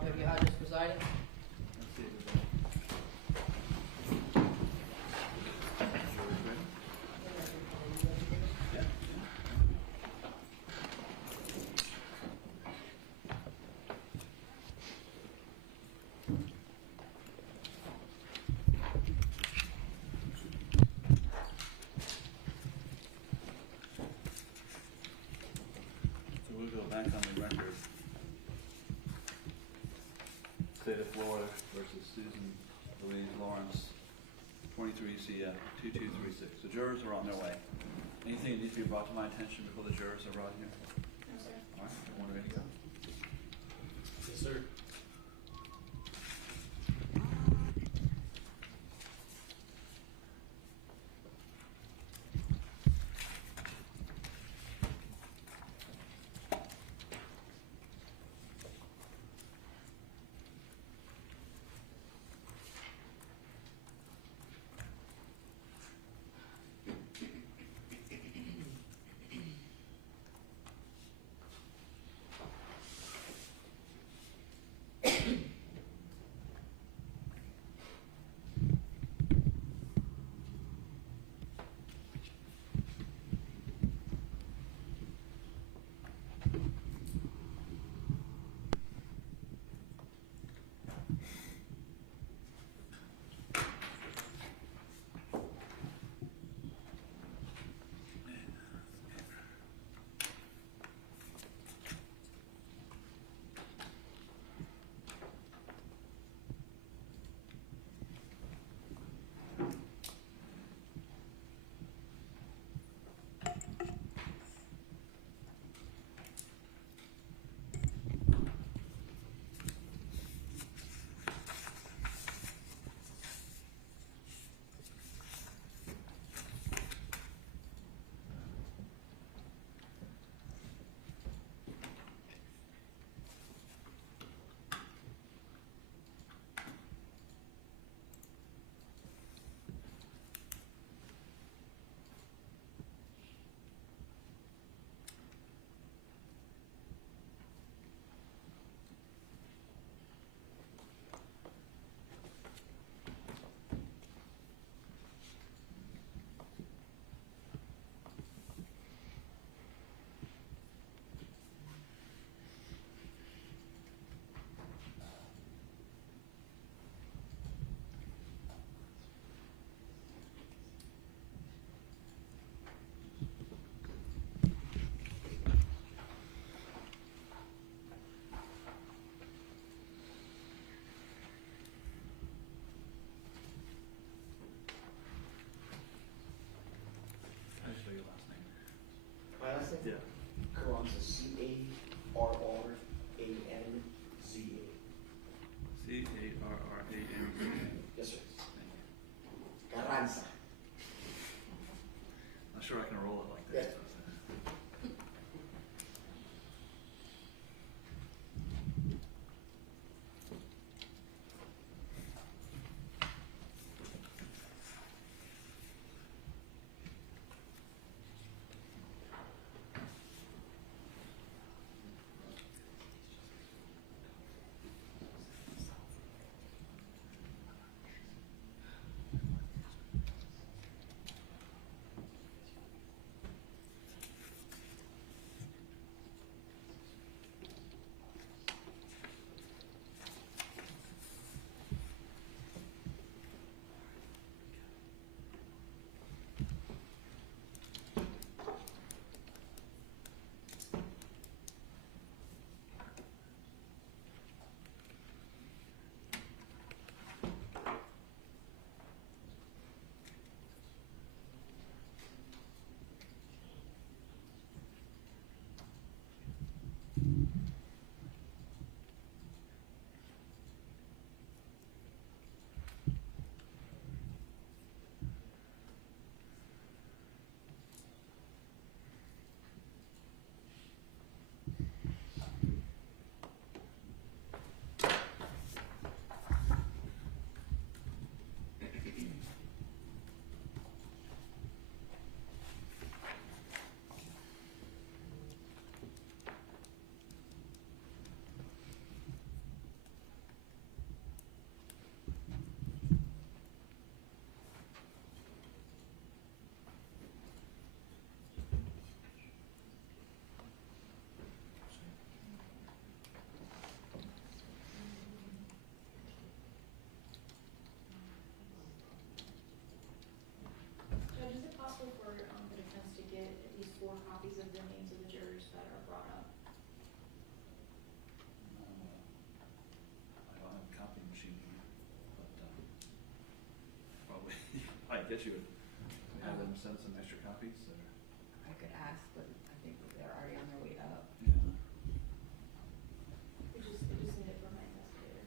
Ajike AJ presiding. Let's see everybody. Jurors ready? Yeah. So we'll go back on the record. State of Florida versus Susan Lorincz, 23 CF 2236. The jurors are on their way. Anything that needs to be brought to my attention before the jurors are brought here? No, sir. All right, everyone ready to go? Yes, sir. How do you spell your last name? My last name? Yeah. Carranza, Carranza. C-A-R-R-A-N. Yes, sir. Thank you. Carranza. Not sure I can roll it like that. Yeah. get you, we have them send some extra copies, or? I could ask, but I think they're already on their way up. Yeah. We just need it for my investigator.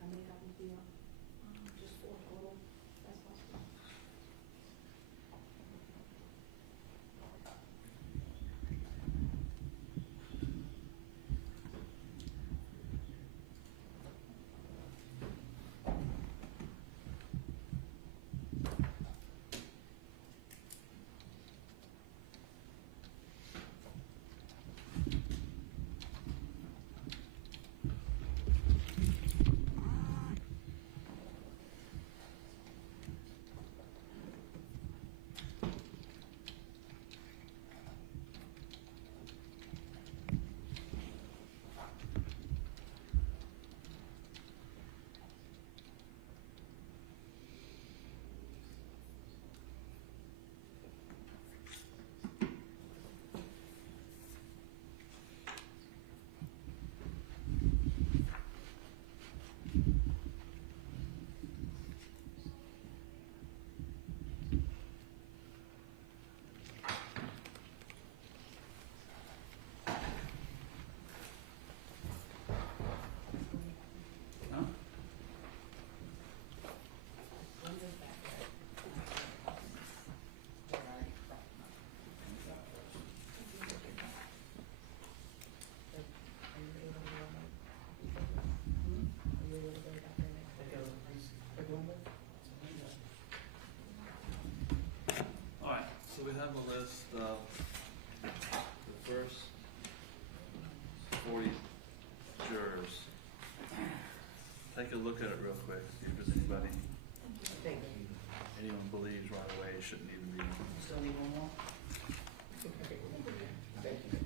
How many copies do you want? Just 4 total, that's possible. Huh? Linda's back there. They're already back. Are you able to go back? Are you able to go back there next week? All right, so we have a list of the first 40 jurors. Take a look at it real quick, see if there's anybody, Thank you. anyone believes right away shouldn't even be. Still need one more? Thank you.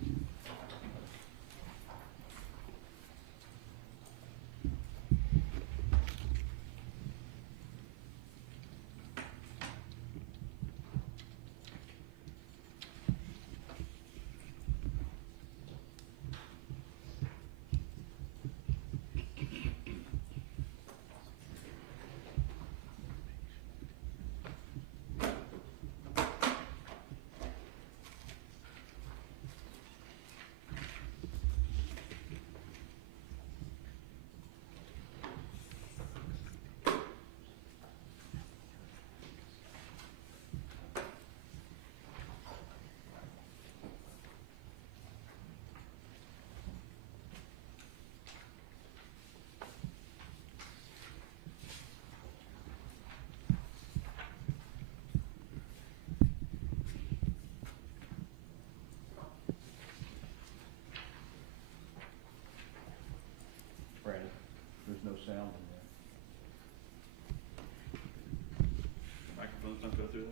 Brandon, there's no sound in there. Microphones don't go through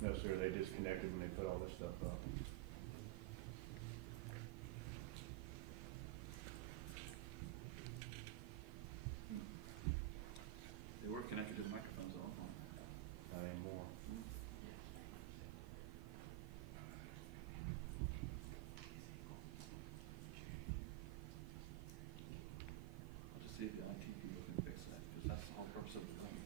there? No, sir, they disconnected when they put all this stuff up. They were connected to the microphones at one point. Not anymore. I'll just see if the IT people can fix that, because that's the whole purpose of the thing.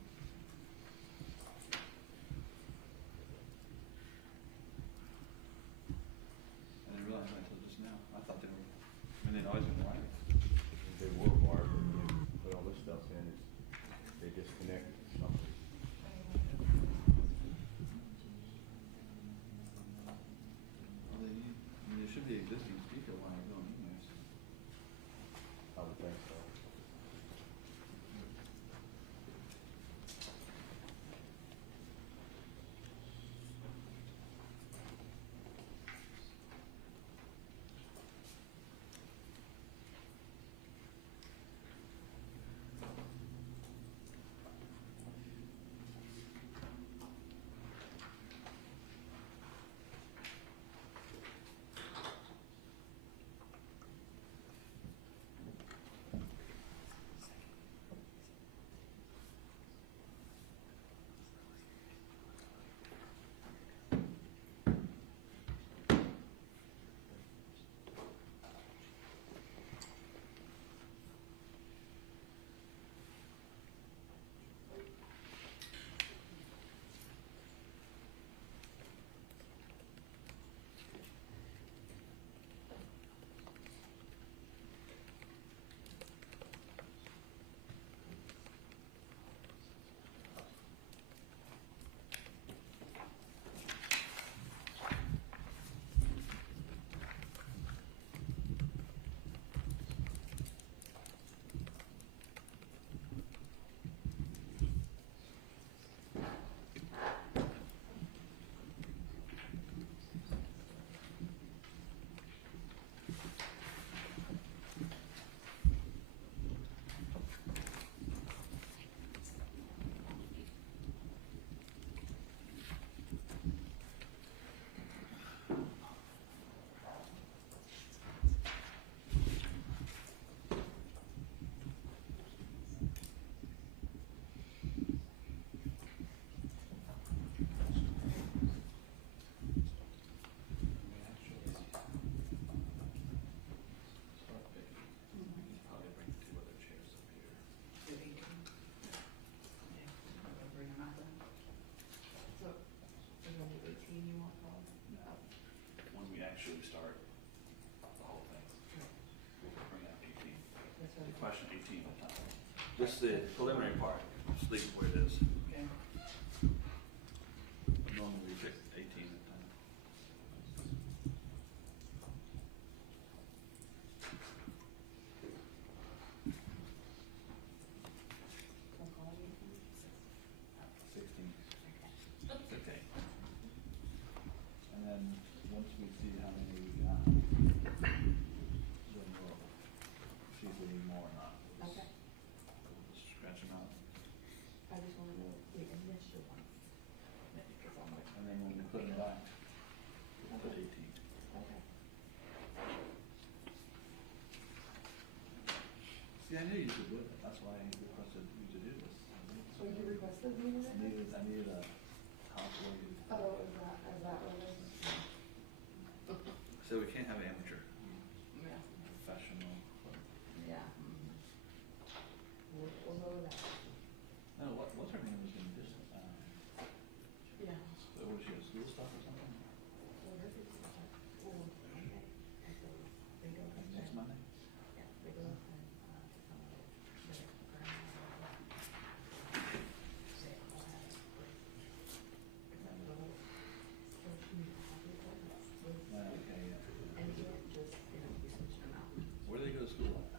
officially start the whole thing. Bring out 18. That's The right. question 18 at the time. Just the preliminary part, just leave it where it is. Okay. Normally we pick 18 at the time. Don't call me. 16. Okay. And then once we see how many we got, then we'll see if we need more or not. We'll Okay. just scratch them out. I just wanna know the initial one. Because I'm like, And then when we put them back, we'll put 18. okay. See, I knew you could do it. That's why I requested you to do this. So you requested me to do it? I needed a calculated. Oh, is that what it is? So we can't have amateur. Yeah. Professional. Yeah. We'll go with that. No, what's her name was in this? Yeah. So was she at school stuff or something? Well, this is, okay. And so they go up Next and, Monday? yeah, they go up and, to some of their grandma. They all have it free. Because I'm the whole, so she happy with it. Okay, yeah. And yet just, you know, we switched them out. Where do they go to school at?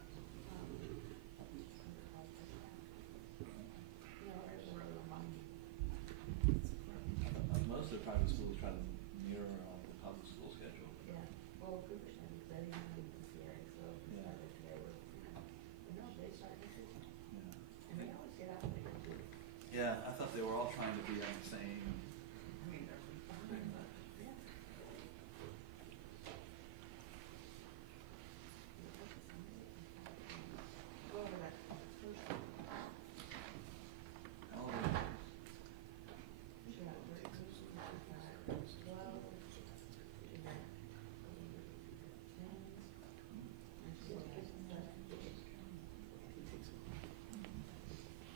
Most of the private schools try to mirror the public school schedule. Yeah, well, Cooperstown, because I didn't have the CRA, so we Yeah. started today with, no, they start next week. Yeah. And they always get out when they can do it. Yeah, I thought they were all trying to be on the same. I mean, they're fine, but, yeah. Go over that first one. All of them. She got 32, she got 12, she got 10, and she got 7.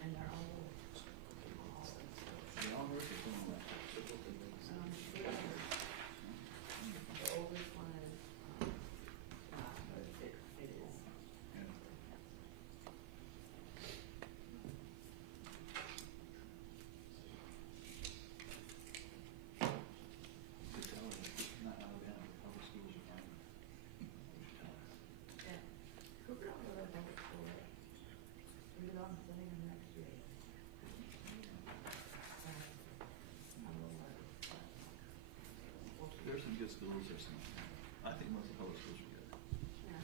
And they're all They all work at home. the oldest one is, it is. Yeah. Just tell her that it's not Alabama, the public schools are fine. Yeah. Cooper don't go to public school, right? We get on sending them next year. I'm a little nervous, but we'll keep- There's some good schools, there's some, I think most of the public schools are good. yeah.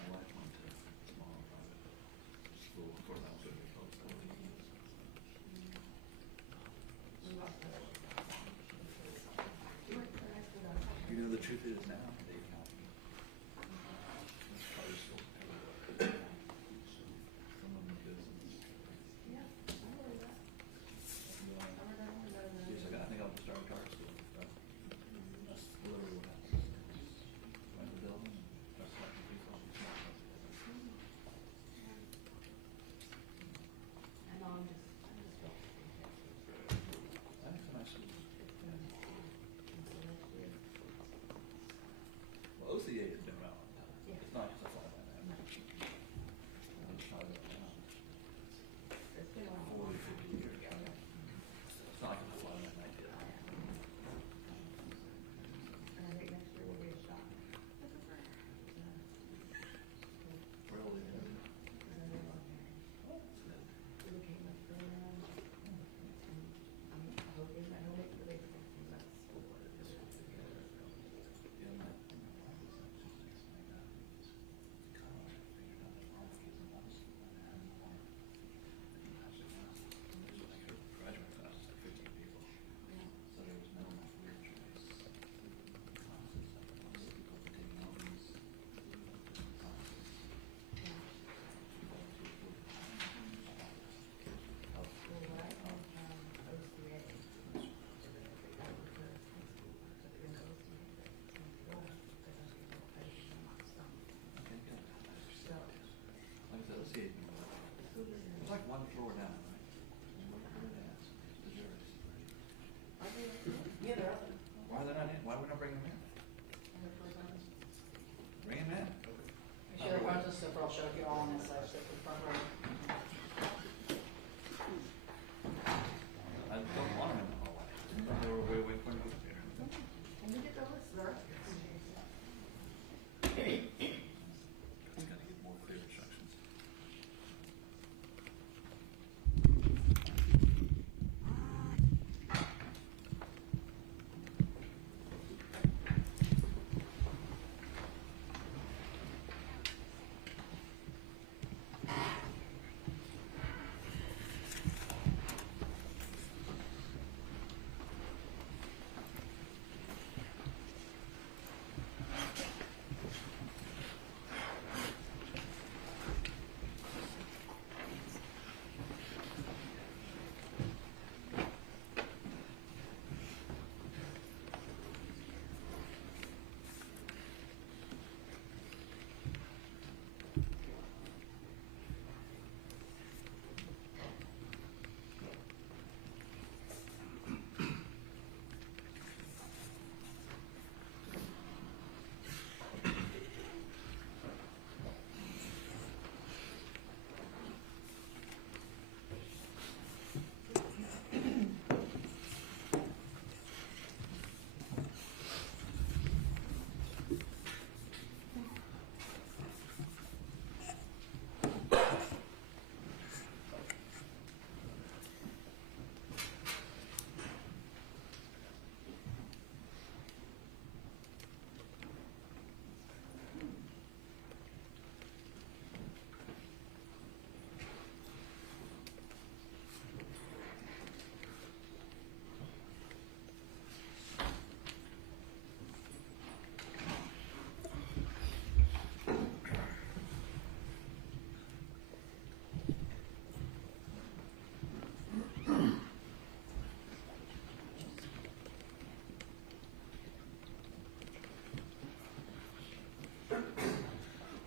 My wife went to a small private school before that was a big public school. We lost that. You went to high school down there. You know, the truth is now, they count. That's probably still. Some of them are business. Yeah, I remember that. I remember that one, Yes, I think I'll just start a car school. That's literally what happens. Rent the building, start selecting people. I know, I'm just don't think that. I think it's a nice school. It's been, until next year. I'll show you all on this side, sit in the front row. I don't want them in the hallway. They were way away from the here. Can you get the list, sir? Gotta get more clear instructions.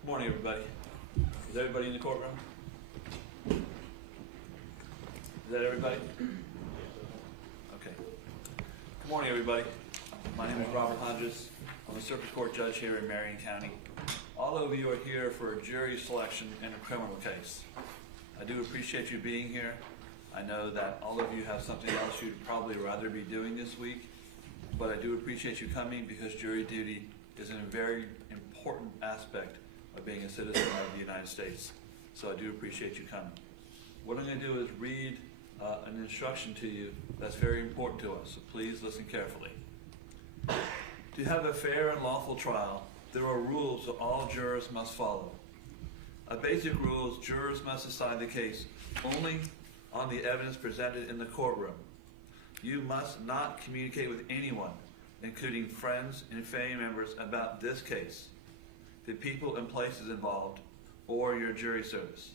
Good morning, everybody. Is everybody in the courtroom? Is that everybody? Okay. Good morning, everybody. My name is Robert Hodges. I'm a circuit court judge here in Marion County. All of you are here for a jury selection in a criminal case. I do appreciate you being here. I know that all of you have something else you'd probably rather be doing this week, but I do appreciate you coming because jury duty is a very important aspect of being a citizen of the United States. So I do appreciate you coming. What I'm going to do is read an instruction to you that's very important to us, so please listen carefully. To have a fair and lawful trial, there are rules that all jurors must follow. A basic rule is jurors must decide the case only on the evidence presented in the courtroom. You must not communicate with anyone, including friends and family members, about this case, the people and places involved, or your jury service.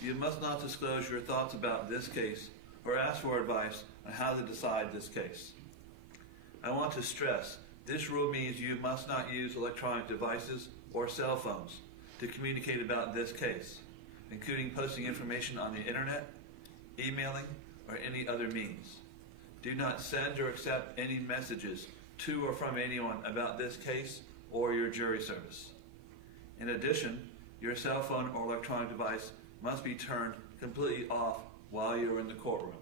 You must not disclose your thoughts about this case or ask for advice on how to decide this case. I want to stress, this rule means you must not use electronic devices or cell phones to communicate about this case, including posting information on the internet, emailing, or any other means. Do not send or accept any messages to or from anyone about this case or your jury service. In addition, your cell phone or electronic device must be turned completely off while you're in the courtroom.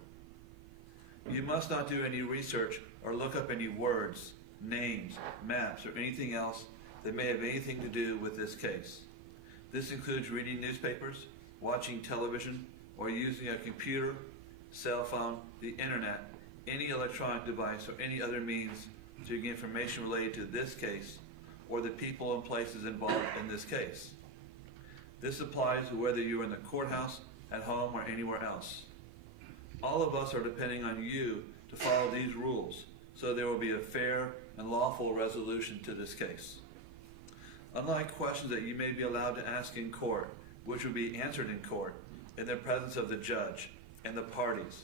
You must not do any research or look up any words, names, maps, or anything else that may have anything to do with this case. This includes reading newspapers, watching television, or using a computer, cell phone, the internet, any electronic device, or any other means to get information related to this case or the people and places involved in this case. This applies to whether you're in the courthouse, at home, or anywhere else. All of us are depending on you to follow these rules so there will be a fair and lawful resolution to this case. Unlike questions that you may be allowed to ask in court, which will be answered in court in the presence of the judge and the parties,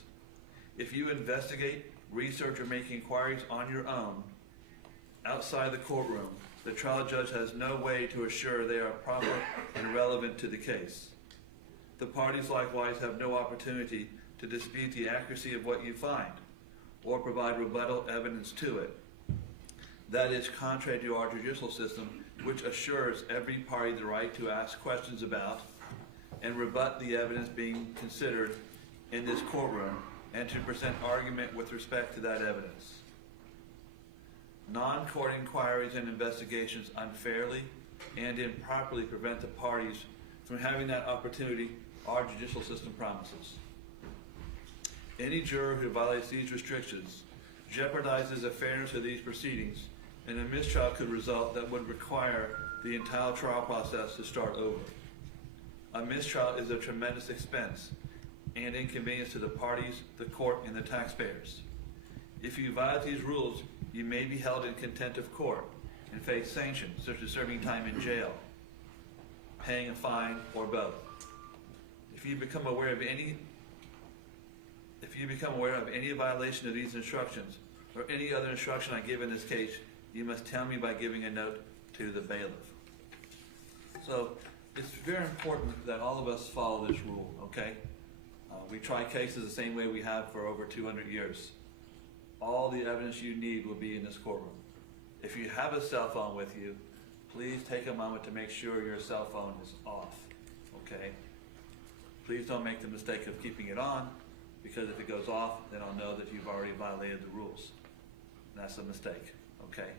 if you investigate, research, or make inquiries on your own outside the courtroom, the trial judge has no way to assure they are proper and relevant to the case. The parties likewise have no opportunity to dispute the accuracy of what you find or provide rebuttal evidence to it. That is contrary to our judicial system which assures every party the right to ask questions about and rebut the evidence being considered in this courtroom and to present argument with respect to that evidence. Non-court inquiries and investigations unfairly and improperly prevent the parties from having that opportunity our judicial system promises. Any juror who violates these restrictions jeopardizes the fairness of these proceedings, and a mistrial could result that would require the entire trial process to start over. A mistrial is a tremendous expense and inconvenience to the parties, the court, and the taxpayers. If you violate these rules, you may be held in contempt of court and face sanctions such as serving time in jail, paying a fine, or both. If you become aware of any violation of these instructions or any other instruction I give in this case, you must tell me by giving a note to the bailiff. So it's very important that all of us follow this rule, okay? We try cases the same way we have for over 200 years. All the evidence you need will be in this courtroom. If you have a cell phone with you, please take a moment to make sure your cell phone is off, okay? Please don't make the mistake of keeping it on, because if it goes off, then I'll know that you've already violated the rules. That's a mistake, okay?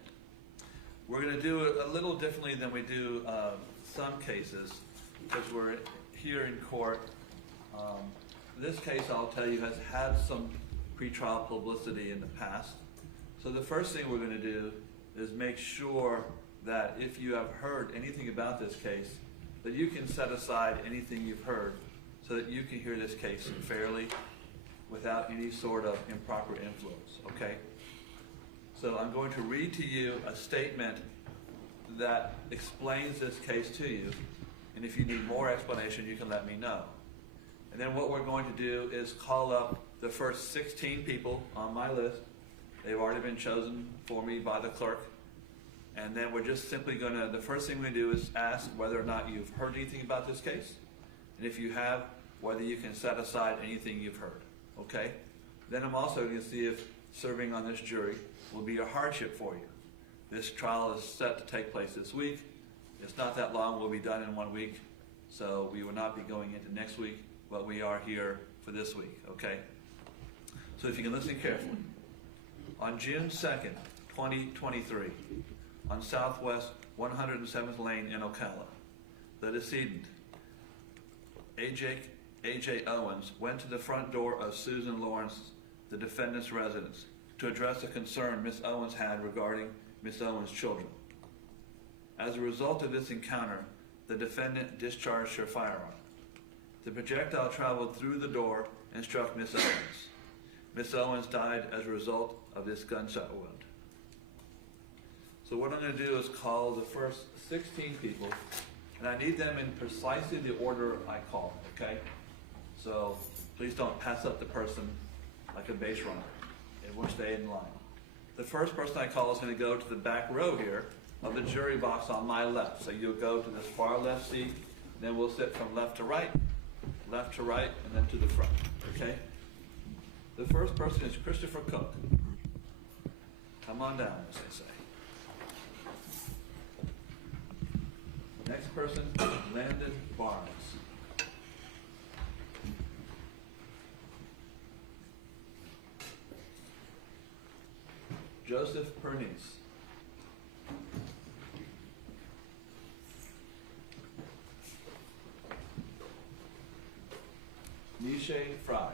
We're going to do it a little differently than we do some cases, because we're here in court. This case, I'll tell you, has had some pretrial publicity in the past. So the first thing we're going to do is make sure that if you have heard anything about this case, that you can set aside anything you've heard so that you can hear this case fairly without any sort of improper influence, okay? So I'm going to read to you a statement that explains this case to you, and if you need more explanation, you can let me know. And then what we're going to do is call up the first 16 people on my list. They've already been chosen for me by the clerk. And then we're just simply going to, the first thing we do is ask whether or not you've heard anything about this case. And if you have, whether you can set aside anything you've heard, okay? Then I'm also going to see if serving on this jury will be a hardship for you. This trial is set to take place this week. It's not that long, we'll be done in 1 week. So we will not be going into next week, but we are here for this week, okay? So if you can listen carefully. On June 2nd, 2023, on Southwest 107th Lane in Ocala, the decedent, Ajike AJ Owens, went to the front door of Susan Lorincz, the defendant's residence, to address a concern Ms. Owens had regarding Ms. Owens' children. As a result of this encounter, the defendant discharged her firearm. The projectile traveled through the door and struck Ms. Owens. Ms. Owens died as a result of this gunshot wound. So what I'm going to do is call the first 16 people, and I need them in precisely the order I call them, okay? So please don't pass up the person like a base runner. It will stay in line. The first person I call is going to go to the back row here of the jury box on my left. So you'll go to this far left seat, then we'll sit from left to right, and then to the front, okay? The first person is Christopher Cook. Come on down, as they say. Next person, Landon Barnes. Joseph Pernice. Nisha Fry.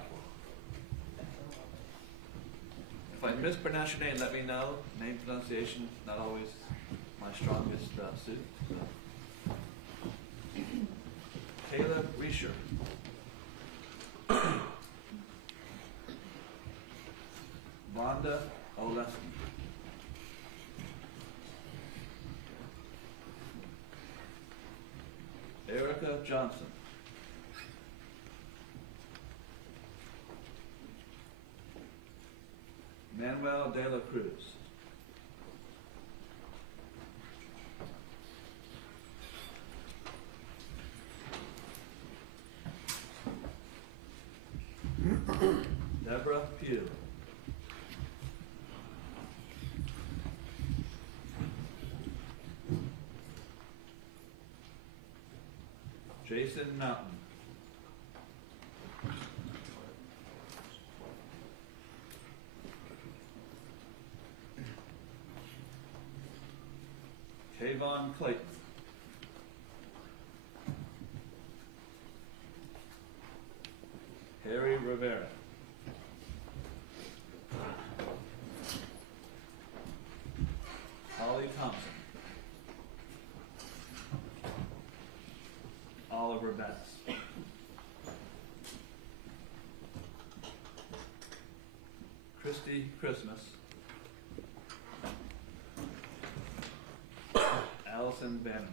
If I mispronounce your name, let me know. Name pronunciation, not always my strongest suit. Caleb Reisher. Vonda Oleski. Erica Johnson. Manuel de la Cruz. Deborah Pugh. Jason Mountain. Kayvon Clayton. Harry Rivera. Holly Thompson. Oliver Bass. Christy Christmas. Allison Bannon.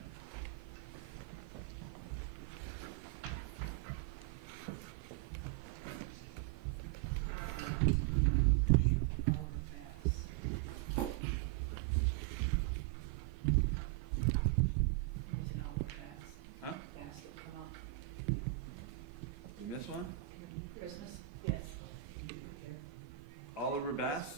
Huh? You missed one? Christmas? Yes. Oliver Bass?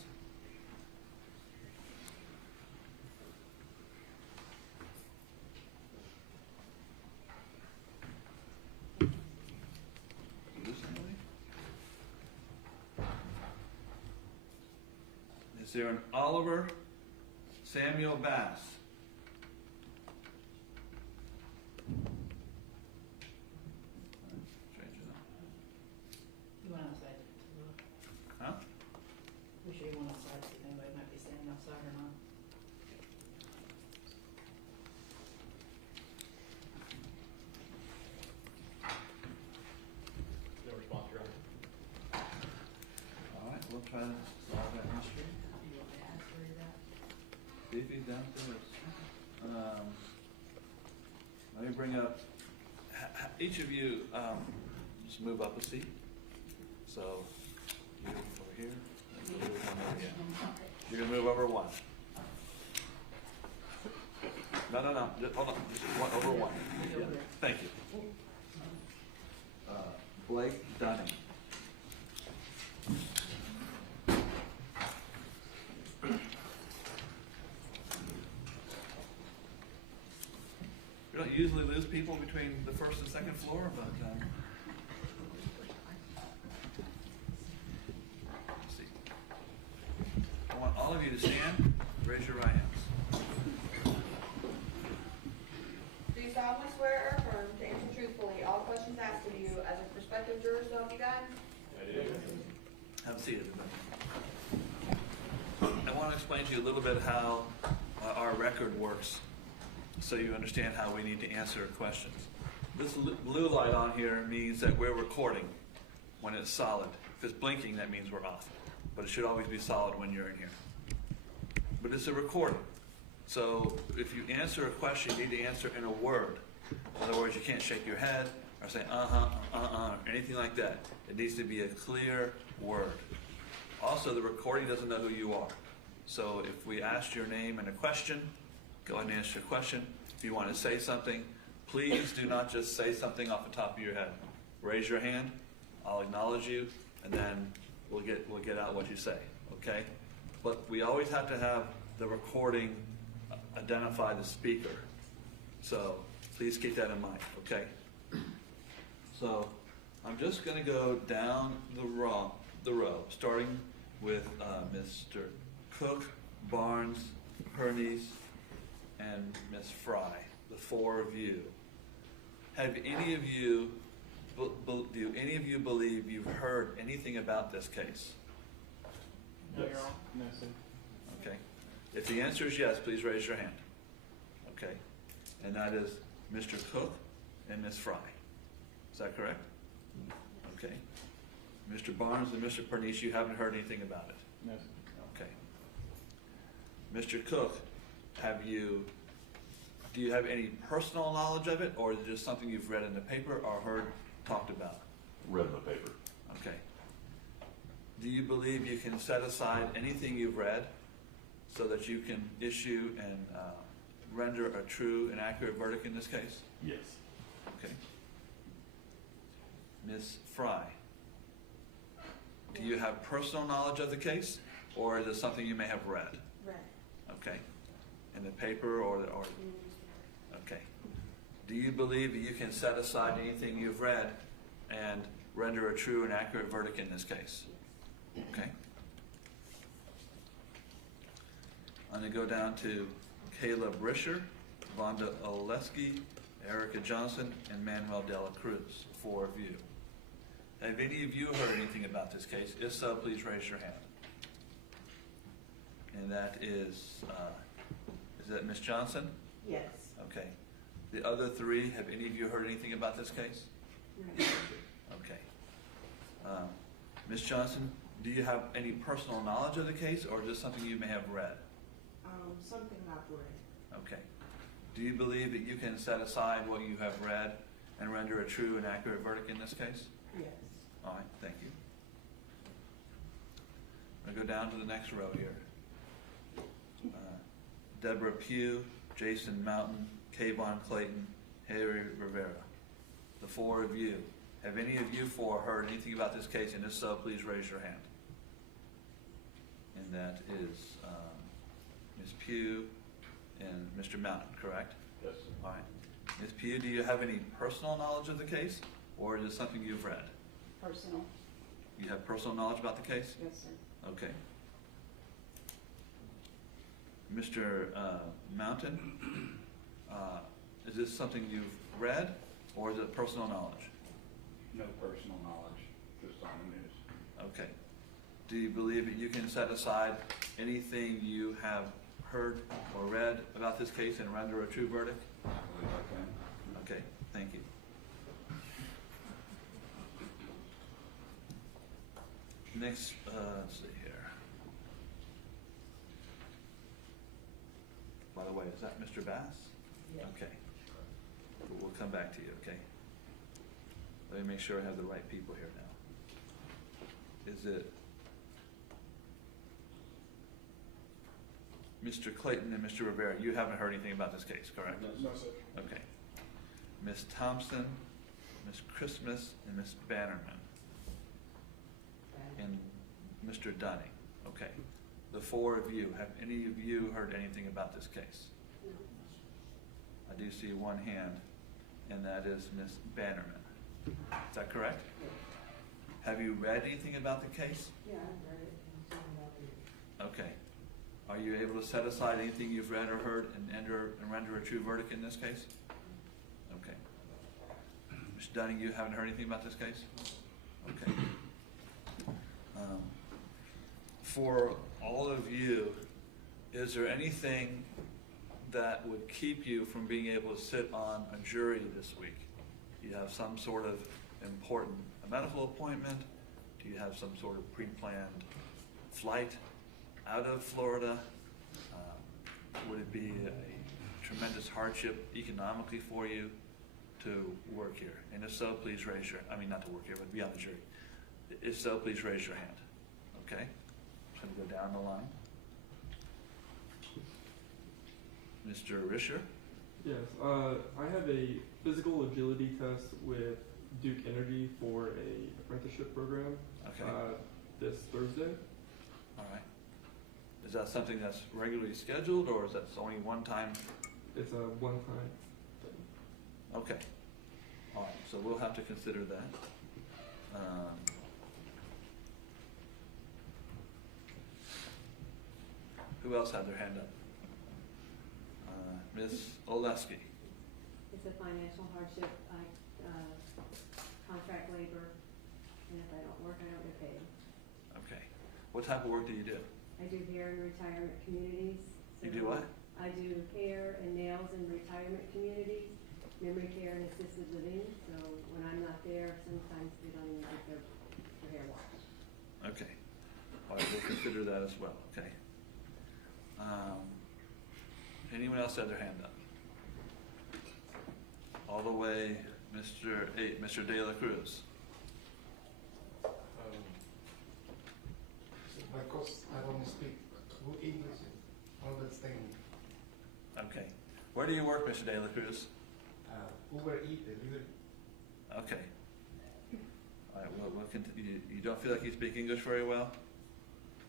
Is there an Oliver Samuel Bass? Change it up. You went outside to look. Huh? We sure you went outside to see if anybody might be standing outside or not. No response, Your Honor. All right, we'll try to solve that mystery. You want me to ask her that? See if he's downstairs. Let me bring up, each of you, just move up a seat. So, you over here, and you over here. You're gonna move over one. No, just, hold on, just one, over one. Yeah, thank you. Blake Dunning. We don't usually lose people between the first and second floor, but, let's see. I want all of you to stand, raise your right hands. Do you solemnly swear or affirm to answer truthfully all questions asked of you as a prospective juror, so help you God? I do. Have a seat, everybody. I want to explain to you a little bit how our record works, so you understand how we need to answer questions. This blue light on here means that we're recording when it's solid. If it's blinking, that means we're off. But it should always be solid when you're in here. But it's a recording. So if you answer a question, you need to answer in a word. In other words, you can't shake your head or say or anything like that. It needs to be a clear word. Also, the recording doesn't know who you are. So if we asked your name and a question, go ahead and answer your question. If you want to say something, please do not just say something off the top of your head. Raise your hand, I'll acknowledge you, and then we'll get out what you say, okay? But we always have to have the recording identify the speaker. So please keep that in mind, okay? So I'm just going to go down the row, starting with Mr. Cook, Barnes, Pernice, and Ms. Fry, the four of you. Have any of you, do any of you believe you've heard anything about this case? No, Your Honor. No, sir. Okay. If the answer is yes, please raise your hand. Okay. And that is Mr. Cook and Ms. Fry. Is that correct? Okay. Mr. Barnes and Mr. Pernice, you haven't heard anything about it? No, sir. Okay. Mr. Cook, do you have any personal knowledge of it, or is it just something you've read in the paper or heard talked about? Read in the paper. Okay. Do you believe you can set aside anything you've read so that you can issue and render a true and accurate verdict in this case? Yes. Okay. Ms. Fry, do you have personal knowledge of the case, or is it something you may have read? Right. Okay. In the paper or okay. Do you believe that you can set aside anything you've read and render a true and accurate verdict in this case? Okay. I'm going to go down to Caleb Risher, Vonda Oleski, Erica Johnson, and Manuel Dela Cruz, 4 of you. Have any of you heard anything about this case? If so, please raise your hand. And that is that Ms. Johnson? Yes. Okay. The other 3, have any of you heard anything about this case? Right. Okay. Ms. Johnson, do you have any personal knowledge of the case, or just something you may have read? Something I've read. Okay. Do you believe that you can set aside what you have read and render a true and accurate verdict in this case? Yes. All right, thank you. I'm going to go down to the next row here. Deborah Pugh, Jason Mountain, Kayvon Clayton, Harry Rivera. The 4 of you. Have any of you 4 heard anything about this case? And if so, please raise your hand. And that is Ms. Pugh and Mr. Mountain, correct? Yes, sir. All right. Ms. Pugh, do you have any personal knowledge of the case, or is it something you've read? Personal. You have personal knowledge about the case? Yes, sir. Okay. Mr. Mountain, is this something you've read, or is it personal knowledge? No personal knowledge, just on the news. Okay. Do you believe that you can set aside anything you have heard or read about this case and render a true verdict? I believe I can. Okay, thank you. Next, let's see here. By the way, is that Mr. Bass? Yes. Okay. We'll come back to you, okay? Let me make sure I have the right people here now. Is it Mr. Clayton and Mr. Rivera? You haven't heard anything about this case, correct? No, sir. Okay. Ms. Thompson, Ms. Christmas, and Ms. Bannerman, and Mr. Dunning. Okay. The 4 of you, have any of you heard anything about this case? No. I do see 1 hand, and that is Ms. Bannerman. Is that correct? Have you read anything about the case? Yeah, I've read it. Okay. Are you able to set aside anything you've read or heard and render a true verdict in this case? Okay. Mr. Dunning, you haven't heard anything about this case? Okay. For all of you, is there anything that would keep you from being able to sit on a jury this week? Do you have some sort of important medical appointment? Do you have some sort of pre-planned flight out of Florida? Would it be a tremendous hardship economically for you to work here? And if so, please raise your, not to work here, but be on the jury. If so, please raise your hand. Okay? I'm going to go down the line. Mr. Risher? Yes, I have a physical agility test with Duke Energy for a apprenticeship program Okay. this Thursday. All right. Is that something that's regularly scheduled, or is that only one time? It's a one-time thing. Okay. All right, so we'll have to consider that. Who else had their hand up? Ms. Oleski. It's a financial hardship. I contract labor, and if I don't work, I don't get paid. Okay. What type of work do you do? I do hair in retirement communities. You do what? I do hair and nails in retirement communities, memory care and assisted living. So when I'm not there, sometimes they don't even get their hair washed. Okay. All right, we'll consider that as well, okay. Anyone else had their hand up? All the way, Mr. De La Cruz. Because I don't speak good English, understand. Okay. Where do you work, Mr. De La Cruz? Uber Eats delivery. Okay. All right, we'll continue. You don't feel like you speak English very well?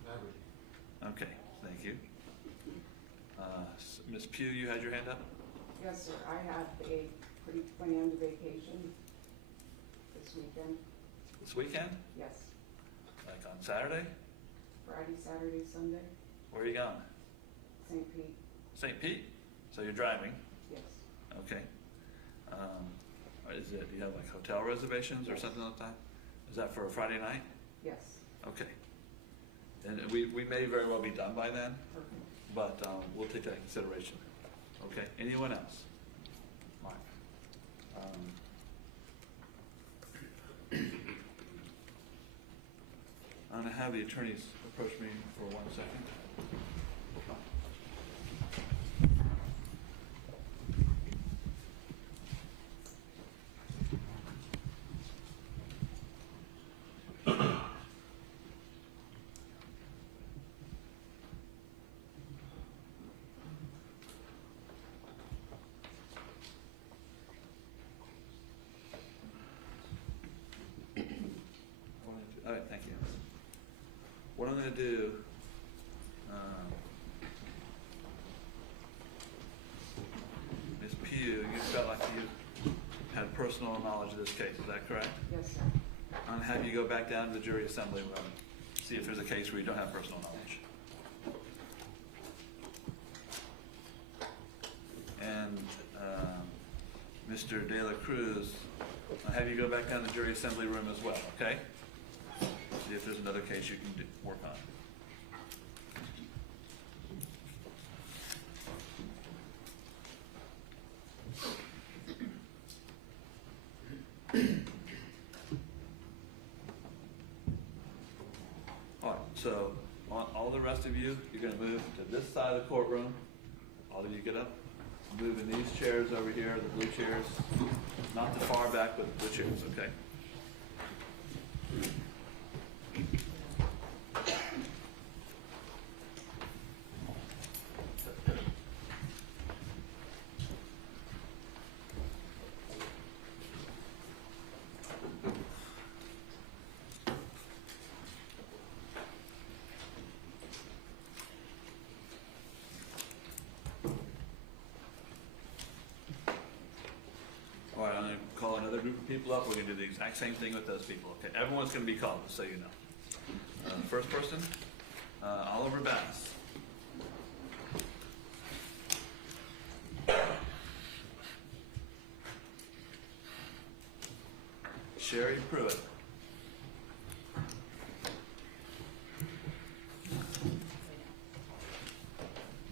Not really. Okay, thank you. Ms. Pugh, you had your hand up? Yes, sir. I have a pretty planned vacation this weekend. This weekend? Yes, Like on Saturday? Friday, Saturday, Sunday, Where are you going? St. Pete, St. Pete? So you're driving? yes. Okay. Do you have like hotel reservations or something like that? Is that for a Friday night? Yes, Okay. And we may very well be done by then, perfect. but we'll take that into consideration. Okay, anyone else? Mark. I'm gonna have the attorneys approach me for 1 second. All right, thank you. What I'm gonna do, Ms. Pugh, you felt like you had personal knowledge of this case, is that correct? Yes, sir. I'm gonna have you go back down to the jury assembly room, see if there's a case where you don't have personal knowledge. And, Mr. De La Cruz, I'll have you go back down to the jury assembly room as well, okay? See if there's another case you can work on. All right, so all the rest of you, you're gonna move to this side of the courtroom. All of you get up, move in these chairs over here, the blue chairs, not the far back, but the blue chairs, okay? All right, I'm gonna call another group of people up. We're gonna do the exact same thing with those people, okay? Everyone's gonna be called, just so you know. First person, Oliver Bass. Sherry Pruitt.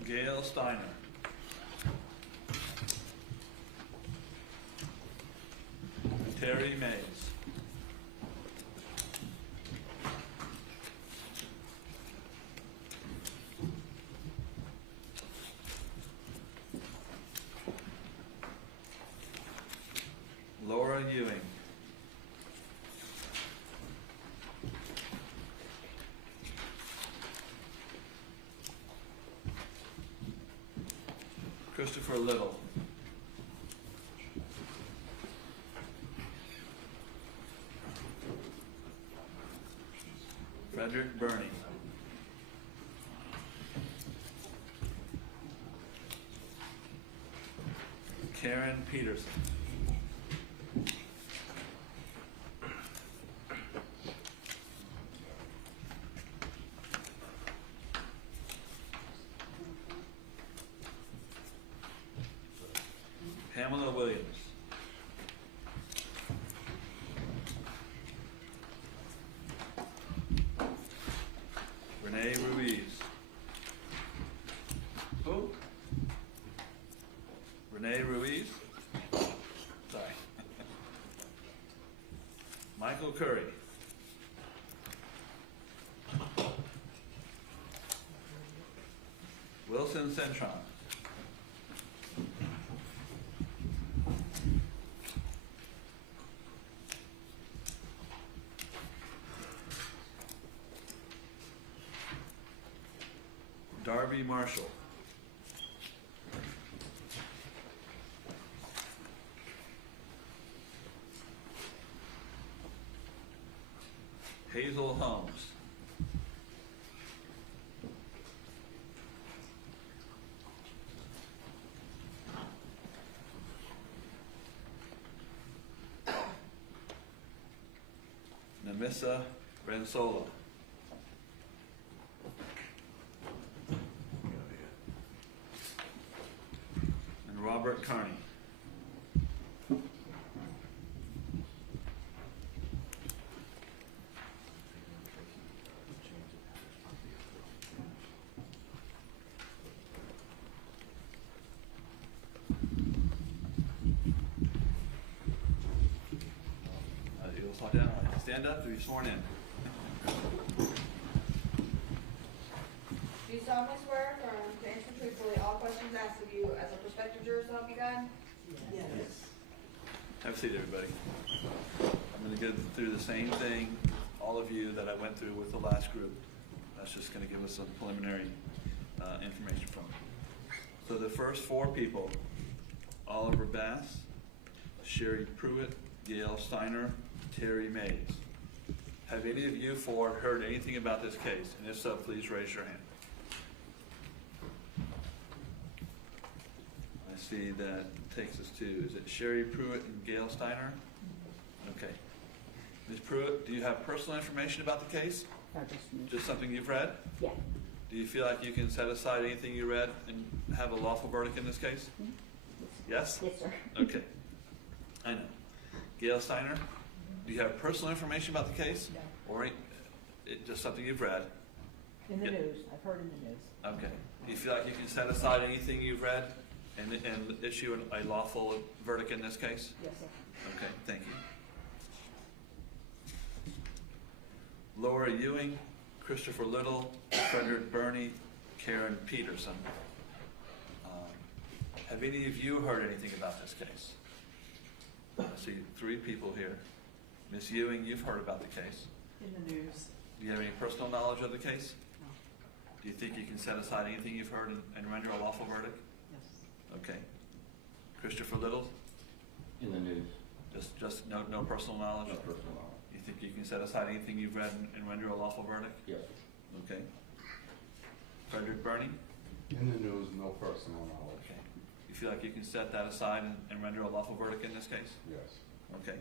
Gail Steiner. Terry Mays. Laura Ewing. Christopher Little. Frederick Burney. Karen Peterson. Pamela Williams. Renee Ruiz. Who? Renee Ruiz? Sorry. Michael Curry. Wilson Centron. Darby Marshall. Hazel Holmes. Namissa Rensola. And Robert Carney. You'll slow down. Stand up to be sworn in. Do you solemnly swear or to answer truthfully all questions asked of you as a prospective juror, so help you God? Yes. Have a seat, everybody. I'm going to go through the same thing, all of you, that I went through with the last group. That's just going to give us some preliminary information from it. So the first four people: Oliver Bass, Sherry Pruitt, Gail Steiner, Terry Mays. Have any of you four heard anything about this case? And if so, please raise your hand. I see that takes us to, is it Sherry Pruitt and Gail Steiner? Okay. Ms. Pruitt, do you have personal information about the case? Just something you've read? Yeah. Do you feel like you can set aside anything you read and have a lawful verdict in this case? Yes? Yes, sir. Okay. I know. Gail Steiner, do you have personal information about the case? No. Or just something you've read? In the Yeah. news, I've heard in the news. Okay. Do you feel like you can set aside anything you've read and issue a lawful verdict in this case? Yes, sir. Okay, thank you. Laura Ewing, Christopher Little, Frederick Burney, Karen Peterson. Have any of you heard anything about this case? I see three people here. Ms. Ewing, you've heard about the case. In the news. Do you have any personal knowledge of the case? No. Do you think you can set aside anything you've heard and render a lawful verdict? Yes. Okay. Christopher Little, In the news. just no personal knowledge? No personal knowledge. You think you can set aside anything you've read and render a lawful verdict? Yes. Okay. Frederick Burney? In the news, no personal knowledge. Okay. You feel like you can set that aside and render a lawful verdict in this case? Yes. Okay.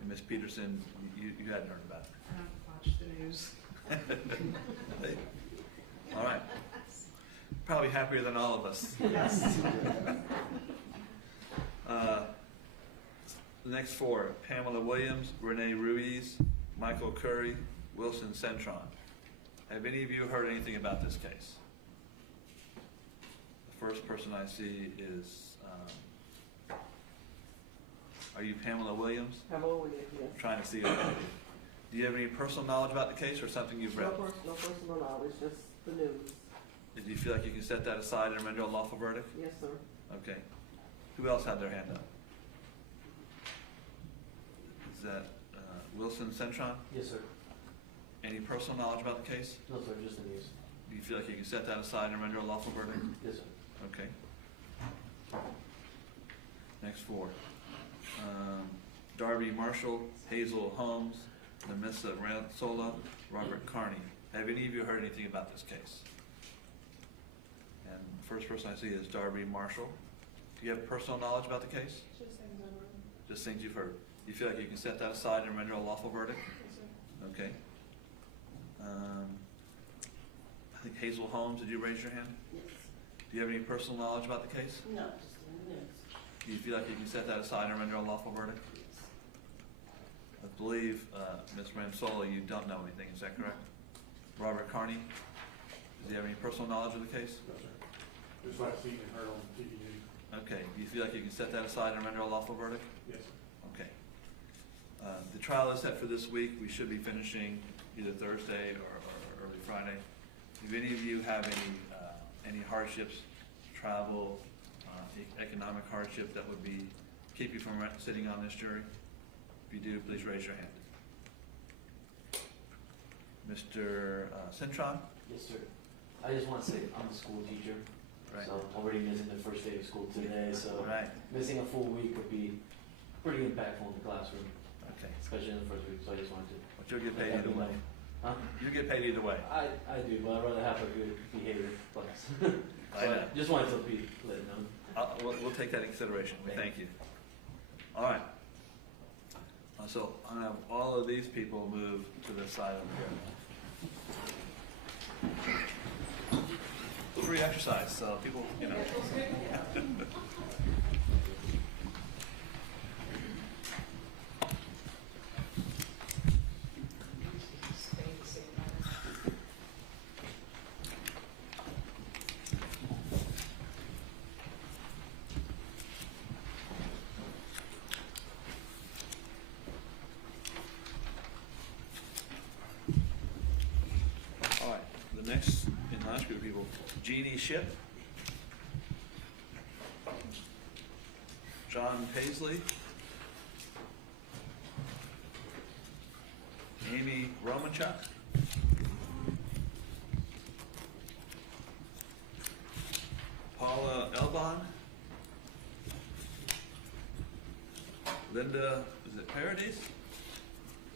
And Ms. Peterson, you hadn't heard about it? I don't watch the news. All right. Probably happier than all of us. Yes. The next four: Pamela Williams, Renee Ruiz, Michael Curry, Wilson Centron. Have any of you heard anything about this case? The first person I see is, are you Pamela Williams? Pamela Williams, yes. I'm trying to see. Do you have any personal knowledge about the case or something you've read? No personal knowledge, just the news. Do you feel like you can set that aside and render a lawful verdict? Yes, sir. Okay. Who else had their hand up? Is that Wilson Centron? Yes, sir. Any personal knowledge about the case? No, sir, just the news. Do you feel like you can set that aside and render a lawful verdict? Yes, sir. Okay. Next four. Darby Marshall, Hazel Holmes, Namissa Ransola, Robert Carney. Have any of you heard anything about this case? And the first person I see is Darby Marshall. Do you have personal knowledge about the case? Just things I've read. Just things you've heard. Do you feel like you can set that aside and render a lawful verdict? Yes, sir. Okay. I think Hazel Holmes, did you raise your hand? Yes. Do you have any personal knowledge about the case? No, just in the news. Do you feel like you can set that aside and render a lawful verdict? I believe, Ms. Ransola, you don't know anything, is that correct? Robert Carney, does he have any personal knowledge of the case? No, sir. Just what I've seen and heard on TV. Okay, do you feel like you can set that aside and render a lawful verdict? Yes, sir. Okay. The trial is set for this week. We should be finishing either Thursday or early Friday. Do any of you have any hardships, travel, economic hardship that would keep you from sitting on this jury? If you do, please raise your hand. Mr. Centron? Yes, sir. I just want to say I'm a school teacher, Right. so I'm already missing the first day of school today, so Right. missing a full week would be pretty impactful in the classroom, Okay. especially in the first week, so I just wanted to. But you'll get let paid that either be way. known. Huh? You get paid either way. I do, but I'd rather have a good behavior class. I know. Just wanted to be let it known. We'll take that in consideration. We thank you. All right. So I'm gonna have all of these people move to this side over here. Free exercise, so people, you know. Stay the same number. All right, the next in last group of people, Jeannie Ship, John Paisley, Amy Romanchuk, Paula Elbon, Linda, is it Paradis?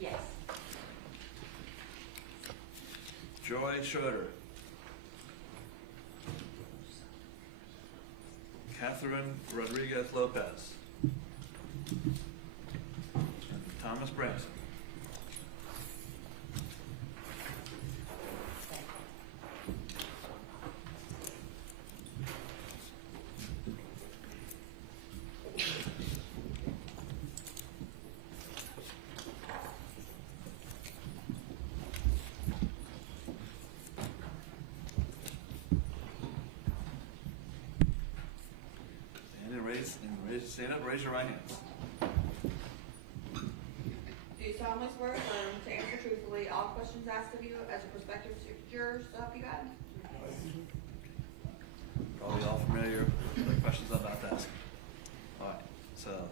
Yes. Joy Schroeder, Catherine Rodriguez Lopez, Thomas Branson. Stand up, raise your right hands. Do you solemnly swear or affirm to answer truthfully all questions asked of you as a prospective juror, so help you God? Probably all familiar with the questions I'm about to ask. All right, so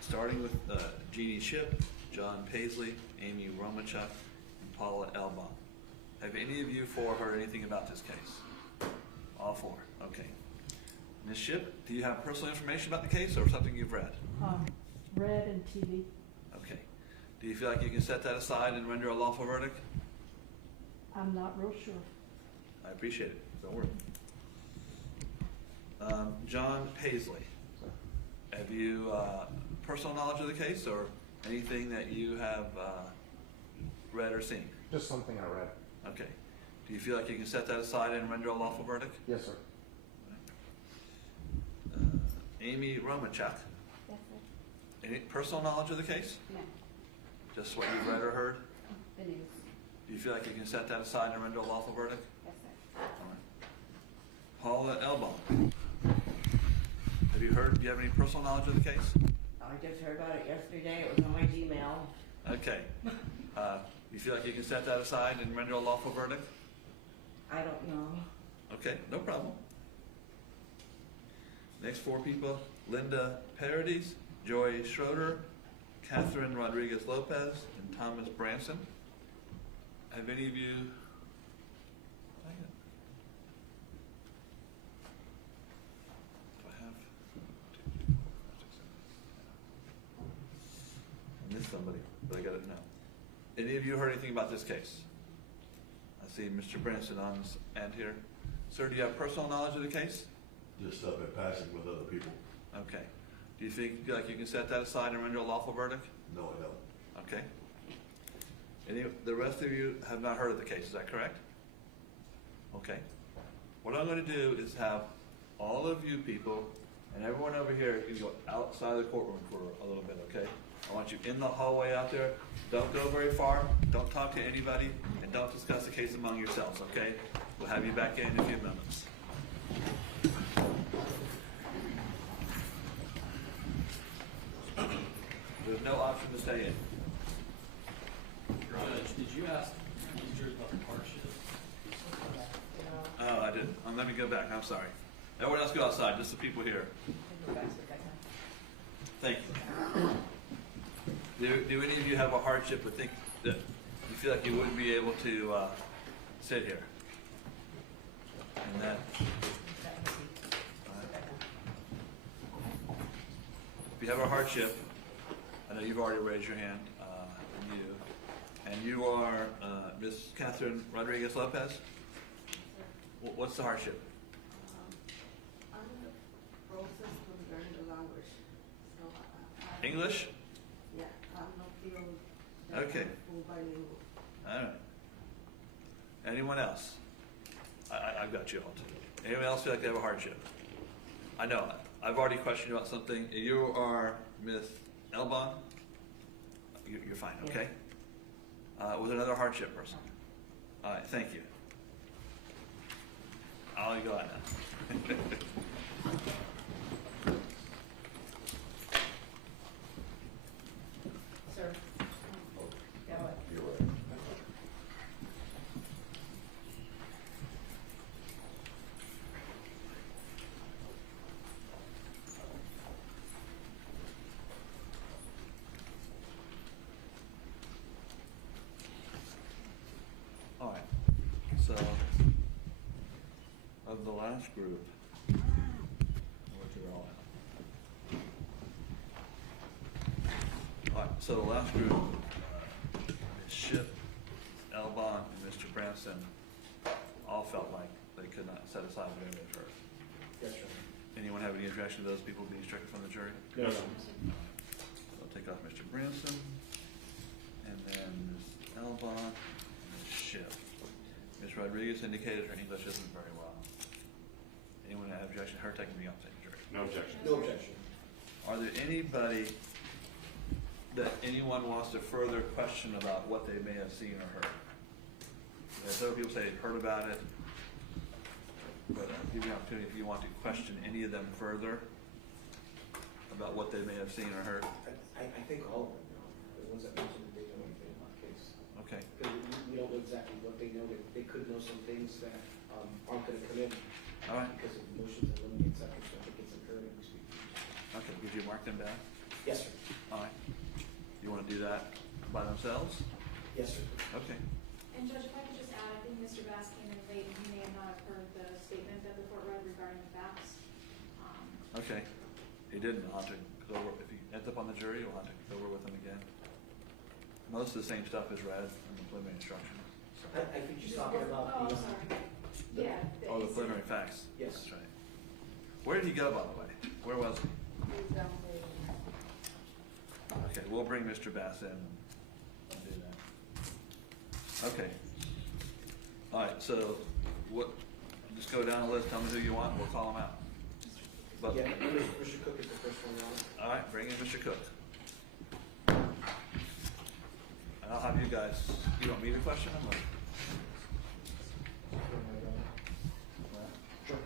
starting with Jeannie Ship, John Paisley, Amy Romanchuk, and Paula Elbon. Have any of you four heard anything about this case? All four, okay. Ms. Ship, do you have personal information about the case or something you've read? Read and TV. Okay. Do you feel like you can set that aside and render a lawful verdict? I'm not real sure. I appreciate it. Don't worry. John Paisley, have you personal knowledge of the case or anything that you have read or seen? Just something I read. Okay. Do you feel like you can set that aside and render a lawful verdict? Yes, sir. Amy Romanchuk, Yes, sir. any personal knowledge of the case? No. Just what you've read or heard? The news. Do you feel like you can set that aside and render a lawful verdict? Yes, sir. All right. Paula Elbon, have you heard, do you have any personal knowledge of the case? I just heard about it yesterday, it was on my Gmail. Okay. You feel like you can set that aside and render a lawful verdict? I don't know. Okay, no problem. Next four people, Linda Paradis, Joy Schroeder, Catherine Rodriguez Lopez, and Thomas Branson. Have any of you? Do I have? I missed somebody, but I got it now. Any of you heard anything about this case? I see Mr. Branson on this end here. Sir, do you have personal knowledge of the case? Just stuff in passing with other people. Okay. Do you feel like you can set that aside and render a lawful verdict? No, I don't. Okay. The rest of you have not heard of the case, is that correct? Okay. What I'm going to do is have all of you people and everyone over here can go outside the courtroom for a little bit, okay? I want you in the hallway out there. Don't go very far. Don't talk to anybody. And don't discuss the case among yourselves, okay? We'll have you back in a few minutes. There's no option to stay in. Judge, did you ask these jurors about the hardship? Oh, I didn't. Let me go back. I'm sorry. Everyone else go outside, just the people here. Thank you. Do any of you have a hardship or think that you feel like you wouldn't be able to sit here? And that, if you have a hardship, I know you've already raised your hand, and you are Miss Catherine Rodriguez Lopez. What's the hardship? I'm in the process of learning the language. So, English? Okay. Full by name. All right. Anyone else? I've got you all too. Anyone else feel like they have a hardship? I know. I've already questioned you about something. You are Miss Elbon? You're fine, okay? With another hardship person. All right, thank you. I'll let you go out now. Sir. Yeah, what? You're right. All right, so, of the last group, what you're all at. All right, so the last group, Ms. Ship, Elbon, and Mr. Branson all felt like they could not set aside whatever they've heard. Yes, sir. Anyone have any objection to those people being stricken from the jury? No, no. So I'll take off Mr. Branson, and then Ms. Elbon, and Ms. Ship. Ms. Rodriguez indicated her English isn't very well. Anyone have objection to her taking the outside jury? No objection. No objection. Are there anybody that anyone wants to further question about what they may have seen or heard? Several people say they've heard about it, but I'll give you an opportunity if you want to question any of them further about what they may have seen or heard. I think all of them know, the ones that mentioned that they know anything about the case. Okay, Because we don't know exactly what they know, they could know some things that aren't gonna come in all right, because of motions and eliminate seconds, so I think it's imperative we speak. okay, did you mark them down? Yes, sir. All right, you wanna do that by themselves? Yes, sir. Okay, And Judge, if I could just add, I think Mr. Bass came in late, and he may have not have heard the statement that the court read regarding the facts. okay, he didn't, I'll have to go over, if he ends up on the jury, you'll have to go over with him again. Most of the same stuff is read in the preliminary instructions. So. I think she's talking about Oh, the. I'm sorry. Yeah. Oh, the preliminary facts. Yes. That's right. Where did he go, by the way? Where was he? He's down there. Okay, we'll bring Mr. Bass in and do that. Okay. All right, so what, just go down the list, tell me who you want, we'll call them out. But, Yeah, Mr. Cook is the first one, Your Honor. all right, bring in Mr. Cook. And I'll have you guys, you want me to question him or? Sure.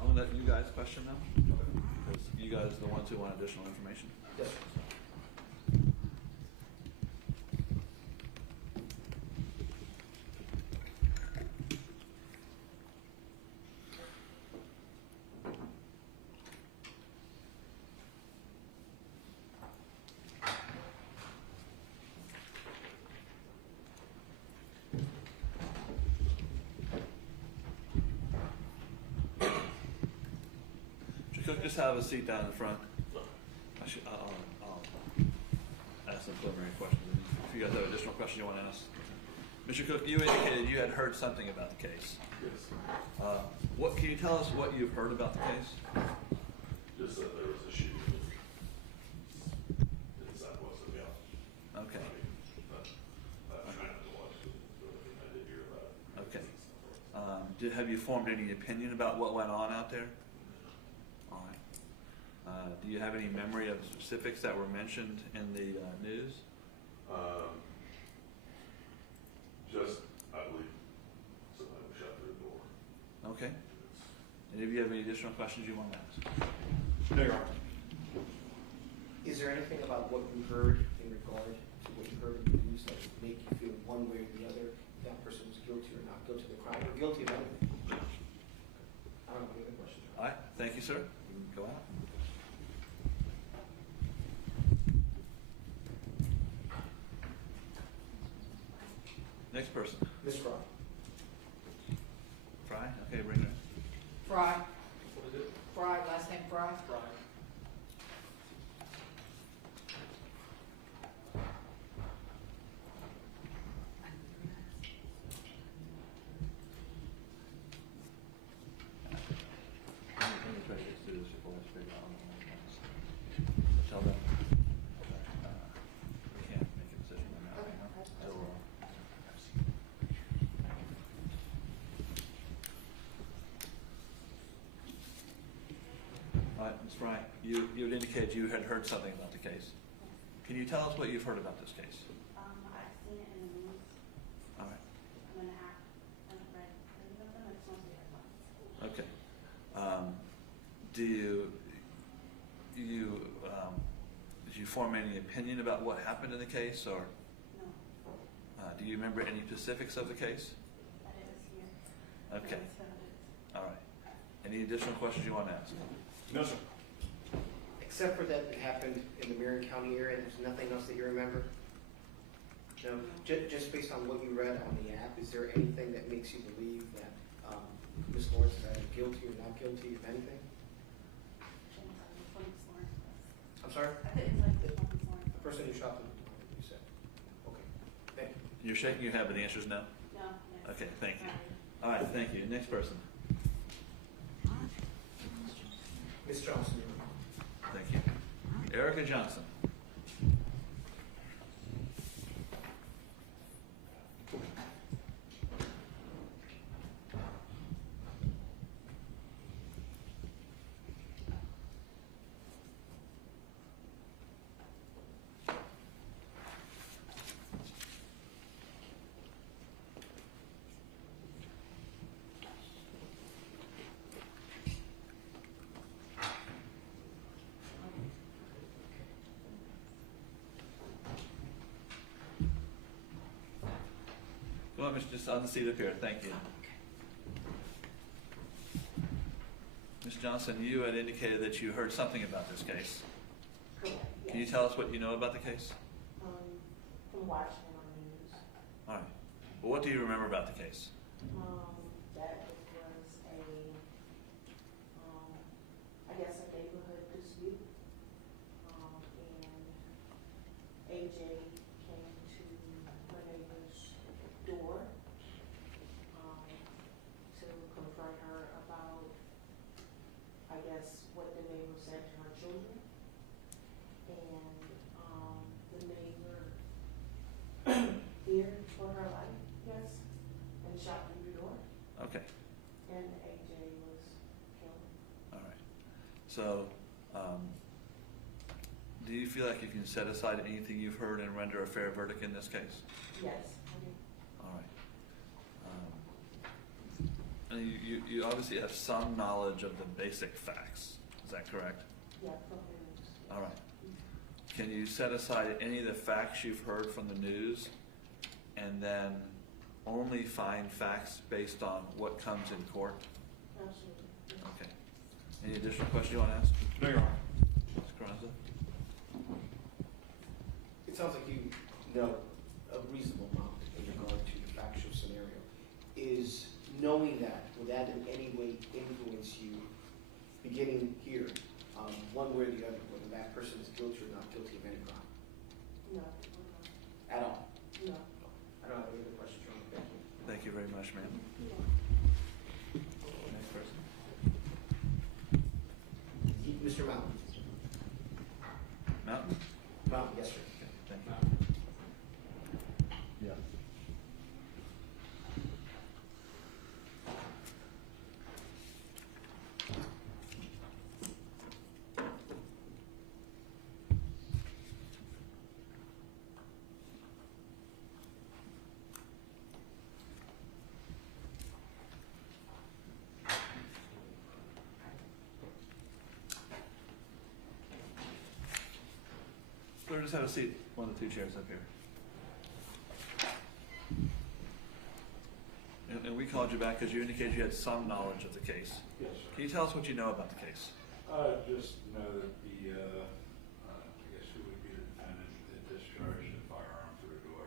I'm gonna let you guys question them, because you guys are the ones who want additional information. Yes, sir. Mr. Cook, just have a seat down in the front. I'll ask some preliminary questions. If you guys have additional questions you want to ask. Mr. Cook, you indicated you had heard something about the case. Yes. What, can you tell us what you've heard about the case? Just that there was a shooting in the southwest of the Okay, I did hear about it. okay. Have you formed any opinion about what went on out there? All right. Do you have any memory of specifics that were mentioned in the news? Just, I believe, somebody was shot through the door. Okay. And if you have any additional questions you want to ask? No, Your Honor. Is there anything about what you heard in regard to what you heard in the news that would make you feel one way or the other that person was guilty or not guilty of the crime or guilty of anything? I don't have any other questions. All right, thank you, sir. You can go out. Next person. Ms. Fry. Fry? Okay, bring her in. Fry. What is it? Fry, last name Fry. Fry. Ms. Fry, you had indicated you had heard something about the case. Can you tell us what you've heard about this case? I've seen it in the news. All right. I'm gonna have, I haven't read any of them, I just want to hear one. Okay. Did you form any opinion about what happened in the case, or No, do you remember any specifics of the case? I was here. Okay. It was found it. All right. Any additional questions you want to ask? No, sir. Except for that it happened in the Marion County area, there's nothing else that you remember? No, just based on what you read on the app, is there anything that makes you believe that Ms. Lawrence is either guilty or not guilty of anything? Shouldn't tell you which one it's Lorinzc. I'm sorry? I couldn't tell you which one it's Lorinzc. The person who shot the you said. Okay, thank you. You're shaking your head, but the answer is no? No, yes. Okay, thank you. Sorry. All right, thank you. Next person. Ms. Johnson, Thank you. Erica Johnson. Go on, just on the seat up here. Thank you. Ms. Johnson, you had indicated that you heard something about this case. Correct, Can you yes. tell us what you know about the case? From watching it on the news. All right. Well, what do you remember about the case? That it was a, I guess a neighborhood dispute. And AJ came to her neighbor's door, to confront her about, I guess, what the neighbor said to her children. And, the neighbor feared for her life, yes, and shot through the door, Okay. and AJ was killed. All right. So, do you feel like you can set aside anything you've heard and render a fair verdict in this case? Yes, I mean, All right. And you obviously have some knowledge of the basic facts. Is that correct? yeah, from the news. All right. Can you set aside any of the facts you've heard from the news and then only find facts based on what comes in court? Absolutely. Okay. Any additional question you want to ask? No, Your Honor. Ms. Carranza? it sounds like you know a reasonable amount in regard to the factual scenario. Is knowing that, would that in any way influence you beginning here, one way or the other, whether that person is guilty or not guilty of any crime? No, At all? no. I don't have any other questions, Your Honor. Thank you. Thank you very much, ma'am. Next person. Mr. Mountain? Mountain? Mountain, yes, sir. Okay, thank you. Yeah. Sir, just have a seat, one of the two chairs up here. And we called you back because you indicated you had some knowledge of the case. Yes, Can you tell us what you know about the case? Just know that the, I guess who would be the defendant that discharged the firearm through the door,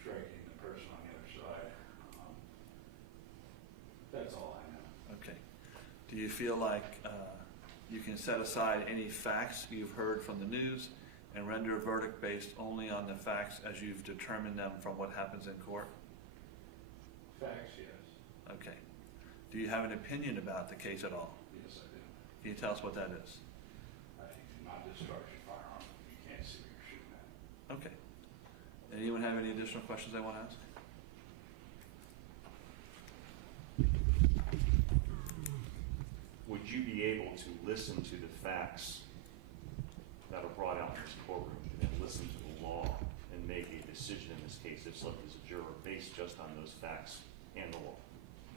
striking the person on the other side. That's all I know. Okay. Do you feel like you can set aside any facts you've heard from the news and render a verdict based only on the facts as you've determined them from what happens in court? Facts, yes. Okay. Do you have an opinion about the case at all? Yes, I do. Can you tell us what that is? I cannot discharge a firearm if you can't see what you're shooting at. Okay. Anyone have any additional questions they want to ask? would you be able to listen to the facts that are brought out in this courtroom and then listen to the law and make a decision in this case if selected as a juror based just on those facts and the law?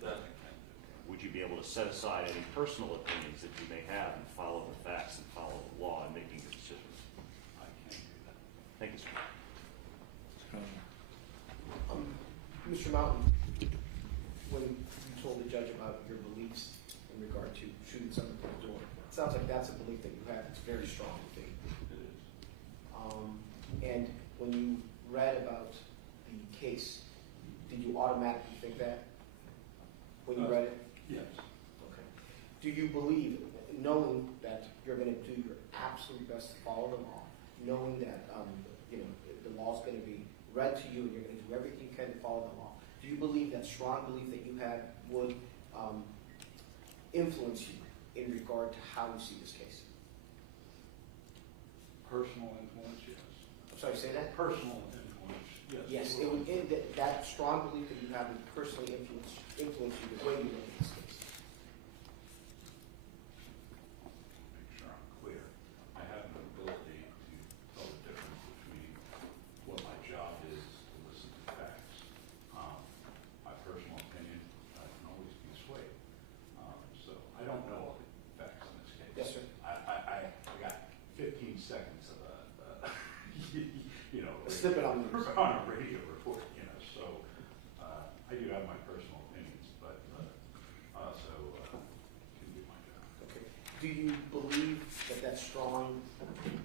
That I can do. Would you be able to set aside any personal opinions that you may have and follow the facts and follow the law in making your decisions? I can do that. Thank you, sir. Mr. Mountain, when you told the judge about your beliefs in regard to shooting someone through the door, it sounds like that's a belief that you have. It's very strong with you. It is. And when you read about the case, did you automatically think that when you read it? Yes. Okay. Do you believe, knowing that you're going to do your absolute best to follow the law, knowing that the law is going to be read to you and you're going to do everything you can to follow the law, do you believe that strong belief that you have would influence you in regard to how you see this case? Personal influence, yes. I'm sorry, say that? Personal influence, yes. Yes, it would. That strong belief that you have would personally influence you the way you look at this case. Make sure I'm clear. I have an ability to tell the difference between what my job is to listen to facts. My personal opinion can always be swayed. So I don't know all the facts in this case. Yes, sir. I got 15 seconds of a Snippet on the news. on a radio report, so I do have my personal opinions, but I also can do my job. Okay. Do you believe that strong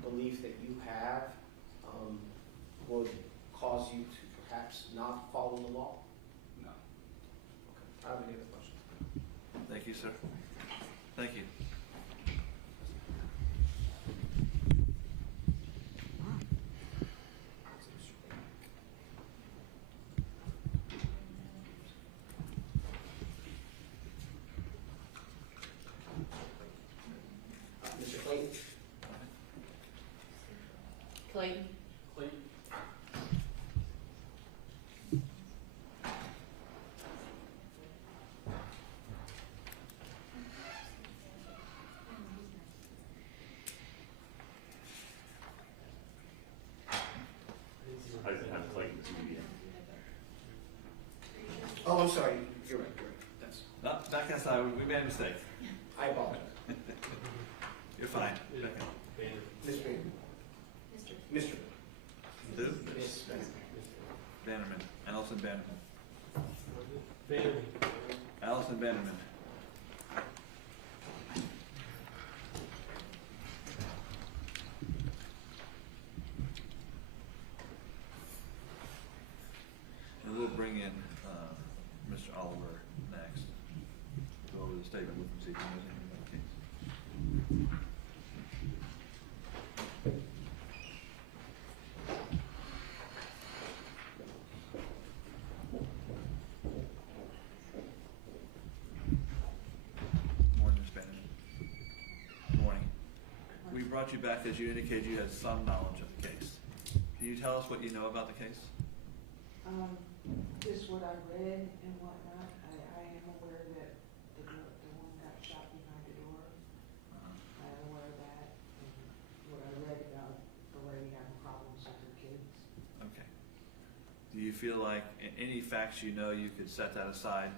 belief that you have would cause you to perhaps not follow the law? No. Okay. I don't have any other questions. Thank you, sir. Thank you. Mr. Clayton? Clayton? Clayton. I'm Clayton, TV. Oh, I'm sorry. You're right. That's. No, back inside. We made a mistake. I apologize. You're fine. Ms. Baker. Mr. Who? Ms. Bannerman. Allison Bannerman. Bannerman. Allison Bannerman. And we'll bring in Mr. Oliver next. Go over the statement with him, see if he knows anything about the case. Morning, Ms. Bannerman. Good morning. We brought you back as you indicated you had some knowledge of the case. Can you tell us what you know about the case? Just what I read and whatnot, I am aware that the woman got shot behind the door. I am aware of that, and what I read about the lady having problems with her kids. Okay. Do you feel like any facts you know you could set that aside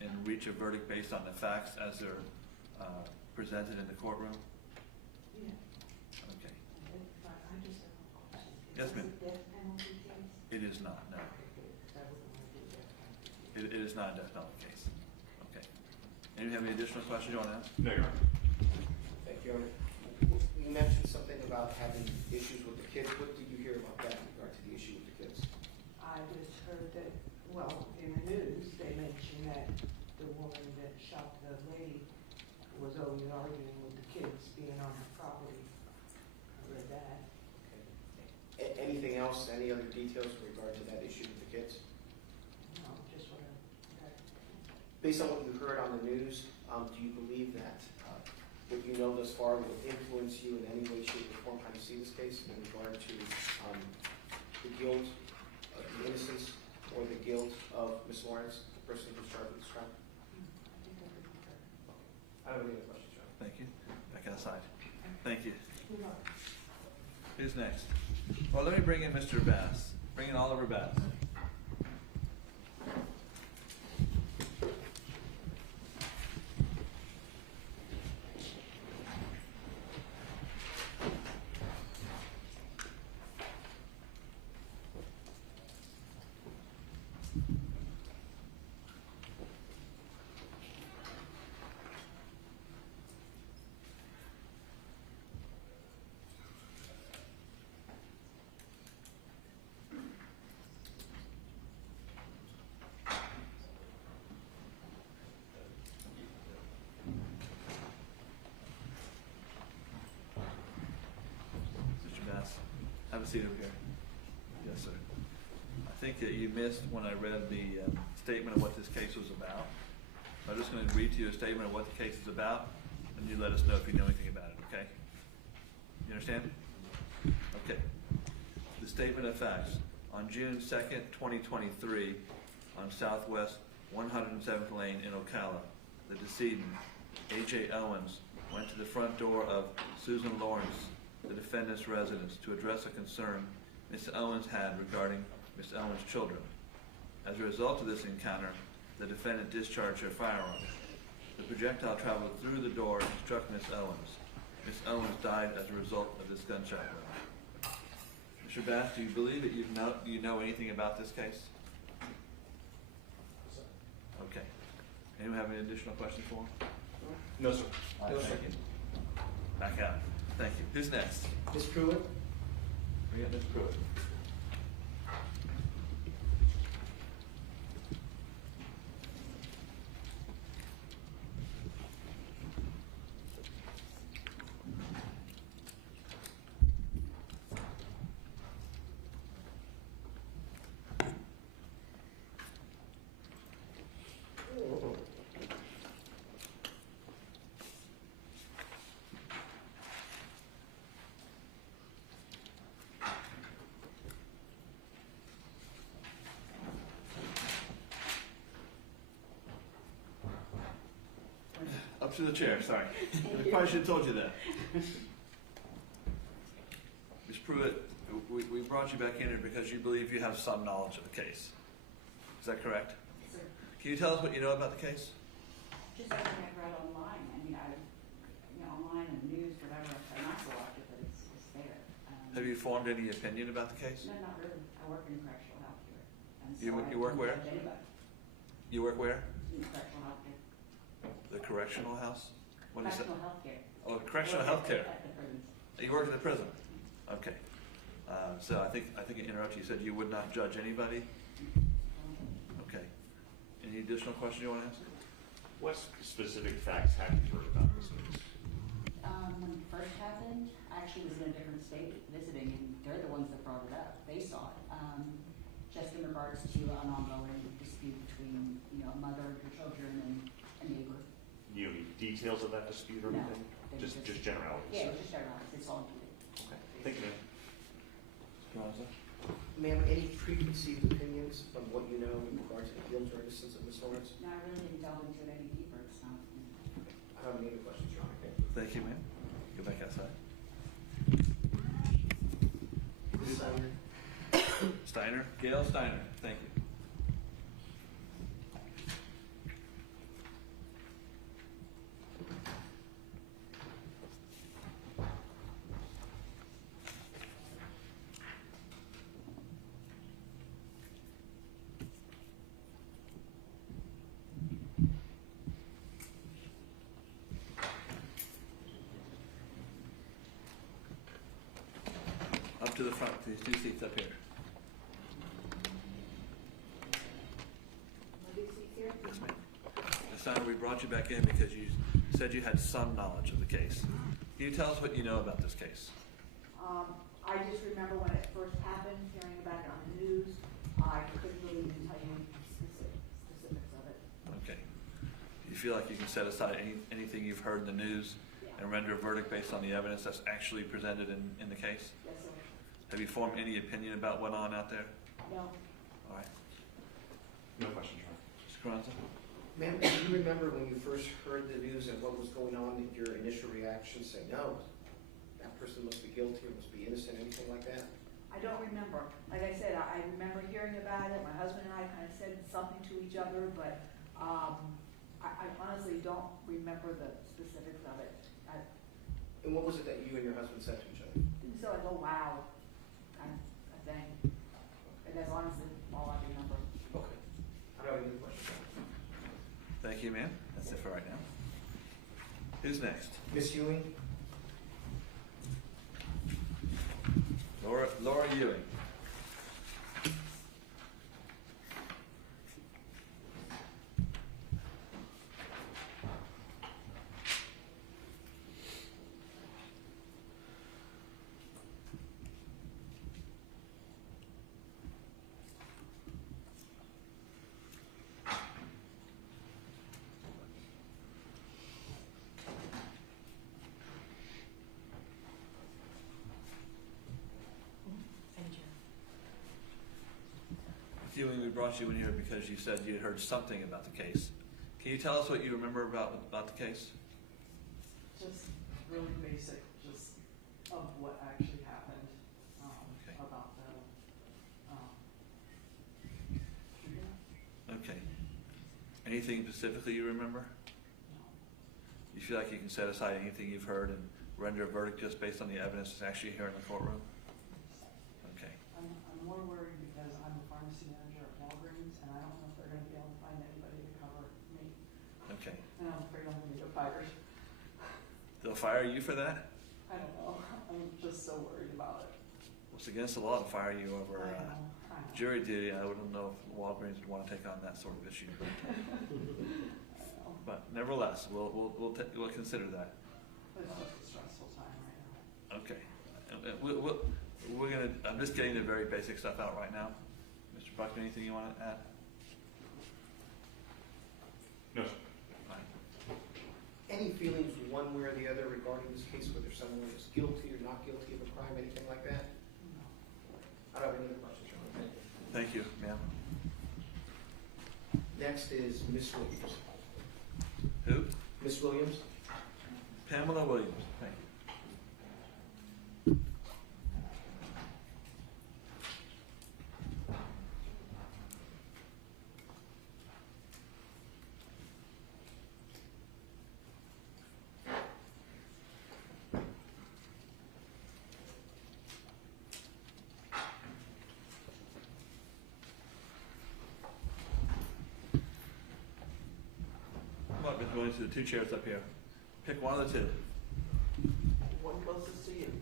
and reach a verdict based on the facts as they're presented in the courtroom? Yeah. Okay. I just have a question. Yes, ma'am. Is this a death penalty case? It is not, no. I wouldn't want to do that. It is not a death penalty case. Okay. And you have any additional questions you want to ask? No, Your Honor. Thank you. You mentioned something about having issues with the kids. What did you hear about that in regard to the issue with the kids? I just heard that, well, in the news, they mentioned that the woman that shot the lady was always arguing with the kids being on her property. I read that. Okay. Anything else, any other details in regard to that issue with the kids? No, just what I read. Based on what you heard on the news, do you believe that what you know thus far will influence you in any way, shape, or form how you see this case in regard to the guilt, the innocence, or the guilt of Ms. Lorincz, the person who's charged with this crime? I think I could concur. I don't have any other questions, Your Thank you. Back outside. Thank you. Who's next? Well, let me bring in Mr. Bass. Bring in Oliver Bass. Mr. Bass, have a seat over here. Yes, sir. I think that you missed when I read the statement of what this case was about. I'm just going to read to you a statement of what the case is about, and you let us know if you know anything about it, okay? You understand? Okay. The statement of facts. On June 2nd, 2023, on Southwest 107th Lane in Ocala, the decedent, AJ Owens, went to the front door of Susan Lorincz, the defendant's residence, to address a concern Ms. Owens had regarding Ms. Owens' children. As a result of this encounter, the defendant discharged her firearm. The projectile traveled through the door and struck Ms. Owens. Ms. Owens died as a result of this gunshot wound. Mr. Bass, do you believe that you know anything about this case? Okay. Anyone have any additional questions for him? No, sir. All right, thank you. Back out. Thank you. Who's next? Ms. Pruitt? We got Ms. Pruitt. Up to the chair, sorry. I probably should have told you that. Ms. Pruitt, we brought you back in here because you believe you have some knowledge of the case. Is that correct? Yes, sir. Can you tell us what you know about the case? Just everything I've read online. I mean, online and news, whatever, and I still watch it, but it's there. Have you formed any opinion about the case? No, not really. I work in correctional health care. And so You work I don't where? judge anybody You work where? in correctional health care. The correctional house? What is that? Correctional health care. Oh, correctional health care. At the prisons. You work at the prison? Okay. So I think I interrupted you. You said you would not judge anybody? Okay. Any additional questions you want to ask? What specific facts have you heard about this case? When it first happened, I actually was in a different state visiting, and they're the ones that brought it up. They saw it. Just in regards to an ongoing dispute between, a mother and her children and a neighbor. Do you have any details of that dispute or No, anything? they Just just- generalities? Yeah, it was just general. It's all included. Okay, thank you, ma'am. Rosa? Ma'am, any preconceived opinions from what you know in regard to the guilt or innocence of Ms. Lawrence? No, I really didn't delve into it any deeper. It's not. I don't have any other questions, Your Honor. Thank you. Thank you, ma'am. Go back outside. Ms. Steiner? Steiner? Gail Steiner. Thank you. Up to the front, these two seats up here. Yes, ma'am. Ms. Steiner, we brought you back in because you said you had some knowledge of the case. Can you tell us what you know about this case? I just remember when it first happened, hearing about it on the news. I couldn't really even tell you specifics of it. Okay. Do you feel like you can set aside anything you've heard in the news and render a verdict based on the evidence that's actually presented in the case? Yes, sir. Have you formed any opinion about what went on out there? No. All right. No questions, Your Honor. Mr. Carranza? Ma'am, do you remember when you first heard the news and what was going on, and your initial reaction saying, no, that person must be guilty or must be innocent, anything like that? I don't remember. Like I said, I remember hearing about it. My husband and I kind of said something to each other, but I honestly don't remember the specifics of it. And what was it that you and your husband said to each other? Didn't feel like, oh wow, kind of a thing. And that's honestly all I remember. Okay. I don't have any questions. Thank you, ma'am. That's it for right now. Who's next? Miss Ewing? Laura Ewing. Ewing, we brought you in here because you said you had heard something about the case. Can you tell us what you remember about the case? Just really basic, just of what actually happened, Okay. about the, shooting. Okay. Anything specifically you remember? No. You feel like you can set aside anything you've heard and render a verdict just based on the evidence that's actually here in the courtroom? Okay. I'm more worried because I'm the pharmacy manager at Walgreens, and I don't know if they're gonna be able to find anybody to cover me, Okay. and I'm afraid I'm gonna get fired. They'll fire you for that? I don't know, I'm just so worried about it. It's against the law to fire you over I know. jury duty. I wouldn't know if Walgreens would want to take on that sort of issue. I know, But nevertheless, we'll consider that. but it's just a stressful time right now. Okay. We're gonna. I'm just getting the very basic stuff out right now. Mr. Buckman, anything you want to add? No, sir. All right. Any feelings one way or the other regarding this case, whether someone is guilty or not guilty of a crime, anything like that? No. I don't have any other questions, Your Honor. Thank you. Thank you, ma'am. Next is Miss Williams. Who? Miss Williams? Pamela Williams. Thank you. Come on, Ms. Williams, to the two chairs up here. Pick one of the two. One closest to you.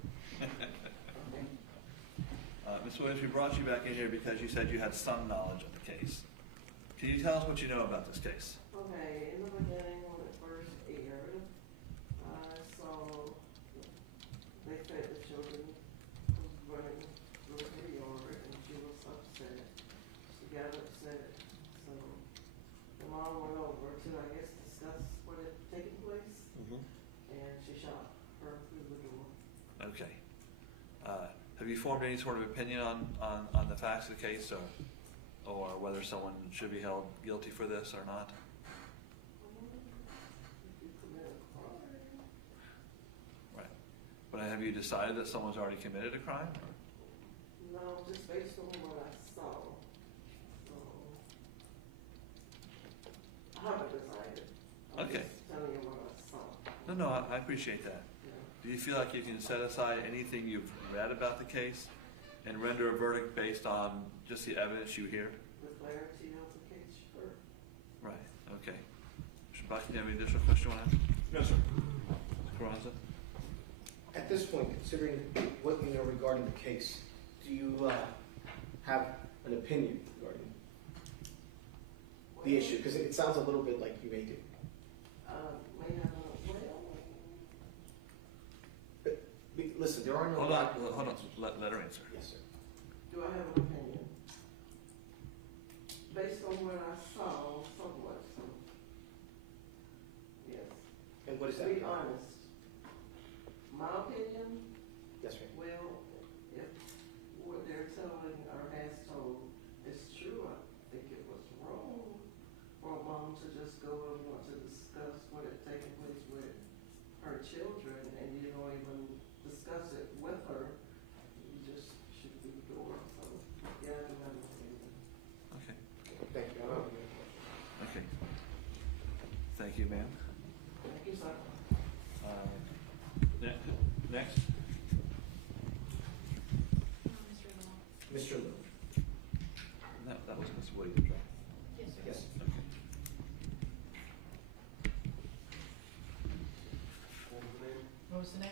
Ms. Williams, we brought you back in here because you said you had some knowledge of the case. Can you tell us what you know about this case? Okay, in the beginning, when it first aired, so they said the children was running through her yard and she was upset. She got upset, so the mom went over to, I guess, discuss what had taken place, and she shot her through the door. Okay. Have you formed any sort of opinion on the facts of the case or whether someone should be held guilty for this or not? Right. But have you decided that someone's already committed a crime? No, just based on what I saw. So, I haven't decided. I'm Okay. just telling you what I saw. No, I appreciate that. Yeah. Do you feel like you can set aside anything you've read about the case and render a verdict based on just the evidence you hear? The clarity of the case, sure. Right, okay. Mr. Buck, do you have any additional question on that? No, sir. Mr. Carranza? At this point, considering what you know regarding the case, do you have an opinion regarding the issue? Because it sounds a little bit like you may do. May have a, Listen, there are no... Hold on. Let her answer. Yes, sir. do I have an opinion? Based on what I saw, somewhat, so, yes. And what is To that? be honest, my opinion, Yes, ma'am. well, if what they're telling or has told is true, I think it was wrong for a mom to just just go and want to discuss what had taken place with her children, and you don't even discuss it with her, you just shoot through the door, so, yeah, I do have an opinion. Okay, Thank you. I don't have any questions. okay. Thank you, ma'am. Thank you, sir. Next? Mr. Liu? That was Ms. Williams, right? Yes, sir. Yes. Okay. What was the name?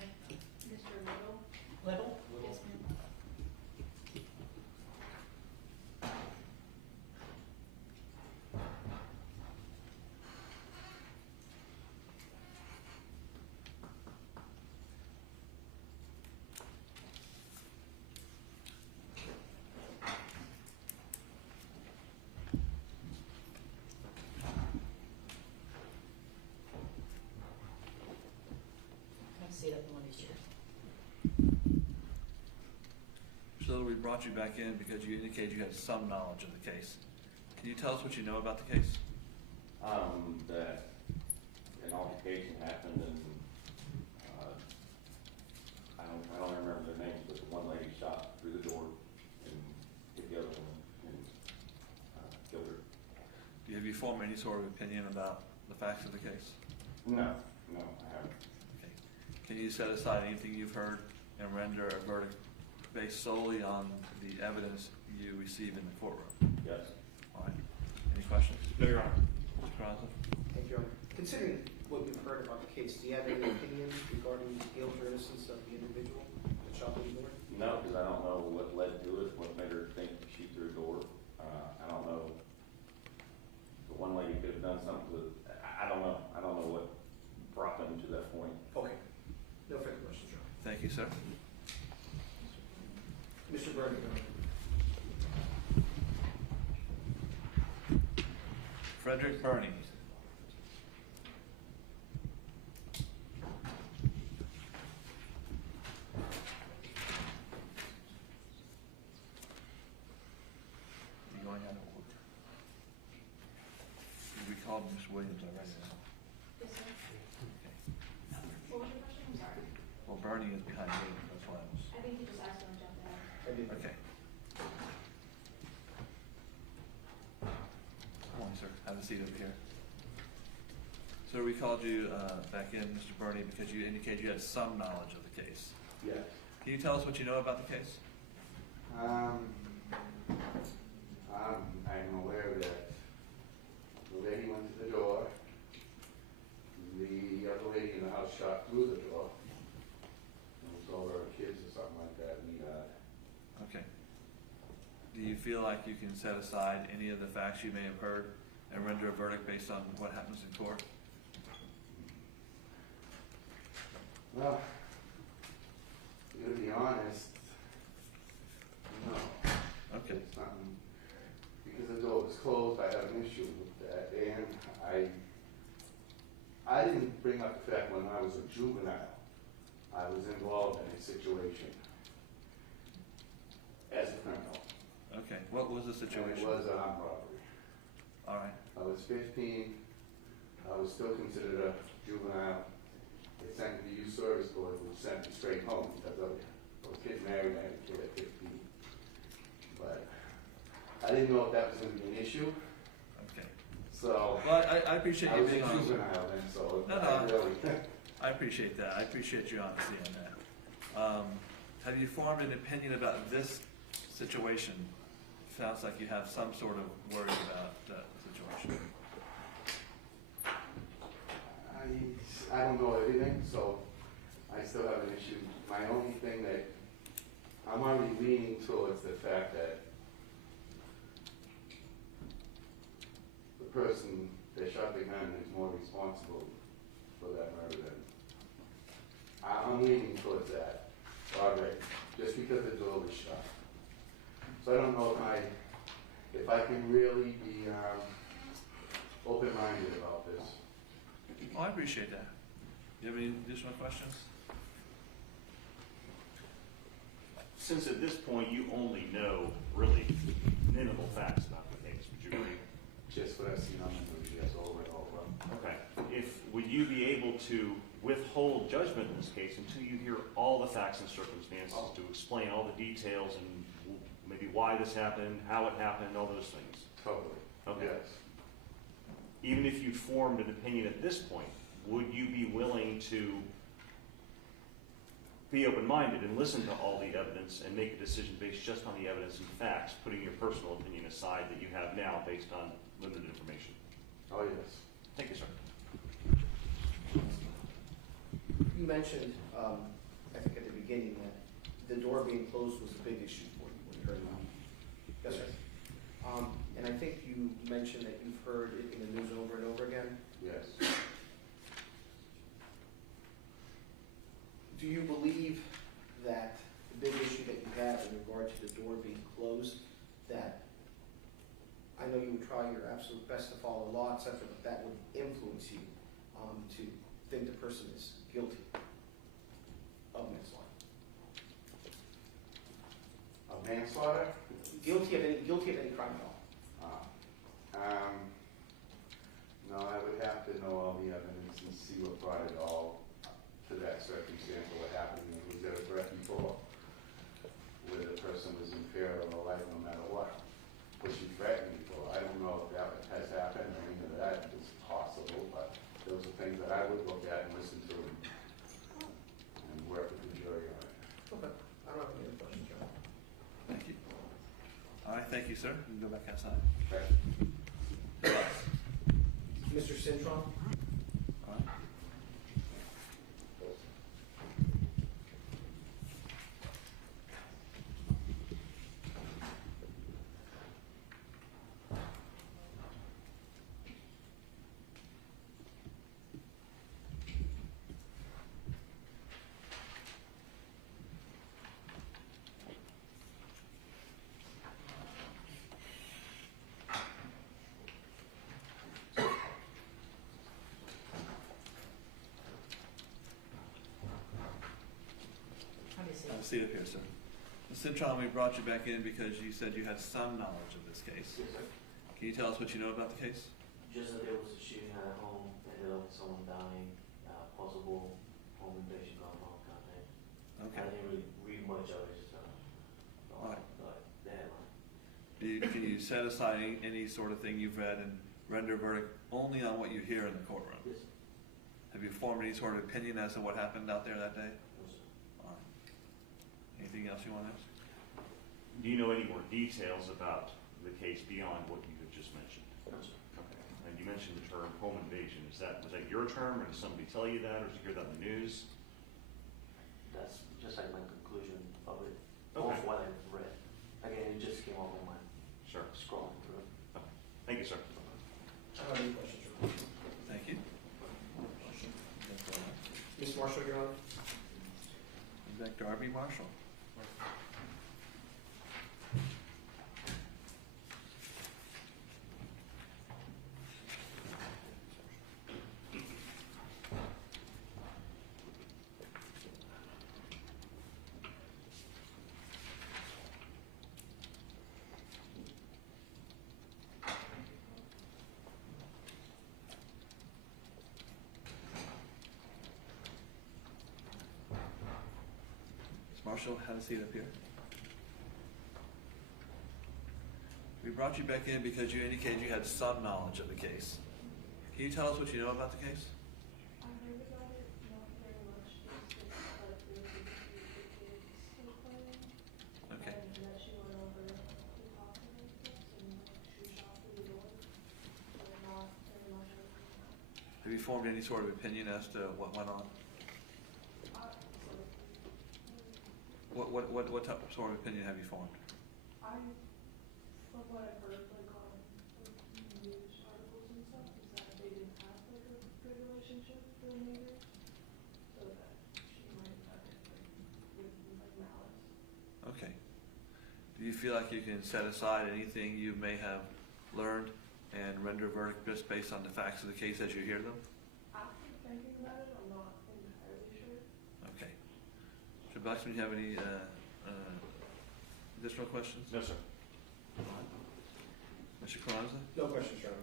Mr. Little? Little? Yes, ma'am. Have a seat up in one of these chairs. So we brought you back in because you indicated you had some knowledge of the case. Can you tell us what you know about the case? That an altercation happened and, I don't remember their names, but the one lady shot through the door and hit the other one and, killed her. Have you formed any sort of opinion about the facts of the case? No, I haven't. Okay. Can you set aside anything you've heard and render a verdict based solely on the evidence you receive in the courtroom? Yes. All right. Any questions? No, Your Honor. Mr. Crosby? Thank you, Your Honor. Considering what you've heard about the case, do you have any opinions regarding the guilt or innocence of the individual that shot the door? No, because I don't know what led to it, what made her think to shoot through a door. I don't know. The one lady could have done something with, I don't know. I don't know what brought them to that point. Okay. No further questions, Your Honor. Thank you, sir. Mr. Bernie, Your Honor. Frederick Burney. You going out of order? We called Ms. Williams already. Yes, sir. Okay. What was your question? I'm sorry. Well, Bernie is behind Williams, that's why I was. I think he just asked him to jump in. I did. Okay. Come on, sir, have a seat over here. So we called you back in, Mr. Burney, because you indicated you had some knowledge of the case. Yes. Can you tell us what you know about the case? I'm aware that the lady went to the door, the other lady in the house shot through the door, and was over her kids or something like that in the yard. Okay. Do you feel like you can set aside any of the facts you may have heard and render a verdict based on what happens in court? Well, to be honest, no. Okay. It's something, because the door was closed, I have an issue with that, and I didn't bring up the fact when I was a juvenile, I was involved in a situation as a criminal. Okay, what was the situation? And it was an armed robbery. All right. I was 15, I was still considered a juvenile. They sent me to youth service board, which sent me straight home because I was getting married, I had a kid at 15. But I didn't know if that was going to be an issue. Okay. So Well, I appreciate you being I was honest. a juvenile then, so No, I no. really. I appreciate that. I appreciate your honesty on that. Have you formed an opinion about this situation? Sounds like you have some sort of worry about that situation. I don't know everything, so I still have an issue. My only thing that I'm already leaning towards the fact that the person that shot the gun is more responsible for that murder than I'm leaning towards that already, just because the door was shut. So I don't know if I can really be open-minded about this. Oh, I appreciate that. Do you have any additional questions? Since at this point you only know really minimal facts about the case, would you agree? Just what I've seen on the news, yes, over and over. Okay. Would you be able to withhold judgment in this case until you hear all the facts and circumstances to explain all the details and maybe why this happened, how it happened, all those things? Totally. Okay. Yes. Even if you formed an opinion at this point, would you be willing to be open-minded and listen to all the evidence and make a decision based just on the evidence and facts, putting your personal opinion aside that you have now based on limited information? Oh, yes. Thank you, sir. You mentioned, I think at the beginning, that the door being closed was a big issue for you when you heard about it. Yes, sir. And I think you mentioned that you've heard it in the news over and over again. Yes. Do you believe that the big issue that you have in regard to the door being closed, that I know you would try your absolute best to follow the law, etc., but that would influence you to think the person is guilty of manslaughter? Of manslaughter? Guilty of any crime at all? No, I would have to know all the evidence and see what brought it all to that circumstance or what happened. Was there a threat before where the person was in fear of their life no matter what? Was she threatened before? I don't know if that has happened or any of that is possible, but those are things that I would look at and listen to and work with the jury on it. Okay. I don't have any other questions, John. Thank you. All right, thank you, sir. You can go back outside. Okay. Who else? Mr. Cintron? All right. Have a seat up here, sir. Ms. Cintron, we brought you back in because you said you had some knowledge of this case. Yes, sir. Can you tell us what you know about the case? Just that there was a shooting at a home, ended up with someone dying, possible home invasion gone wrong kind of thing. Okay. I didn't really read much of it, just All right. the headline. Can you set aside any sort of thing you've read and render a verdict only on what you hear in the courtroom? Yes, sir. Have you formed any sort of opinion as to what happened out there that day? No, sir. All right. Anything else you want to ask? Do you know any more details about the case beyond what you have just mentioned? No, sir. Okay. And you mentioned the term home invasion. Was that your term, or did somebody tell you that, or did you hear that in the news? That's just like my conclusion of it. Okay. Of what I've read. Again, it just came up on my Sure. scrolling through it. Okay. Thank you, sir. I don't have any questions, Your Honor. Thank you. Ms. Marshall, Your Honor? Back to R.B. Marshall. Marshall, have a seat up here. We brought you back in because you indicated you had some knowledge of the case. Can you tell us what you know about the case? I heard about it, not very much, just that there was a few kids were playing. Okay. And that she went over to talk to them and she shot through the door. But not very much of it. Have you formed any sort of opinion as to what went on? What type of sort of opinion have you formed? From what I've heard, like on news articles and stuff, is that they didn't have like a good relationship for neighbors, so that she might have done it with like malice. Okay. Do you feel like you can set aside anything you may have learned and render a verdict just based on the facts of the case as you hear them? After thinking about it, I'm not entirely sure. Okay. Mr. Blacksman, do you have any additional questions? No, sir. Mr. Carranza? No questions, Your Honor.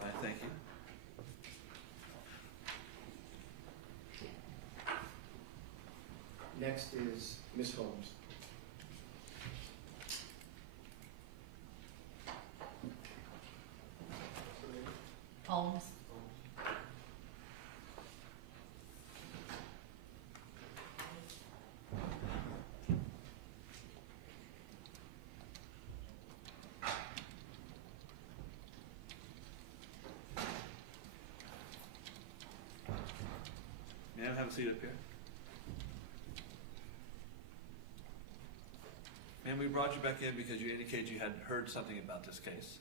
All right, thank you. Next is Ms. Holmes. Holmes. May I have a seat up here? Ma'am, we brought you back in because you indicated you had heard something about this case.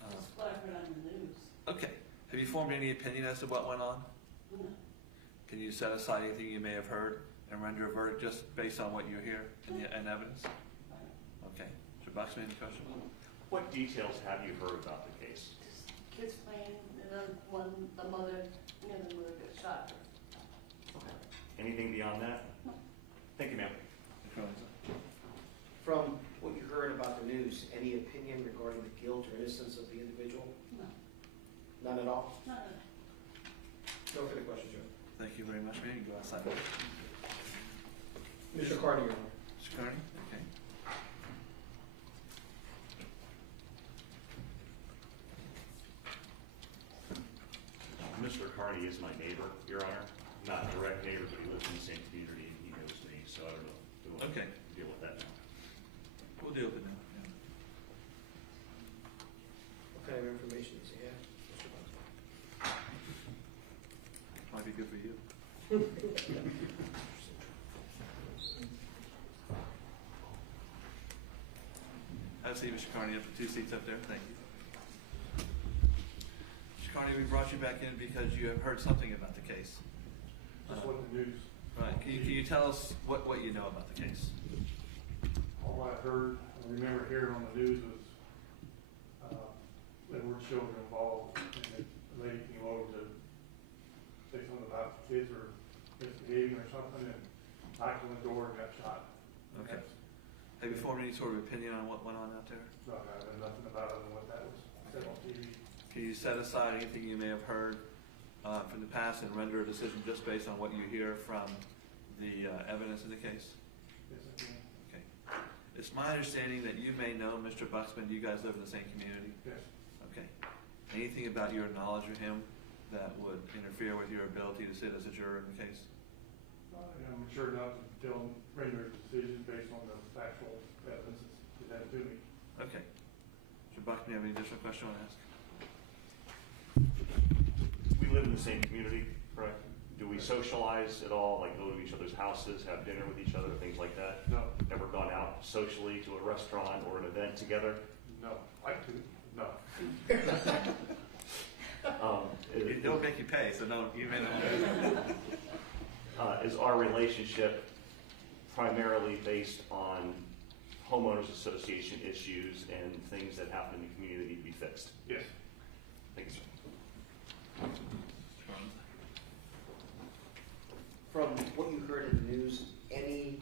That's what I heard on the news. Okay. Have you formed any opinion as to what went on? No. Can you set aside anything you may have heard and render a verdict just based on what you hear and evidence? Okay. Mr. Buxman, any question? What details have you heard about the case? Just kids playing, and then when the mother got shot. Anything beyond that? No. Thank you, ma'am. From what you heard about the news, any opinion regarding the guilt or innocence of the individual? No. None at all? No. No further questions, Your Honor. Thank you very much, ma'am. You can go outside. Mr. Carney, Your Honor. Mr. Carney? Okay. Mr. Carney is my neighbor, Your Honor. Not a direct neighbor, but he lives in the same community and he knows me, so I don't know. We won't Okay. Deal with that now. We'll deal with it now. Yeah. What kind of information does he have, Mr. Buxman? Might be good for you. I see Mr. Carney up to 2 seats up there. Thank you. Mr. Carney, we brought you back in because you have heard something about the case. Just what the news. Right. Can you tell us what you know about the case? All I heard, I remember hearing on the news was, there were children involved, and the lady came over to say something about the kids were misbehaving or something, and knocked on the door and got shot. Okay. Have you formed any sort of opinion on what went on out there? No, I know nothing about it than what that was said on TV. Can you set aside anything you may have heard from the past and render a decision just based on what you hear from the evidence in the case? Yes, I can. Okay. It's my understanding that you may know Mr. Buxman. You guys live in the same community? Yes. Okay. Anything about your knowledge of him that would interfere with your ability to sit as a juror in the case? I'm sure not to render a decision based on the factual evidence presented to me. Okay. Mr. Buxman, you have any additional question I want to ask? We live in the same community, correct? Do we socialize at all, like go to each other's houses, have dinner with each other, things like that? No. Ever gone out socially to a restaurant or an event together? No. Like to? No. It don't make you pay, so no, you may not. Is our relationship primarily based on homeowners association issues and things that happen in the community that need to be fixed? Yes. Thank you, sir. From what you heard in the news, any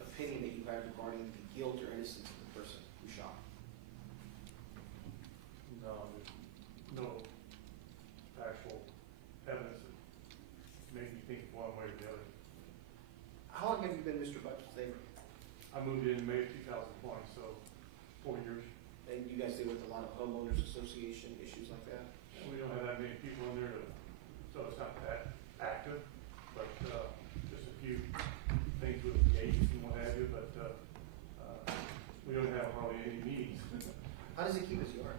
opinion that you have regarding the guilt or innocence of the person who shot? No, no actual evidence that made me think one way or the other. How long have you been Mr. Buxman's neighbor? I moved in May of 2020, so 4 years. And you guys deal with a lot of homeowners association issues like that? And we don't have that many people in there, so it's not that active, but just a few things with gates and what have you, but we don't have hardly any meetings. How does he keep his yard?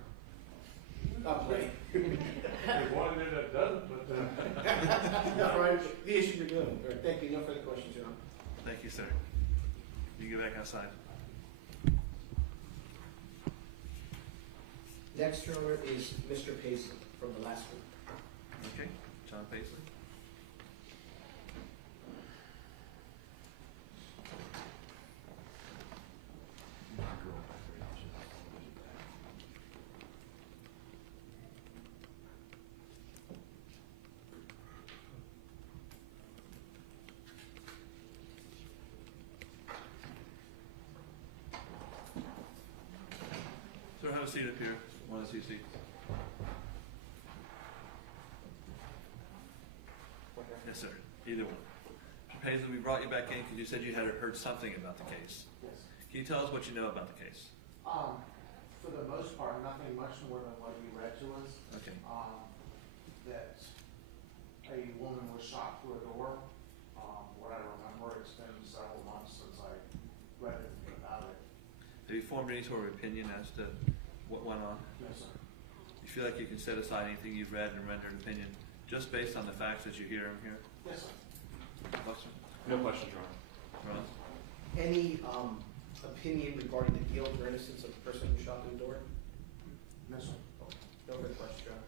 I'm playing. There's one in there that doesn't, but No, right, the issue you're doing. All right, thank you. No further questions, Your Honor. Thank you, sir. You get back outside. Next juror is Mr. Paisley from the last group. Okay, John Paisley. a seat up here, one of the two seats. Yes, sir, either one. Mr. Paisley, we brought you back in because you said you had heard something about the case. Yes. Can you tell us what you know about the case? For the most part, nothing much more than what you read to us. Okay. That a woman was shot through a door. What I remember, it's been several months since I read anything about it. Have you formed any sort of opinion as to what went on? Yes, sir. You feel like you can set aside anything you've read and render an opinion just based on the facts that you hear here? Yes, sir. Question? No questions, Your Honor. Ron? Any opinion regarding the guilt or innocence of the person who shot through the door? No, sir. No further questions, Your Honor.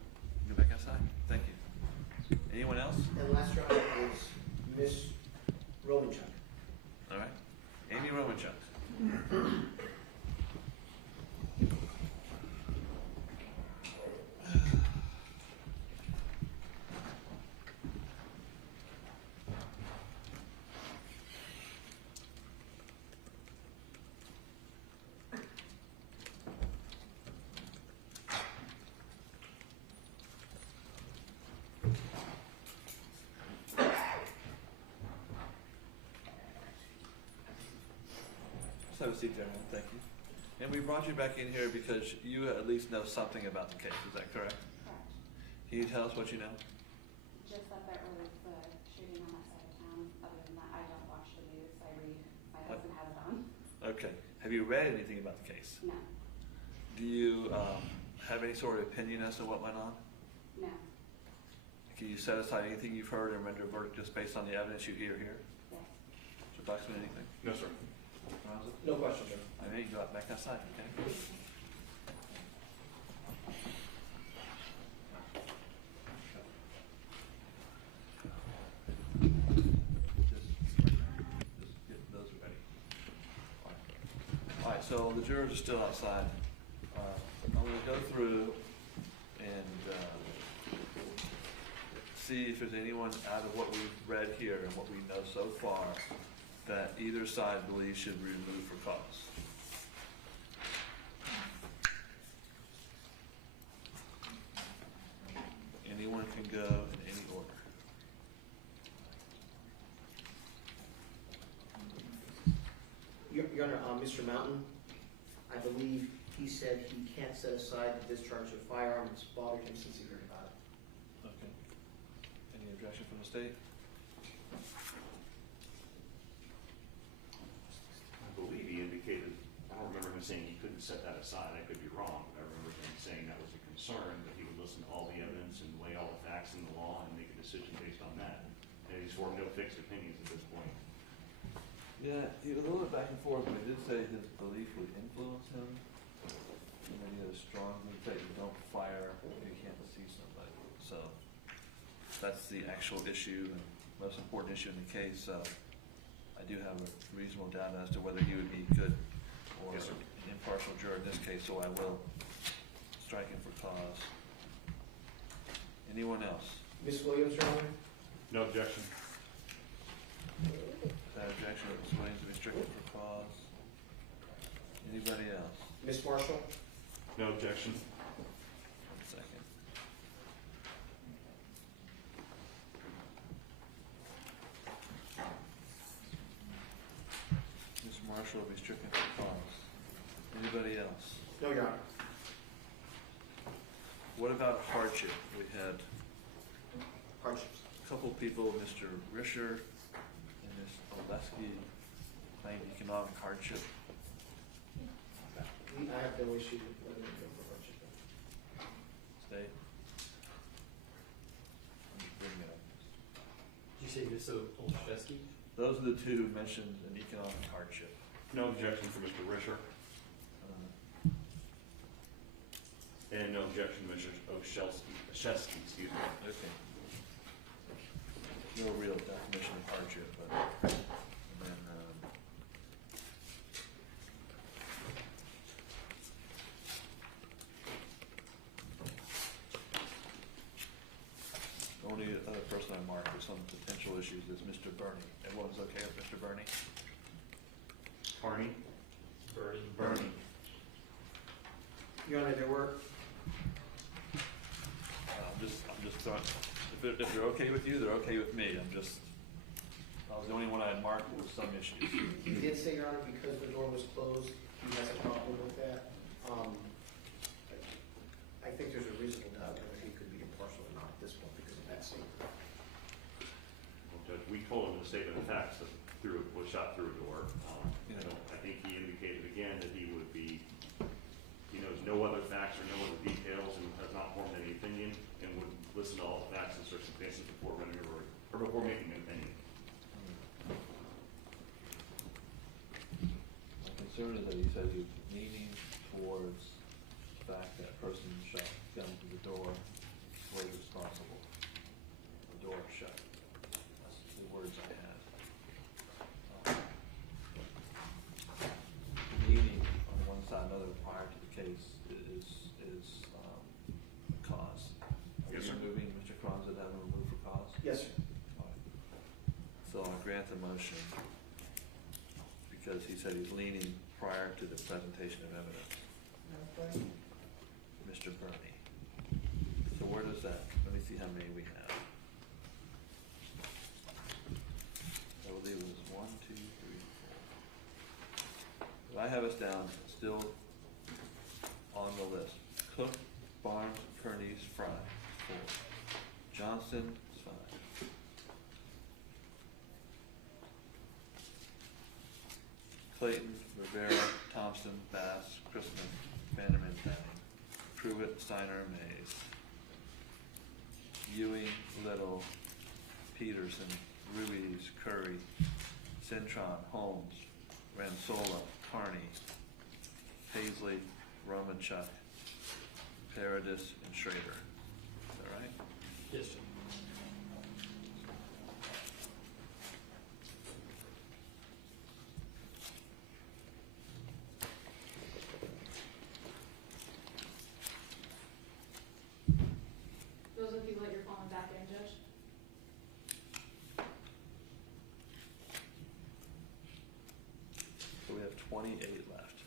Go back outside. Thank you. Anyone else? And last, Your Honor, is Miss Romanchuk. All right. Amy Romanchuk. Have a seat there, man. Thank you. And we brought you back in here because you at least know something about the case. Is that correct? Correct. Can you tell us what you know? Just that there was the shooting on that side of town. Other than that, I don't watch the news. I read. My husband has it on. Okay. Have you read anything about the case? No. Do you have any sort of opinion as to what went on? No. Can you set aside anything you've heard and render a verdict just based on the evidence you hear here? Yes. Mr. Buxman, anything? No, sir. Ronzo? No questions, Your Honor. I may go out back outside, okay? Just get those ready. All right, so the jurors are still outside. I'm going to go through and see if there's anyone out of what we've read here and what we know so far that either side believes should be removed for cause. Anyone can go in any order. Your Honor, Mr. Mountain, I believe he said he can't set aside the discharge of firearm. It's bothered him since he heard about it. Okay. Any objection from the state? I believe he indicated, I don't remember him saying he couldn't set that aside. I could be wrong, but I remember him saying that was a concern, that he would listen to all the evidence and weigh all the facts in the law and make a decision based on that. And he's formed no fixed opinions at this point. Yeah, he was a little bit back and forth, but he did say his belief would influence him. And then he had a strong belief that you don't fire if you can't see somebody. So that's the actual issue and most important issue in the case. So I do have a reasonable doubt as to whether he would be good or Yes, sir. an impartial juror in this case, so I will strike him for cause. Anyone else? Ms. Williams, Your Honor? No objection. That objection of Ms. Williams to be stricken for cause. Anybody else? Ms. Marshall? No objection. One second. Ms. Marshall will be stricken for cause. Anybody else? No, Your Honor. What about hardship? We had Hardships. a couple people, Mr. Risher and Ms. Oleski, claimed economic hardship. I have no issue with letting him go for hardship. Stay. Let me bring it up. Did you say Ms. Olszewski? Those are the two who mentioned an economic hardship. No objection for Mr. Risher. And no objection, Mr. Olszewski, excuse me. Okay. No real definition of hardship, but and then the only other person I marked with some potential issues is Mr. Bernie. Everyone's okay with Mr. Bernie? Barney? Bernie. Bernie. Your Honor, there were, I'm just throwing, if they're okay with you, they're okay with me. I was the only one I had marked with some issues. he did say, Your Honor, because the door was closed, he has a problem with that. I think there's a reasonable doubt whether he could be impartial or not at this point because of that scene. Well, Judge, we told him the statement of facts that was shot through a door. I think he indicated again that he knows no other facts or no other details and has not formed any opinion and would listen to all the facts and circumstances before making an opinion. My concern is that he says he's leaning towards the fact that person shot gun through the door was responsible. The door shut. That's the words I had. Leaning on one side or another prior to the case is cause. Yes, sir. Are you moving Mr. Cron's that have him removed for cause? Yes, sir. So I'll grant the motion because he said he's leaning prior to the presentation of evidence. Mr. Bernie. So where does that, let me see how many we have. I believe it was 1, 2, 3, 4. But I have us down still on the list. Cook, Barnes, Kearney's, Fry, 4. Johnson is 5. Clayton, Rivera, Thompson, Bass, Christman, Bannerman, Downing, Pruitt, Steiner, Mays, Ewing, Little, Peterson, Ruiz, Curry, Cintron, Holmes, Ransola, Carney, Paisley, Romanchuk, Paradis, and Schrader. Is that right? Yes, sir. Those are the people that you're calling back in, Judge? So we have 28 left.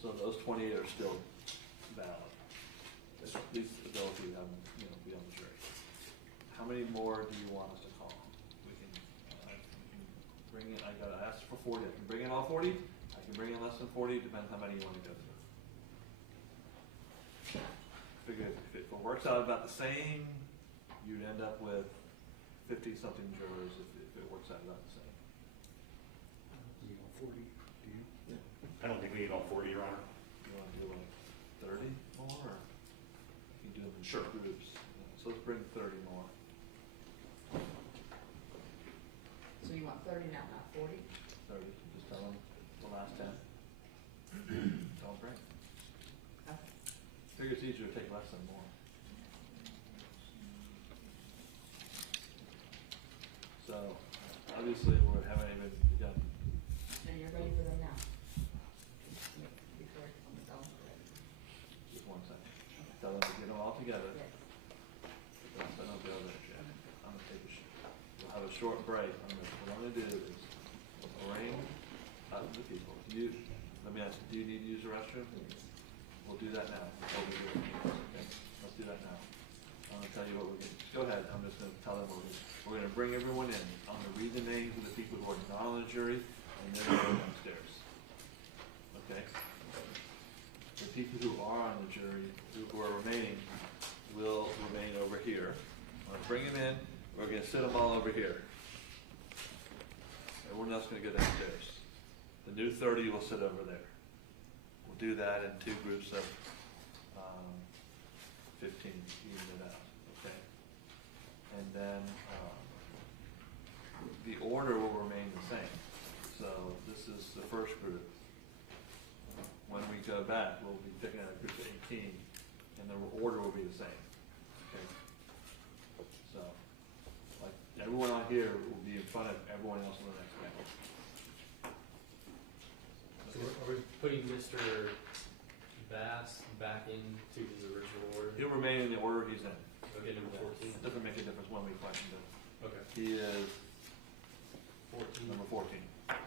So those 28 are still valid. These adults who have, be on the jury. How many more do you want us to call? We can bring in, I gotta ask for 40. I can bring in all 40. I can bring in less than 40, depends how many you want to go through. Figure if it works out about the same, you'd end up with 50-something jurors if it works out about the same. You want 40, do you? Yeah. I don't think we need all 40, Your Honor. You want to do like 30 more, or you can do them in Sure. groups? So let's bring 30 more. So you want 30 now, not 40? 30, just tell them the last 10. Don't bring. Figure it's easier to take less than more. So, obviously, we haven't even begun. And you're ready for them now? Before it comes down to it. Just 1 second. Tell them to get them all together. Yes. I don't go there, Jack. I'm gonna take we'll have a short break. What I'm gonna do is arrange the people. Let me ask you, do you need to use the restroom? We'll do that now. Before we do it. Okay? Let's do that now. I'm gonna tell you what we're gonna, go ahead. I'm just gonna tell them we're gonna bring everyone in. I'm gonna read the names of the people who are not on the jury, and then we'll go downstairs. Okay? The people who are on the jury, who are remaining, will remain over here. I'm gonna bring them in. We're gonna sit them all over here. Everyone else is gonna go downstairs. The new 30 will sit over there. We'll do that in 2 groups of 15, even it out, okay? And then the order will remain the same. So this is the first group. When we go back, we'll be picking out a group of 18, and the order will be the same, okay? So, like, everyone on here will be in front of everyone else on the next panel. So are we putting Mr. Bass back into his original order? He'll remain in the order he's in. Okay, number 14. It doesn't make a difference when we question him. Okay. He is 14. number 14. Okay.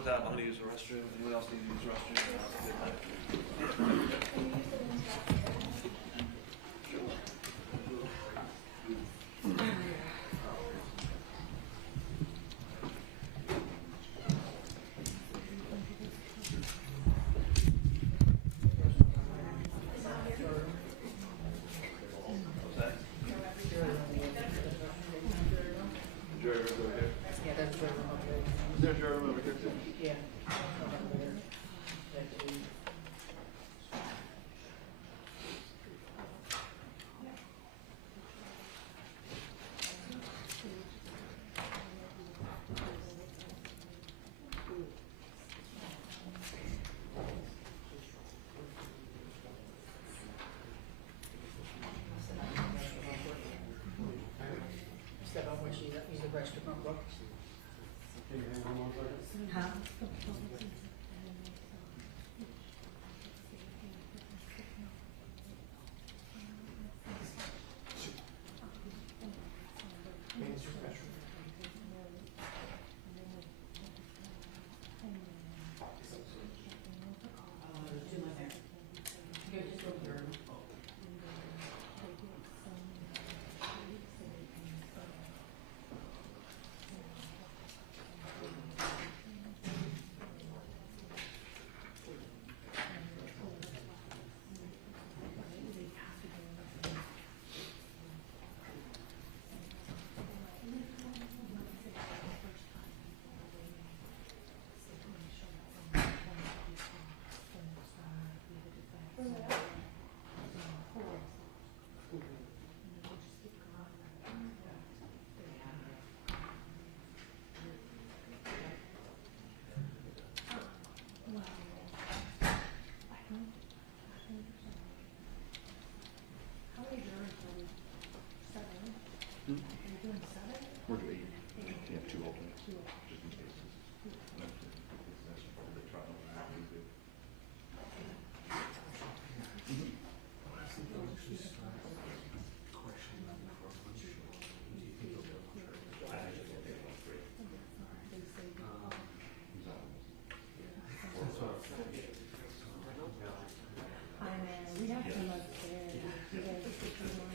with that, I'm gonna use the restroom. Anyone else need to use the restroom? Yeah, that's where we're up there. Is there a juror over here too? Yeah. Step up when she use the restroom, bro. Huh? We're doing 8. You have 2 alternates, just in case. No, that's part of the trial. We have some upstairs. You guys see some more?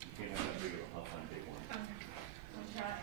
You can't have that big of a huff on day one. I'm trying.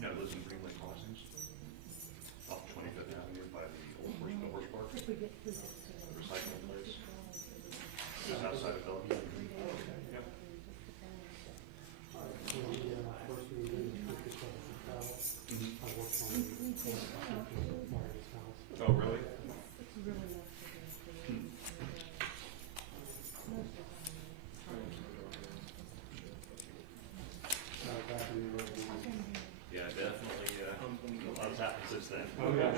No, it lives in Green Lake Crossings, off 25th Avenue by the old horse park. Recycling place. Just outside of Bellevue. Yep. Oh, really? Yeah, definitely, a lot has happened since then. Okay.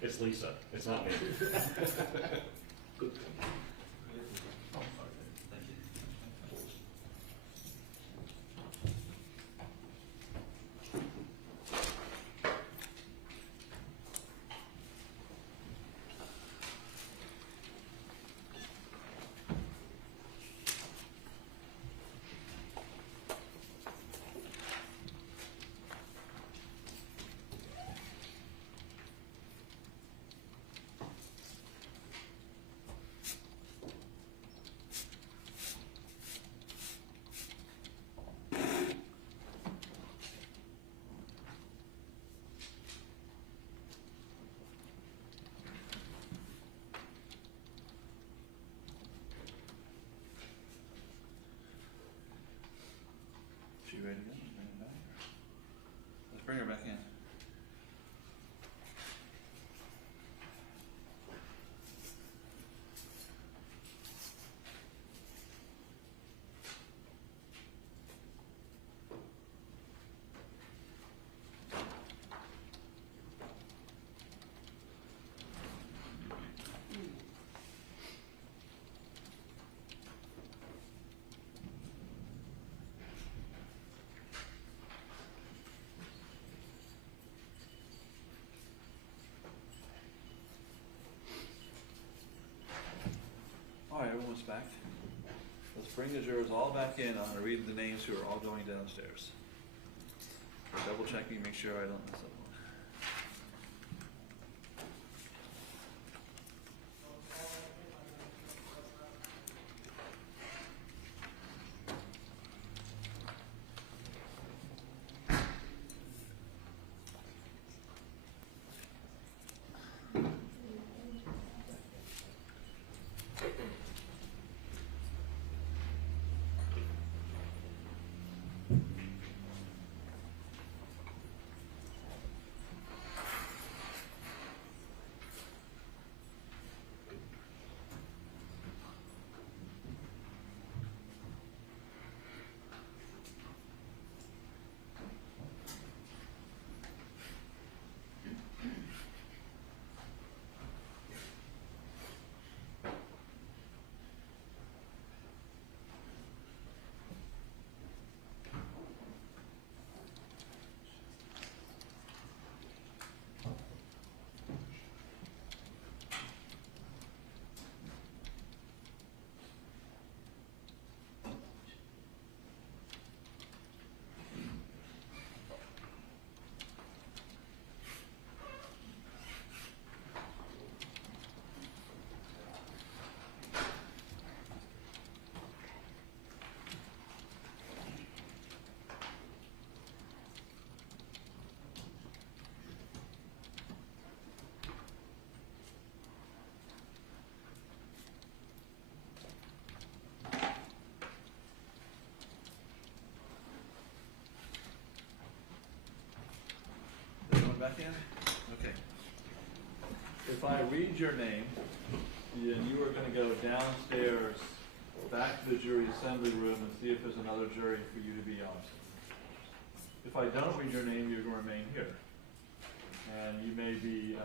It's Lisa, it's not me. She ready to go? Bring her back. Let's bring her back in. All right, everyone's back. Let's bring the jurors all back in. I'm going to read the names who are all going downstairs. Double checking, make sure I don't miss someone. Back in? Okay. If I read your name, then you are going to go downstairs back to the jury assembly room and see if there's another jury for you to be on. If I don't read your name, you're going to remain here. And you may be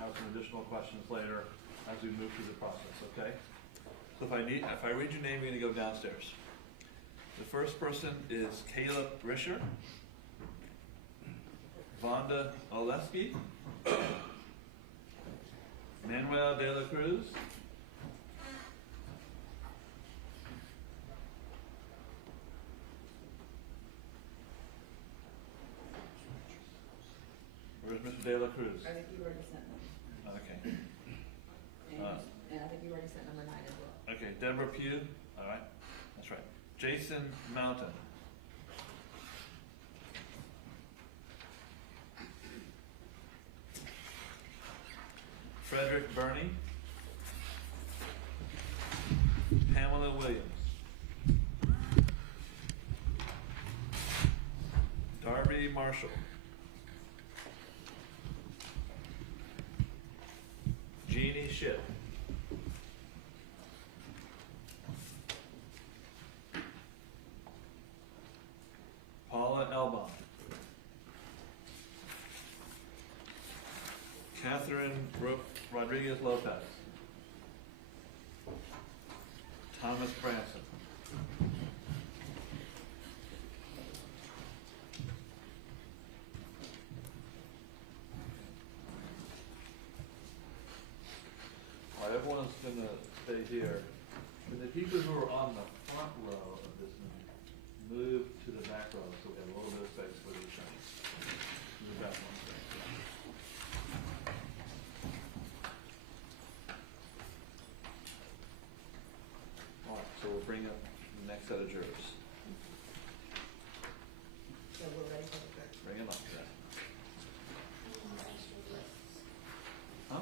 have some additional questions later as we move through the process, okay? So if I read your name, you're going to go downstairs. The first person is Caleb Risher. Vonda Oleski, Manuel de la Cruz, where's Mr. de la Cruz? I think you already sent them. Okay. And I think you already sent number 9 as well. Okay, Deborah Pugh, all right, that's right. Jason Mountain. Frederick Burney, Pamela Williams, Darby Marshall, Jeannie Shipp, Paula Elbon, Catherine Rodriguez Lopez. Thomas Branson. All right, everyone's gonna stay here. And the people who are on the front row of this meeting, move to the back row so we have a little bit of space for the attorneys. The back one. All right, so we'll bring up the next set of jurors. So we're ready for the first. Bring them up, yeah. Huh?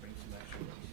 Bring some extra ones.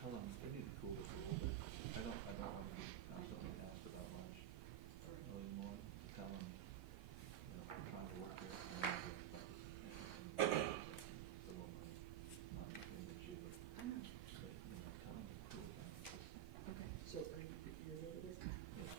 Tell them they need to cool this a little bit. I don't want to be constantly asked about lunch early morning. Tell them, you know, we're trying to work here. And it's a little not anything that you would, I know. but, you know, tell them to cool down. Okay, so are you ready with this? Yeah.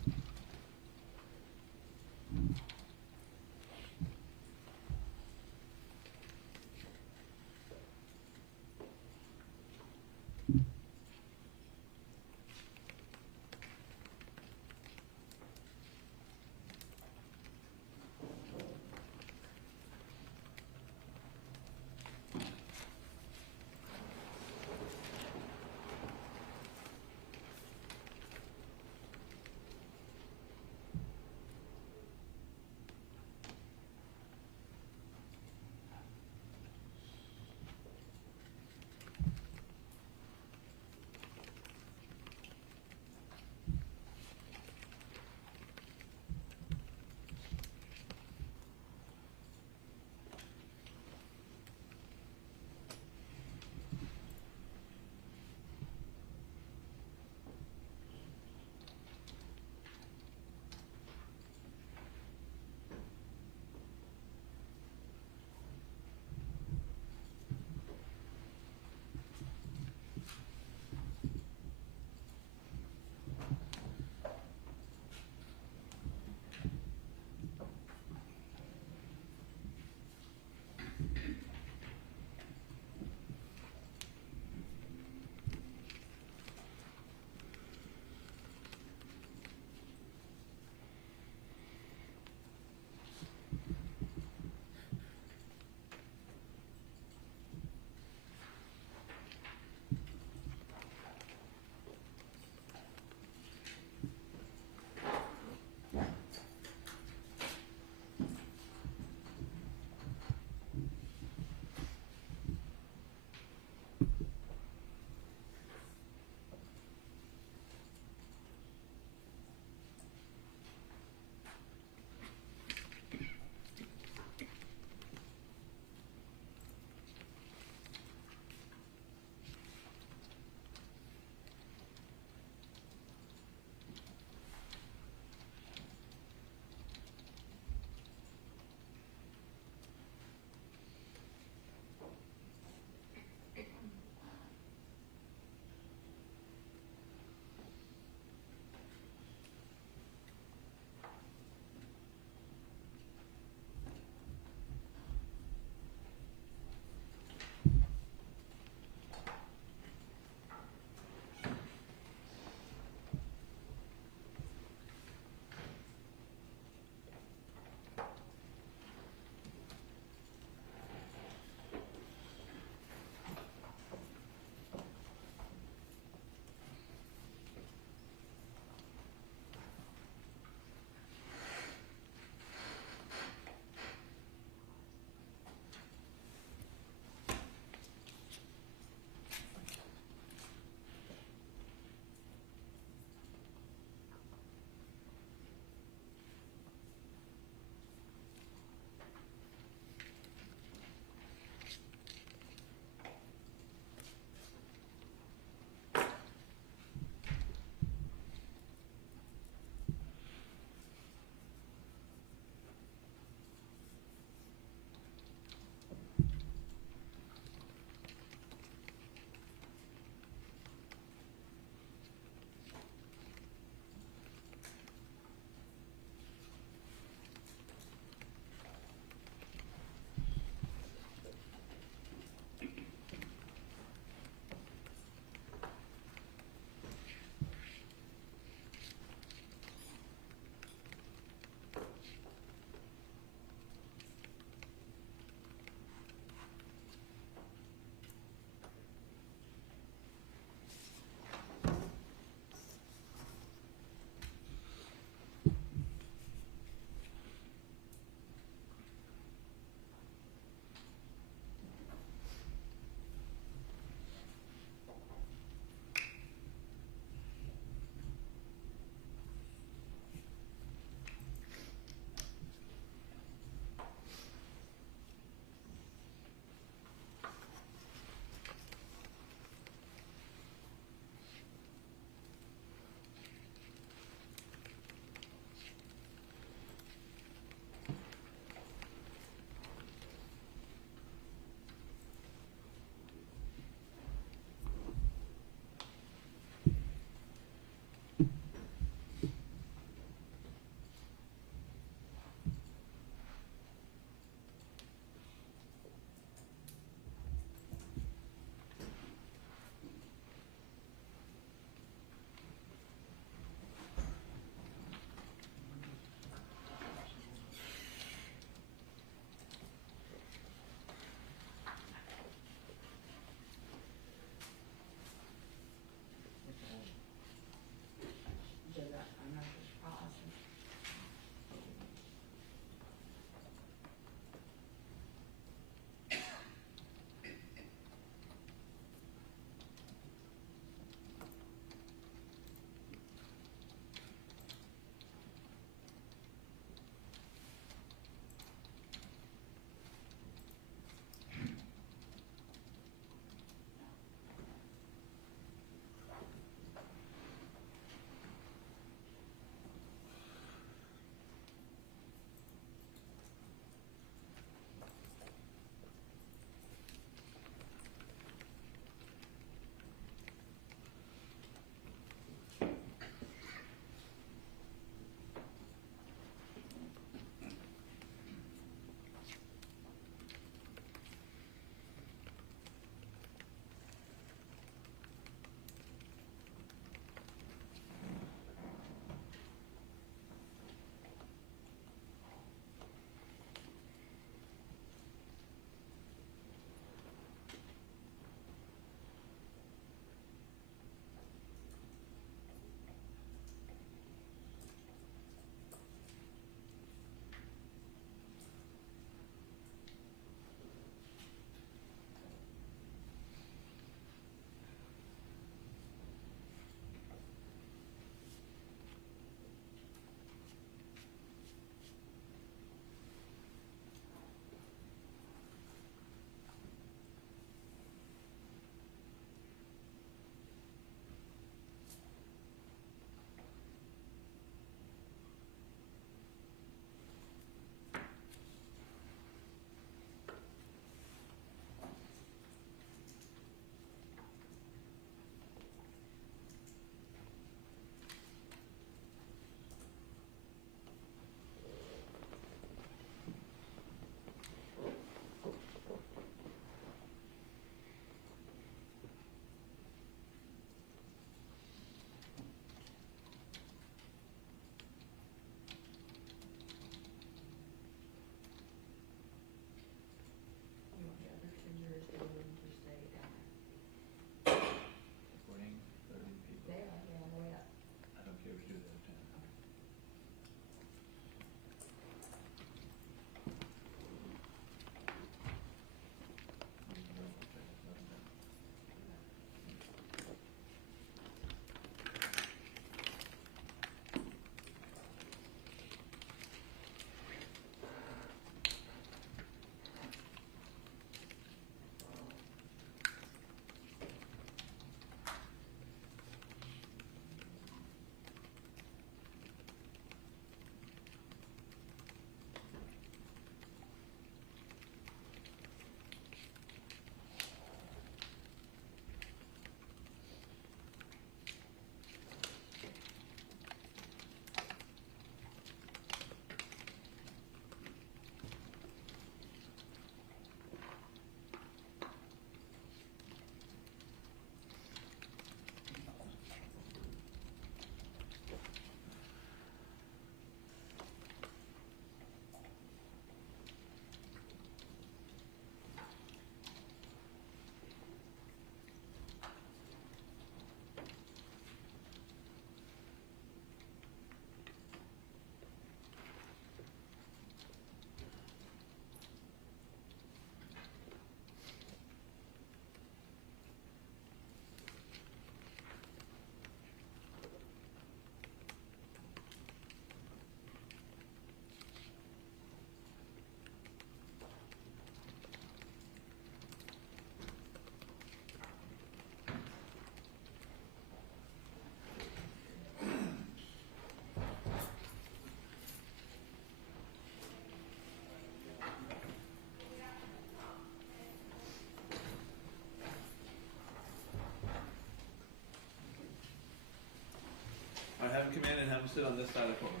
come in and have them sit on this side of the courtroom.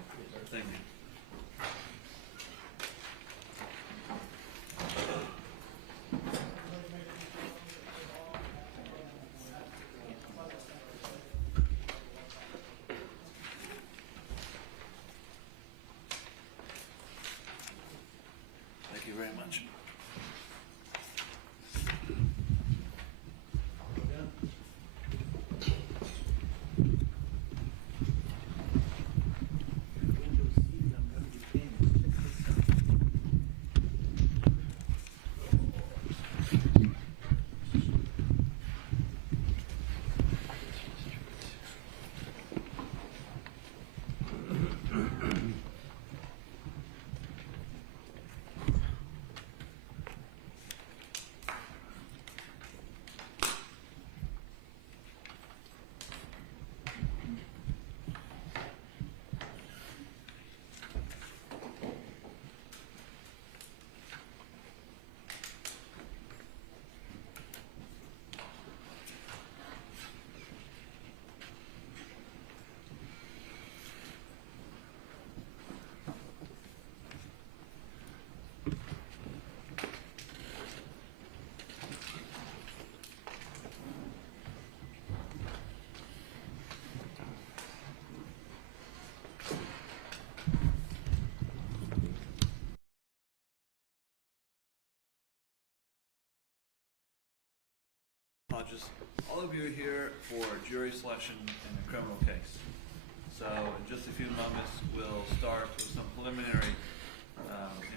Thank you. Thank you very much. All of you are here for jury selection in a criminal case. So in just a few moments, we'll start with some preliminary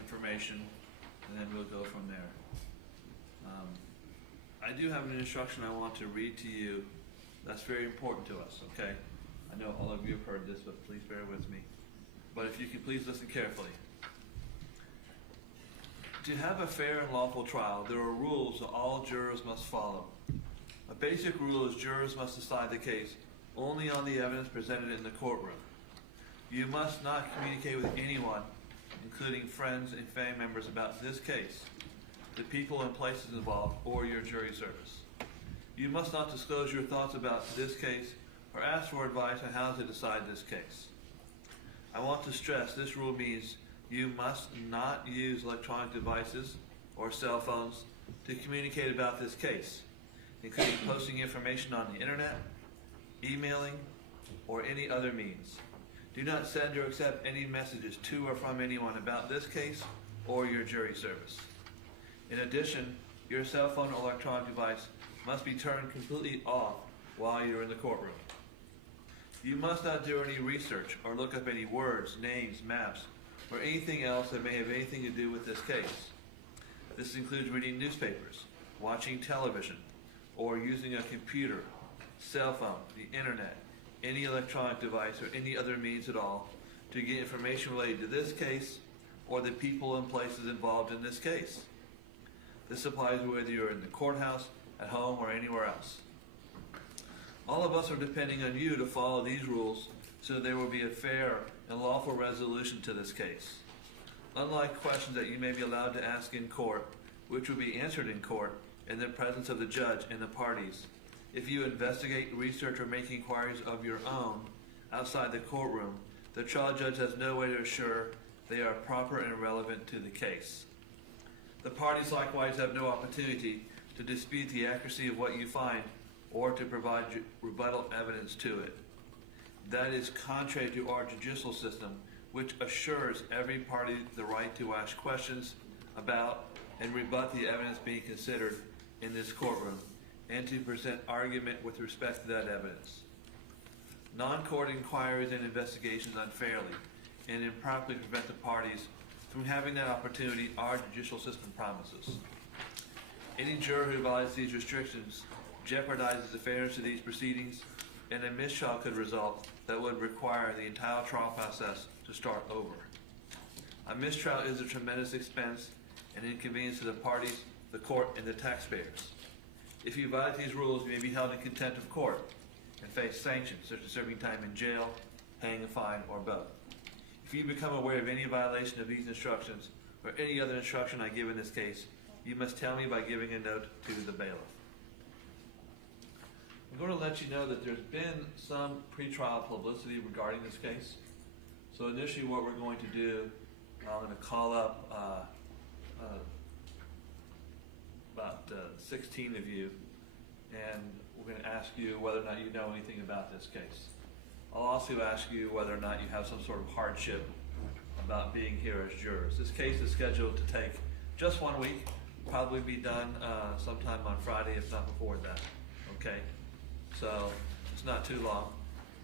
information, and then we'll go from there. I do have an instruction I want to read to you that's very important to us, okay? I know all of you have heard this, but please bear with me. But if you can please listen carefully. To have a fair and lawful trial, there are rules that all jurors must follow. A basic rule is jurors must decide the case only on the evidence presented in the courtroom. You must not communicate with anyone, including friends and family members, about this case, the people and places involved, or your jury service. You must not disclose your thoughts about this case or ask for advice on how to decide this case. I want to stress this rule means you must not use electronic devices or cell phones to communicate about this case, including posting information on the internet, emailing, or any other means. Do not send or accept any messages to or from anyone about this case or your jury service. In addition, your cell phone or electronic device must be turned completely off while you're in the courtroom. You must not do any research or look up any words, names, maps, or anything else that may have anything to do with this case. This includes reading newspapers, watching television, or using a computer, cell phone, the internet, any electronic device, or any other means at all to get information related to this case or the people and places involved in this case. This applies whether you're in the courthouse, at home, or anywhere else. All of us are depending on you to follow these rules so there will be a fair and lawful resolution to this case. Unlike questions that you may be allowed to ask in court, which will be answered in court in the presence of the judge and the parties, if you investigate, research, or make inquiries of your own outside the courtroom, the trial judge has no way to assure they are proper and relevant to the case. The parties likewise have no opportunity to dispute the accuracy of what you find or to provide rebuttal evidence to it. That is contrary to our judicial system, which assures every party the right to ask questions about and rebut the evidence being considered in this courtroom, and to present argument with respect to that evidence. Non-court inquiries and investigations unfairly and improperly prevent the parties from having that opportunity our judicial system promises. Any juror who violates these restrictions jeopardizes the fairness of these proceedings, and a mistrial could result that would require the entire trial process to start over. A mistrial is a tremendous expense and inconvenience to the parties, the court, and the taxpayers. If you violate these rules, you may be held in contempt of court and face sanctions such as serving time in jail, paying a fine, or both. If you become aware of any violation of these instructions or any other instruction I give in this case, you must tell me by giving a note to the bailiff. I'm going to let you know that there's been some pretrial publicity regarding this case. So initially what we're going to do, I'm going to call up about 16 of you, and we're going to ask you whether or not you know anything about this case. I'll also ask you whether or not you have some sort of hardship about being here as jurors. This case is scheduled to take just 1 week, probably be done sometime on Friday, if not before that, okay? So it's not too long,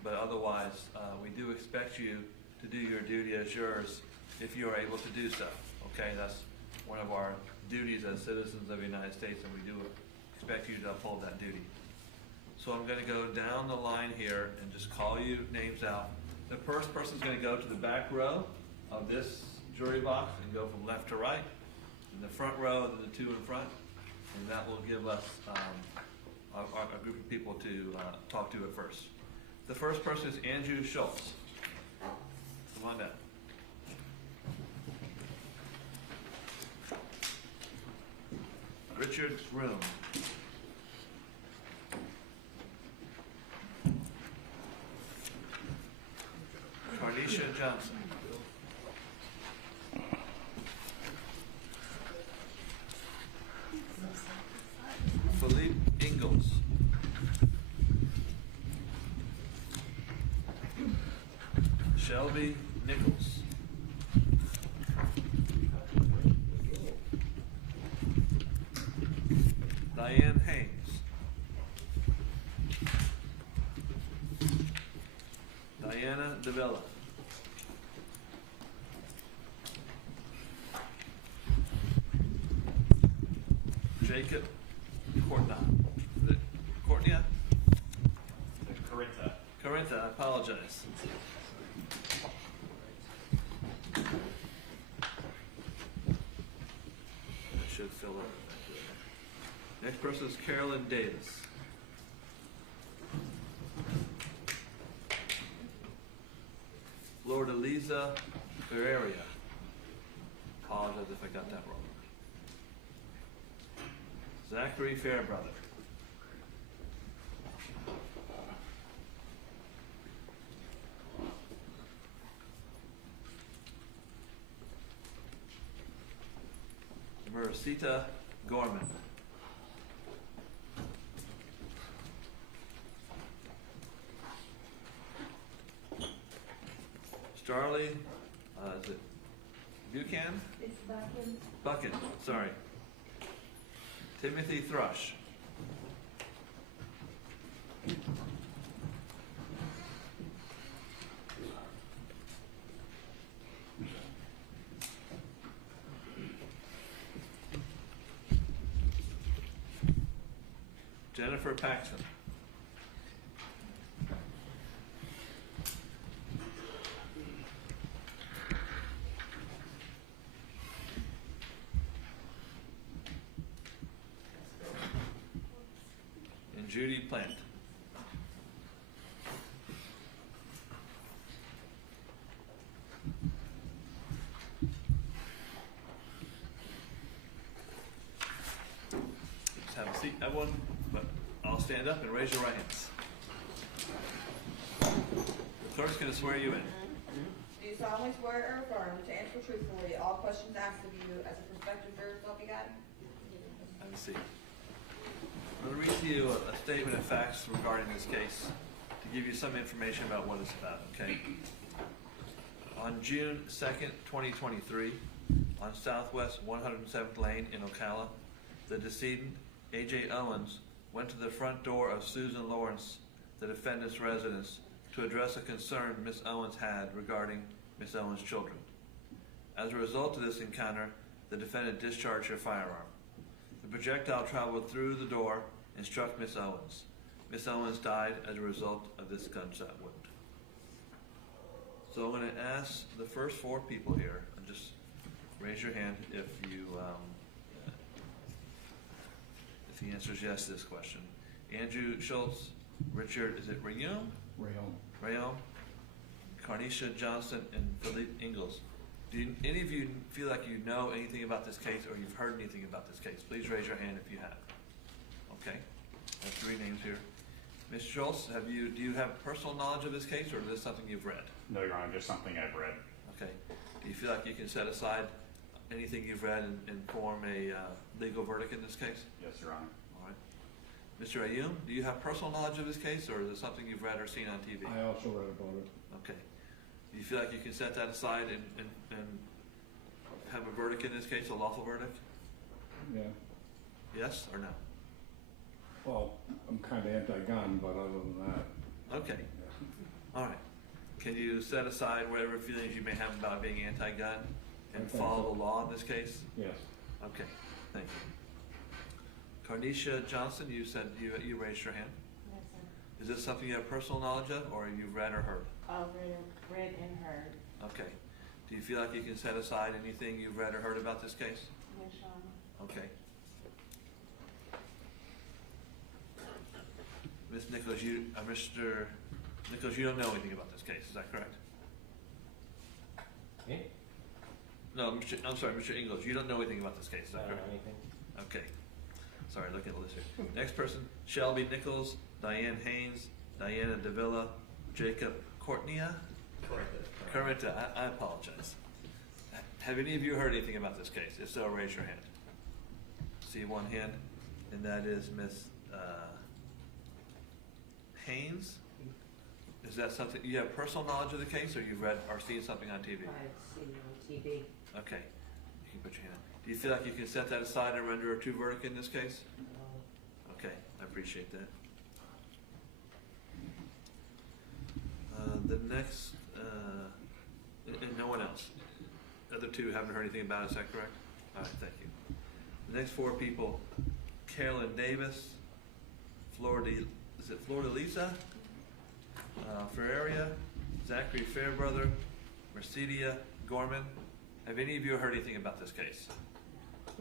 but otherwise we do expect you to do your duty as jurors if you are able to do so, okay? That's one of our duties as citizens of the United States, and we do expect you to uphold that duty. So I'm going to go down the line here and just call you names out. The first person's going to go to the back row of this jury box and go from left to right. In the front row, the two in front, and that will give us a group of people to talk to at first. The first person is Andrew Schultz. Come on down. Richard Room. Carnisha Johnson. Philippe Ingalls. Shelby Nichols. Diane Haynes. Diana DeVilla. Jacob Courtney. Is it Courtney? Corinta. Corinta, I apologize. I should fill up. Next person is Carolyn Davis. Lord Eliza Ferreira. Apologize if I got that wrong. Zachary Fairbrother. Maricita Gorman. Starley, is it Buchan? It's Buchan. Buchan, sorry. Timothy Thrush. Jennifer Paxton. And Judy Plant. Just have a seat, everyone. But I'll stand up and raise your right hands. The clerk's going to swear you in. Do you solemnly swear or affirm to answer truthfully all questions asked of you as a prospective juror, so help you God? Have a seat. I'm going to read to you a statement of facts regarding this case to give you some information about what it's about, okay? On June 2nd, 2023, on Southwest 107th Lane in Ocala, the decedent, AJ Owens, went to the front door of Susan Lorincz, the defendant's residence, to address a concern Ms. Owens had regarding Ms. Owens' children. As a result of this encounter, the defendant discharged her firearm. The projectile traveled through the door and struck Ms. Owens. Ms. Owens died as a result of this gunshot wound. So I'm going to ask the first four people here, and just raise your hand if the answer is yes to this question. Andrew Schultz, Richard, is it Rayon? Rayon. Carnisha Johnson, and Philippe Ingalls. Do any of you feel like you know anything about this case or you've heard anything about this case? Please raise your hand if you have. Okay. I have three names here. Mr. Schultz, do you have personal knowledge of this case, or is this something you've read? No, Your Honor, just something I've read. Okay. Do you feel like you can set aside anything you've read and form a legal verdict in this case? Yes, Your Honor. All right. Mr. Ayum, do you have personal knowledge of this case, or is it something you've read or seen on TV? I also read about it. Okay. Do you feel like you can set that aside and have a verdict in this case, a lawful verdict? Yeah. Yes or no? Well, I'm kind of anti-gun, but other than that. Okay. All right. Can you set aside whatever feelings you may have about being anti-gun and I think follow so. the law in this case? Yes. Okay. Thank you. Carnisha Johnson, you said you raised your hand. Yes, sir. Is this something you have personal knowledge of, or you've read or heard? Read and heard. Okay. Do you feel like you can set aside anything you've read or heard about this case? Yes, Your Honor. Okay. Ms. Nichols, Mr. Nichols, you don't know anything about this case, is that correct? Me? No, I'm sorry, Mr. Ingles, you don't know anything about this case, is that I don't correct? know anything. Okay. Sorry, looking at the list here. Next person, Shelby Nichols, Diane Haynes, Diana Davila, Jacob Courtney. Correct. I apologize. Have any of you heard anything about this case? If so, raise your hand. See one hand, and that is Miss Haynes. Is that something, you have personal knowledge of the case, or you've read or seen something on TV? I've seen it on TV. Okay, you can put your hand up. Do you feel like you can set that aside and render a true verdict in this case? No. Okay, I appreciate that. The next, and no one else. The other two haven't heard anything about it, is that correct? All right, thank you. The next four people, Carolyn Davis, Florida-Lisa, Ferreria, Zachary Fairbrother, Mercedia Gorman. Have any of you heard anything about this case?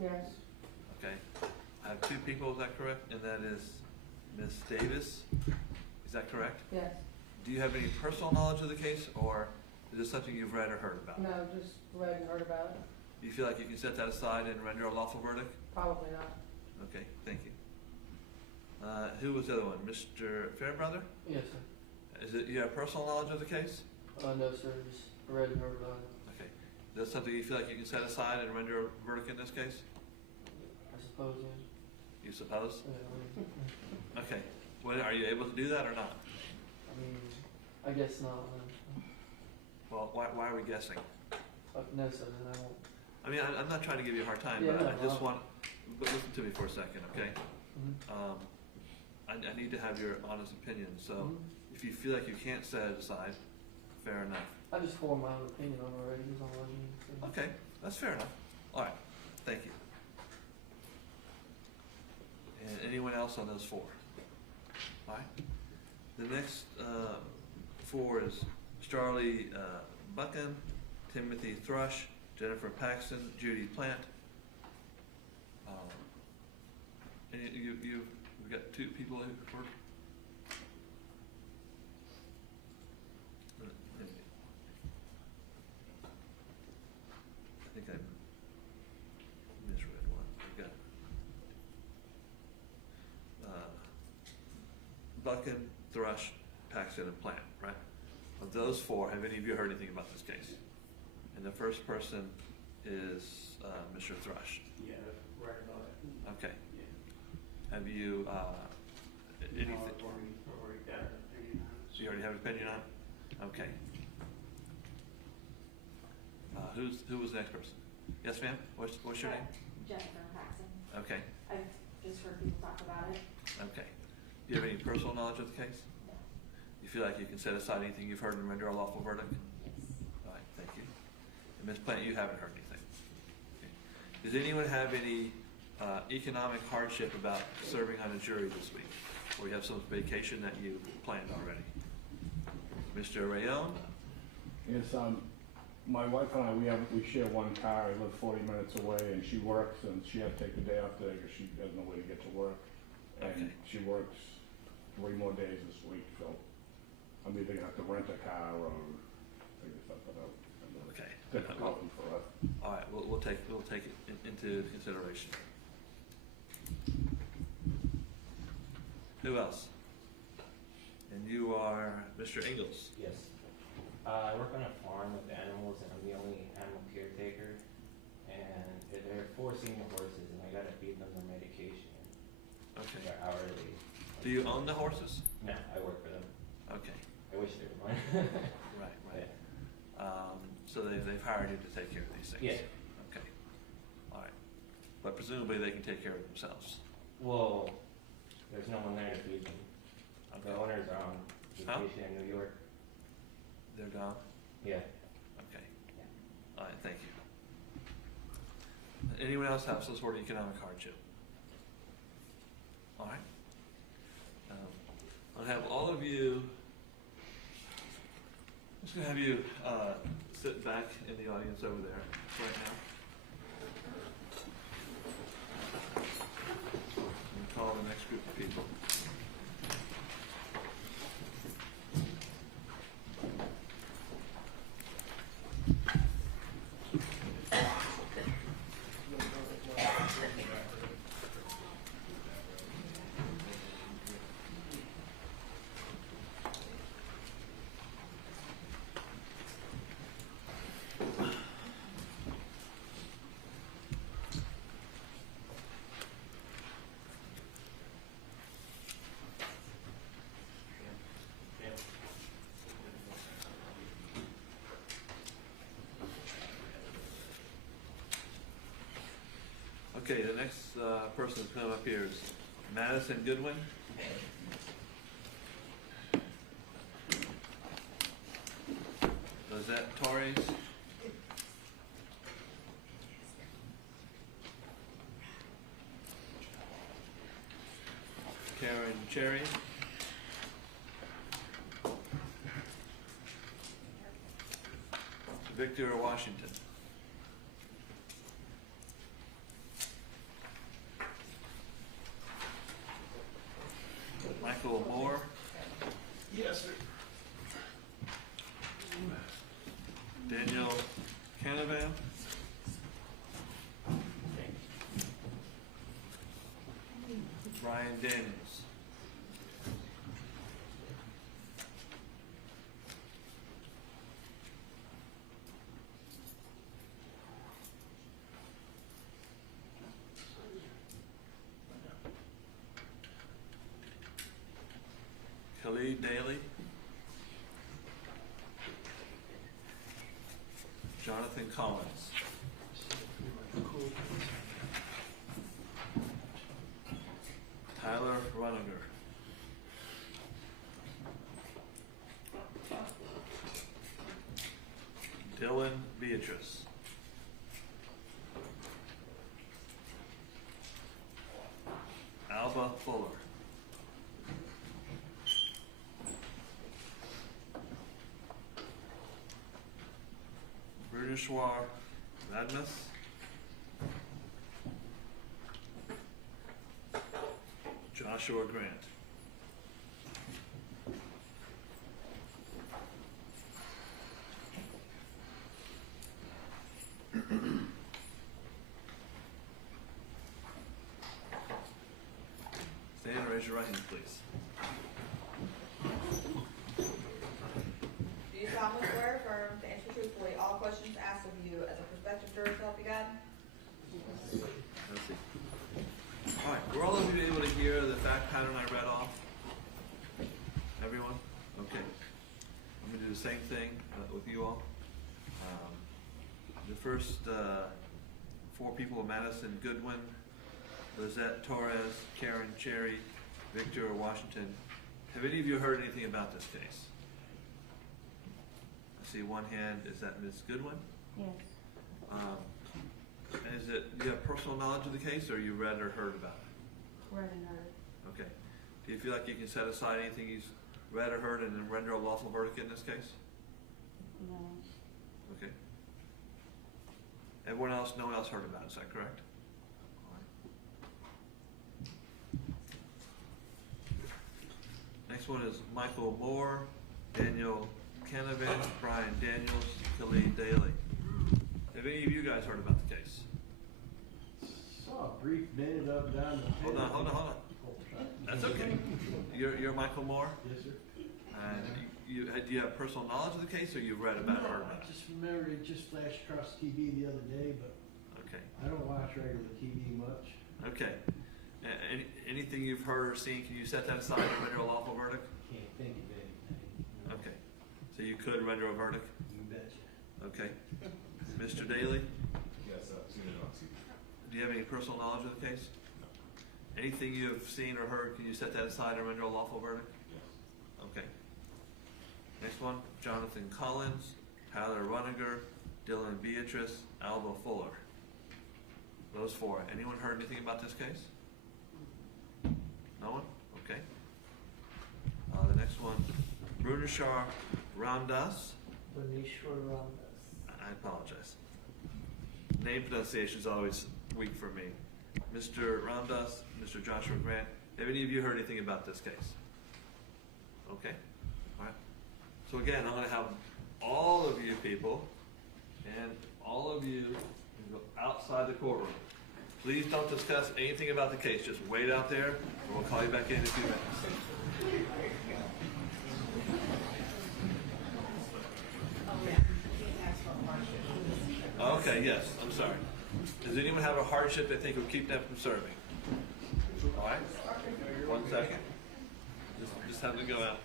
Yes. Okay. I have two people, is that correct? And that is Miss Davis. Is that correct? Yes. Do you have any personal knowledge of the case, or is this something you've read or heard about? No, just read and heard about it. Do you feel like you can set that aside and render a lawful verdict? Probably not. Okay, thank you. Who was the other one? Mr. Fairbrother? Yes, sir. Is it, you have personal knowledge of the case? No, sir, just read and heard about it. Okay. Is that something you feel like you can set aside and render a verdict in this case? I suppose, yes. You suppose? Yeah, Okay. Well, are you able to do that or not? I mean, I guess not. Well, why are we guessing? No, sir, then I won't. I mean, I'm not trying to give you a hard time, Yeah, but no, I just no. want, but listen to me for a second, okay? Mhm. I need to have your honest opinion, so Mhm. if you feel like you can't set it aside, fair enough. I just formed my own opinion on it already, is all I mean. So. Okay, that's fair enough. All right, thank you. And anyone else on those four? All right. The next four is Charlie Buchan, Timothy Thrush, Jennifer Paxton, Judy Plant. And we've got two people who've heard. I think I misread one. We've got Buchan, Thrush, Paxton, and Plant, right? Of those four, have any of you heard anything about this case? And the first person is Mr. Thrush. Yeah, right about it. Okay. Yeah. Have you, anything? No, I've already got an opinion on it. So you already have an opinion on it? Okay. Who was the next person? Yes, ma'am? What's your name? Jennifer Paxton. Okay, I've just heard people talk about it. okay. Do you have any personal knowledge of the case? No. You feel like you can set aside anything you've heard and render a lawful verdict? Yes. All right, thank you. And Ms. Plant, you haven't heard anything. Okay. Does anyone have any economic hardship about serving on a jury this week? Or you have some vacation that you planned already? Mr. Rayon? Yes, my wife and I, we share one car. I live 40 minutes away, and she works, and she had to take the day off today because she has no way to get to work. And Okay. she works 3 more days this week, so I'm either gonna have to rent a car or figure something out. Okay. Difficult for us. All right, we'll take it into consideration. Who else? Mr. Ingles. Yes. I work on a farm with animals, and I'm the only animal caretaker. And they're 4 senior horses, and I gotta feed them their medication. Okay. They're hourly. Do you own the horses? No, I work for them. Okay. I wish they were mine. Right, right. Yeah. So they've hired you to take care of these things? Yeah. Okay. All right. But presumably they can take care of themselves? Well, there's no one there to feed them. Okay. The owners are on vacation in New York. They're gone? Yeah. Okay. All right, thank you. Anyone else have some sort of economic hardship? All right. I'll have all of you, I'm just going to have you sit back in the audience over there right now. And call the next group of people. Okay, the next person that's coming up here is Madison Goodwin. Lizette Torres. Karen Cherry. Victor Washington. Michael Moore. Yes, sir. Daniel Canavan. Brian Daniels. Khalid Daly. Jonathan Collins. Tyler Runiger. Dylan Beatrice. Alba Fuller. Brunishwar Radmus. Joshua Grant. Stand and raise your right hand, please. Do you solemnly swear or affirm to answer truthfully all questions asked of you as a prospective juror, so help you God? Let's see. All right, were all of you able to hear the fact pattern I read off? Everyone? Okay. I'm going to do the same thing with you all. The first 4 people are Madison Goodwin, Lizette Torres, Karen Cherry, Victor Washington. Have any of you heard anything about this case? I see one hand. Is that Ms. Goodwin? Yes. And do you have personal knowledge of the case, or you read or heard about it? Read and heard. Okay. Do you feel like you can set aside anything you've read or heard and then render a lawful verdict in this case? No. Okay. Everyone else, no one else heard about it, is that correct? All right. Next one is Michael Moore, Daniel Canavan, Brian Daniels, Khalid Daly. Have any of you guys heard about the case? Saw a brief minute up down the. Hold on. That's okay. You're Michael Moore? Yes, sir. And do you have personal knowledge of the case, or you've read about it? No, I just remember it just flashed across TV the other day, but Okay. I don't watch regular TV much. Okay. Anything you've heard or seen, can you set that aside and render a lawful verdict? Can't think of anything. No. Okay. So you could render a verdict? You betcha. Okay. Mr. Daly, Yes, seen it on TV. do you have any personal knowledge of the case? Anything you have seen or heard, can you set that aside and render a lawful verdict? Yes. Okay. Next one, Jonathan Collins, Tyler Runiger, Dylan Beatrice, Alba Fuller. Those four. Anyone heard anything about this case? No one? Okay. The next one, Brunishar Ramdas. Bunishwar Ramdas. I apologize. Name pronunciation is always weak for me. Mr. Ramdas, Mr. Joshua Grant, have any of you heard anything about this case? Okay, all right. So again, I'm going to have all of you people and all of you go outside the courtroom. Please don't discuss anything about the case. Just wait out there, and we'll call you back in a few minutes. Okay, yes, I'm sorry. Does anyone have a hardship they think will keep them from serving? All right, 1 second. Just have to go out.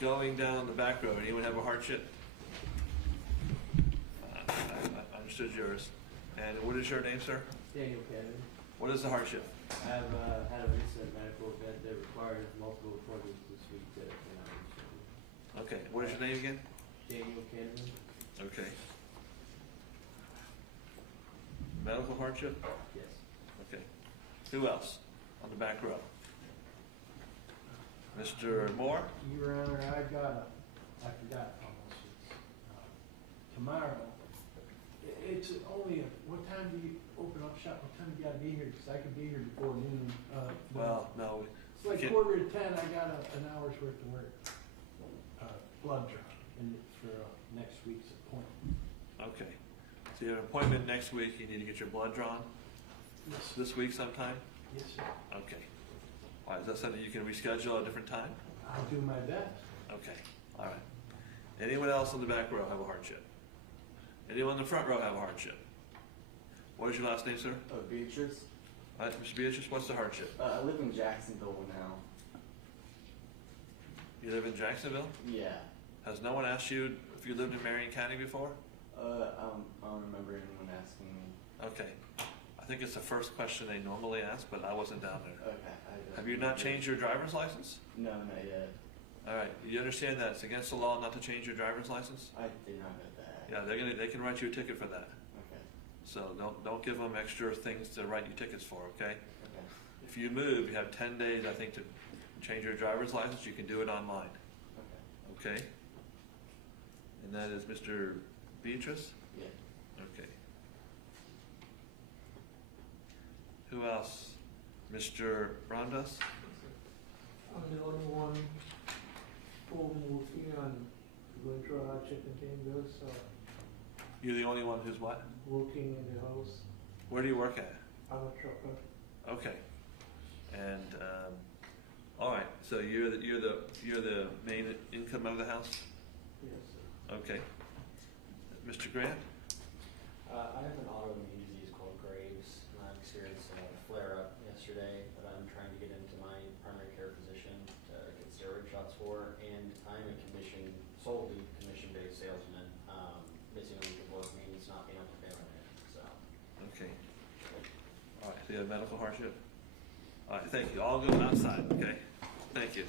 Going down the back road, anyone have a hardship? I understood yours. And what is your name, sir? Daniel Kevin. What is the hardship? I have had a recent medical event that required multiple appointments this week that I cannot reschedule. Okay, what is your name again? Daniel Kevin. Okay. Medical hardship? Yes. Okay. Who else on the back row? Mr. Moore? Your Honor, I forgot almost. Tomorrow. It's only, what time do you open up shop? What time do you gotta be here? Because I could be here before noon. Well, no. It's like 9:45. I got an hour's worth of work. Blood draw for next week's appointment. Okay. So you have an appointment next week. You need to get your blood drawn? Yes. This week sometime? Yes, sir. Okay. All right, is that something you can reschedule at a different time? I'll do my best. Okay, all right. Anyone else on the back row have a hardship? Anyone in the front row have a hardship? What is your last name, sir? Beatrice. All right, Mr. Beatrice, what's the hardship? I live in Jacksonville now. You live in Jacksonville? Yeah. Has no one asked you if you lived in Marion County before? I don't remember anyone asking me. Okay. I think it's the first question they normally ask, but I wasn't down there. Okay. Have you not changed your driver's license? No, not yet. All right. You understand that it's against the law not to change your driver's license? I did not know that. Yeah, they can write you a ticket for that. Okay. So don't give them extra things to write you tickets for, okay? Okay. If you move, you have 10 days, I think, to change your driver's license. You can do it online. Okay. Okay? And that is Mr. Beatrice? Yeah. Okay. Who else? Mr. Ramdas? I'm the only one working on going through a hardship and paying bills, so You're the only one who's what? working in the house. Where do you work at? I'm a trucker. Okay. And all right. So you're the main income of the house. Yes, sir. Okay. Mr. Grant. I have an autoimmune disease called Graves, and I experienced a flare-up yesterday that I'm trying to get into my primary care physician to get steroid shots for, and I'm a solely commission-based salesman. Missing a week of work means not being able to pay my rent, so. Okay. All right. So you have medical hardship. All right. Thank you. All go outside. Okay. Thank you.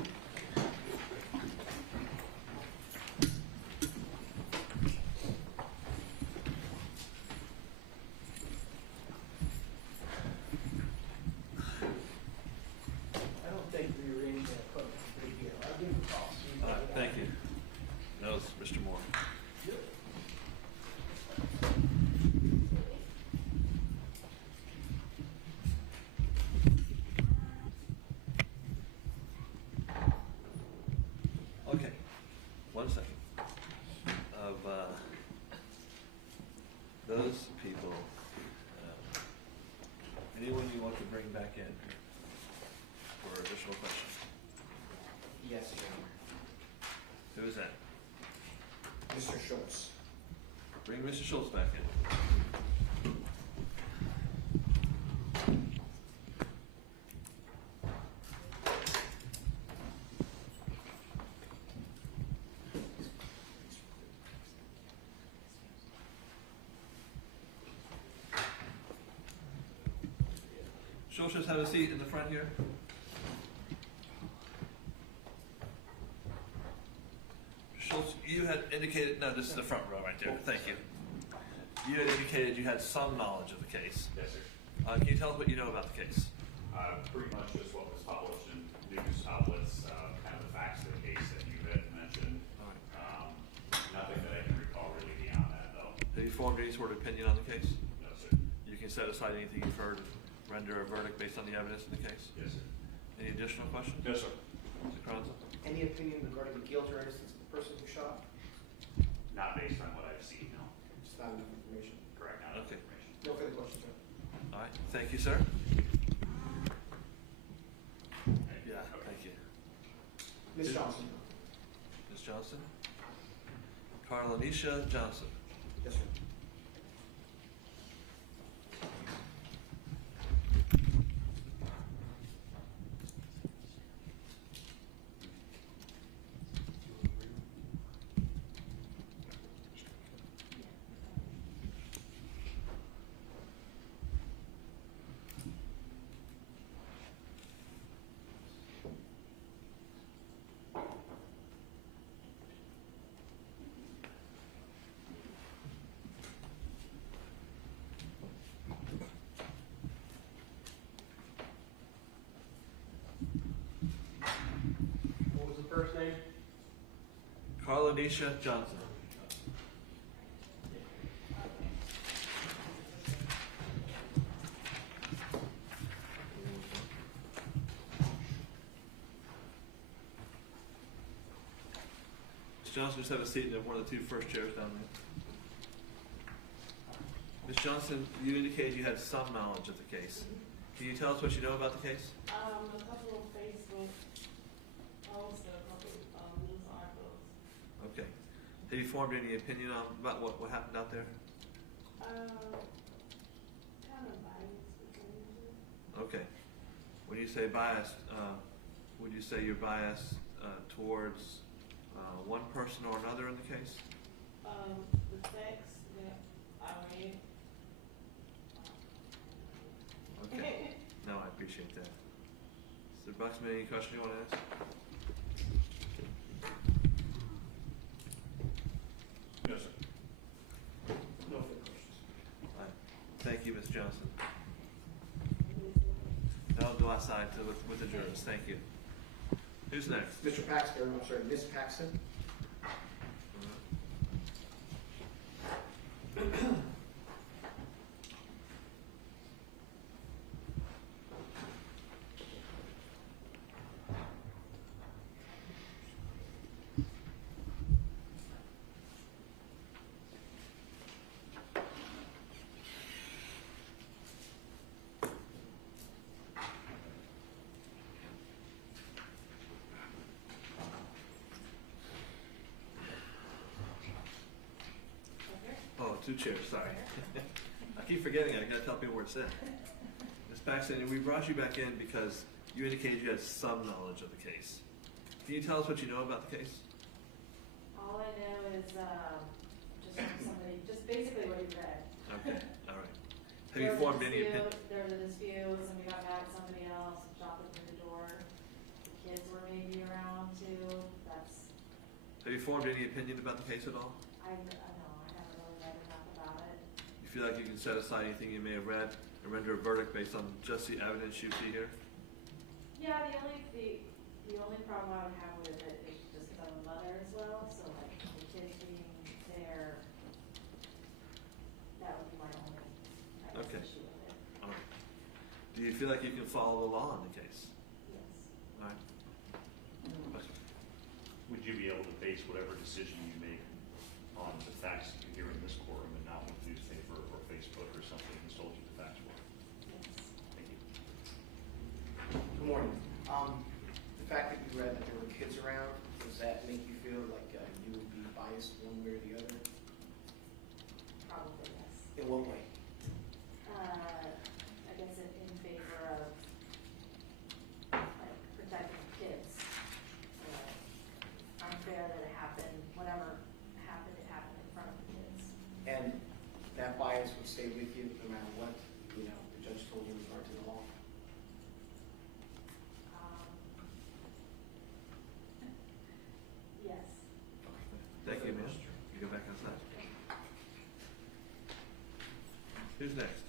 I don't think rearranging that equipment is a big deal. I'll give him a call. All right. Thank you. That was Mr. Moore. Okay, 1 second. Of those people, anyone you want to bring back in for additional questions? Yes, Your Honor. Who is that? Mr. Schultz. Bring Mr. Schultz back in. Schultz, just have a seat in the front here. Schultz, you had indicated, no, this is the front row right there, thank you. You had indicated you had some knowledge of the case. Yes, sir. Can you tell us what you know about the case? Pretty much just what was published in news outlets, kind of the facts of the case that you had mentioned. Nothing that I can recall really beyond that, though. Have you formed any sort of opinion on the case? No, sir. You can set aside anything you've heard, render a verdict based on the evidence in the case? Yes, sir. Any additional questions? Yes, sir. Mr. Kronza? Any opinion regarding the guilt or innocence of the person who shot? Not based on what I've seen, no. Just not enough information. Correct, not enough Okay. information. No further questions, sir. All right, thank you, sir. Yeah, thank you. Ms. Johnson. Ms. Johnson? Carlanisha Johnson. Yes, sir. What was the first name? Carlanisha Johnson. Ms. Johnson, just have a seat in one of the two first chairs down there. Ms. Johnson, you indicated you had some knowledge of the case. Can you tell us what you know about the case? A couple of Facebook posts, a couple of news articles. Okay. Have you formed any opinion about what happened out there? Kind of biased between the two. Okay. When you say biased, would you say you're biased towards one person or another in the case? The text that I read. Okay. No, I appreciate that. Mr. Buxman, any question you want to ask? Yes, sir. No further questions. All right. Thank you, Ms. Johnson. Now go outside with the jurors. Thank you. Who's next? Mr. Paxton, I'm sorry, Ms. Paxton. Oh, two chairs, sorry. I keep forgetting, I gotta tell people where it's at. Ms. Paxton, we brought you back in because you indicated you had some knowledge of the case. Can you tell us what you know about the case? All I know is, just from somebody, just basically what you read. Okay, all right. Have you formed any opinion? There was a dispute, somebody got mad at somebody else, shot them through the door. The kids were maybe around too, that's, Have you formed any opinion about the case at all? I know, I haven't really read enough about it. You feel like you can set aside anything you may have read and render a verdict based on just the evidence you see here? Yeah, the only problem I would have with it is just because I'm a mother as well, so like the kids being there, that would be my only, I guess, Okay. issue with it. All right. Do you feel like you can follow the law in the case? Yes. All right. Would you be able to base whatever decision you make on the facts that you hear in this courtroom and not what newspaper or Facebook or something has told you the facts were? Yes. Thank you. Good morning. The fact that you read that there were kids that make you feel like you would be biased one way or the other? Probably, yes. In what way? I guess in favor of, like, protecting kids. Unfair that it happened, whatever happened, it happened in front of the kids. And that bias would stay with you no matter what, you know, the judge told you in regard to the law? Yes. Thank you, ma'am. You go back outside. Who's next?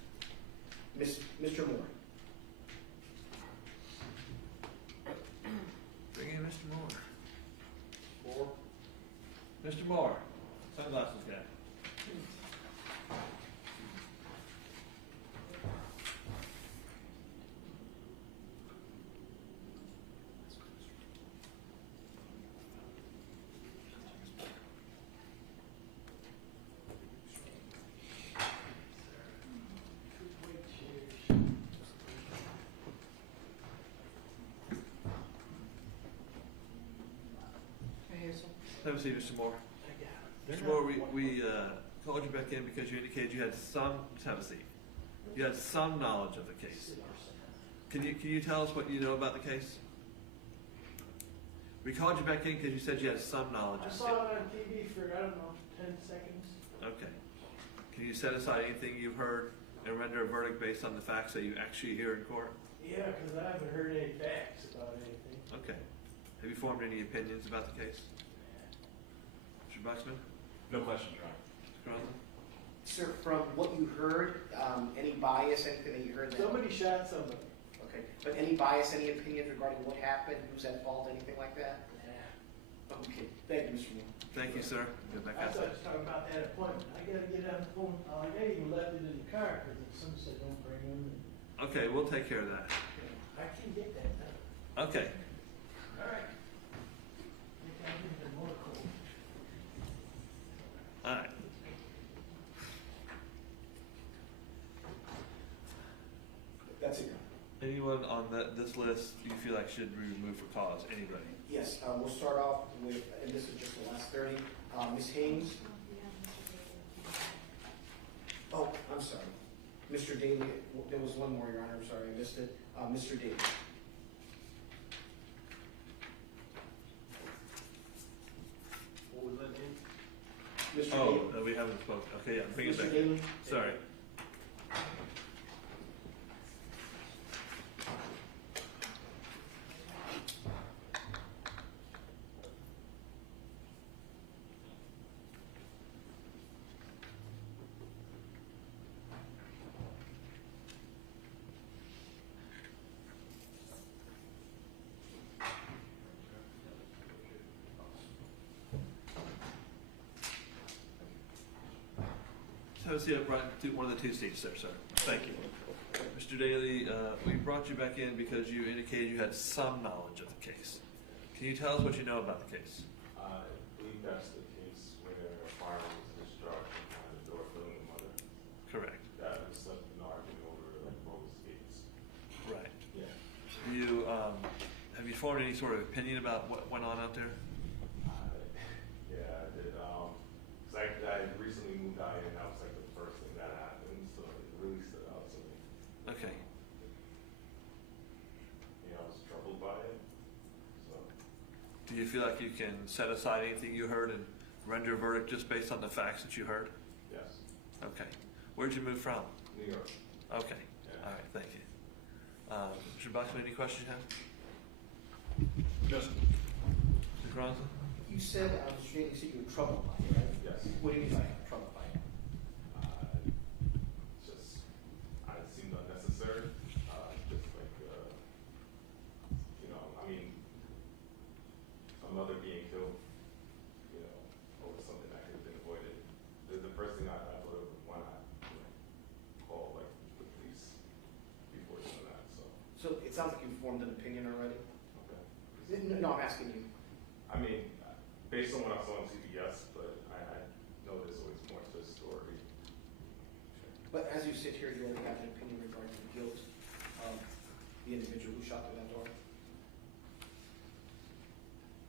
Mr. Moore. Bring in Mr. Moore. Moore? Mr. Moore, sunglasses guy. Have a seat, Mr. Moore. Mr. Moore, we called you back in because you indicated you had some, have a seat. You had some knowledge of the case. Can you tell us what you know about the case? We called you back in because you said you had some knowledge I of the saw case. it on TV for, I don't know, 10 seconds. Okay. Can you set aside anything you've heard and render a verdict based on the facts that you actually hear in court? Yeah, because I haven't heard any facts about anything. Okay. Have you formed any opinions about the case? Mr. Buxman? No question, Your Honor. Mr. Crosland? Sir, from what you heard, any bias, anything that you heard that? Somebody shot somebody. Okay, but any bias, any opinions regarding what happened, who's at fault, anything like that? Okay, thank you, Mr. Moore. Thank you, sir. Go back I thought outside. you was talking about that appointment. I gotta get on the phone. I even left it in the car because some said don't bring him. Okay, we'll take care of that. I can get that done. Okay. All right. I think I'm getting the motor cold. All right. That's it. Anyone on this list you feel like should be removed for cause? Anybody? Yes, we'll start off with, and this is just the last 30, Ms. Haynes. Oh, I'm sorry. Mr. Daly, there was one more, Your Honor, I'm sorry, I missed it. Mr. Daly. What was that name? Mr. Daly. Oh, we haven't spoken. Okay, yeah, bring it Mr. back. Daly. Sorry. Have a seat up right, one of the two seats there, sir. Thank you. Mr. Daly, we brought you back in because you indicated you had some knowledge of the case. Can you tell us what you know about the case? I believe that's the case where a fire was discharged behind the door killing the mother. Correct. That was an argument over like Rose gates. Right. Yeah. Have you formed any sort of opinion about what went on out there? Yeah, I did. 'Cause I recently moved out here and that was like the first thing that happened, so it really stood out to me. Okay. I was troubled by it. So Do you feel like you can set aside anything you heard and render a verdict just based on the facts that you heard? yes. Okay. Where'd you move from? New York. Okay. Yeah. All right, thank you. Mr. Buxman, any questions you have? Just, Mr. Crosland? You said, Mr. Daly, you said you were troubled by it, right? Yes. What do you mean by troubled by it? Just, it seemed unnecessary. Just like, I mean, a mother being killed, over something that could have been avoided. The first thing I thought of when I called like the police before doing that. So it sounds like you've formed an opinion already? Okay. No, I'm asking you. I mean, based on what I saw on TV, yes, but I know there's always more to the story. But as you sit here, you already have an opinion regarding the guilt of the individual who shot through that door?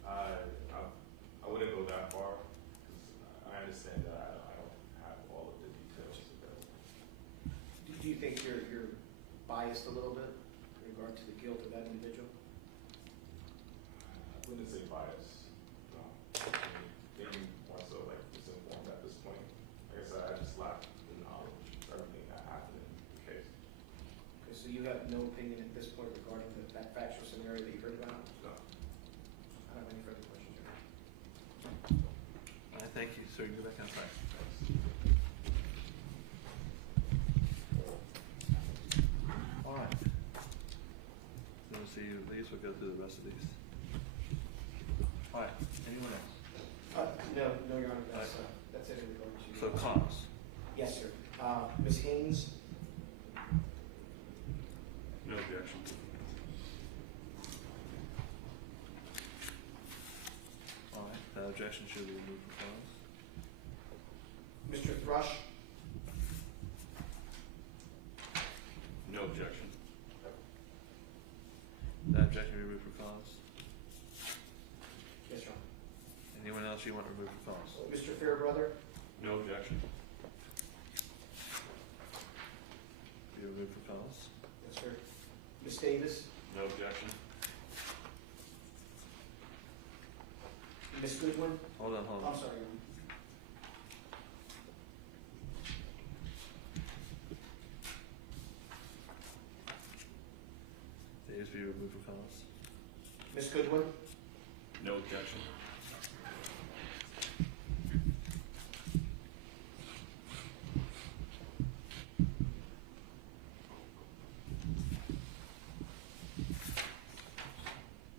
I've think you're biased a little bit in regard to the guilt of that individual? I wouldn't say bias. No. Maybe more so like misinformed at this point. Like I said, I just lack the knowledge of everything that happened in the case. Okay, so you have no opinion at this point regarding that factual scenario that you heard about? No. I don't have any further questions. Your Honor. All right, thank you, sir. Go back on track. All right. Let's see, at least we'll go through the rest of these. All right, anyone else? No, Your Honor, that's it in regard to. So cause. Yes, sir. Ms. Haynes? No objection. All right, that objection should be removed from cause. Mr. Thrush? No objection. That objection be removed from cause. Yes, Your Honor. Anyone else you want removed from cause? Mr. Fairbrother? No objection. Be removed from cause. Yes, sir. Ms. Davis? No objection. Ms. Goodwin? Hold on, hold on. I'm sorry, Your Honor. Davis be removed from cause. Ms. Goodwin? No objection.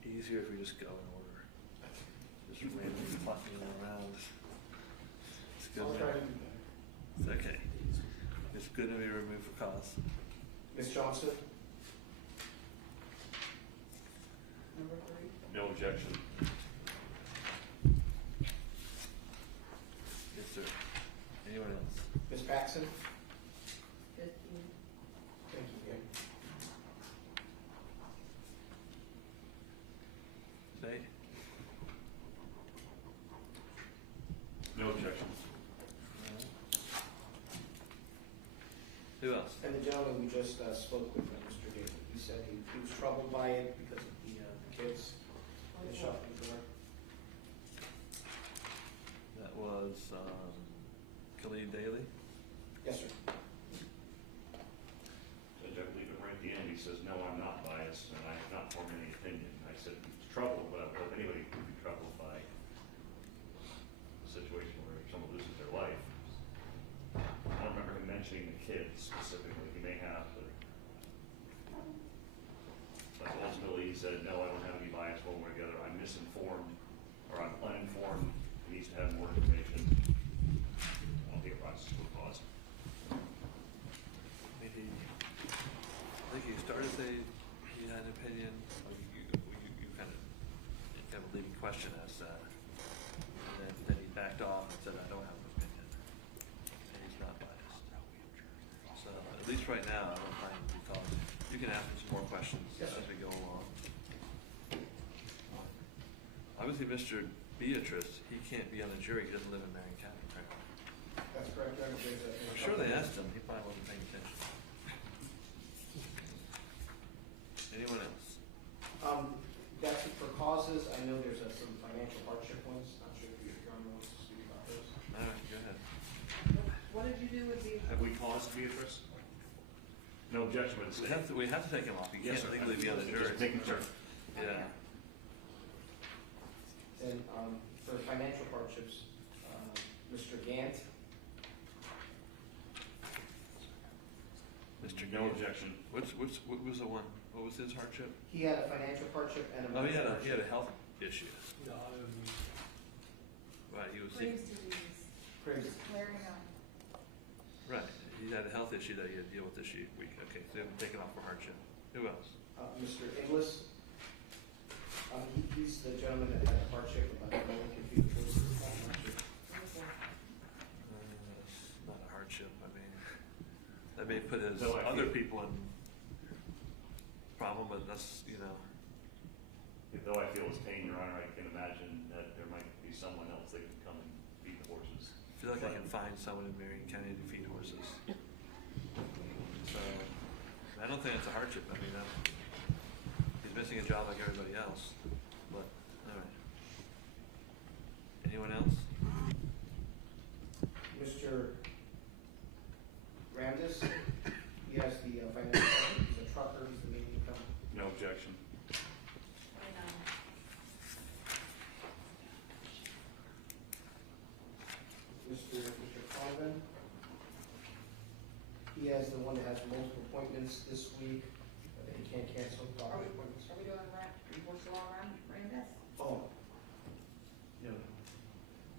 Easier if we just go in order. Just randomly plucking them around. It's good. I'll try to do It's okay. It's good to be removed for cause. Ms. Johnson? Number 3. No objection. Yes, sir. Anyone else? Ms. Paxson? 15. Thank you, Gary. Say? No objection. Who else? And the gentleman we just spoke with, Mr. Davis, he said he was troubled by it because of the kids in the shopping door. That was, Khalid Daly? Yes, sir. Judge, I believe it right at the end, he says, no, I'm not biased, and I have not formed any opinion. I said, he's troubled, but I hope anybody could be troubled by a situation where someone loses their life. I don't remember him mentioning the kids specifically, he may have, but ultimately he said, no, I don't have any bias one way or the other, I'm misinformed, or I'm uninformed, he needs to have more information. I don't think it rises to a cause. I think he started to say he had an opinion, or you kind of leading question as that. And then he backed off and said, I don't have an opinion. And he's not biased. So at least right now, I don't find it because you can ask him some more questions Yes, as we go along. Obviously, Mr. Beatrice, he can't be on the jury, he doesn't live in Marion County, apparently. That's correct, Your Honor. I'm sure they asked him, he probably wasn't paying attention. Anyone else? That's it for causes. I know there's some financial hardship ones. Not sure if Your Honor wants to speak about those. All right, go ahead. What did you do with the? Have we caused Beatrice? No objection with the state. We have to take him off, he Yes, can't sir. legally be on the jury. Just making sure. Yeah. And for financial hardships, Mr. Gant? Mr. No Gant. objection. What was the one, what was his hardship? He had a financial hardship and a. Oh, he had a health issue. The autoimmune. Right, he was, Graves' disease. Crazy. Flaring up. right, he had a health issue that he had to deal with this week. Okay, so they haven't taken off for hardship. Who else? Mr. Inglis? He's the gentleman that had a hardship about the loan computer courses. Not a hardship, I mean, that may put his No, I other feel- people in problem, but that's, you know, Though I feel his pain, Your Honor, I can imagine that there might be someone else that can come and beat the horses. I feel like I can find someone in Marion County to feed horses. So, I don't think it's a hardship, I mean, he's missing a job like everybody else, but, alright. Anyone else? Mr. Ramdas, he has the financial, he's a trucker, he's the main income. No objection. Mr. Conovan, he has the one that has multiple appointments this week, that he can't cancel doctor's appointments. Are we doing reports along around this? Oh. No.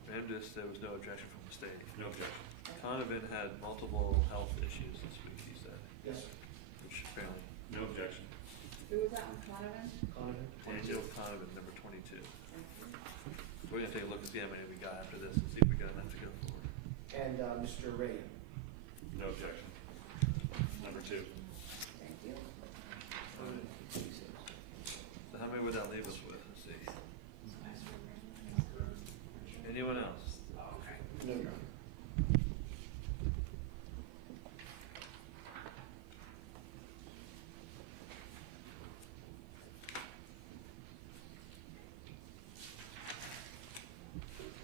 Ramdas, there was no objection from the state. No objection. Conovan had multiple health issues this week, he said, Yes, sir. which apparently, No objection. Who was that one, Conovan? Conovan. Daniel Conovan, number 22. We're gonna take a look and see how many we got after this and see if we got enough to go for. And Mr. Ray. No objection. Number 2. Thank you. So how many would that leave us with? Let's see. Anyone else? No, Your Honor.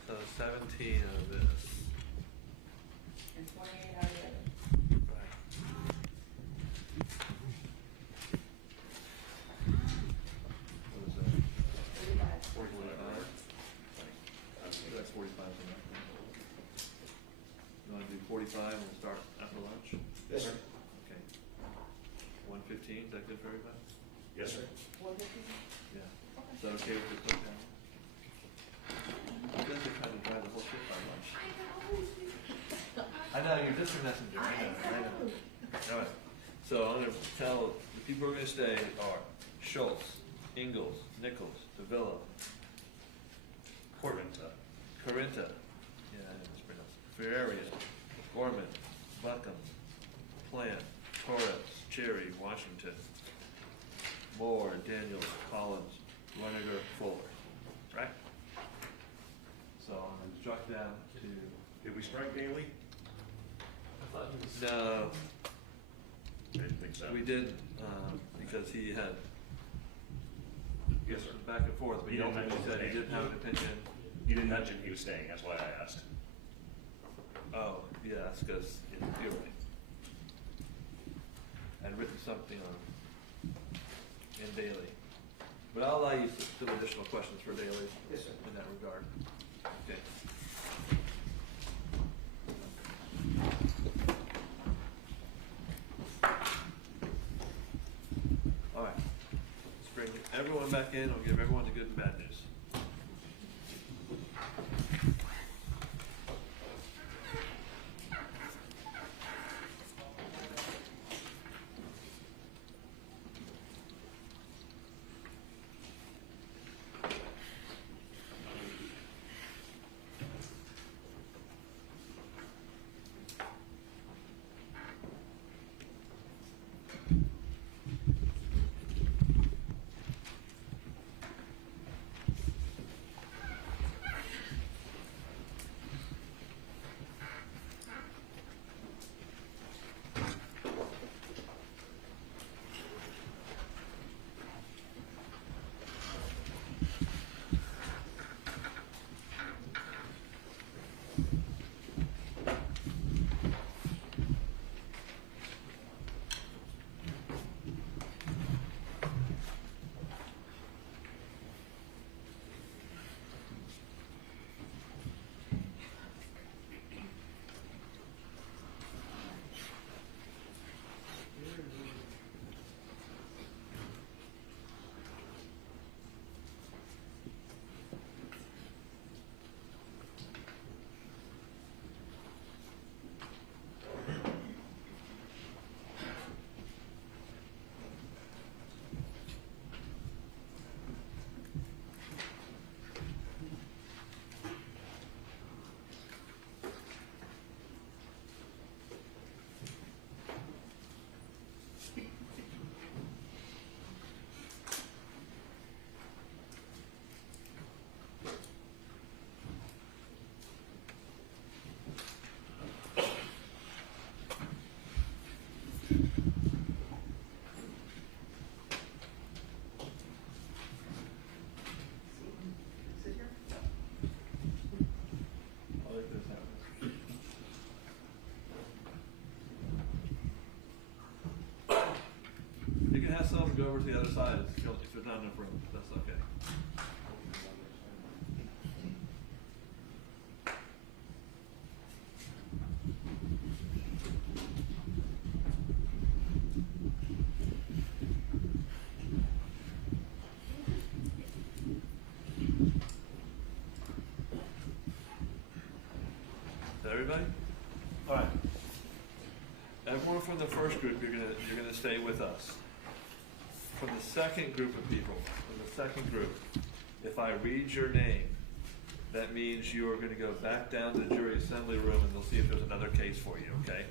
So 17 of this. And 28 out of the other. Right. What was that? 35. 45? That's 45 enough. You wanna do 45 and we'll start after lunch? Yes, sir. Okay. 1:15, is that good for everybody? Yes, sir. 150? Yeah. Is that okay with the put down? You guys are trying to drive the whole ship by lunch. I know, you're just a messenger, I know. Alright, so I'm gonna tell, the people who are gonna stay are Schultz, Ingalls, Nichols, Davila, Corinta. Corinta, yeah, I mispronounce, Ferreria, Gorman, Buckham, Plant, Torres, Cherry, Washington, Moore, Daniels, Collins, Weniger, Fuller, right? So I'm gonna instruct them to, Did we strike Daly? I thought he was. no, I didn't think so. we didn't, because he had Yes, sir. back and forth, but He he didn't mention said he his name. didn't have an opinion. You didn't mention he was staying, that's why I asked. Oh, yeah, that's because, you're right. I'd written something on, in Daly. But I'll allow you some additional questions for Daly. Yes, sir. In that regard. Okay. All right. Let's bring everyone back in. I'll give everyone the good and bad news. over to the other side if there's not enough room. That's okay. Is that everybody? All right. Everyone from the first group, you're gonna stay with us. From the second group of people, if I read your name, that means you are gonna go back down to the jury assembly room and they'll see if there's another case for you, okay?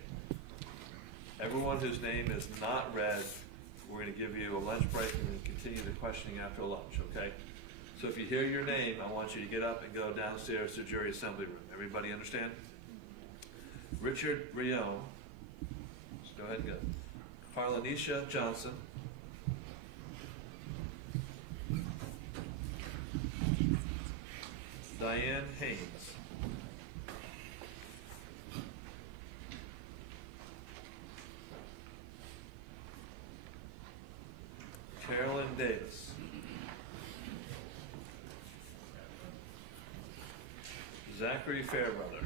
Everyone whose name is not read, we're gonna give you a lunch break and then continue the questioning after lunch, okay? So if you hear your name, I want you to get up and go downstairs to jury assembly room. Everybody understand? Richard Rion. Go ahead and go. Carlanisha Johnson. Diane Haynes. Carolyn Davis. Zachary Fairbrother.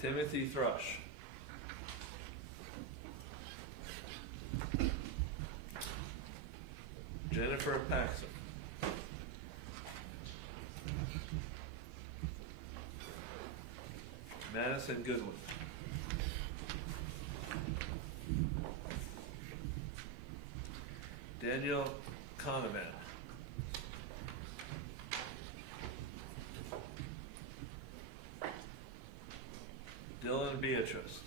Timothy Thrush. Jennifer Paxson. Madison Goodwin. Daniel Kahneman. Dylan Beatrice.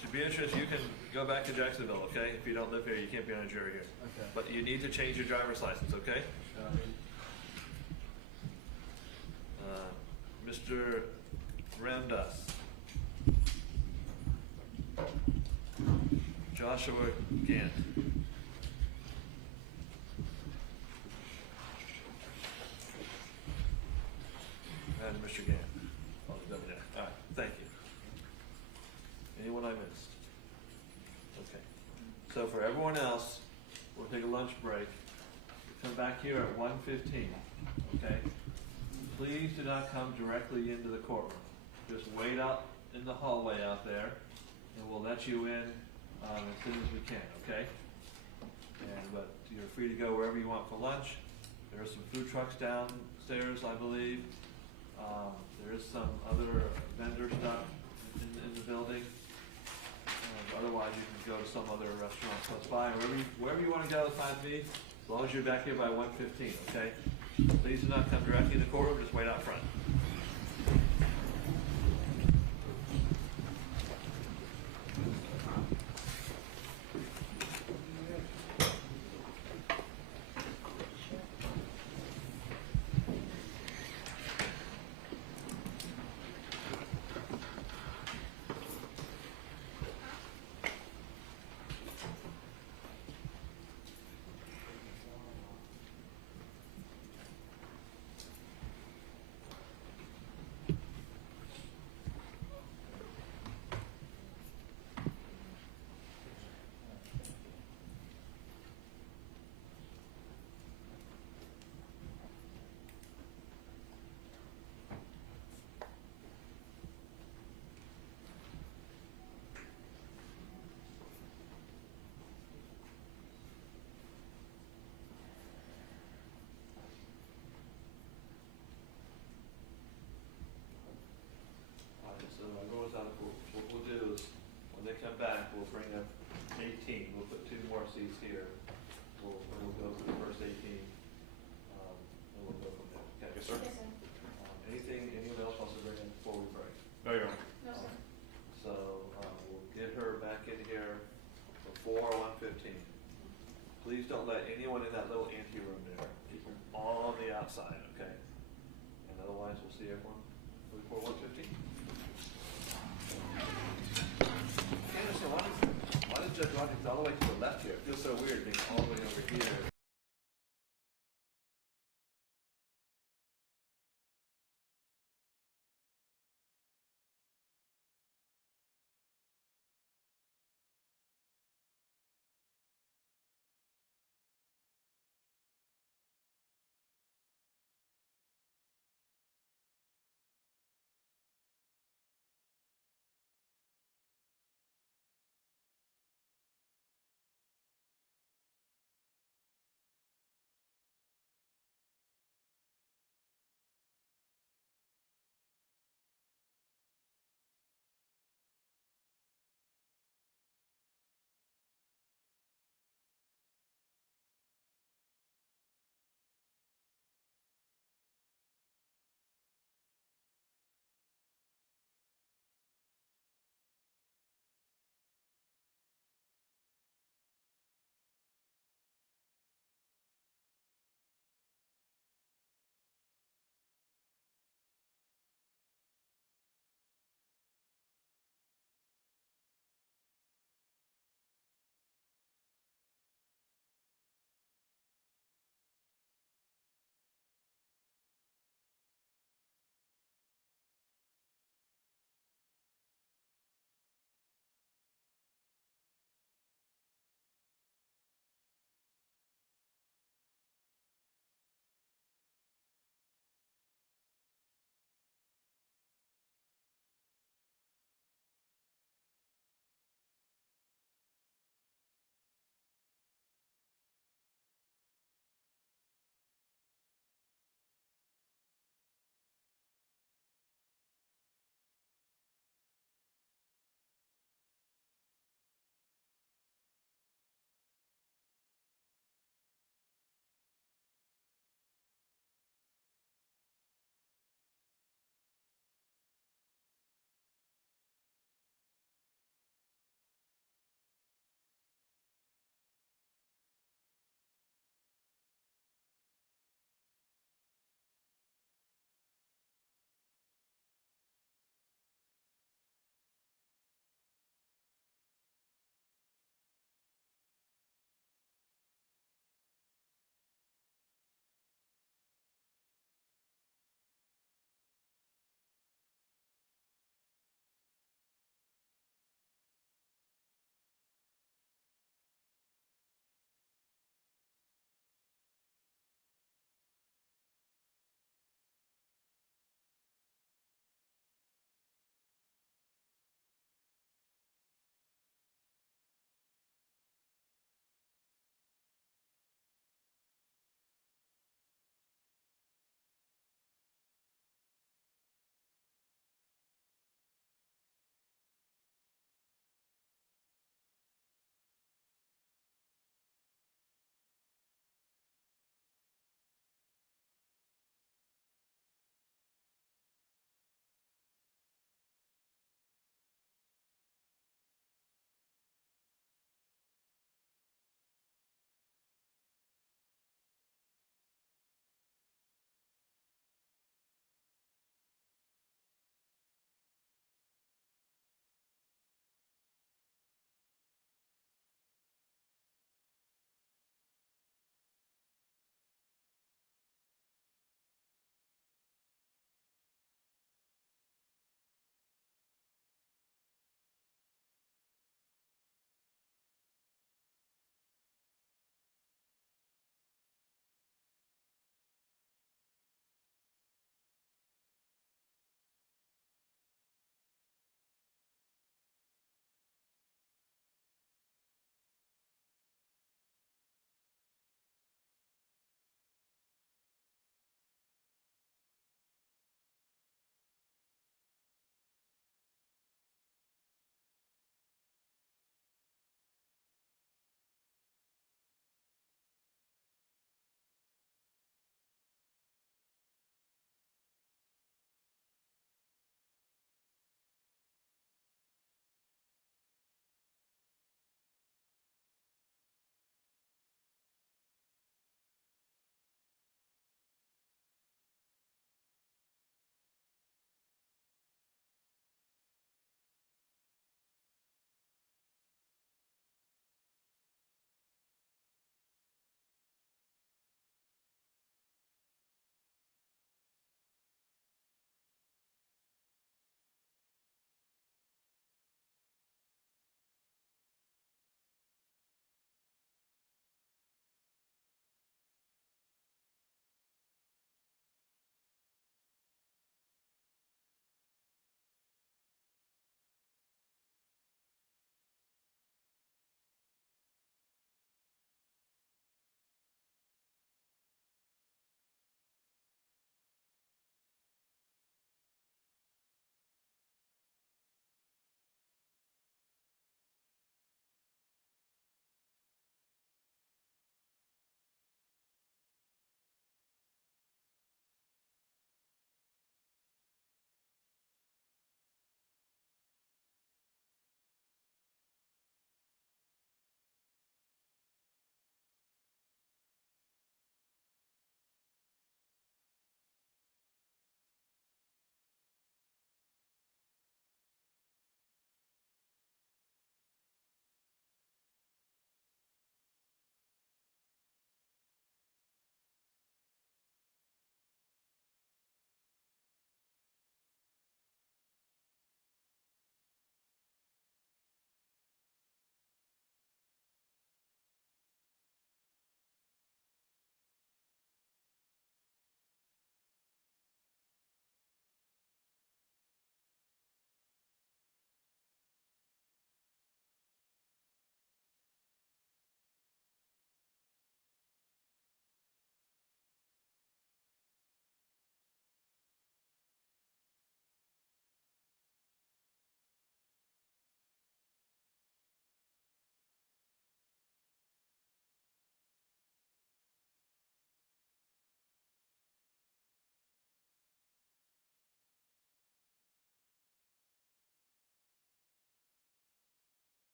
So Beatrice, you can go back to Jacksonville, okay? If you don't live here, you can't be on a jury here. Okay. But you need to change your driver's license, okay? Mr. Ramdas. Joshua Gant. And Mr. Gant. Oh, he's over there. All right, thank you. Anyone I missed? Okay. So for everyone else, we'll take a lunch break. Come back here at 1:15, okay? Please do not come directly into the courtroom. Just wait out in the hallway out there, and we'll let you in as soon as we can, okay? But you're free to go wherever you want for lunch. There are some food trucks downstairs, I believe. There is some other vendor stuff in the building. Otherwise, you can go to some other restaurant close by. Wherever you want to go, it's fine with me, as long as you're back here by 1:15, okay? Please do not come directly in the courtroom, just wait out front. So everyone's out of pool. What we'll do is, when they come back, we'll bring up 18. We'll put 2 more seats here. We'll go for the first 18, and we'll go from there. Okay, yes, sir? Yes, sir. Anyone else wants to bring in before we break? No, Your Honor. No, sir. So we'll get her back in here before 1:15. Please don't let anyone in that little anteroom there. Keep them all on the outside, okay? And otherwise, we'll see everyone before 1:15. Anderson, why does Judge Rogers all the way to the left here? It feels so weird being all the way over here.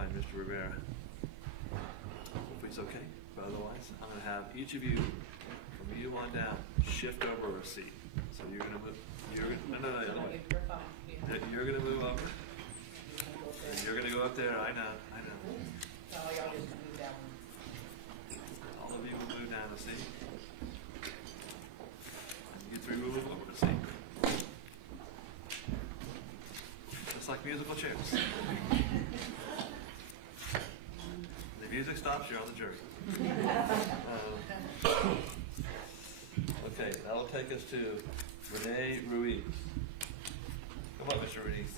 by Mr. Rivera. Hopefully it's okay, but otherwise, I'm gonna have each of you, from you on down, shift over a seat. So you're gonna move, you're gonna, no, the other way. You're gonna move over, and you're gonna go up there, I know. No, y'all just move down. All of you will move down a seat. You three will move over a seat. Just like musical chairs. The music stops, you're on the jury. Okay, that'll take us to Renee Ruiz. Come on, Mr. Ruiz.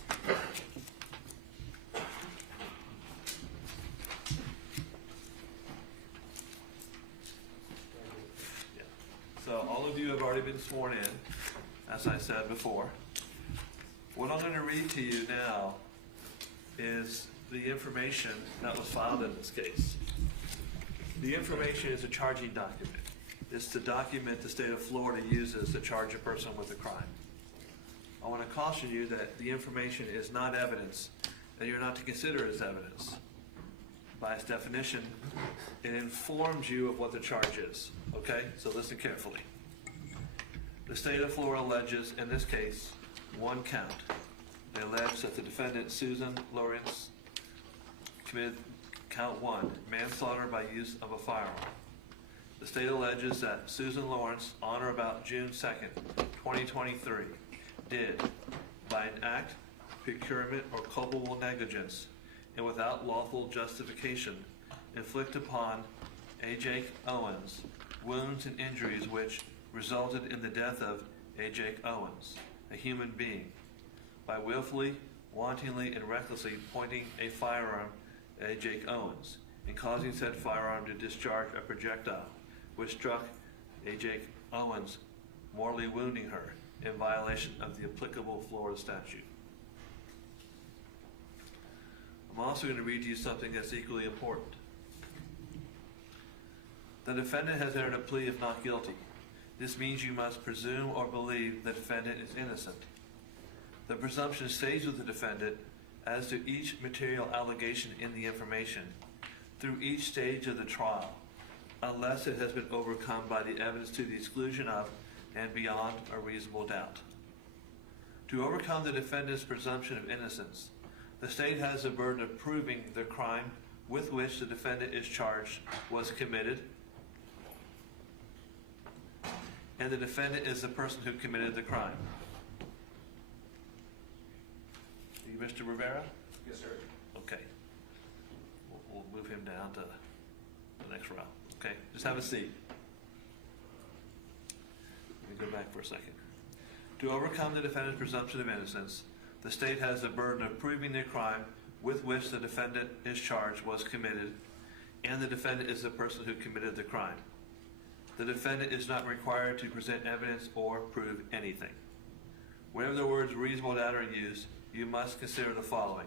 Yeah. So all of you have already been sworn in, as I said before. What I'm going to read to you now is the information that was filed in this case. The information is a charging document. It's the document the state of Florida uses to charge a person with a crime. I want to caution you that the information is not evidence, and you're not to consider it as evidence. By its definition, it informs you of what the charge is. Okay? So listen carefully. The state of Florida alleges, in this case, one count. They allege that the defendant, Susan Lorincz, committed count 1, manslaughter by use of a firearm. The state alleges that Susan Lorincz, on or about June 2nd, 2023, did, by an act, procurement, or culpable negligence, and without lawful justification, inflict upon AJ Owens wounds and injuries which resulted in the death of AJ Owens, a human being, by willfully, wantonly, and recklessly pointing a firearm at AJ Owens and causing said firearm to discharge a projectile which struck AJ Owens, mortally wounding her in violation of the applicable Florida statute. I'm also going to read to you something that's equally important. The defendant has entered a plea of not guilty. This means you must presume or believe the defendant is innocent. The presumption stays with the defendant as to each material allegation in the information through each stage of the trial, unless it has been overcome by the evidence to the exclusion of and beyond a reasonable doubt. To overcome the defendant's presumption of innocence, the state has the burden of proving the crime with which the defendant is charged was committed, and the defendant is the person who committed the crime. Are you Mr. Rivera? Yes, sir. Okay. We'll move him down to the next row. Okay, just have a seat. Let me go back for a second. To overcome the defendant's presumption of innocence, the state has the burden of proving the crime with which the defendant is charged was committed, and the defendant is the person who committed the crime. The defendant is not required to present evidence or prove anything. Whenever the words reasonable doubt are used, you must consider the following.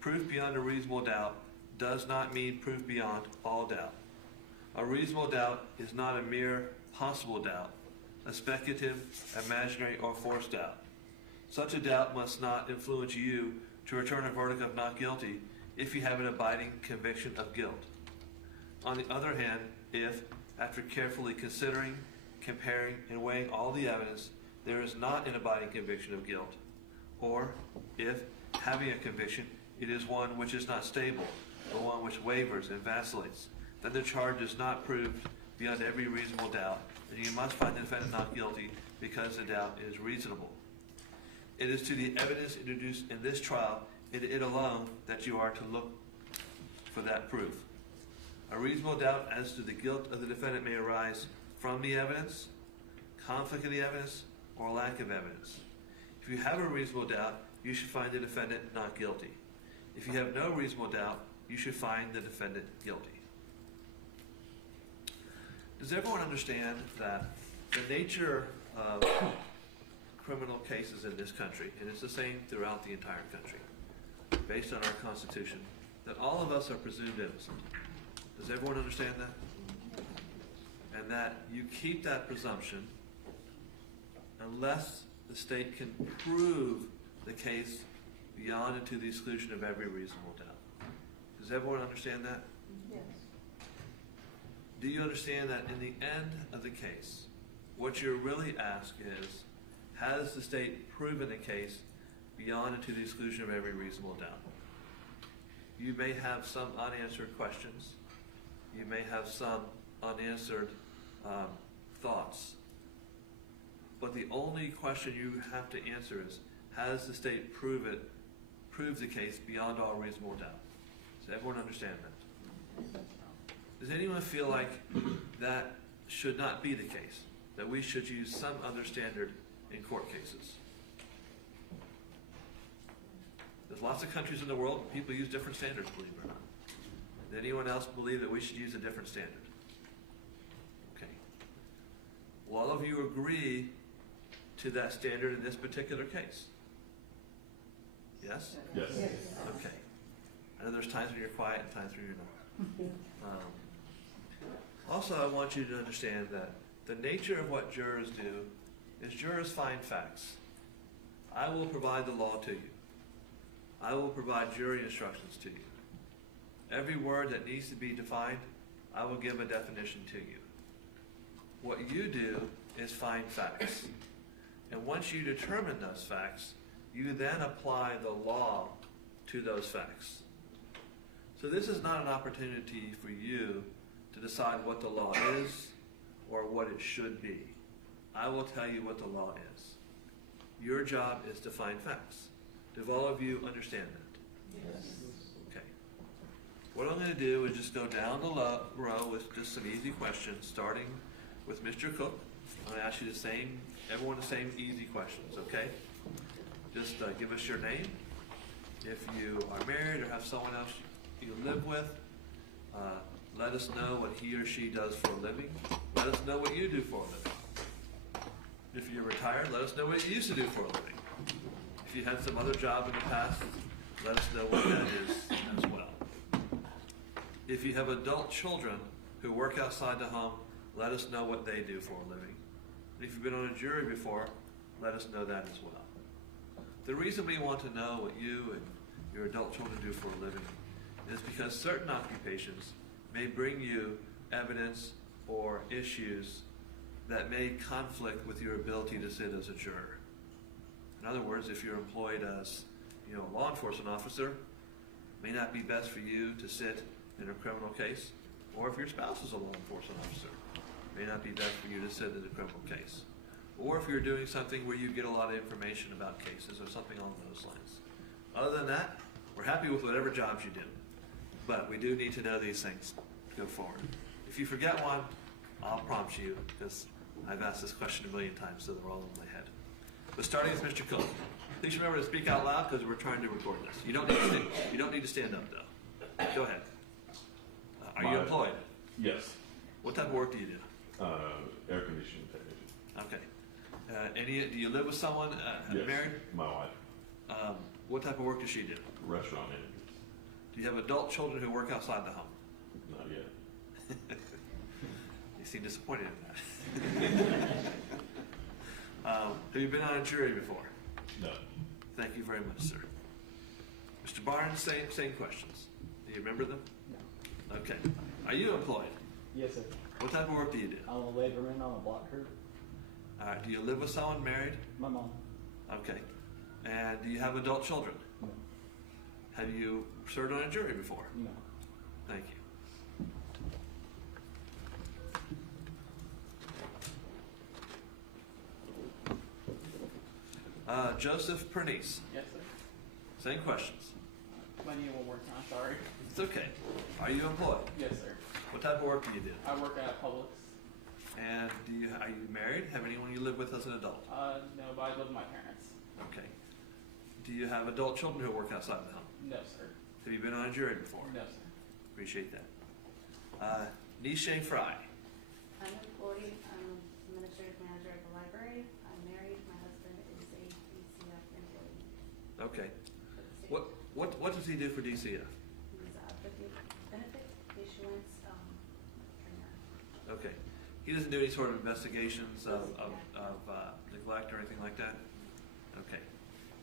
Proof beyond a reasonable doubt does not mean proof beyond all doubt. A reasonable doubt is not a mere possible doubt, a speculative, imaginary, or forced doubt. Such a doubt must not influence you to return a verdict of not guilty if you have an abiding conviction of guilt. On the other hand, if, after carefully considering, comparing, and weighing all the evidence, there is not an abiding conviction of guilt, or if, having a conviction, it is one which is not stable, but one which wavers and vacillates, then the charge is not proved beyond every reasonable doubt, and you must find the defendant not guilty because the doubt is reasonable. It is to the evidence introduced in this trial, it alone, that you are to look for that proof. A reasonable doubt as to the guilt of the defendant may arise from the evidence, conflict in the evidence, or lack of evidence. If you have a reasonable doubt, you should find the defendant not guilty. If you have no reasonable doubt, you should find the defendant guilty. Does everyone understand that the nature of criminal cases in this country, and it's the same throughout the entire country, based on our Constitution, that all of us are presumed innocent? Does everyone understand that? And that you keep that presumption unless the state can prove the case beyond and to the exclusion of every reasonable doubt. Does everyone understand that? Yes. Do you understand that in the end of the case, what you're really asked is, has the state proven the case beyond and to the exclusion of every reasonable doubt? You may have some unanswered questions. You may have some unanswered thoughts. But the only question you have to answer is, has the state proved the case beyond all reasonable doubt? Does everyone understand that? Does anyone feel like that should not be the case? That we should use some other standard in court cases? There's lots of countries in the world where people use different standards, believe it or not. Does anyone else believe that we should use a different standard? Okay. Will all of you agree to that standard in this particular case? Yes? Yes. Yes. Okay. I know there's times when you're quiet and times when you're not. Also, I want you to understand that the nature of what jurors do is jurors find facts. I will provide the law to you. I will provide jury instructions to you. Every word that needs to be defined, I will give a definition to you. What you do is find facts. And once you determine those facts, you then apply the law to those facts. So this is not an opportunity for you to decide what the law is or what it should be. I will tell you what the law is. Your job is to find facts. Do all of you understand that? Yes. Okay. What I'm going to do is just go down the row with just some easy questions, starting with Mr. Cook. I'm going to ask you everyone the same easy questions, okay? Just give us your name. If you are married or have someone else you live with, let us know what he or she does for a living. Let us know what you do for a living. If you're retired, let us know what you used to do for a living. If you had some other job in the past, let us know what that is as well. If you have adult children who work outside the home, let us know what they do for a living. If you've been on a jury before, let us know that as well. The reason we want to know what you and your adult children do for a living is because certain occupations may bring you evidence or issues that may conflict with your ability to sit as a juror. In other words, if you're employed as a law enforcement officer, it may not be best for you to sit in a criminal case, or if your spouse is a law enforcement officer, it may not be best for you to sit in a criminal case. Or if you're doing something where you get a lot of information about cases or something along those lines. Other than that, we're happy with whatever jobs you do. But we do need to know these things to go forward. If you forget one, I'll prompt you, because I've asked this question a million times, so they're all in my head. But starting with Mr. Cook, please remember to speak out loud because we're trying to record this. You don't need to stand up, though. Go ahead. Are you employed? Yes. What type of work do you do? Air conditioning technician. Okay. Do you live with someone Yes. married? My wife. What type of work does she do? Restaurant manager. Do you have adult children who work outside the home? Not yet. You seem disappointed in that. Have you been on a jury before? No. Thank you very much, sir. Mr. Barnes, same questions. Do you remember them? No. Okay. Are you employed? Yes, sir. What type of work do you do? I'm a laborman on a block crew. All right. Do you live with someone married? My mom. Okay. And do you have adult children? No. Have you served on a jury before? No. Thank you. Joseph Pernice. Yes, sir. Same questions. My name one more time, sorry. It's okay. Are you employed? Yes, sir. What type of work do you do? I work at Publix. And are you married? Have anyone you live with as an adult? No, but I live with my parents. Okay. Do you have adult children who work outside the home? No, sir. Have you been on a jury before? No, sir. Appreciate that. Nisha Fry. I'm employed, I'm administrative manager at the library. I'm married, my husband is a DCF employee. Okay. What does he do for DCF? He's a benefit issuance trainer. Okay. He doesn't do any sort of investigations of neglect or anything like that? Okay.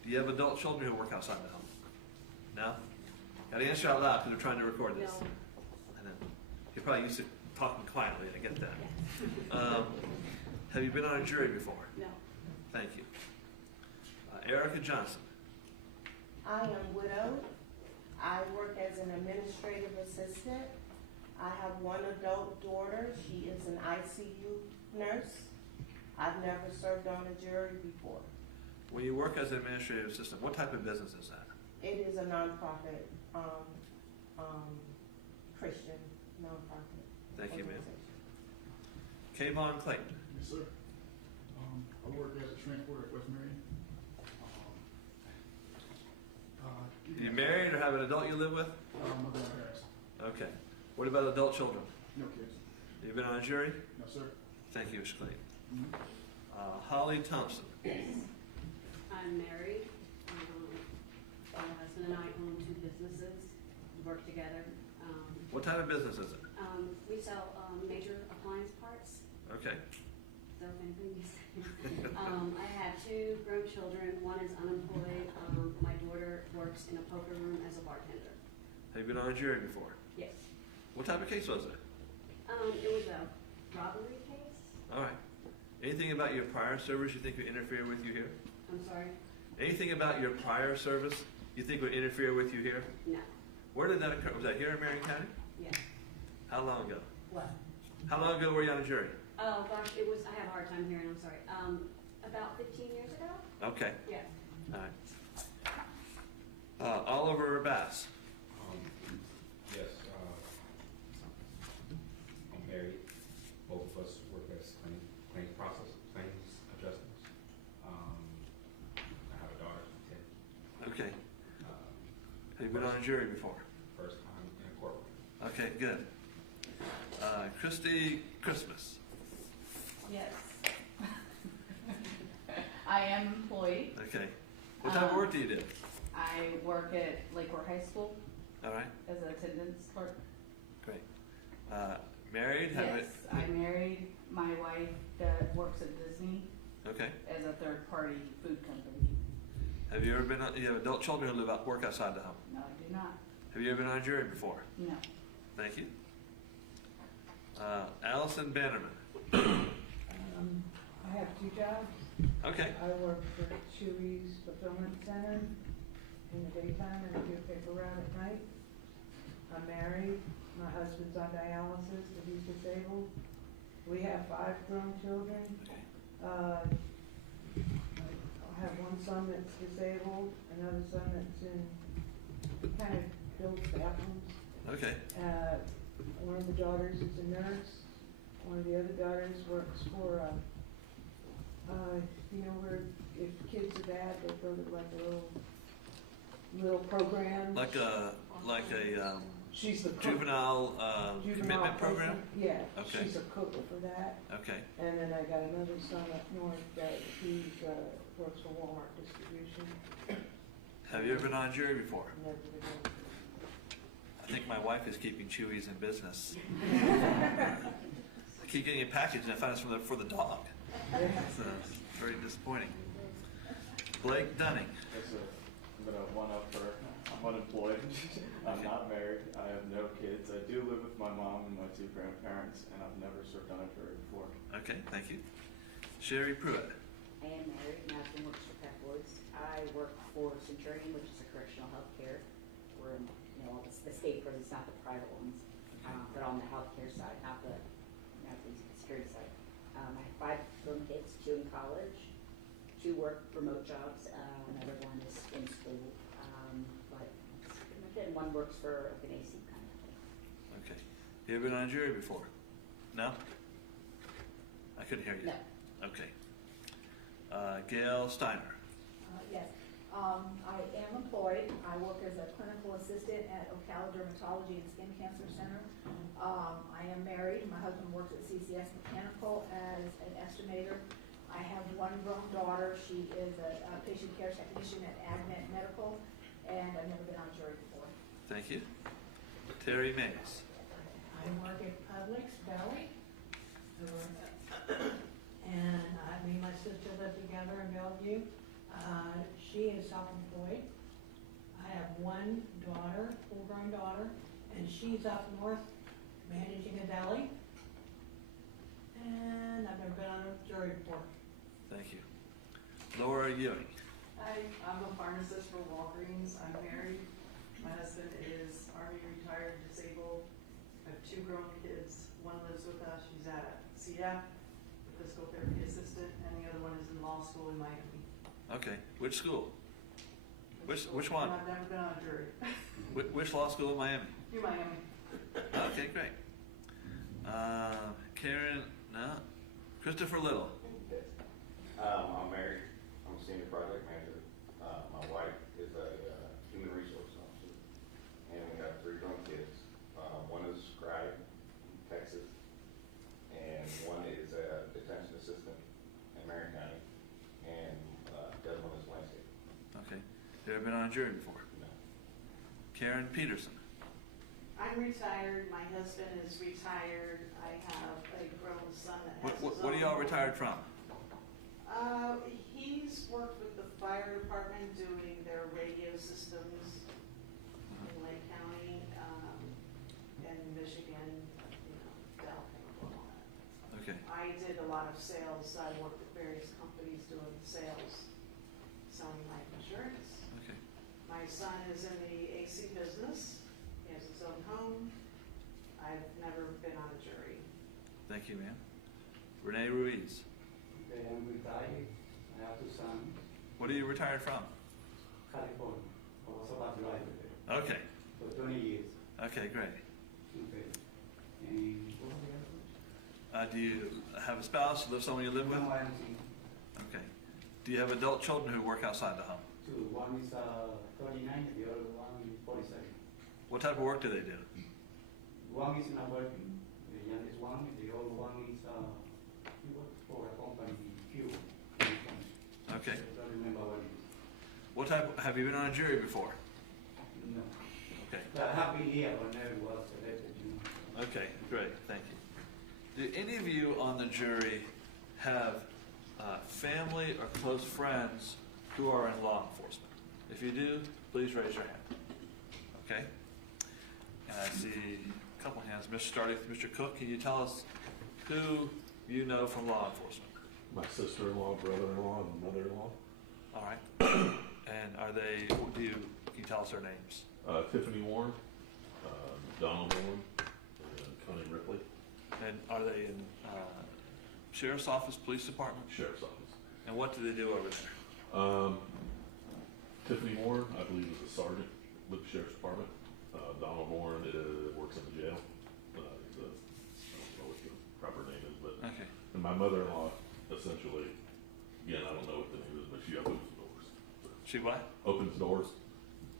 Do you have adult children who work outside the home? No? Gotta answer out loud because we're trying to record this. No. I know. You're probably used to talking quietly, I get that. Have you been on a jury before? No. Thank you. Erica Johnson. I am widowed. I work as an administrative assistant. I have one adult daughter. She is an ICU nurse. I've never served on a jury before. When you work as an administrative assistant, what type of business is that? It is a nonprofit, Christian nonprofit. Thank you, ma'am. organization. Kayvon Clayton. Yes, sir. I work as a transporter at West Marion. You married or have an adult you live with? Mother and parents. Okay. What about adult children? No kids. You been on a jury? No, sir. Thank you, Mr. Clayton. Holly Thompson. I'm married. My husband and I own 2 businesses. We work together. What type of business is it? We sell major appliance parts. Okay. So if anything you say. I have 2 grown children. One is unemployed. My daughter works in a poker room as a bartender. Have you been on a jury before? Yes. What type of case was it? It was a robbery case. All right. Anything about your prior service you think would interfere with you here? I'm sorry? Anything about your prior service you think would interfere with you here? No. Where did that occur? Was that here in Marion County? Yes. How long ago? What? How long ago were you on a jury? Oh gosh, I have a hard time hearing, I'm sorry. About 15 years ago? Okay. Yes. All right. Oliver Bass. Yes, I'm married. Both of us work as claims adjusters. I have a daughter, 10. Okay. Have you been on a jury before? First time in a courtroom. Okay, good. Christy Christmas. Yes. I am employed. Okay. What type of work do you do? I work at Lakeport High School All right. as an attendance clerk. Great. Married? Yes, I'm married. My wife works at Disney Okay. as a third-party food company. Have you ever been on, you have adult children who work outside the home? No, I do not. Have you ever been on a jury before? No. Thank you. Allison Bannerman. I have 2 jobs. Okay. I work for Chewy's Fulfillment Center in the daytime and I do paper route at night. I'm married. My husband's on dialysis, but he's disabled. We have 5 grown children. I have one son that's disabled, another son that's kind of builds bathrooms. Okay. One of the daughters is a nurse. One of the other daughters works for, where if kids are bad, they go to like a little program. Like a She's the cook. juvenile commitment person. program? Yeah, Okay. she's a cook for that. Okay. And then I got another son up north that he works for Walmart distribution. Have you ever been on a jury before? Never been. I think my wife is keeping Chewy's in business. I keep getting a package and I find it's for the dog. So it's very disappointing. Blake Dunning. Yes, sir. I'm gonna one-up her. I'm unemployed. I'm not married. I have no kids. I do live with my mom and my 2 grandparents, and I've never served on a jury before. Okay, thank you. Sherry Pruitt. I am married. My husband works for Pet Woods. I work for Centurion, which is a correctional health care. We're in, the state prisons, not the private ones, but on the healthcare side, not the security side. I have 5 grown kids, 2 in college, 2 work remote jobs, another one is in school, but that's pretty much it. And one works for an AC kind of thing. Okay. You ever been on a jury before? No? I couldn't hear you. No. Okay. Gail Steiner. Yes. I am employed. I work as a clinical assistant at Ocala Dermatology and Skin Cancer Center. I am married. My husband works at CCS Mechanical as an estimator. I have 1 grown daughter. She is a patient care technician at Adjournment Medical, and I've never been on jury before. Thank you. Terry Mays. I work at Publix Valley. And me and my sister live together in Bellevue. She is self-employed. I I have one daughter, full-grown daughter, and she's up north managing a deli. And I've never been on a jury before. Thank you. Laura Ewing. Hi, I'm a pharmacist for Walgreens. I'm married. My husband is Army retired, disabled. I have 2 grown kids. One lives with us. She's at CDAP, physical therapy assistant, and the other one is in law school in Miami. Okay, which school? Which one? I've never been on a jury. Which law school in Miami? You're Miami. Okay, great. Karen, no. Christopher Little. I'm married. I'm a senior project manager. My wife is a human resource officer, and we have 3 grown kids. One is scribe in Texas, and one is a detention assistant in Marion County, and the other one is landscape. Okay. You ever been on a jury before? No. Karen Peterson. I'm retired. My husband is retired. I have a grown son that has his What are y'all own- retired from? He's worked with the fire department doing their radio systems in Lake County, and Michigan, Dow Chemical and all that. Okay. I did a lot of sales. I worked at various companies doing sales, selling life insurance. Okay. My son is in the AC business. He has his own home. I've never been on a jury. Thank you, ma'am. Renee Ruiz. Okay, I'm retired. I have 2 sons. What are you retired from? California. I was about to drive there Okay. for 20 years. Okay, great. Okay. And what was the other one? Do you have a spouse? Live someone you live with? No, I'm single. Okay. Do you have adult children who work outside the home? 2. One is 39, and the other one is 47. What type of work do they do? One is not working, the youngest one, and the other one is he works for a company, fuel. Okay. I don't remember what it is. What type? Have you been on a jury before? No. Okay. But I have been here, but never was elected, you know. Okay, great. Thank you. Do any of you on the jury have family or close friends who are in law enforcement? If you do, please raise your hand. Okay. And I see a couple hands. Starting with Mr. Cook, can you tell us who you know from law enforcement? My sister-in-law, brother-in-law, and mother-in-law. All right. And are they? Can you tell us their names? Tiffany Warren, Donald Warren, and Connie Ripley. And are they in sheriff's office, police department? Sheriff's office. And what do they do over there? Tiffany Warren, I believe, is a sergeant with the sheriff's department. Donald Warren works in the jail. I don't know what the proper name is, but Okay. and my mother-in-law, essentially, again, I don't know what the name is, but she opens doors. She what? Opens doors.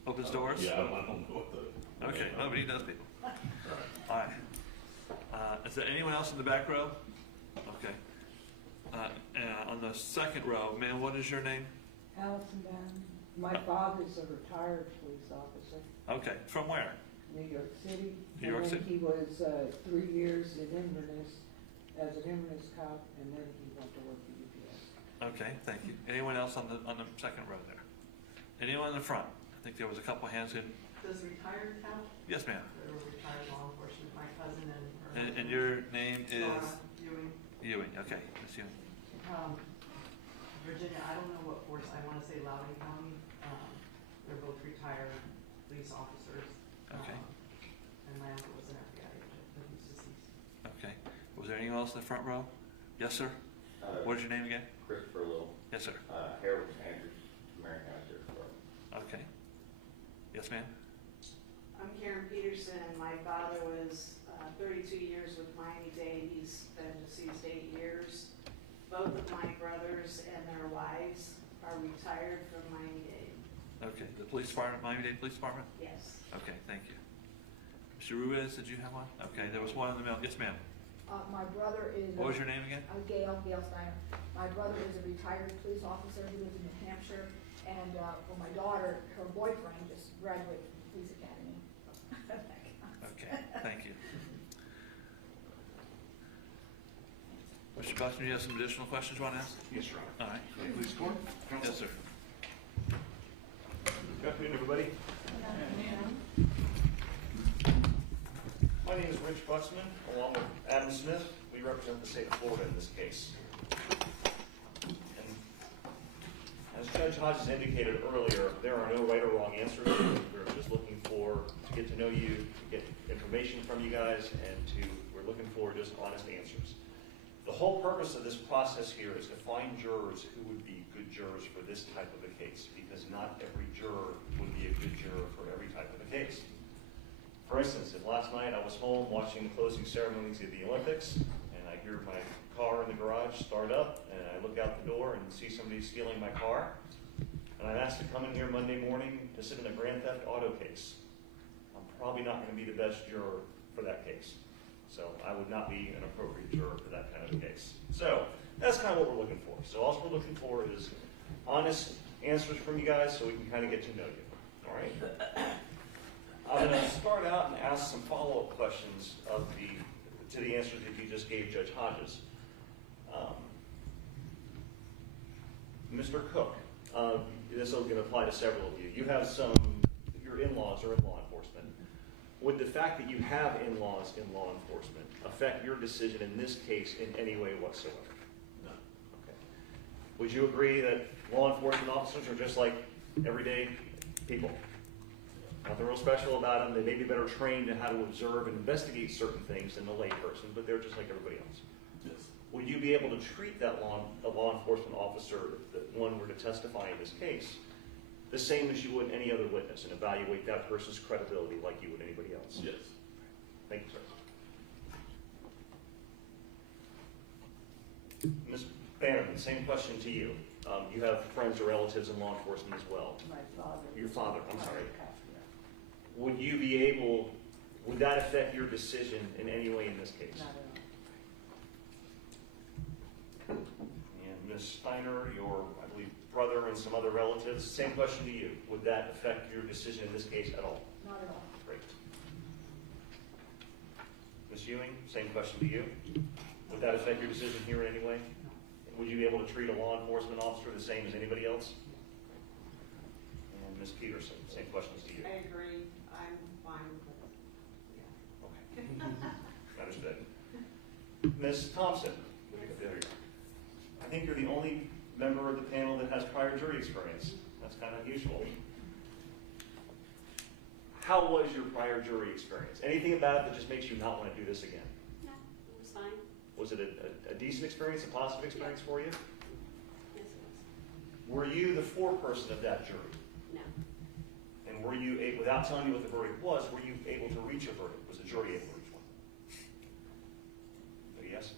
Opens doors? Yeah, I don't know what the. Okay, name nobody knows people. All right. Is there anyone else in the back row? Okay. And on the second row, ma'am, what is your name? Allison Dunn. My father's a retired police officer, Okay, from where? New York City. New York And then City. he was 3 years in Inverness as an Inverness cop, and then he went to work for UPS. Okay, thank you. Anyone else on the second row there? Anyone in the front? I think there was a couple hands in. Does retired count? Yes, ma'am. Or retired law enforcement, my cousin and her. And your name is? Laura Ewing. Ewing, okay. Ms. Ewing. Virginia, I don't know what force, I wanna say Loudoun County, they're both retired police officers. Okay. And my uncle was an FBI agent, but he's deceased. Okay. Was there anyone else in the front row? Yes, sir? What is your name again? Christopher Little. Yes, sir. Harold Andrews, Marion County Sheriff's Department. Okay. Yes, ma'am? I'm Karen Peterson. My father was 32 years with Miami-Dade. He's been deceased 8 years. Both of my brothers and their wives are retired from Miami-Dade. Okay. The police department, Miami-Dade Police Department? Yes. Okay, thank you. Mr. Ruiz, did you have one? Okay, there was one in the middle. Yes, ma'am. My brother is. What was your name again? Gail Steiner. My brother is a retired police officer. He lives in New Hampshire. And for my daughter, her boyfriend just graduated from the police academy. Okay, thank you. Mr. Buckner, you have some additional questions you want to ask? Yes, Your Honor. All right. Police court, counsel. Yes, sir. Good afternoon, everybody. My name is Rich Buxman, along with Adam Smith. We represent the state of Florida in this case. And as Judge Hodges indicated earlier, there are no right or wrong answers. We're just looking to get to know you, to get information from you guys, and we're looking for just honest answers. The whole purpose of this process here is to find jurors who would be good jurors for this type of a case, because not every juror would be a good juror for every type of a case. For instance, if last night I was home watching the closing ceremonies of the Olympics, and I hear my car in the garage start up, and I look out the door and see somebody stealing my car, and I'm asked to come in here Monday morning to sit in a grand theft auto case, I'm probably not going to be the best juror for that case. So I would not be an appropriate juror for that kind of a case. So that's kind of what we're looking for. So all we're looking for is honest answers from you guys so we can kind of get to know you. All right? I'm going to start out and ask some follow-up questions to the answers that you just gave Judge Hodges. Mr. Cook, this is going to apply to several of you. You have your in-laws are in law enforcement. Would the fact that you have in-laws in law enforcement affect your decision in this case in any way whatsoever? No. Okay. Would you agree that law enforcement officers are just like everyday people? Nothing real special about them. They may be better trained in how to observe and investigate certain things than the layperson, but they're just like everybody else. Yes. Would you be able to treat a law enforcement officer, if one were to testify in this case, the same as you would any other witness and evaluate that person's credibility like you would anybody else? Yes. Thank you, sir. Ms. Bannerman, same question to you. You have friends or relatives in law enforcement as well. My father. Your father, I'm sorry. Would that affect your decision in any way in this case? Not at all. And Ms. Steiner, your, I believe, brother and some other relatives, same question to you. Would that affect your decision in this case at all? Not at all. Great. Ms. Ewing, same question to you. Would that affect your decision here in any way? Would you be able to treat a law enforcement officer the same as anybody else? And Ms. Peterson, same questions to you. I agree. I'm fine with it. Yeah. Okay. Understood. Ms. Thompson, I think you're the only member of the panel that has prior jury experience. That's kind of unusual. How was your prior jury experience? Anything about it that just makes you not want to do this again? No, it was fine. Was it a decent experience, a positive experience for you? Yes, it was. Were you the foreperson of that jury? No. And were you able, without telling me what the verdict was, were you able to reach a verdict? Was the jury able to reach one? Yes?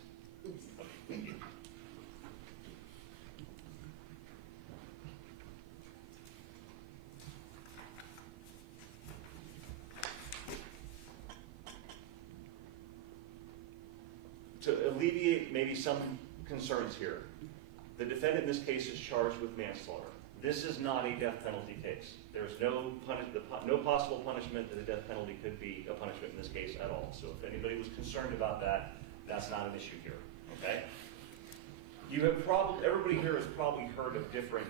Okay, thank you. To alleviate maybe some concerns here, the defendant in this case is charged with manslaughter. This is not a death penalty case. There's no possible punishment that a death penalty could be a punishment in this case at all. So if anybody was concerned about that, that's not an issue here, okay? Everybody here has probably heard of different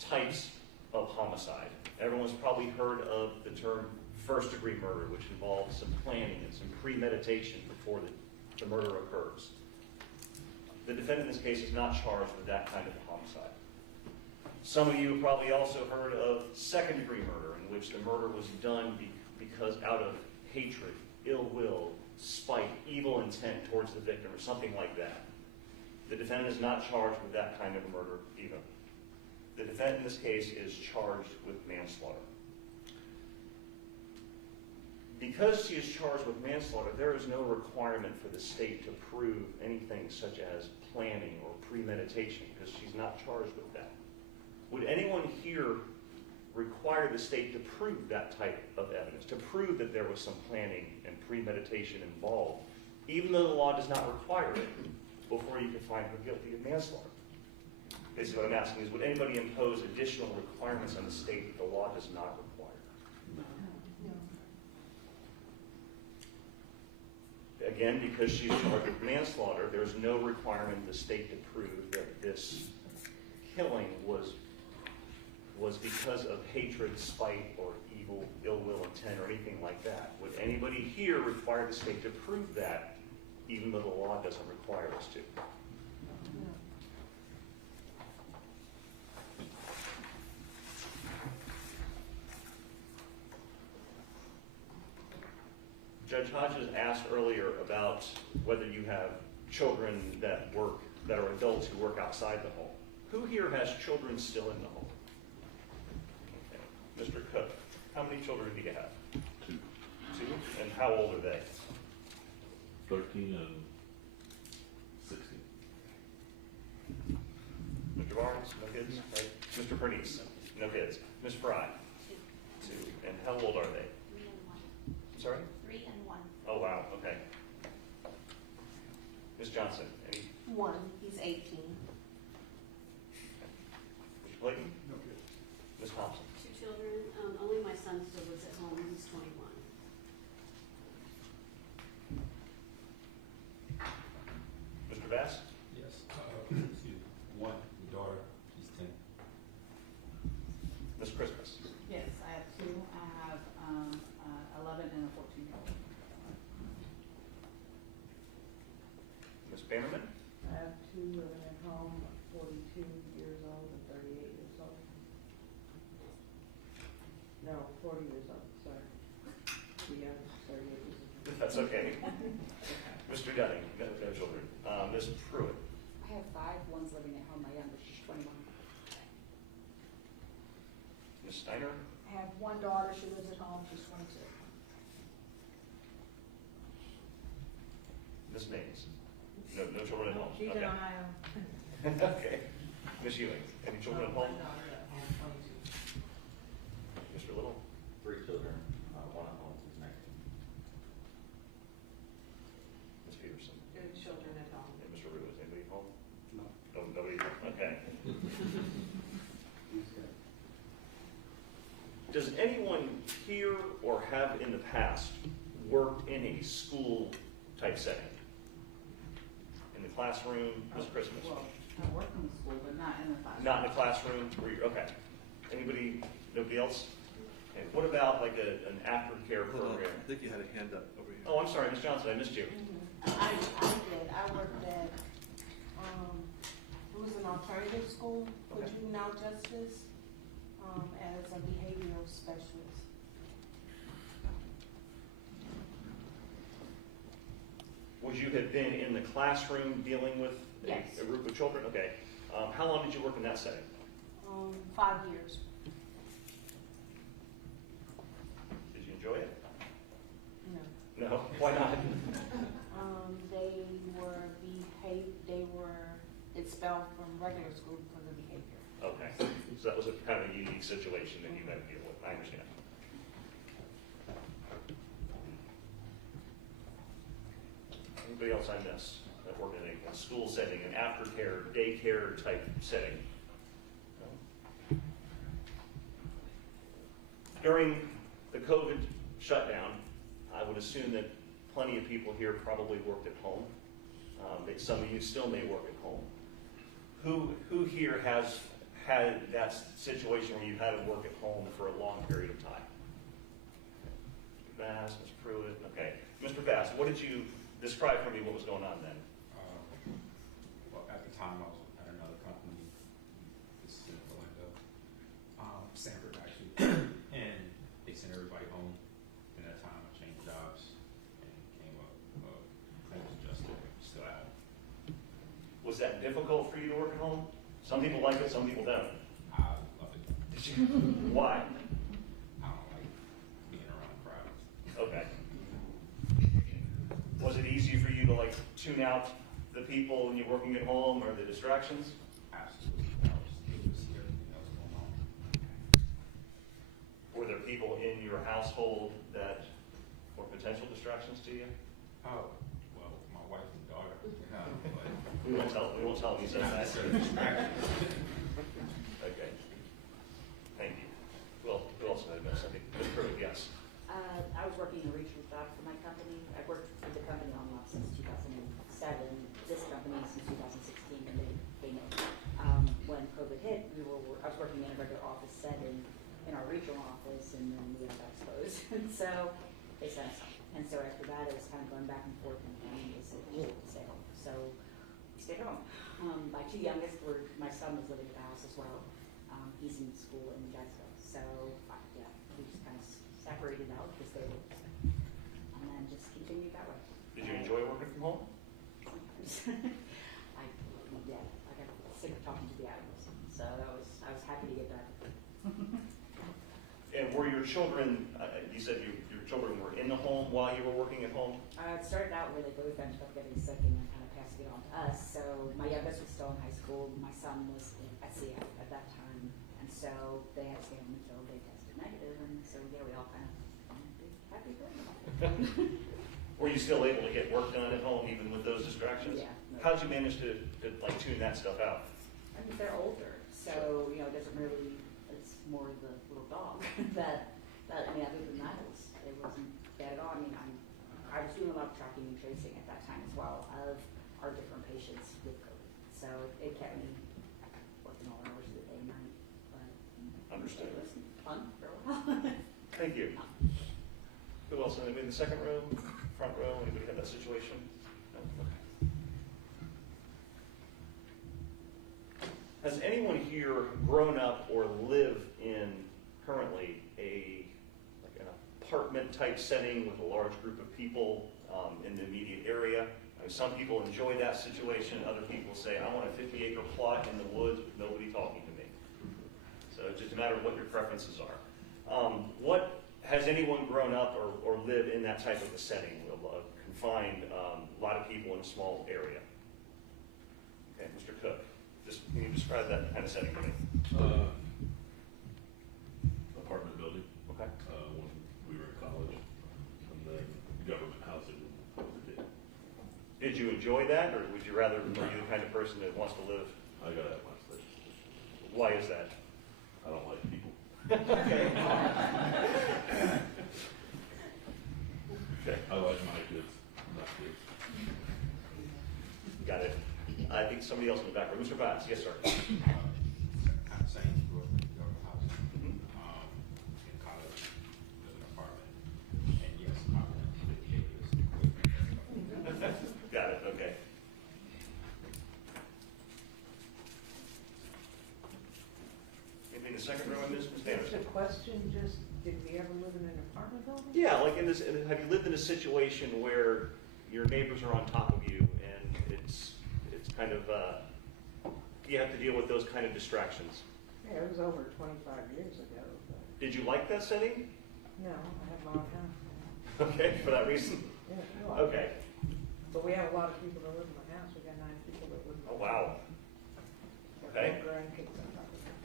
types of homicide. Everyone's probably heard of the term first-degree murder, which involves some planning and some premeditation before the murder occurs. The defendant in this case is not charged with that kind of a homicide. Some of you have probably also heard of second-degree murder, in which the murder was done because out of hatred, ill will, spite, evil intent towards the victim, or something like that. The defendant is not charged with that kind of murder either. The defendant in this case is charged with manslaughter. Because she is charged with manslaughter, there is no requirement for the state to prove anything such as planning or premeditation, because she's not charged with that. Would anyone here require the state to prove that type of evidence, to prove that there was some planning and premeditation involved, even though the law does not require it, before you can find her guilty of manslaughter? Basically what I'm asking is, would anybody impose additional requirements on the state that the law does not require? Again, because she's charged with manslaughter, there's no requirement in the state to prove that this killing was was because of hatred, spite, or evil, ill will intent, or anything like that? Would anybody here require the state to prove that, even though the law doesn't require us to? Judge Hodges asked earlier about whether you have children that work, that are adults who work outside the home. Who here has children still in the home? Okay. Mr. Cook, how many children do you have? 2. 2? And how old are they? 13 and 16. Mr. Barnes, no kids, right? Mr. Pernice, no kids. Ms. Fry? 2. And how old are they? 3 and 1. I'm sorry? 3 and 1. Oh, wow, okay. Ms. Johnson, any? 1, he's 18. Mr. Clayton? No kids. Ms. Thompson? 2 children. Only my son still lives at home. He's 21. Mr. Bass? Yes. Excuse me. 1, my daughter, she's 10. Ms. Christmas? Yes, I have 2. I have 11 and a 14-year-old. Ms. Bannerman? I have 2 living at home, 42 years old and 38 years old. No, 40 years old, sorry. The youngest, 38 years old. That's okay. Mr. Dunning, no children. Ms. Pruitt? I have 5. One's living at home. My youngest, she's 21. Ms. Steiner? I have 1 daughter, she lives at home, she's 22. Ms. Mays? No children at home? She's in Ohio. Okay. Ms. Ewing, any children at home? One daughter at home, 22. Mr. Little? 3 children, 1 at home, who's 19. Ms. Peterson? 2 children at home. And Mr. Ruiz, anybody home? No. No, nobody? Okay. Does anyone here or have in the past worked in a school type setting? In the classroom, Ms. Christmas? Well, I work in the school, but not in the classroom. Not in the classroom? Okay. Anybody, nobody else? Okay. What about like an aftercare Hold on, program? I think you had a hand up over here. Oh, I'm sorry, Ms. Johnson, I missed you. I did. I worked at, it was an alternative school for Okay. juvenile justice, as a behavioral specialist. Would you have been in the classroom dealing with Yes. a group of children? Okay. How long did you work in that setting? 5 years. Did you enjoy it? No. No? Why not? They were expelled from regular school because of behavior. Okay. So that was a kind of a unique situation that you had to deal with. I understand. Anybody else I missed that worked in a school setting, an aftercare, daycare type setting? No? During the COVID shutdown, I would assume that plenty of people here probably worked at home. That some of you still may work at home. Who here has had that situation where you've had to work at home for a long period of time? Mr. Bass, Ms. Pruitt, okay. Mr. Bass, what did you describe for me what was going on then? Well, at the time, I was at another company, this is in Orlando, Sanford actually, and they sent everybody home. And at that time, I changed jobs and became a criminal justice, still have. Was that difficult for you to work at home? Some people like it, some people don't. I love it. Did you? Why? I don't like being around crowds. Okay. Was it easy for you to like tune out the people when you're working at home or the distractions? Absolutely. It was everything else going on. Were there people in your household that were potential distractions to you? Oh, well, my wife and daughter, but We won't tell them you said not that. necessarily distracted. Okay. Thank you. Well, who else had that? Ms. Pruitt, yes. I was working a regional job for my company. I worked for the company on and off since 2007, this company since 2016, and they know. When COVID hit, we were I was working in a regular office setting in our regional office, and then we got exposed. And so they sent us home. And so after that, it was kind of going back and forth, and finally they said, "We'll stay home." So we stayed home. My two youngest were, my son was living at the house as well. He's in school in Jacksonville. So yeah, we just kind of separated out because they were, and then just continued that way. Did you enjoy working from home? I got sick of talking to the animals, so I was happy to get back. And were your children, you said your children were in the home while you were working at home? It started out where they both ended up getting sick and then kind of passing it on to us. So my youngest was still in high school. My son was at CF at that time. And so they had to stay home until they tested negative. And so, yeah, we all kind of happy for them. Were you still able to get work done at home even with those distractions? Yeah. No. How'd you manage to like tune that stuff out? I mean, they're older, so, you know, it doesn't really, it's more the little dog that I mean, other than that, it wasn't bad at all. I mean, I was doing a lot of tracking and tracing at that time as well of our different patients with COVID. So it kept me working all hours of the day and night. But Understood. it was fun for a while. Thank you. Who else? Anybody in the second row, front row? Anybody have that situation? No? Okay. Has anyone here grown up or live in currently an apartment type setting with a large group of people in the immediate area? I mean, some people enjoy that situation. Other people say, I want a 50-acre plot in the woods with nobody talking to me. So it's just a matter of what your preferences are. What has anyone grown up or lived in that type of a setting, confined, a lot of people in a small area? Okay, Mr. Cook, can you describe that kind of setting to me? Apartment building. Okay. When we were in college, and then government housing when I was a kid. Did you enjoy that, or would you rather, are you the kind of person that wants to live? I gotta have my space. Why is that? I don't like people. Okay. Okay. I like my kids, not kids. Got it. I think somebody else in the back row. Mr. Vance, yes, sir. Kind of saying, grew up in government housing, in college, lived in an apartment, and yes, apartment, 50 acres. Got it, okay. Anything in the second row on this, Ms. Just Anderson? a question, did we ever live in an apartment building? Yeah, like have you lived in a situation where your neighbors are on top of you and it's kind of, you have to deal with those kind of distractions? Yeah, it was over 25 years ago, but Did you like that setting? no, I have my own house now. Okay, for that reason? Yeah, no, Okay. But we have a lot of people that live in my house. We got 9 people that live in my Oh, wow. house. Okay. Grandkids on top of that.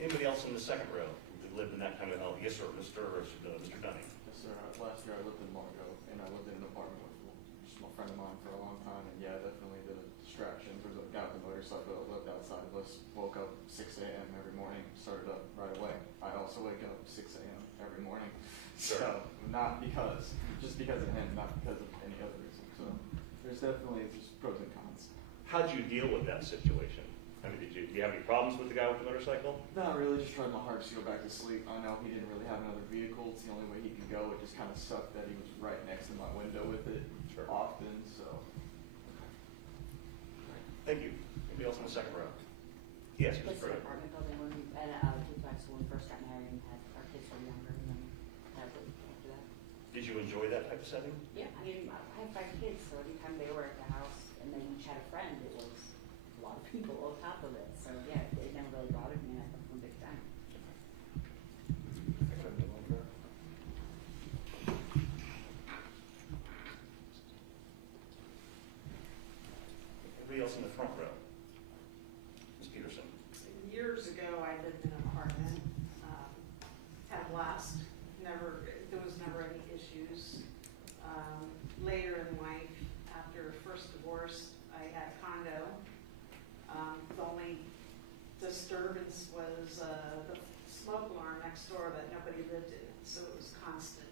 Anybody else in the second row who lived in that kind of, oh, yes, sir, Mr. Dunning? Yes, sir. Last year I lived in Largo, and I lived in an apartment with just a friend of mine for a long time, and yeah, definitely the distractions. There was a guy with a motorcycle that lived outside of us, woke up 6 a.m. every morning, started up right away. I also wake up 6 a.m. every morning. Sure. So, just because of him, not because of any other reason. So, there's definitely just pros and cons. How'd you deal with that situation? I mean, do you have any problems with the guy with the motorcycle? Not really, just tried my hardest to go back to sleep. I know he didn't really have another vehicle. It's the only way he could go. It just kind of sucked that he was right next to my window with it often, so. Thank you. Anybody else in the second row? Yes, Ms. It's an Pruitt. apartment building when we, at high school, when we first got married and had our kids were younger, and then had it after that. Did you enjoy that type of setting? Yeah, I mean, I have 5 kids, so anytime they were at the house and they each had a friend, it was a lot of people on top of it. So yeah, it never really bothered me, and I took them big time. Anybody else in the front row? Ms. Peterson? Years ago, I lived in an apartment, had a blast, there was never any issues. Later in life, after first divorce, I had a condo. The only disturbance was the smoke alarm next door, but nobody lived in it, so it was constant.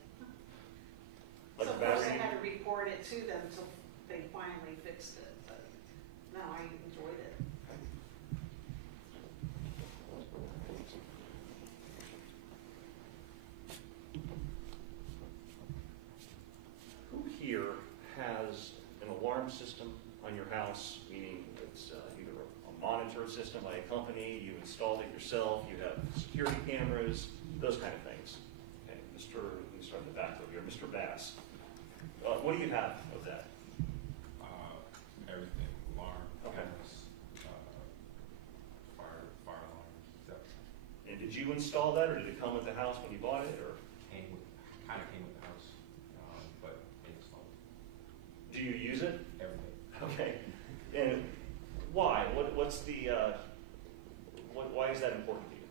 Like So a first I battery? had to report it to them until they finally fixed it, but no, I enjoyed it. it's either a monitor system by a company, you installed it yourself, you have security cameras, those kind of things. Okay, let me start in the back over here. Mr. Bass, what do you have of that? Everything, alarm, Okay. cameras, fire alarms, stuff. And did you install that, or did it come with the house when you bought it, or? Kind of came with the house, but installed Do you use it? every day. Okay. And why? What's the, why is that important to you?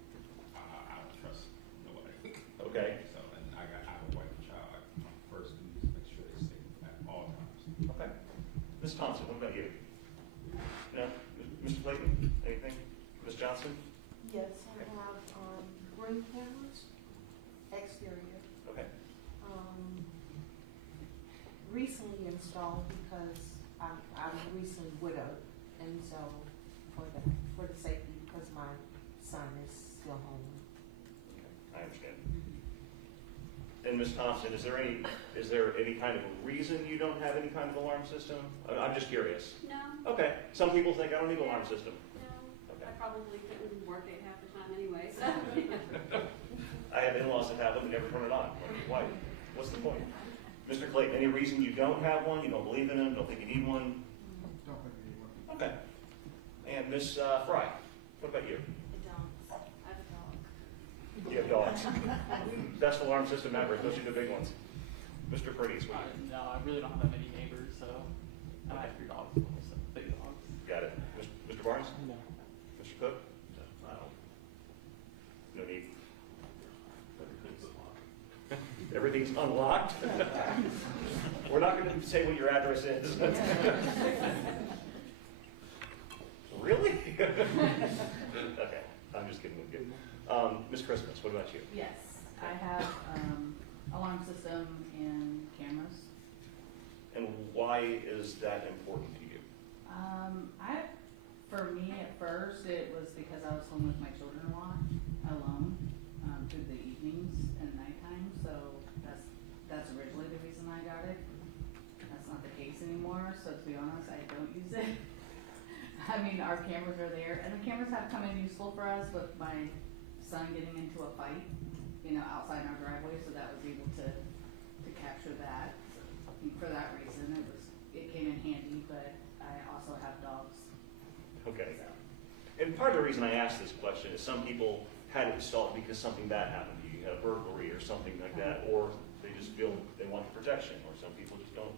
I don't trust nobody. Okay. So, and I have a wife and child. My first duty is to make sure they're safe at all times. Okay. Ms. Thompson, what about you? No? Mr. Clayton, anything? Ms. Johnson? Yes, I have, ring cameras, exterior. Okay. Recently installed because I'm recently widowed, and so for the safety, because my son is still home. I understand. And Ms. Thompson, is there any kind of reason you don't have any kind of alarm system? I'm just curious. No, Okay. Some people think I don't need an alarm system. no, Okay. I probably couldn't work it half the time anyway, so. I have in-laws that have them and never turn it on. Why? What's the point? Mr. Clayton, any reason you don't have one? You don't believe in them? Don't think you need one? Don't think we need one. Okay. And Ms. Fry, what about you? I have a dog. You have dogs. Best alarm system ever, especially the big ones. Mr. Pretty's, what do you? No, I really don't have that many neighbors, so I have 3 dogs, so big dogs. Got it. Mr. Barnes? No. Mr. Cook? No need. Everything's unlocked? We're not going to say what your address is. Really? Okay, I'm just kidding with you. Ms. Christmas, what about you? Yes, I have, alarm system and cameras. And why is that important to you? For me at first, it was because I was home with my children a lot, alone, through the evenings and nighttime, so that's originally the reason I got it. That's not the case anymore, so to be honest, I don't use it. I mean, our cameras are there, and the cameras have come in useful for us with my son getting into a fight, outside our driveway, so that was able to capture that. For that reason, it came in handy, but I also have dogs. Okay. And part of the reason I asked this question is some people had it installed because something bad happened to you, a burglary or something like that, or they just feel they want the protection, or some people just don't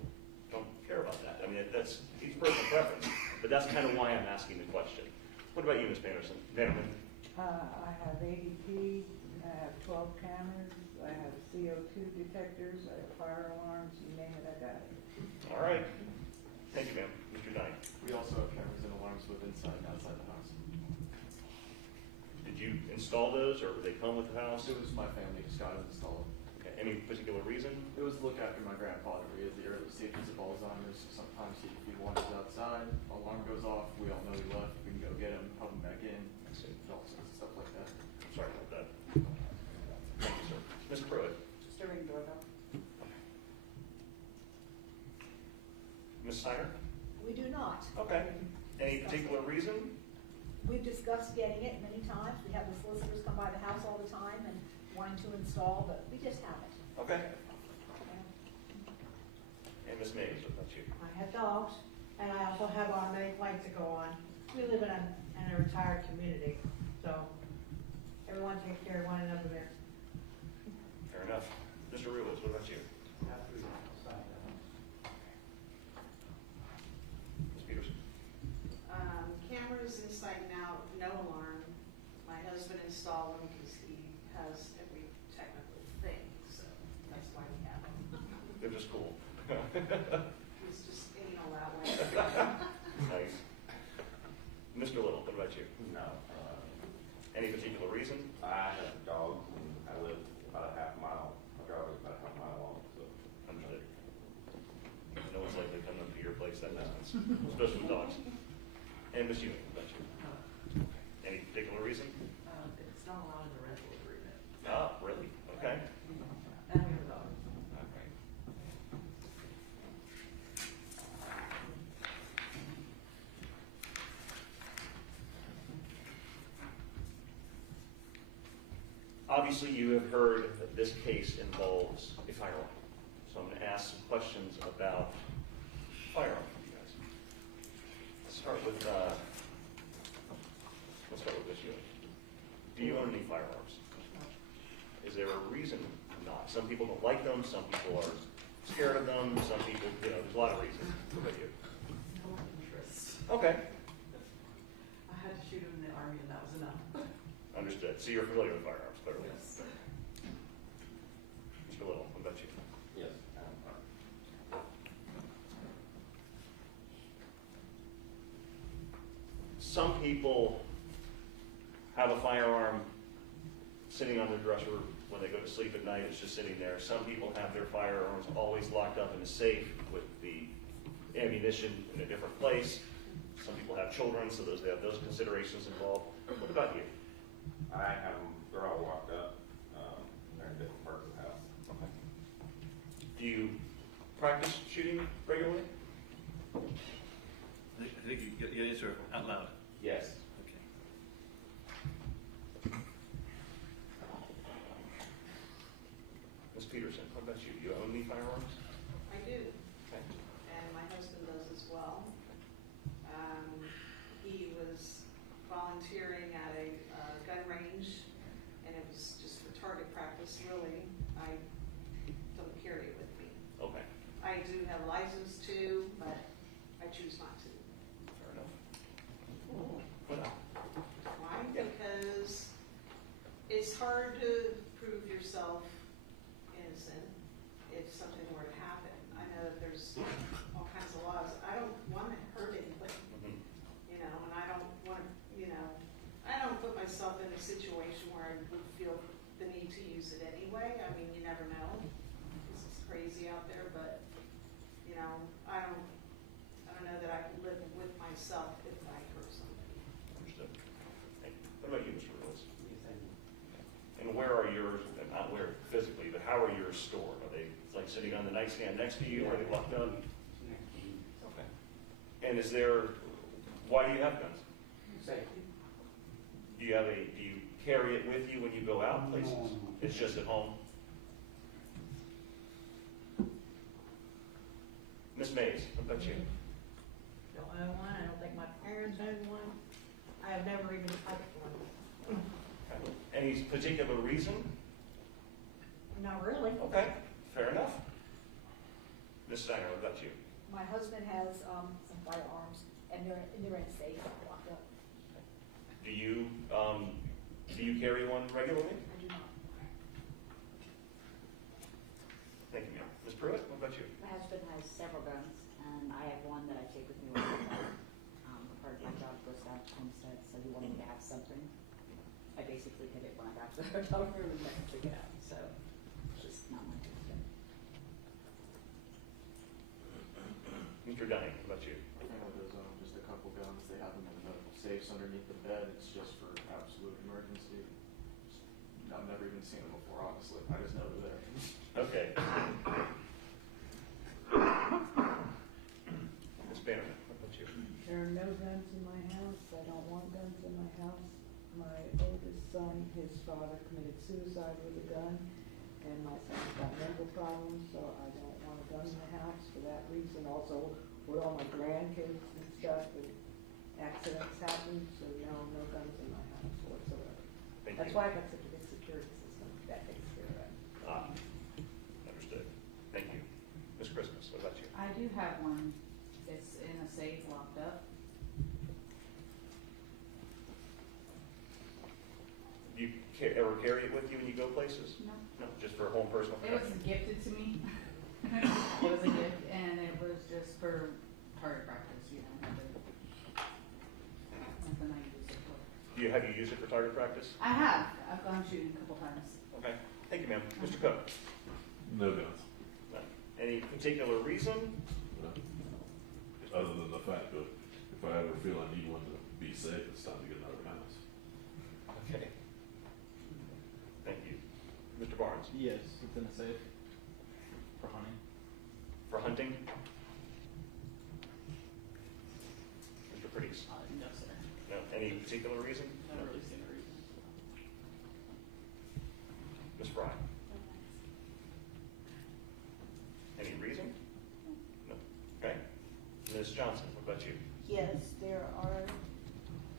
care about that. I mean, that's each personal preference, but that's kind of why I'm asking the question. What about you, Ms. Vanderman? I have ADP, I have 12 cameras, I have CO2 detectors, I have fire alarms, you name it, I got it. All right. Thank you, ma'am. Mr. Dunning. We also have cameras and alarms both inside and outside the house. Did you install those, or did they come with the house? It was my family just got it installed. Okay. Any particular reason? It was to look after my grandfather. He has the early stages of Alzheimer's. Sometimes he wanders outside, alarm goes off, we all know he left, we can go get him, help him back in, all sorts of stuff like that. Sorry about that. Thank you, sir. Mr. Pruitt. Just a ring doorbell. Ms. Steiner? We do not. Okay. Any particular reason? We've discussed getting it many times. We have the solicitors come by the house all the time and wanting to install, but we just haven't. Okay. And Ms. Mays, what about you? I have dogs, and I also have automatic lights that go on. We live in a retired community, so everyone takes care of one another there. Fair enough. Mr. Ruiz, what about you? Ms. Peterson? Cameras inside and out, no alarm. My husband installed them because he has every technical thing, so that's why we have them. They're just cool. He's just anal that way. Nice. Mr. Little, what about you? No. Any particular reason? I have dogs, and I live about a half mile. My driveway's about a half mile long, so. Understood. No one's likely to come up to your place that distance, especially with dogs. And Ms. Ewing, what about you? Any particular reason? It's not allowed in the rental agreement. Ah, really? Okay. And we have a dog. All right. Obviously, you have heard that this case involves a firearm. So I'm going to ask some questions about firearms for you guys. Let's start with this unit. Do you own any firearms? Is there a reason not? Some people don't like them, some people are scared of them, some people, there's a lot of reasons. What about you? No interest. Okay, I had to shoot him in the army and that was enough. understood. So you're familiar with firearms, clearly. Yes. Mr. Little, what about you? Yes. Some people have a firearm sitting on their dresser when they go to sleep at night. It's just sitting there. Some people have their firearms always locked up in a safe with the ammunition in a different place. Some people have children, so they have those considerations involved. What about you? I have them, they're all locked up, they're in different parts of the house. Okay. Do you practice shooting regularly? I think you can answer out loud. Yes. Okay. Ms. Peterson, what about you? Do you own any firearms? I do, Okay. and my husband does as well. He was volunteering at a gun range, and it was just for target practice, really. I don't carry it with me. Okay, I do have a license to, but I choose not to. fair enough. What else? Why? Because it's hard to prove yourself innocent if something were to happen. I know that there's all kinds of laws. I don't want to hurt anybody, and I don't want to, I don't put myself in a situation where I would feel the need to use it anyway. I mean, you never know. This is crazy out there, but, I don't know that I can live with myself if I hurt somebody. Understood. Thank you. What about you, Mr. Lewis? And where are yours, not where physically, but how are yours stored? Are they like sitting on the nightstand next to you, or are they locked up? Okay. And why do you have guns? Safety. Do you carry it with you when you go out places? It's just at home? Ms. Mays, what about you? Don't own one, I don't think my parents own one. I have never even touched one. Okay. Any particular reason? Not really. Okay, fair enough. Ms. Steiner, what about you? My husband has, some firearms, and they're in a safe, locked up. Do you carry one regularly? I do not. Thank you, ma'am. Ms. Pruitt, what about you? My husband has several guns, and I have one that I take with me wherever I go. Part of my job goes down to Homestead, so he wanted me to have something. I basically hid it when I got to the hotel room and never took it out, so it's just not my thing. Mr. Dunning, what about you? Family does own just a couple guns. They have them in the safes underneath the bed. It's just for absolute emergency. I've never even seen them before, honestly. I just know they're there. Okay. Ms. Bannerman, what about you? There are no guns in my house. I don't want guns in my house. My oldest son, his father committed suicide with a gun, and my son's got mental problems, so I don't want a gun in the house for that reason. Also, with all my grandkids and stuff, and accidents happen, so no guns in my house whatsoever. That's why I got such a big security system that takes care of that. Understood. Thank you. Ms. Christmas, what about you? I do have one. It's in a safe, locked up. Do you ever carry it with you when you go places? No. No, just for home personal It was protection? gifted to me. It was a gift, and it was just for target practice, nothing I use it for. Have you used it for target practice? I have. I've gone shooting a couple times. Okay. Thank you, ma'am. Mr. Cook? No guns. No. Any particular reason? No. Other than the fact that if I ever feel I need one to be safe, it's time to get another house. Okay. Thank you. Mr. Barnes? Yes, it's in a safe for hunting. For hunting? Mr. Pretties? No, sir. No. Any particular reason? Not really seen a reason. Scribe. Any reason? No. Okay. Ms. Johnson, what about you? Yes, there are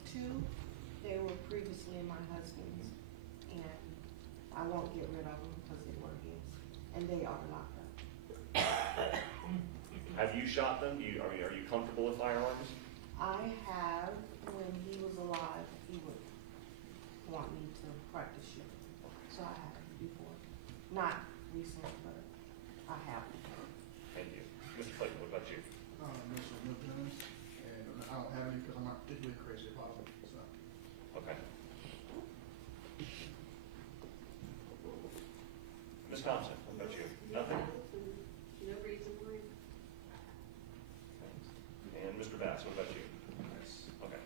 two. They were previously my husband's, and I won't get rid of them because they were his, and they are locked up. Have you shot them? Are you comfortable with firearms? I have, when he was alive, he would want me to practice shooting. So I have before. Not recently, but I have. Thank you. Mr. Clayton, what about you? Mr. Milton, and I don't have any because I'm not particularly crazy about it, so. Okay. Ms. Thompson, what about you? Nothing? No reason why. And Mr. Bass, what about you? Okay.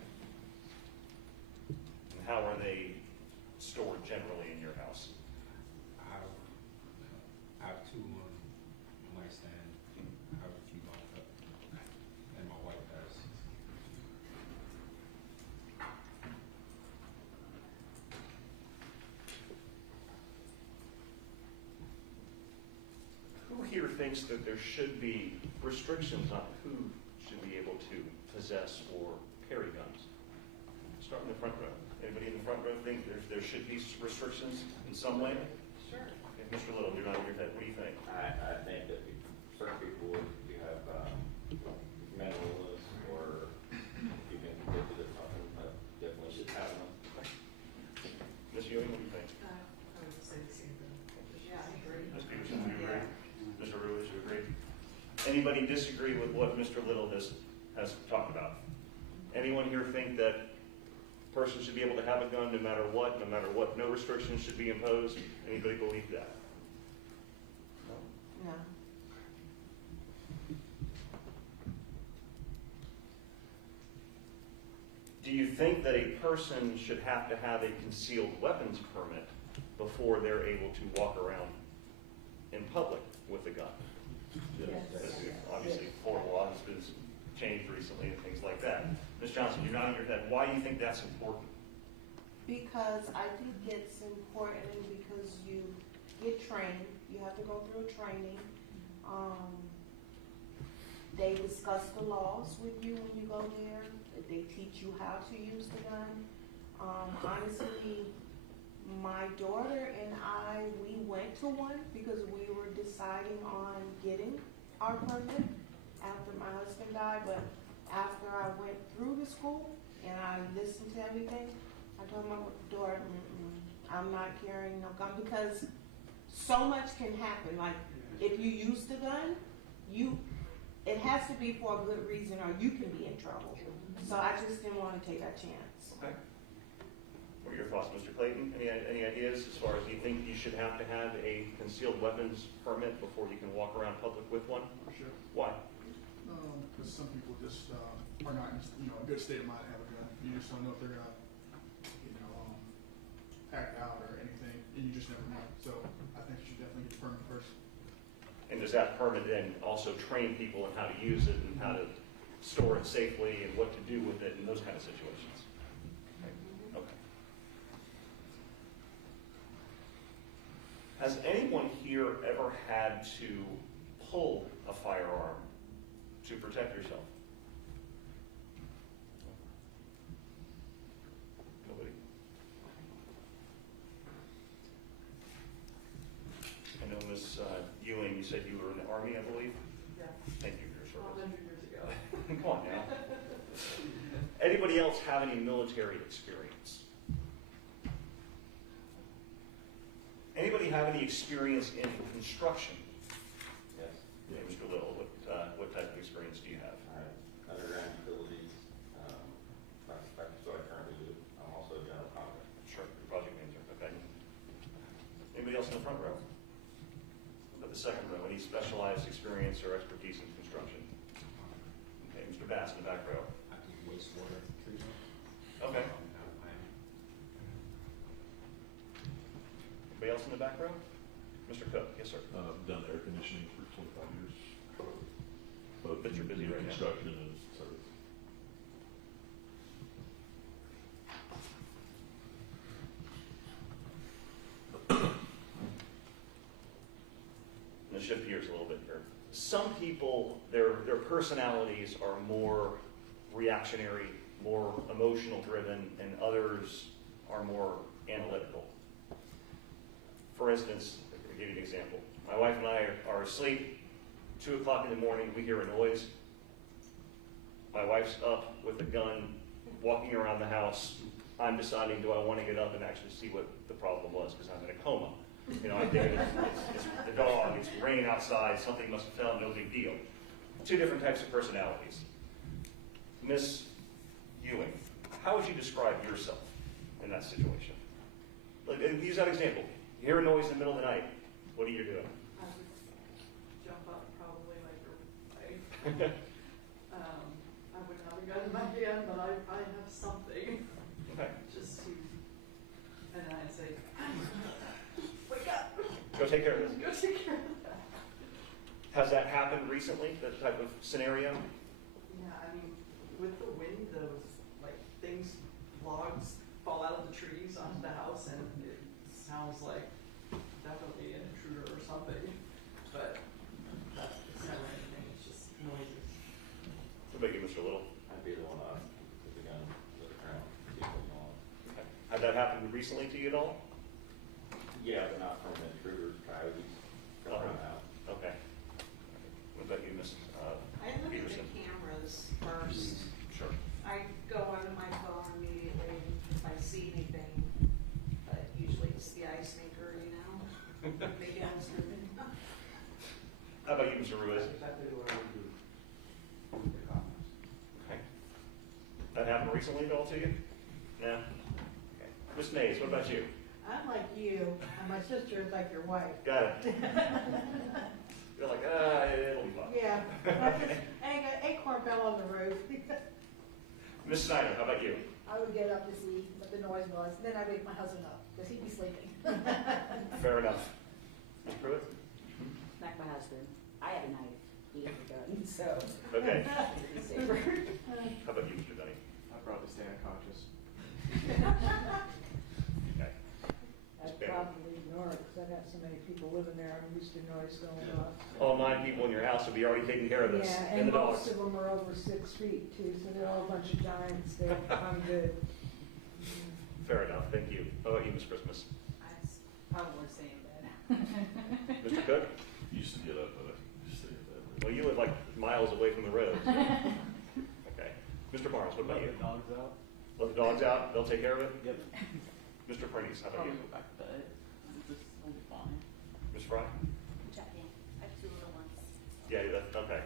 And how are they stored generally in your house? I have two on my nightstand. I have a few locked up, and my wife has. Who here thinks that there should be restrictions on who should be able to possess or carry guns? Start in the front row. Anybody in the front row think there should be restrictions in some way? Sure. Okay, Mr. Little, you're nodding your head. What do you think? I think that certain people, if you have mental illness or you've been convicted of something, definitely should have them. Ms. Ewing, what do you think? I would say the same thing. Yeah, I agree. Ms. Peterson, do you agree? Mr. Ruiz, you agree? Anybody disagree with what Mr. Little has talked about? Anyone here think that person should be able to have a gun no matter what, no restrictions should be imposed? Anybody believe that? No? No. Do you think that a person should have to have a concealed weapons permit before they're able to walk around in public with a gun? Yes. Obviously, Florida law has been changed recently and things like that. Ms. Johnson, you're nodding your head. Why do you think that's important? Because I think it's important because you get trained. You have to go through training. They discuss the laws with you when you go there. They teach you how to use the gun. Honestly, my daughter and I, we went to one because we were deciding on getting our permit after my husband died. But after I went through the school and I listened to everything, I told my daughter, I'm not carrying no gun because so much can happen. Like if you use the gun, it has to be for a good reason or you can be in trouble. So I just didn't want to take that chance. Okay. What are your thoughts, Mr. Clayton? Any ideas as far as you think you should have to have a concealed weapons permit before you can walk around public with one? Sure. Why? Because some people just are not in a good state of mind to have a gun. You just don't know if they're gonna, act out or anything, and you just never know. So I think you should definitely get the permit first. And does that permit then also train people in how to use it and how to store it safely and what to do with it in those kind of situations? Okay. Has anyone here ever had to pull a firearm to protect yourself? Nobody? I know Ms. Ewing, you said you were in the Army, I believe? Yeah. Thank you for your service. 100 years ago. Come on now. Anybody else have any military experience? Anybody have any experience in construction? Yes. Yeah, Mr. Little, what type of experience do you have? Underground utilities, that's what I currently do. I'm also a general contractor. Sure, project manager, okay. Anybody else in the front row? What about the second row? Any specialized experience or expertise in construction? Okay, Mr. Bass in the back row. I do wastewater treatment. Okay. Anybody else in the back row? Mr. Cook, yes, sir. Done air conditioning for 25 years. Both But you're busy new right now. construction and service. shift gears a little bit here. Some people, their personalities are more reactionary, more emotional driven, and others are more analytical. For instance, I'll give you an example. My wife and I are asleep, 2 o'clock in the morning, we hear a noise. My wife's up with a gun, walking around the house. I'm deciding, do I want to get up and actually see what the problem was, because I'm in a coma. You know, I think it's the dog, it's raining outside, something must have fell, no big deal. 2 different types of personalities. Miss Ewing, how would you describe yourself in that situation? Like, use that example. You hear a noise in the middle of the night. What are you doing? I would jump up probably like your wife. I wouldn't have a gun in my hand, but I have something. Okay. Just to, and then I'd say, wake up. Go take care of this. Go take care of that. Has that happened recently, that type of scenario? Yeah, I mean, with the wind, those like things, logs fall out of the trees onto the house, and it sounds like definitely an intruder or something. But it's never anything. It's just noises. What about you, Mr. Little? I'd be the one with the gun to the ground, keep it on. Okay. Has that happened recently to you at all? Yeah, but not from intruders, coyotes, come around out. Okay. What about you, Ms. I look at Peterson? the cameras first. Sure. I go onto my phone immediately if I see anything, but usually it's the ice maker, you know? Maybe I was driven. How about you, Mr. Ruiz? Exactly what I would do. Okay. That happened recently at all to you? No? Okay. Ms. Mays, what about you? I'm like you, and my sister is like your wife. Got it. You're like, it'll be fine. Yeah, I just, acorn fell on the roof. Ms. Snyder, how about you? I would get up to see what the noise was, and then I'd wake my husband up, because he'd be sleeping. Fair enough. Ms. Pruitt? Like my husband, I have a knife, he has a gun, so. Okay. He's safer. How about you, Mr. Dunning? I'd probably stay unconscious. Okay. I'd probably ignore it, because I got so many people living there, I'm used to noise going off. All 9 people in your house will be already taking care of this. Yeah, And and the dogs. most of them are over 6 feet too, so they're all a bunch of giants there. I'm good. Fair enough. Thank you. How about you, Ms. Christmas? I probably stay in bed. Mr. Cook? Used to get up, but I just stay in bed. Well, you live like miles away from the road. So. Okay. Mr. Barnes, what about you? Let the dogs out. Let the dogs out. They'll take care of it? Yep. Mr. Prentice, how about Probably you? go back to bed. I'll be fine. Ms. Fry? Checking, I have 2 little ones. Yeah, that's okay.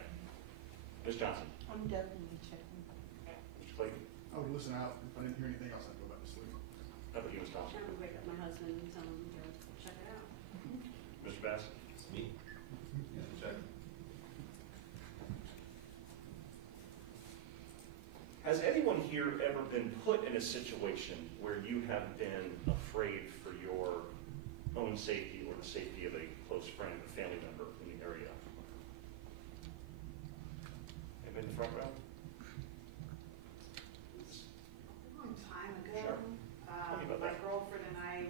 Ms. Johnson? I'm definitely checking. Mr. Clayton? I would listen out. If I didn't hear anything else, I'd go back to sleep. How about you, Ms. Thompson? I would wake up my husband and tell him to check it out. Mr. Bass? It's me. Yeah, check. Has anyone here ever been put in a situation where you have been afraid for your own safety or the safety of a close friend or family member in the area? Anybody in the front row? A long time ago, Sure. Tell me about my that. girlfriend and I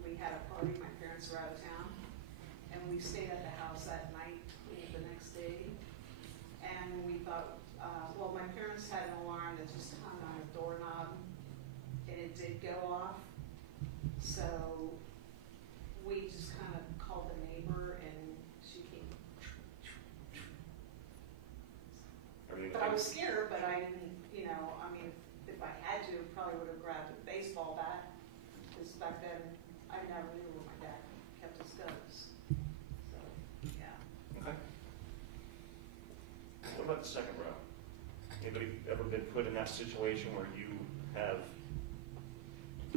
we had a party, my parents were out of town, and we stayed at the house that night, the next day, and we thought, well, my parents had an alarm that just hung on a doorknob, and it did go off, so we just kind of called the neighbor, and she came. Everything But I okay? was scared, but I didn't, you know, I mean, if I had to, probably would have grabbed a baseball bat, because back then, I never knew where my dad kept his guns. So, yeah. Okay. What about the second row? Anybody ever been put in that situation where you have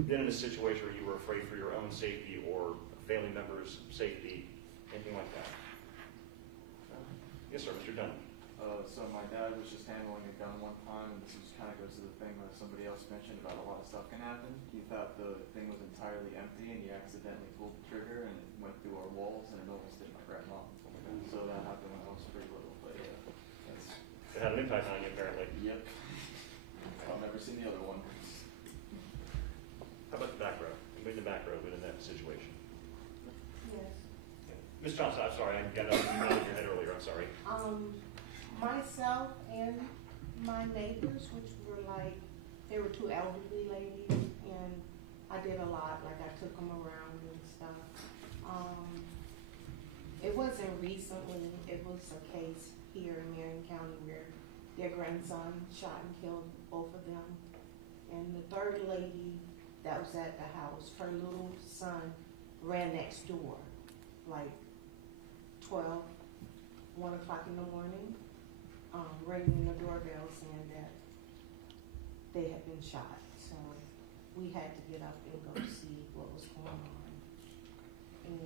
been in a situation where you were afraid for your own safety or a family member's safety, anything like that? Yes, sir, Mr. Dunn. So my dad was just handling a gun one time, and this kind of goes to the thing that somebody else mentioned about a lot of stuff can happen. He thought the thing was entirely empty, and he accidentally pulled the trigger, and it went through our walls, and it almost hit my grandma. So that happened when I was pretty little, but yeah, that's. It had an impact on you, apparently. Yep. I've never seen the other one. How about the back row? Anybody in the back row been in that situation? Yes. Okay. Ms. Johnson, I'm sorry, I got you nodded your head earlier, I'm sorry. Myself and my neighbors, which were like, they were two elderly ladies, and I did a lot, like I took them around and stuff. It wasn't recently, it was a case here in Marion County where their grandson shot and killed both of them. And the third lady that was at the house, her little son ran next door, like 1 o'clock in the morning, ringing the doorbell saying that they had been shot. So we had to get up and go see what was going on. And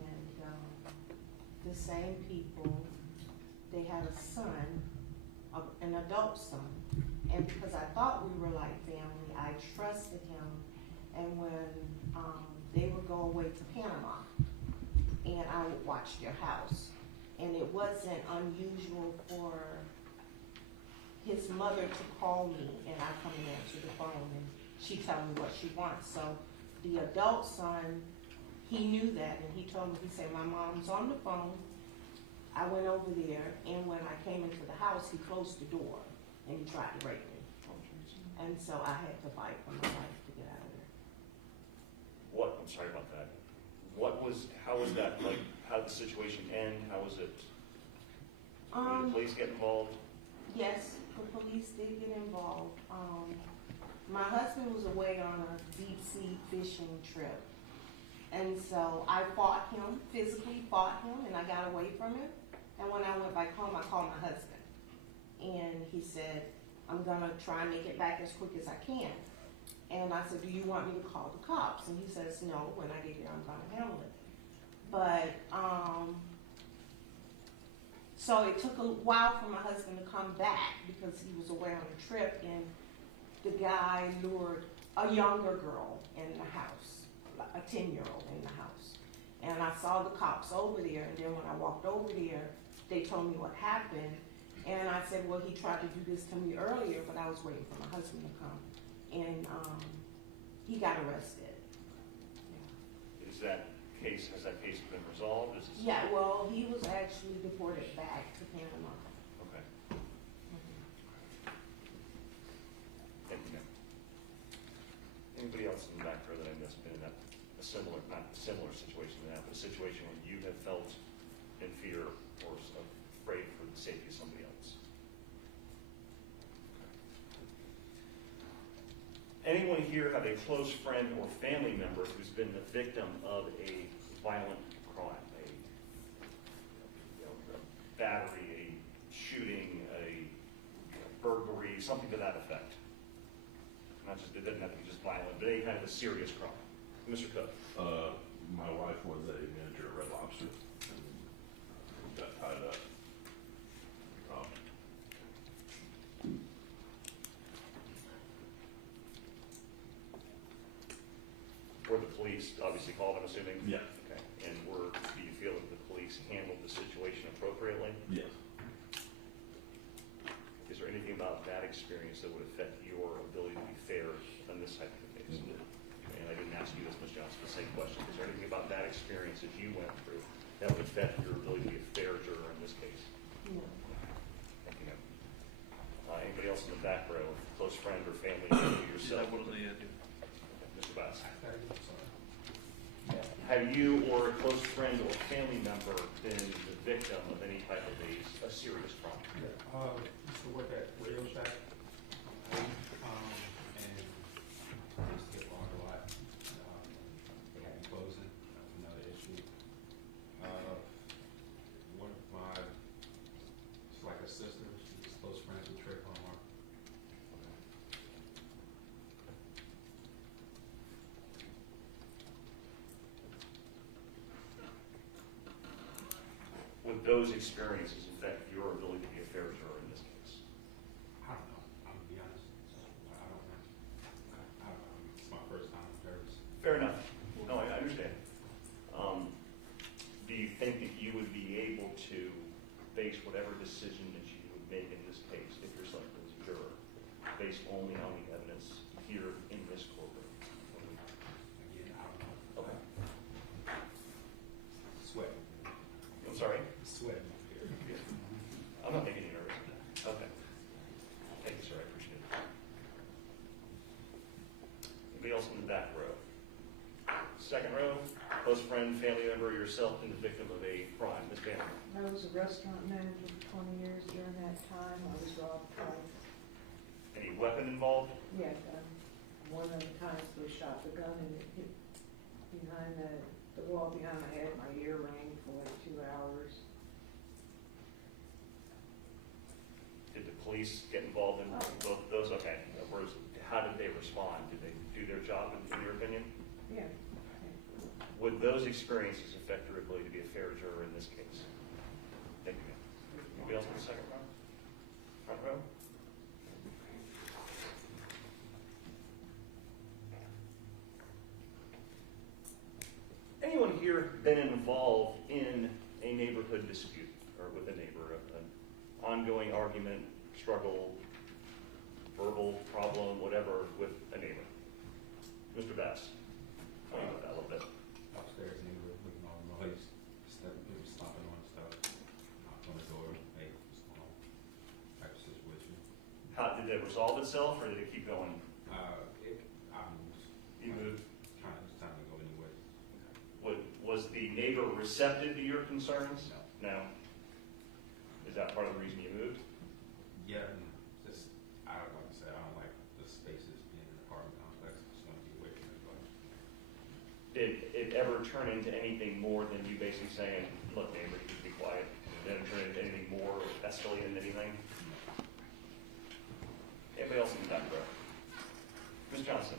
the same people, they had a son, an adult son, and because I thought we were like family, I trusted him. And when they would go away to Panama, and I would watch their house, and it wasn't unusual for his mother to call me, and I come and answer the phone, and she tell me what she wants. So the adult son, he knew that, and he told me, he said, my mom's on the phone. I went over there, and when I came into the house, he closed the door, and he tried to rape me. And so I had to fight for my life to get out of there. What, I'm sorry about that. How was that, like, how did the situation end? How was it? Did the police get involved? Yes, the police did get involved. My husband was away on a deep sea fishing trip. And so I fought him, physically fought him, and I got away from him. And when I went back home, I called my husband. And he said, I'm gonna try and make it back as quick as I can. And I said, do you want me to call the cops? And he says, no, when I get there, I'm gonna handle it. But, so it took a while for my husband to come back because he was away on a trip, and the guy lured a younger girl in the house, a 10-year-old in the house. And I saw the cops over there, and then when I walked over there, they told me what happened. And I said, well, he tried to do this to me earlier, but I was waiting for my husband to come. And he got arrested. Yeah. Has that case been resolved? Yeah, well, he was actually deported back to Panama. Okay. Thank you, ma'am. Anybody else in the back row that I missed been in a similar, not a similar situation to that, but a situation where you have felt in fear or afraid for the safety of somebody else? Anyone here have a close friend or family member who's been the victim of a violent crime, a battery, a shooting, a burglary, something to that effect? Not just, it doesn't have to be just violent, but any kind of a serious crime. Mr. Cook. My wife was a manager at Red Lobster and got tied up. Were the police obviously called, I'm assuming? Yeah. Okay. And do you feel that the police handled the situation appropriately? Yes. Is there anything about that experience that would affect your ability to be fair on this type of a case? Mm-hmm. And I didn't ask you this, Ms. Johnson, the same question. Is there anything about that experience that you went through that would affect your ability to be a fair juror in this case? No. Thank you, ma'am. Anybody else in the back row, close friend or family member to yourself? Mr. Bass. Have you or a close friend or family member been the victim of any type of a serious crime? Yeah, used to work at Radio Shack, and I used to get logged a lot. They had me closing, that was another issue. One of my, it's like a sister, she's close friends with Trey Palmer. Would those experiences affect your ability to be a fair juror in this case? I don't know. I'm gonna be honest. I don't know. I don't know. It's my first time in service. Fair enough. No, I understand. Do you think that you would be able to base whatever decision that you would make in this case, if you're selected as a juror, based only on the evidence here in this courtroom? Again, I don't know. Okay. Sweat. I'm Anybody else in the back row? Second row, close friend, family member, yourself, and the victim of a crime. Ms. Banner. I was a restaurant manager for 20 years. During that time, I was robbed twice. Any weapon involved? Yeah, one of the times they shot the gun and it hit behind the wall behind my head. My ear rang for like 2 hours. Did the police get involved in both of those? Okay. How did they respond? Did they do their job, in your opinion? Yeah. Would those experiences affect your ability to be a fair juror in this case? Thank you. Anybody else in the second row? Front row? Anyone here been involved in a neighborhood dispute or with a neighbor, an ongoing argument, struggle, verbal problem, whatever, with a neighbor? Mr. Bass, tell me about that a little bit. Upstairs neighbor making all the noise, stomping on stuff, knocked on the door, hey, what's going on? Type of situation. How did it resolve itself, or did it keep going? I moved. You moved. It's time to go anyway. Was the neighbor receptive to your concerns? No. No. Is that part of the reason you moved? Yeah, just I don't like I said, I don't like the spaces being in an apartment complex. It's going to be away from everybody. Did it ever turn into anything more than you basically saying, "Look, neighbor, you need to be quiet"? Did it turn into anything more, or escalate into anything? Anybody else in the back row? Ms. Johnson,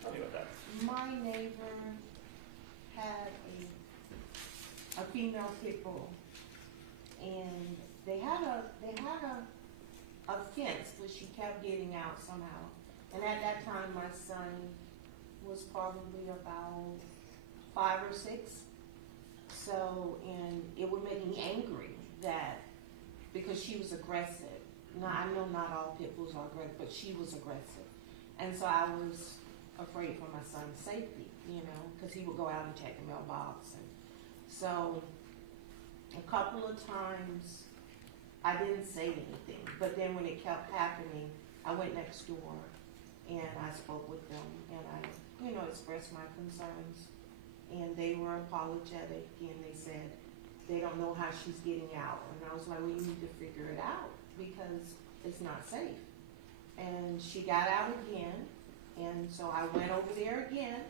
tell me about that. My neighbor had a female pit bull, and they had a fence, but she kept getting out somehow. And at that time, my son was probably about 5 or 6. So, and it would make me angry that because she was aggressive. Now, I know not all pit bulls are aggressive, but she was aggressive. And so I was afraid for my son's safety, because he would go out and check the mailbox. And so a couple of times I didn't say anything, but then when it kept happening, I went next door and I spoke with them and I, expressed my concerns. And they were apologetic and they said they don't know how she's getting out. And I was like, well, you need to figure it out because it's not safe. And she got out again, and so I went over there again,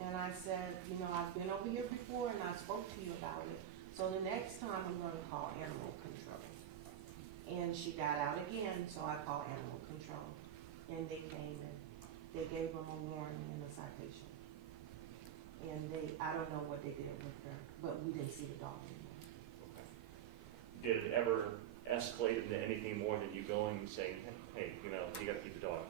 and I said, I've been over here before, and I spoke to you about it. So the next time I'm going to call animal control. And she got out again, so I called animal control. And they came and they gave them a warning and a citation. And I don't know what they did with her, but we didn't see the dog anymore. Okay. Did it ever escalate into anything more than you going and saying, hey, you got to keep the dog?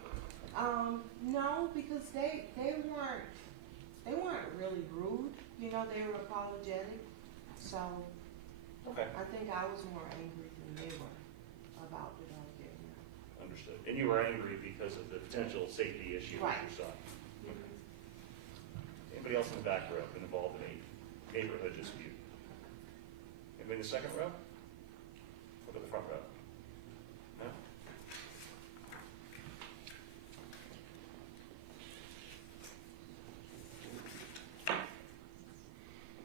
No, because they weren't really rude. They were apologetic. So okay. I think I was more angry than they were about the dog getting out. Understood. And you were angry because of the potential safety issue with your son. Okay. Anybody else in the back row been involved in a neighborhood dispute? Anybody in the second row? What about the front row? No?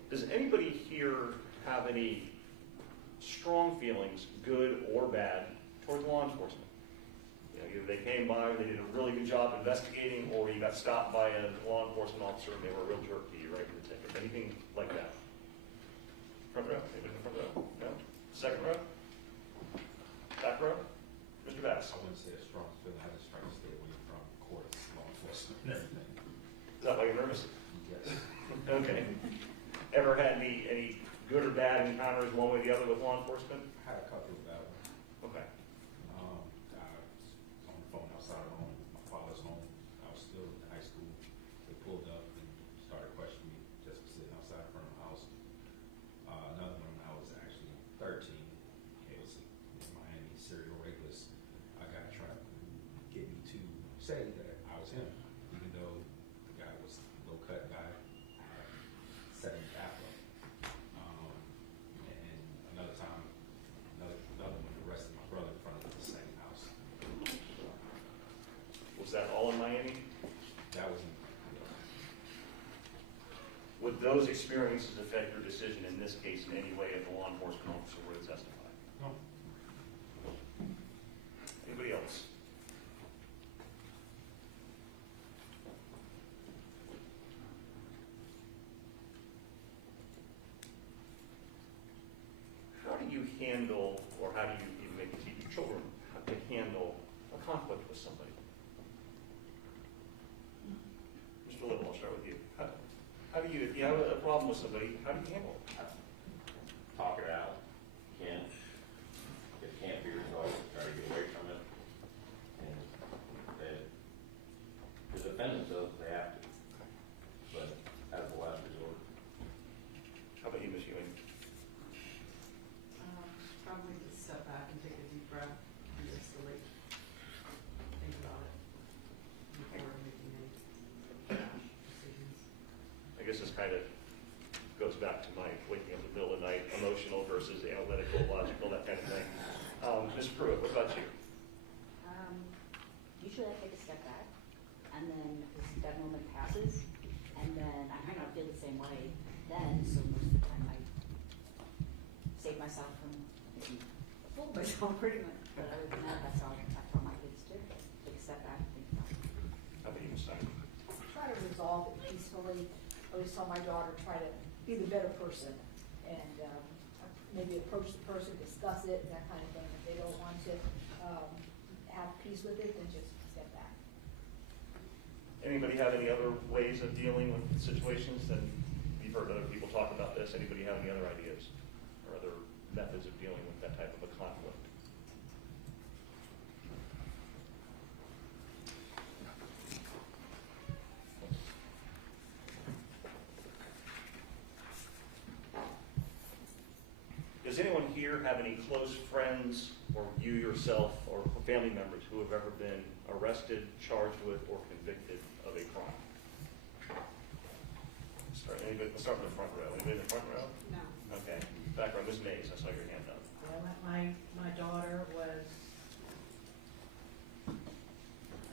Does anybody here have any strong feelings, good or bad, towards law enforcement? Either they came by, they did a really good job investigating, or you got stopped by a law enforcement officer and they were a real jerk to you right in the ticket. Anything like that? Front row? Anybody in the front row? No? Second row? Back row? Mr. Bass? I wouldn't say a strong feeling. I just try to stay away from courts, law enforcement, and everything. Is that why you're nervous? Yes. Okay. Ever had any good or bad encounters one way or the other with law enforcement? I had a couple of bad ones. Okay. I was on the phone outside of home, my father's home. I was still in high school. They pulled up and started questioning me just for sitting outside in front of the house. Another one, I was actually 13. It was in Miami, serial rapist. I got trying to get me to say that I was him, even though the guy was a low cut guy. I had set him back up. And another time, another Would those experiences affect your decision in this case in any way if a law enforcement officer were to testify? No. Anybody else? How do you handle, or how do you even maybe teach your children how to handle a conflict with somebody? Mr. Little, I'll start with you. How do you, if you have a problem with somebody, how do you handle it? Talk it out. Can. If it can't be resolved, try to get away from it. And to defend themselves, they have to. But as a last resort. How about you, Ms. Ewing? Probably just step back and take a deep breath, de-escalate, think about it before making any decisions. I guess this kind of goes back to my waking up in the middle of the night, emotional versus analytical, logical, that kind of thing. Ms. Pruitt, what about you? Usually I take a step back, and then that moment passes, and then I might not feel the same way then, so most of the time I save myself from making a fool of myself pretty much. But other than that, that's all I tell my kids to do. Take a step back and think about it. How about you, Ms. Stein? Try to resolve it peacefully. I always tell my daughter, try to be the better person and maybe approach the person, discuss it, that kind of thing. If they don't want to have peace with it, then just step back. Anybody have any other ways of dealing with situations? And you've heard other people talk about this. Anybody have any other ideas or other methods of dealing with that type of a conflict? Does anyone here have any close friends, or you yourself, or family members who have ever been arrested, charged with, or convicted of a crime? Let's start in the front row. Anybody in the front row? No. Okay. Back row, Ms. Mays, I saw your hand up. Yeah, my daughter was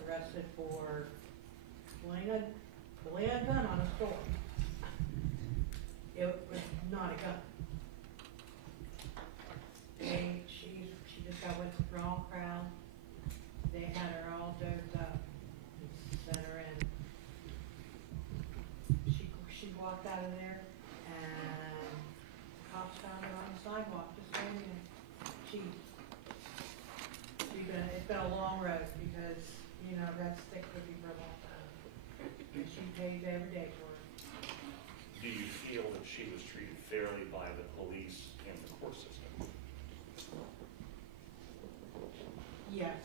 arrested for pulling a gun on a store. It was not a gun. She just got with the wrong crowd. They had her all doped up, sent her in. She walked out of there, and cops found her on the sidewalk, just standing there. It's been a long road, because, you know, that stick with you for a long time. And she pays every day for it. Do you feel that she was treated fairly by the police and the court system? Yes.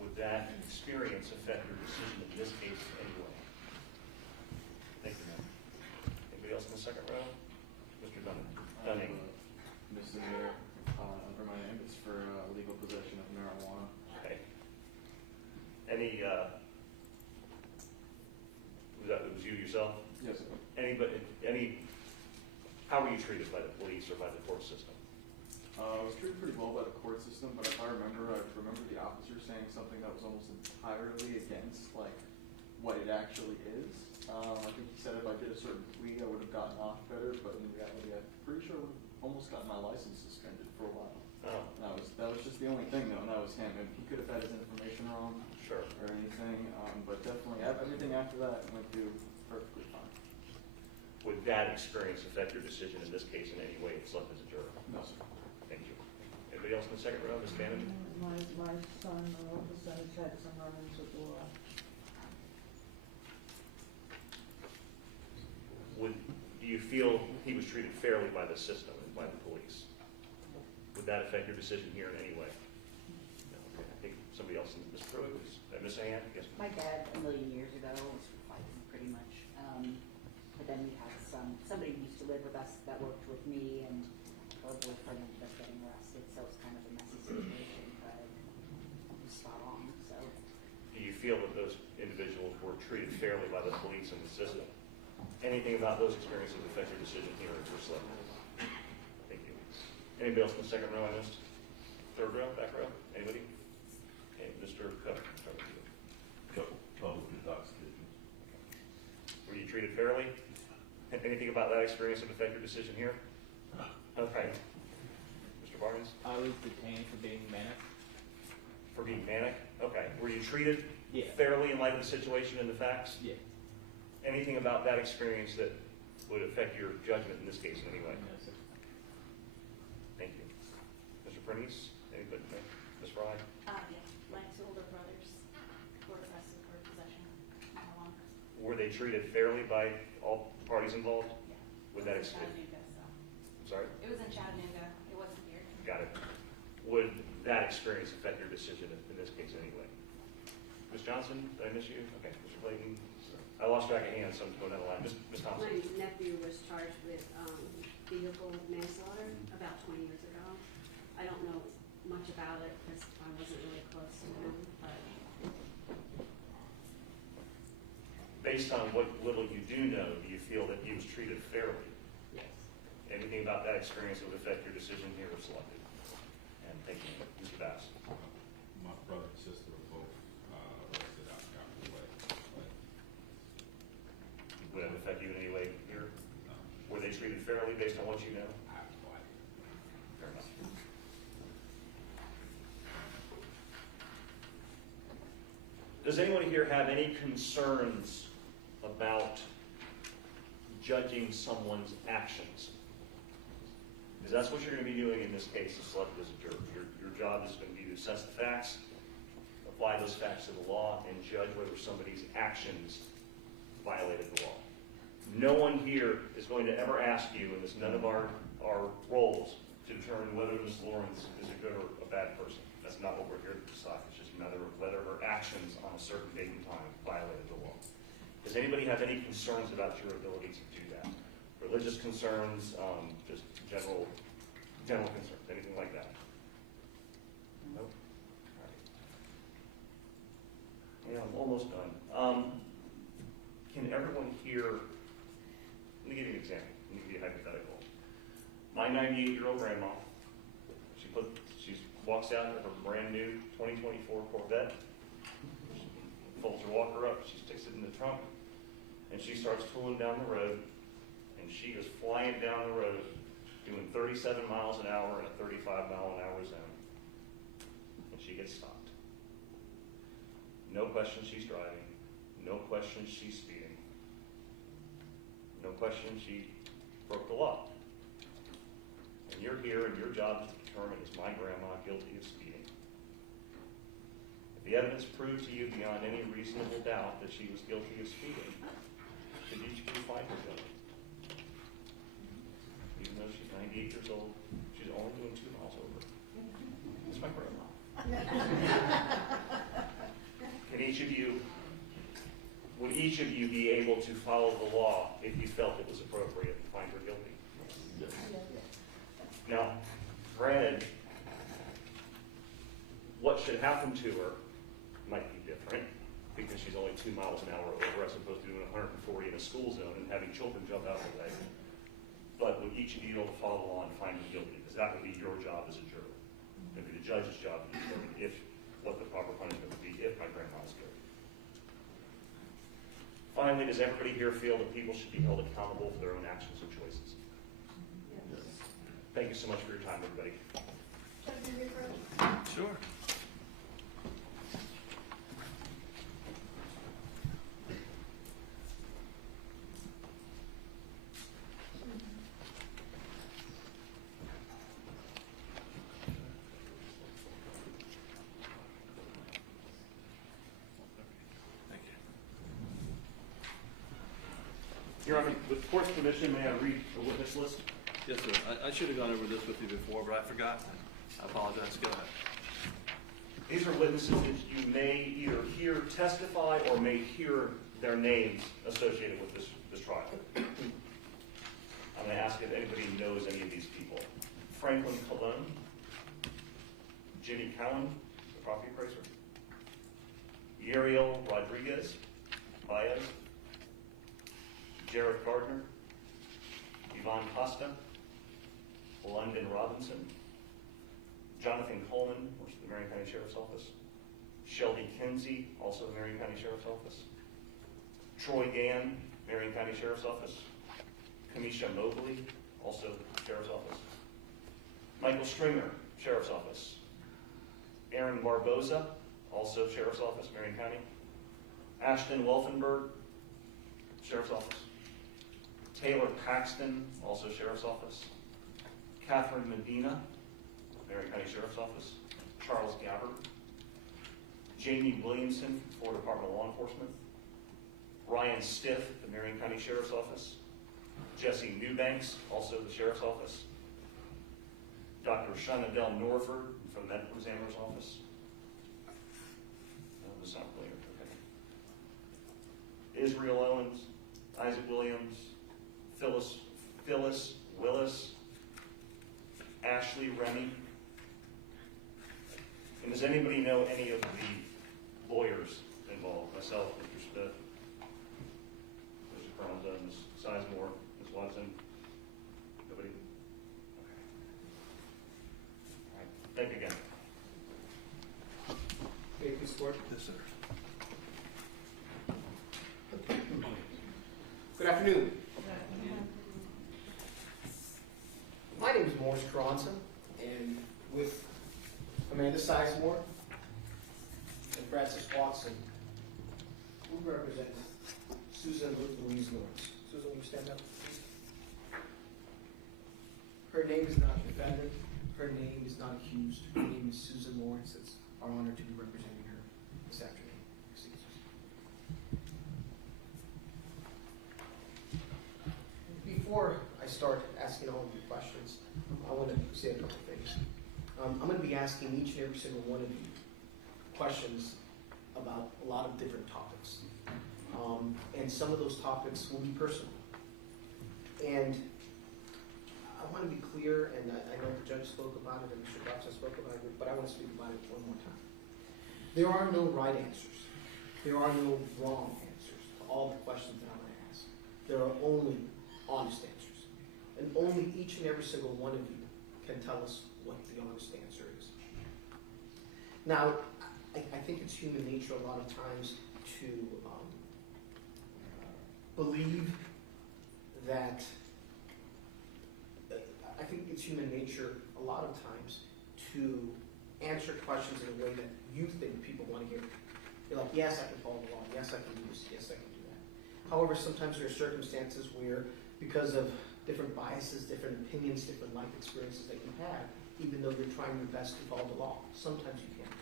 Would that experience affect your decision in this case in any way? Thank you, ma'am. Anybody else in the second row? Mr. Dunning. Misdemeanor under my name. It's for legal possession of marijuana. Okay. Any, it was you yourself? Yes, sir. How were you treated by the police or by the court system? I was treated pretty well by the court system, but if I remember the officer saying something that was almost entirely against, like, what it actually is. I think he said if I did a certain plea, I would have gotten off better, but in reality, I'm pretty sure I would have almost gotten my license suspended for a while. Oh. That was just the only thing, though, and that was him. And he could have had his information wrong. Sure. Or anything, but definitely everything after that went through perfectly fine. Would that experience affect your decision in this case in any way if left as a juror? No, sir. Thank you. Anybody else in the second row? Ms. Bannon? My son, my oldest son, has had some run-ins with the law. Do you feel he was treated fairly by the system and by the police? Would that affect your decision here in any way? No. Okay. I think somebody else, Ms. Pruitt, Ms. Ann? Yes. My dad, a million years ago, was fighting pretty much. But then we had somebody who used to live with us that worked with me, and her boyfriend ended up getting arrested, so it's kind of a messy situation, but it was spot on, so. Do you feel that those individuals were treated fairly by the police and the system? Anything about those experiences affect your decision here at your select? Thank you. Anybody else in the second row I missed? Third row, back row? Anybody? Okay, Mr. Cook, start with you. Couple public intoxications. Were you treated fairly? Anything about that experience that affect your decision here? Okay. Mr. Barnes? I was detained for being manic. For being manic? Okay. Were you treated Yeah. fairly in light of the situation and the facts? Yeah. Anything about that experience that would affect your judgment in this case in any way? No, sir. Thank you. Mr. Prentice? Anybody? Ms. Fry? Yeah, my two older brothers were arrested for possession of marijuana. Were they treated fairly by all parties involved? Yeah. With that It was in experience? Chattanooga, so. I'm sorry? It was in Chattanooga, it wasn't here. Got it. Would that experience affect your decision in this case anyway? Ms. Johnson, did I miss you? Okay, Mr. Clayton? I lost track of hands, so I'm going down the line. Ms. Thompson? My nephew was charged with vehicle manslaughter about 20 years ago. I don't know much about it because I wasn't really close to him, but Based on what little you do know, do you feel that he was treated fairly? yes. Anything about that experience that would affect your decision here if selected? And thank you, Mr. Bass. My brother and sister were both arrested out the way. But, Would that affect you in any way here? Were they treated fairly based on what you know? I have no idea. Fair enough. Does anyone here have any concerns about judging someone's actions? Because that's what you're going to be doing in this case, is selected as a juror. Your job is going to be to assess the facts, apply those facts to the law, and judge whether somebody's actions violated the law. No one here is going to ever ask you, and it's none of our roles, to determine whether Ms. Lorincz is a good or a bad person. That's not what we're here to decide. It's just whether her actions on a certain date and time violated the law. Does anybody have any concerns about your ability to do that? Religious concerns, just general concerns, anything like that? Nope. All right. Yeah, I'm almost done. Can everyone here, let me give you an example. Let me give you a hypothetical. My 98-year-old grandma, she walks out of her brand new 2024 Corvette, folds her walker up, she sticks it in the trunk, and she starts tooling down the road, and she is flying down the road doing 37 miles an hour in a 35-mile-an-hour zone, and she gets stopped. No question she's driving, no question she's speeding, no question she broke the law. And you're here, and your job is to determine, is my grandma guilty of speeding? If the evidence proves to you beyond any reasonable doubt that she was guilty of speeding, should each of you find her guilty? Even though she's 98 years old, she's only doing 2 miles over. It's my grandma. Would each of you be able to follow the law if you felt it was appropriate and find her guilty? Yes. Now, granted, what should happen to her might be different because she's only 2 miles an hour over as opposed to doing 140 in a school zone and having children jump out of the way. But would each of you be able to follow the law and find her guilty? Because that would be your job as a juror. It would be the judge's job to determine what the proper punishment would be if my grandma is guilty. Finally, does everybody here feel that people should be held accountable for their own actions and choices? Yes. Thank you so much for your time, everybody. Sure. Your Honor, with court's permission, may I read the witness list? Yes, sir. I should have gone over this with you before, but I forgot. I apologize. Go ahead. These are witnesses that you may either hear testify or may hear their names associated with this trial. I'm going to ask if anybody knows any of these people. Franklin Colon, Jimmy Cowan, the property appraiser, Uriel Rodriguez, Baez, Jared Gardner, Yvonne Costa, London Robinson, Jonathan Coleman, works for the Marion County Sheriff's Office, Shelby Kinsey, also the Marion County Sheriff's Office, Troy Gann, Marion County Sheriff's Office, Kamisha Mobley, also Sheriff's Office. Michael Stringer, Sheriff's Office. Aaron Barboza, also Sheriff's Office, Marion County. Ashton Wolfenberg, Sheriff's Office. Taylor Paxton, also Sheriff's Office. Catherine Medina, Marion County Sheriff's Office. Charles Gabbard. Jamie Williamson, Florida Department of Law Enforcement. Ryan Stiff, the Marion County Sheriff's Office. Jesse Newbanks, also the Sheriff's Office. Dr. Shanadel Norford from the Medical Examiner's Office. That does sound familiar. Okay. Israel Owens, Isaac Williams, Phyllis Willis, Ashley Remy. And does anybody know any of the lawyers involved? Myself, Mr. Smith, Mr. Carlza, Ms. Sizemore, Ms. Watson. Nobody? Okay. All right. Thank you again. Thank you, Sport. Yes, sir. Good afternoon. My name is Morris Carlza, and with Amanda Sizemore and Francis Watson, we represent Susan Lorincz. Susan, will you stand up, please? Her name is not defendant. Her name is not accused. Her name is Susan Lorincz. It's our honor to be representing her this afternoon. Before I start asking all of you questions, I want to say a couple things. I'm going to be asking each and every single one of you questions about a lot of different topics. And some of those topics will be personal. And I want to be clear, and I know the judge spoke about it, and Mr. Watson spoke about it, but I want to speak about it one more time. There are no right answers. There are no wrong answers to all the questions that I'm going to ask. There are only honest answers. And only each and every single one of you can tell us what the honest answer is. Now, I think it's human nature a lot of times to believe that, I think it's human nature a lot of times to answer questions in a way that you think people want to hear. You're like, yes, I can follow the law. Yes, I can do this. Yes, I can do that. However, sometimes there are circumstances where, because of different biases, different opinions, different life experiences that you have, even though you're trying your best to follow the law, sometimes you can't.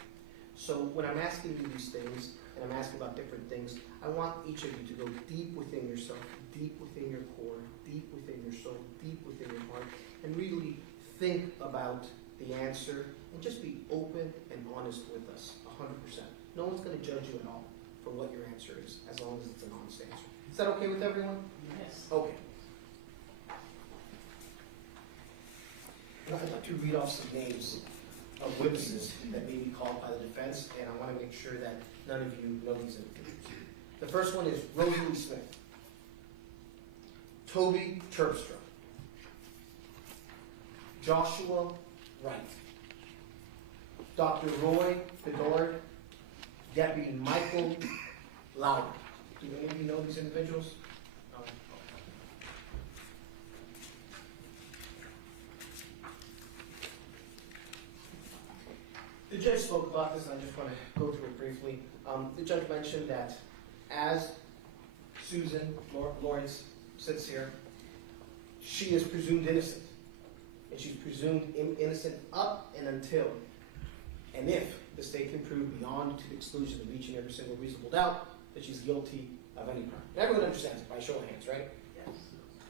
So when I'm asking you these things, and I'm asking about different things, I want each of you to go deep within yourself, deep within your core, deep within your soul, deep within your heart, and really think about the answer, and just be open and honest with us, 100%. No one's going to judge you at all for what your answer is, as long as it's an honest answer. Is that okay with everyone? Yes. Okay. I'd like to read off some names of witnesses that may be called by the defense, and I want to make sure that none of you know these individuals. The first one is Rosalie Smith, Toby Terpstra, Joshua Wright, Dr. Roy Bedard, Deputy Michael Lowry. Do any of you know these individuals? No. The judge spoke about this, and I just want to go through it briefly. The judge mentioned that as Susan Lorincz sits here, she is presumed innocent. And she's presumed innocent up and until, and if the state can prove beyond to the exclusion of each and every single reasonable doubt that she's guilty of any crime. Everyone understands it by show of hands, right? Yes.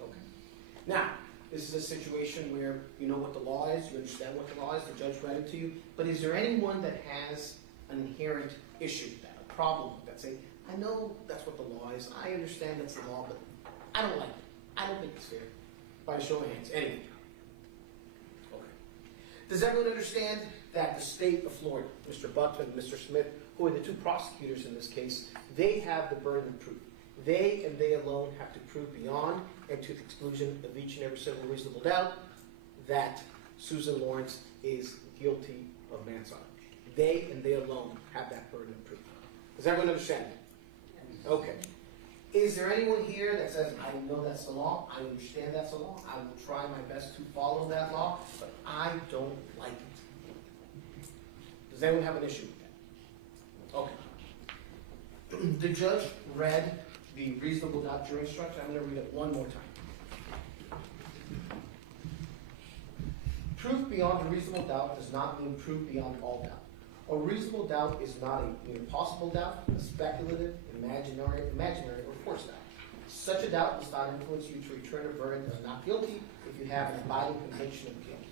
Okay. Now, this is a situation where you know what the law is, you understand what the law is, the judge read it to you, but is there anyone that has an inherent issue with that, a problem with that? Say, I know that's what the law is, I understand that's the law, but I don't like it. I don't think it's fair. By a show of hands, anyone. Okay. Does everyone understand that the state of Florida, Mr. Buckman and Mr. Smith, who are the two prosecutors in this case, they have the burden of proof. They and they alone have to prove beyond and to the exclusion of each and every single reasonable doubt that Susan Lorincz is guilty of manslaughter. They and they alone have that burden of proof. Does everyone understand that? Okay. Is there anyone here that says, I know that's the law, I understand that's the law, I will try my best to follow that law, but I don't like it? Does anyone have an issue with that? Okay. The judge read the reasonable doubt jury instruction. I'm going to read it one more time. Proof beyond a reasonable doubt does not mean proof beyond all doubt. A reasonable doubt is not a mere possible doubt, a speculative, imaginary, or forced doubt. Such a doubt does not influence you to return a verdict of not guilty if you have an abiding conviction of guilt.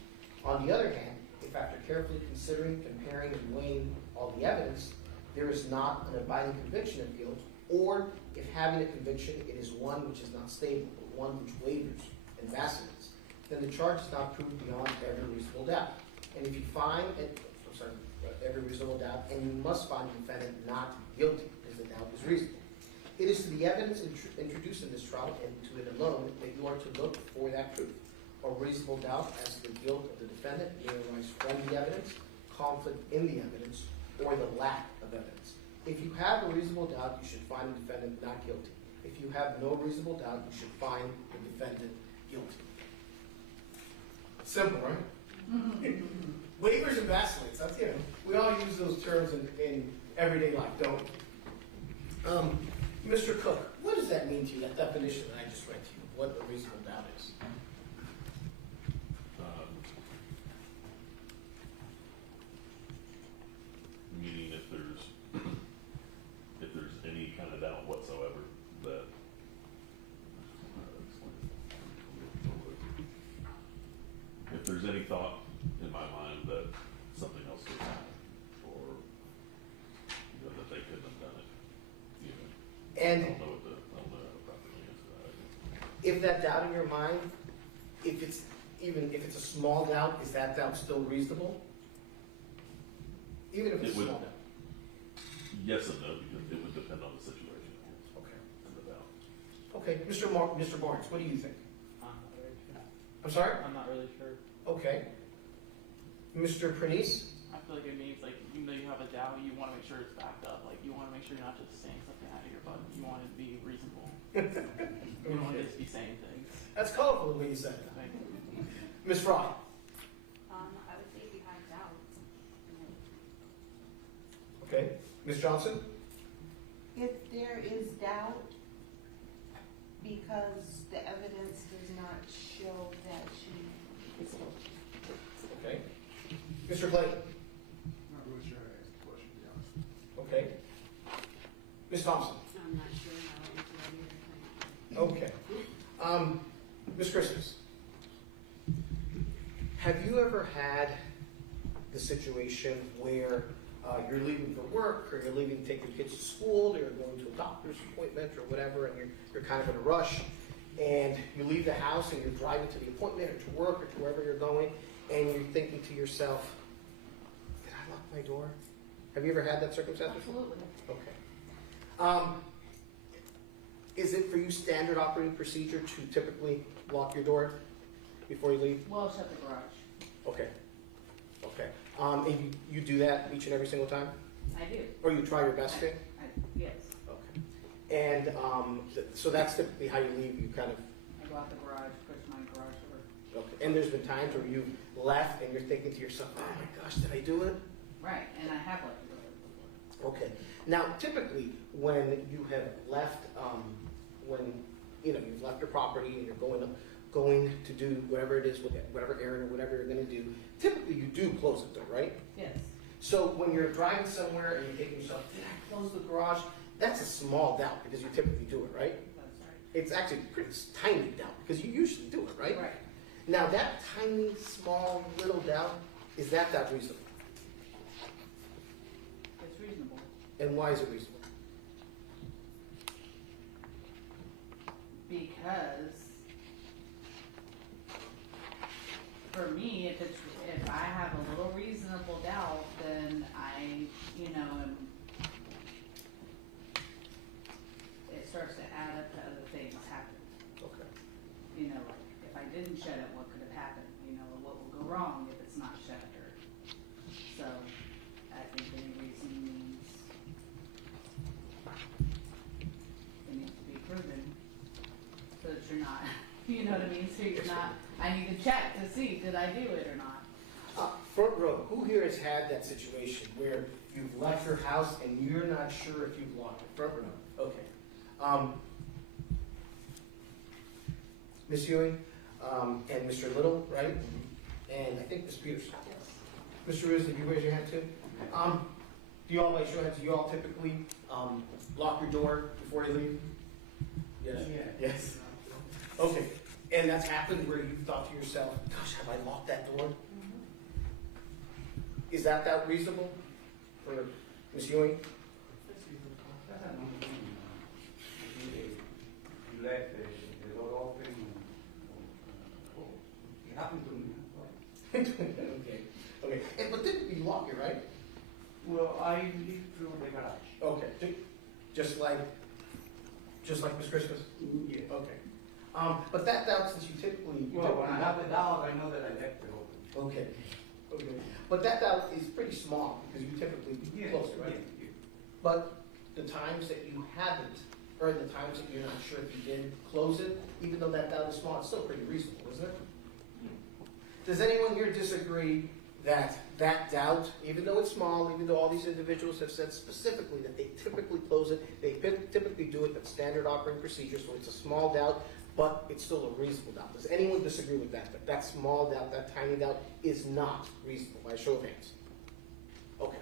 On the other hand, if after carefully considering, comparing, and weighing all the evidence, there is not an abiding conviction of guilt, or if having a conviction, it is one which is not stable, but one which wavers and vacillates, then the charge is not proved beyond every reasonable doubt. And if you find every reasonable doubt, and you must find the defendant not guilty, because the doubt is reasonable. It is to the evidence introduced in this trial, and to it alone, that you are to look for that proof. A reasonable doubt as to the guilt of the defendant may arise from the evidence, conflict in the evidence, or the lack of evidence. If you have a reasonable doubt, you should find the defendant not guilty. If you have no reasonable doubt, you should find the defendant guilty. Simple, right? Waivers and vacillates, that's, we all use those terms in everyday life, don't we? Mr. Cook, what does that mean to you, that definition that I just read to you, what a reasonable doubt is? Meaning if there's any kind of doubt whatsoever that if there's any thought in my mind that something else could happen, or that they couldn't have done it, And I don't know how to properly answer that. if that doubt in your mind, if it's a small doubt, is that doubt still reasonable? Even if it's a small doubt. Yes and no, because it would depend on the situation. Okay. And the doubt. Okay, Mr. Barnes, what do you think? I'm not really sure. I'm sorry? I'm not really sure. Okay. Mr. Pernice? I feel like it means, like, even though you have a doubt, you want to make sure it's backed up. Like, you want to make sure you're not just saying something out of your butt. You want it to be reasonable. You don't want to just be saying things. That's colorful the way you said that. Like, Ms. Fry? I would say behind doubt. Okay. Ms. Johnson? If there is doubt, because the evidence does not show that she is guilty. Okay. Mr. Clayton? Not really sure how to answer the question, to be honest. Okay. Ms. Thompson? I'm not sure how to answer that either. Okay. Ms. Christmas? Have you ever had the situation where you're leaving for work, or you're leaving to take your kids to school, or you're going to a doctor's appointment, or whatever, and you're kind of in a rush, and you leave the house and you're driving to the appointment, or to work, or to wherever you're going, and you're thinking to yourself, did I lock my door? Have you ever had that circumstance before? Absolutely. Okay. Is it for you standard operating procedure to typically lock your door before you leave? Well, shut the garage. Okay. Okay. And you do that each and every single time? I do. Or you try your best to? Yes. Okay. And so that's typically how you leave, you kind of, I go out the garage, push my garage door. okay. And there's been times where you left and you're thinking to yourself, oh my gosh, did I do it? Right, and I have left the door before. Okay. Now, typically, when you have left, when you've left your property and you're going to do whatever it is, whatever errand or whatever you're going to do, typically you do close the door, right? Yes. So when you're driving somewhere and you're thinking to yourself, did I close the garage? That's a small doubt because you typically do it, right? That's right. It's actually a pretty tiny doubt because you usually do it, right? Right. Now that tiny, small, little doubt, is that reasonable? It's reasonable. And why is it reasonable? Because for me, if I have a little reasonable doubt, then I, it starts to add up to other things happen. Okay. Like if I didn't shut it, what could have happened? What will go wrong if it's not shut? Or so I think any reason means it needs to be proven. you're not, you know what I mean? So you're not, I need to check to see, did I do it or not? Front row, who here has had that situation where you've left your house and you're not sure if you've locked it? Front row, okay. Ms. Ewing, and Mr. Little, right? And I think Ms. Peters. Mr. Riz, did you raise your hand too? Do you all, by show of hands, do you all typically lock your door before you leave? Yes. Yeah. Yes. Okay. And that's happened where you thought to yourself, gosh, have I locked that door? Is that reasonable for Ms. Ewing? You left the door open. It happened to me. Okay. Okay. But didn't you lock it, right? Well, I live through the garage. Okay. Just like Miss Christmas? Yeah. Okay. But that doubt, since you typically... Well, when I have the doubt, I know that I left it open. Okay. Okay. But that doubt is pretty small because you typically close it, right? Yeah. But the times that you haven't, or the times that you're not sure if you did close it, even though that doubt is small, it's still pretty reasonable, isn't it? Does anyone here disagree that that doubt, even though it's small, even though all these individuals have said specifically that they typically close it, they typically do it, that's standard operating procedure, so it's a small doubt, but it's still a reasonable doubt. Does anyone disagree with that? That small doubt, that tiny doubt is not reasonable, by a show of hands? Okay.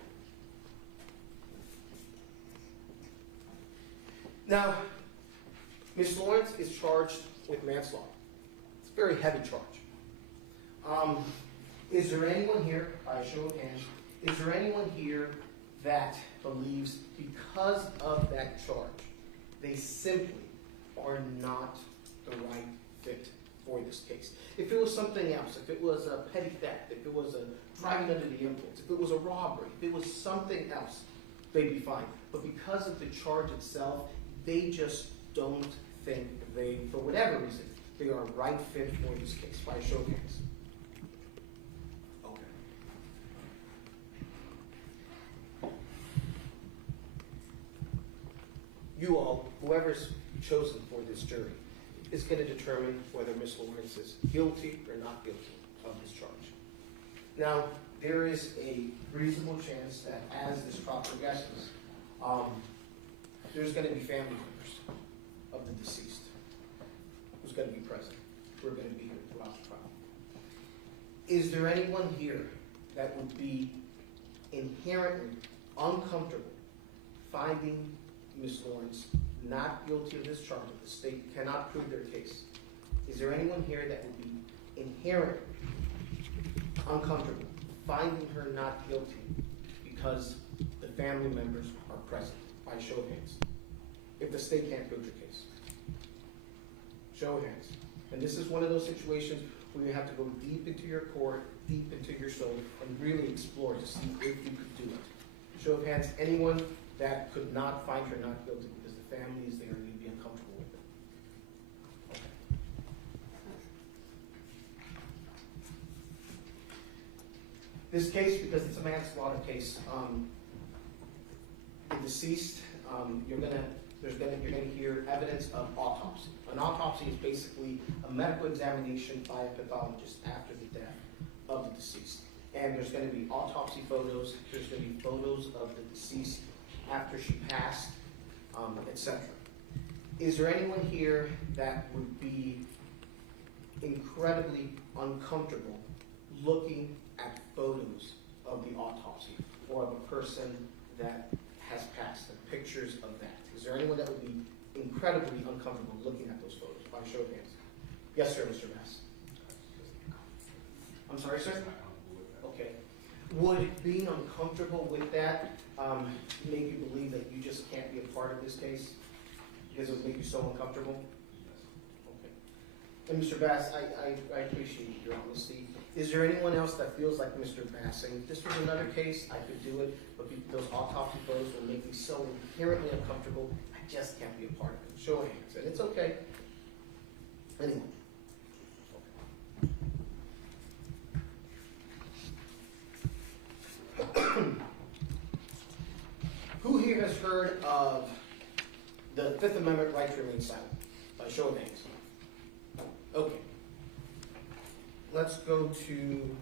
Now, Ms. Lawrence is charged with manslaughter. It's a very heavy charge. Is there anyone here, by a show of hands, is there anyone here that believes because of that charge, they simply are not the right fit for this case? If it was something else, if it was a petty theft, if it was a driving under the influence, if it was a robbery, if it was something else, they'd be fine. But because of the charge itself, they just don't think they, for whatever reason, they are a right fit for this case, by a show of hands. You all, whoever's chosen for this jury, is going to determine whether Ms. Lorincz is guilty or not guilty of this charge. Now, there is a reasonable chance that as this trial progresses, there's going to be family members of the deceased who's going to be present, who are going to be here throughout the trial. Is there anyone here that would be inherently uncomfortable finding Ms. Lawrence not guilty of this charge if the state cannot prove their case? Is there anyone here that would be inherently uncomfortable finding her not guilty because the family members are present? By show of hands. If the state can't prove their case. Show of hands. And this is one of those situations where you have to go deep into your core, deep into your soul, and really explore to see if you could do it. Show of hands, anyone that could not find her not guilty because the family is there and you'd be uncomfortable with it. Okay. This case, because it's a manslaughter case, the deceased, you're gonna hear evidence of autopsy. An autopsy is basically a medical examination by a pathologist after the death of the deceased. And there's gonna be autopsy photos, there's gonna be photos of the deceased after she passed, etc. Is there anyone here that would be incredibly uncomfortable looking at photos of the autopsy or of a person that has passed and pictures of that? Is there anyone that would be incredibly uncomfortable looking at those photos? By show of hands. Yes, sir, Mr. Bass. I'm sorry, sir? Okay. Would being uncomfortable with that make you believe that you just can't be a part of this case? Because it would make you so uncomfortable? Okay. And Mr. Bass, I appreciate your honesty. Is there anyone else that feels like Mr. Bass saying, if this was another case, I could do it, but those autopsy photos will make me so inherently uncomfortable, I just can't be a part of it? Show of hands. And it's okay. Anyone? Who here has heard of the Fifth Amendment right to remain silent? By show of hands. let's go to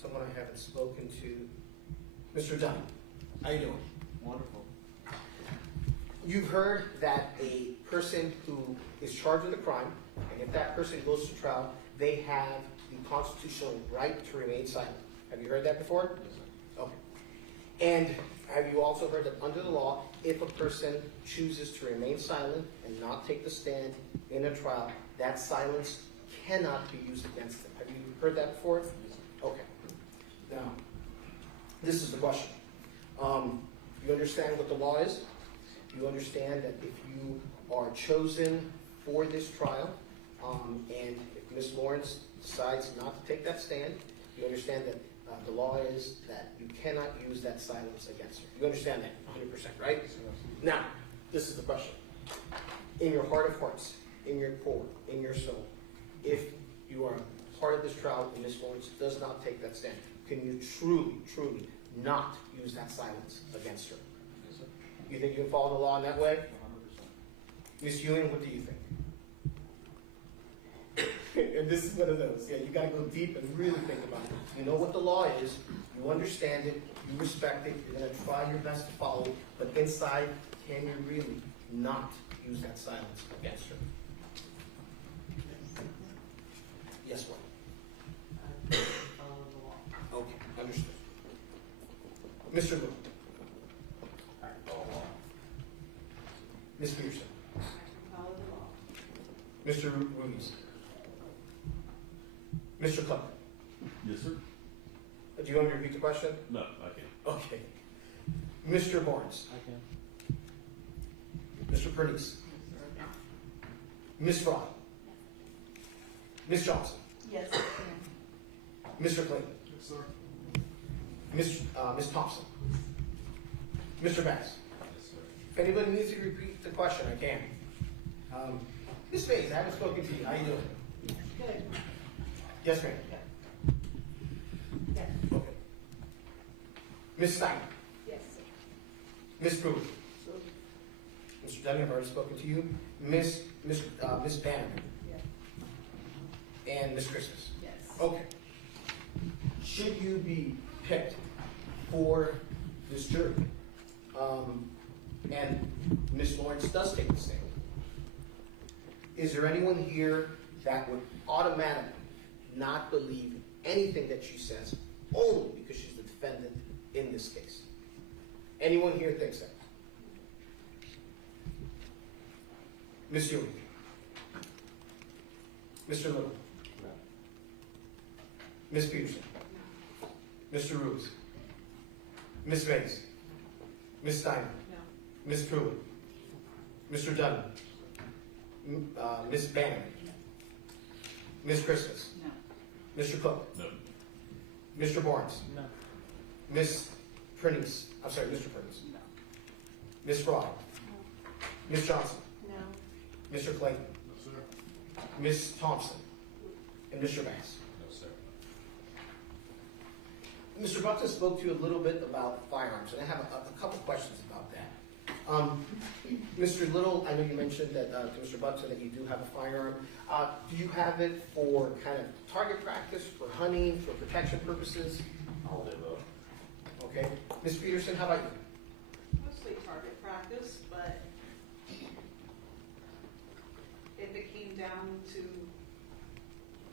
someone I haven't spoken to. Mr. Dunn, how you doing? Wonderful. You've heard that a person who is charged with a crime, and if that person goes to trial, they have the constitutional right to remain silent. Have you heard that before? Yes, sir. Okay. And have you also heard that under the law, if a person chooses to remain silent and not take the stand in a trial, that silence cannot be used against them? Have you heard that before? Yes, sir. Okay. Now, this is the question. You understand what the law is? You understand that if you are chosen for this trial, and if Ms. Lorincz decides not to take that stand, you understand that the law is that you cannot use that silence against her. You understand that 100%, right? Now, this is the question. In your heart of hearts, in your core, in your soul, if you are part of this trial and Ms. Lorincz does not take that stand, can you truly, truly not use that silence against her? Yes, sir. You think you can follow the law in that way? 100%. Ms. Ewing, what do you think? And this is one of those. Yeah, you got to go deep and really think about it. You know what the law is. You understand it. You respect it. You're going to try your best to follow it. But inside, can you really not use that silence against her? Yes, what? Follow the law. Okay, understood. Mr. Lu. Ms. Peterson. Follow the law. Mr. Ruiz. Mr. Clark. Yes, sir. Do you want me to repeat the question? No, I can't. Okay. Mr. Barnes. I can. Mr. Pernice. Ms. Fry. Ms. Johnson. Yes, I can. Mr. Clayton. Yes, sir. Ms. Thompson. Mr. Bass. Yes, sir. If anybody needs to repeat the question, I can. Ms. Mays, I haven't spoken to you. How you doing? Good. Yes, ma'am. Yes. Okay. Ms. Steiner. Yes. Ms. Pruitt. Mr. Dunning, I've already spoken to you. Ms. Bannerman. Yes. And Ms. Christmas. Yes. Okay. Should you be picked for this jury, and Ms. Lorincz does take the stand, is there anyone here that would automatically not believe anything that she says only because she's the defendant in this case? Anyone here thinks that? Ms. Ewing? Mr. Little? No. Ms. Peterson? Mr. Ruiz? Ms. Mays? Ms. Steiner? No. Ms. Pruitt? Mr. Dunn? Ms. Bannerman? Ms. Christmas? No. Mr. Cook? No. Mr. Barnes? No. Ms. Pernice? I'm sorry, Mr. Pernice? No. Ms. Fry? Ms. Johnson? No. Mr. Clayton? No, sir. Ms. Thompson? And Mr. Bass? No, sir. Mr. Button spoke to you a little bit about firearms, and I have a couple questions about that. Mr. Little, I know you mentioned that to Mr. Button that you do have a firearm. Do you have it for kind of target practice, for hunting, for protection purposes? All of the above. Okay. Ms. Peterson, how about you? Mostly target practice, but if it came down to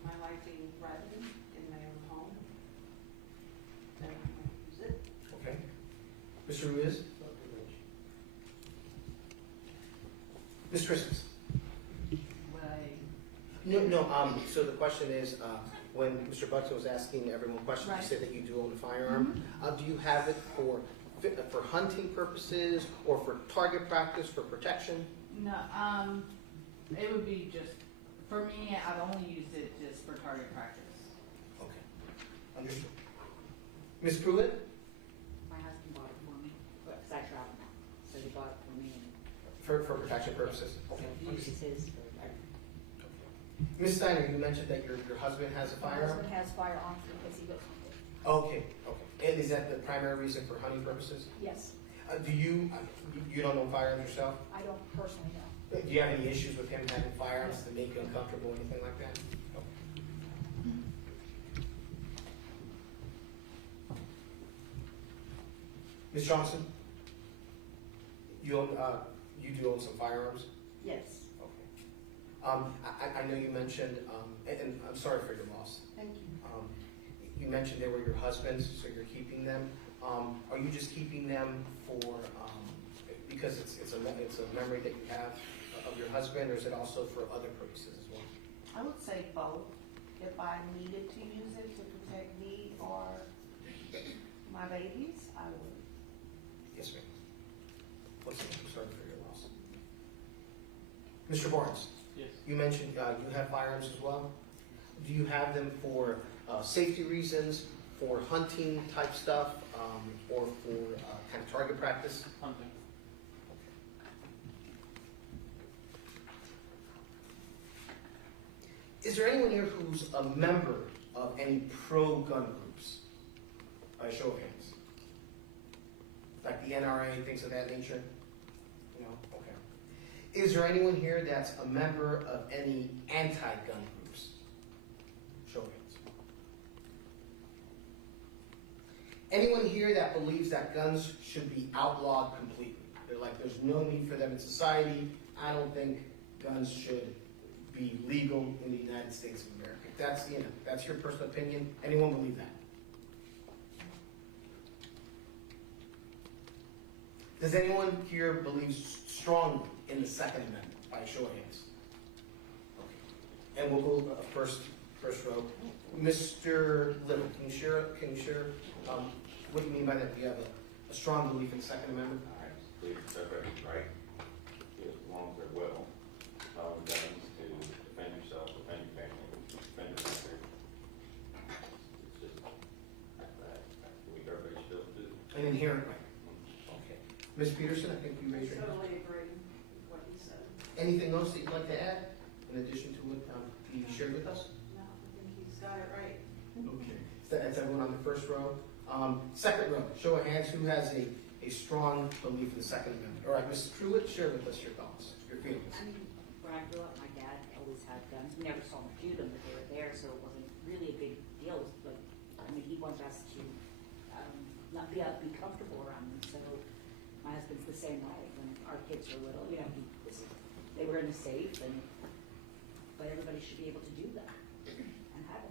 my life being threatened in my own home, then I might use it. Okay. Mr. Ruiz? Ms. Christmas? Would I? No, so the question is, when Mr. Button was asking everyone questions, Right. you said that you do own a firearm. Do you have it for hunting purposes, or for target practice, for protection? No, it would be just, for me, I've only used it just for target practice. Okay, understood. Ms. Pruitt? My husband bought it for me, because I travel, so he bought it for me. For protection purposes? So he uses his for, Ms. Steiner, you mentioned that your husband has a My firearm? husband has firearms because he goes hunting. Okay, okay. And is that the primary reason for hunting purposes? Yes, Do you don't own firearms yourself? I don't personally know. Do you have any issues with him having firearms that make you uncomfortable or anything like that? No. Ms. Johnson, you own, you do own some firearms? Yes, Okay. I know you mentioned, and I'm sorry for your loss. thank you. You mentioned they were your husband's, so you're keeping them. Are you just keeping them for, because it's a memory that you have of your husband, or is it also for other purposes as well? I would say both. If I needed to use it to protect me or my babies, I would. Yes, ma'am. I'm sorry for your loss. Mr. Barnes? Yes. You mentioned you have firearms as well. Do you have them for safety reasons, for hunting type stuff, or for kind of target practice? Hunting. Is there anyone here who's a member of any pro-gun groups? By show of hands. Like the NRA, things of that nature? No? Okay. Is there anyone here that's a member of any anti-gun groups? Show of hands. Anyone here that believes that guns should be outlawed completely? They're like, there's no need for them in society. I don't think guns should be legal in the United States of America. That's, that's your personal opinion. Anyone believe that? Does anyone here believe strongly in the Second Amendment? By show of hands. Okay. And we'll go first row. Mr. Little, can you share what do you mean by that? Do you have a strong belief in the Second Amendment? I believe it's everybody's right, as long as they're well, guns to defend yourself, defend your family, defend your country. It's just, I believe everybody should do. An inherent right. Okay. Ms. Peterson, I think you raised your hand. Totally agree with what he said. Anything else that you'd like to add in addition to what he shared with us? No, I think he's got it right. Okay. That's everyone on the first row. Second row, show of hands, who has a strong belief in the Second Amendment? All right, Ms. Pruitt, share with us your thoughts, your feelings. I mean, when I grew up, my dad always had guns. We never saw him shoot them, but they were there, so it wasn't really a big deal. It was like, I mean, he wanted us to not be comfortable around them. So my husband's the same way. When our kids were little, they were in a safe, but everybody should be able to do that and have them.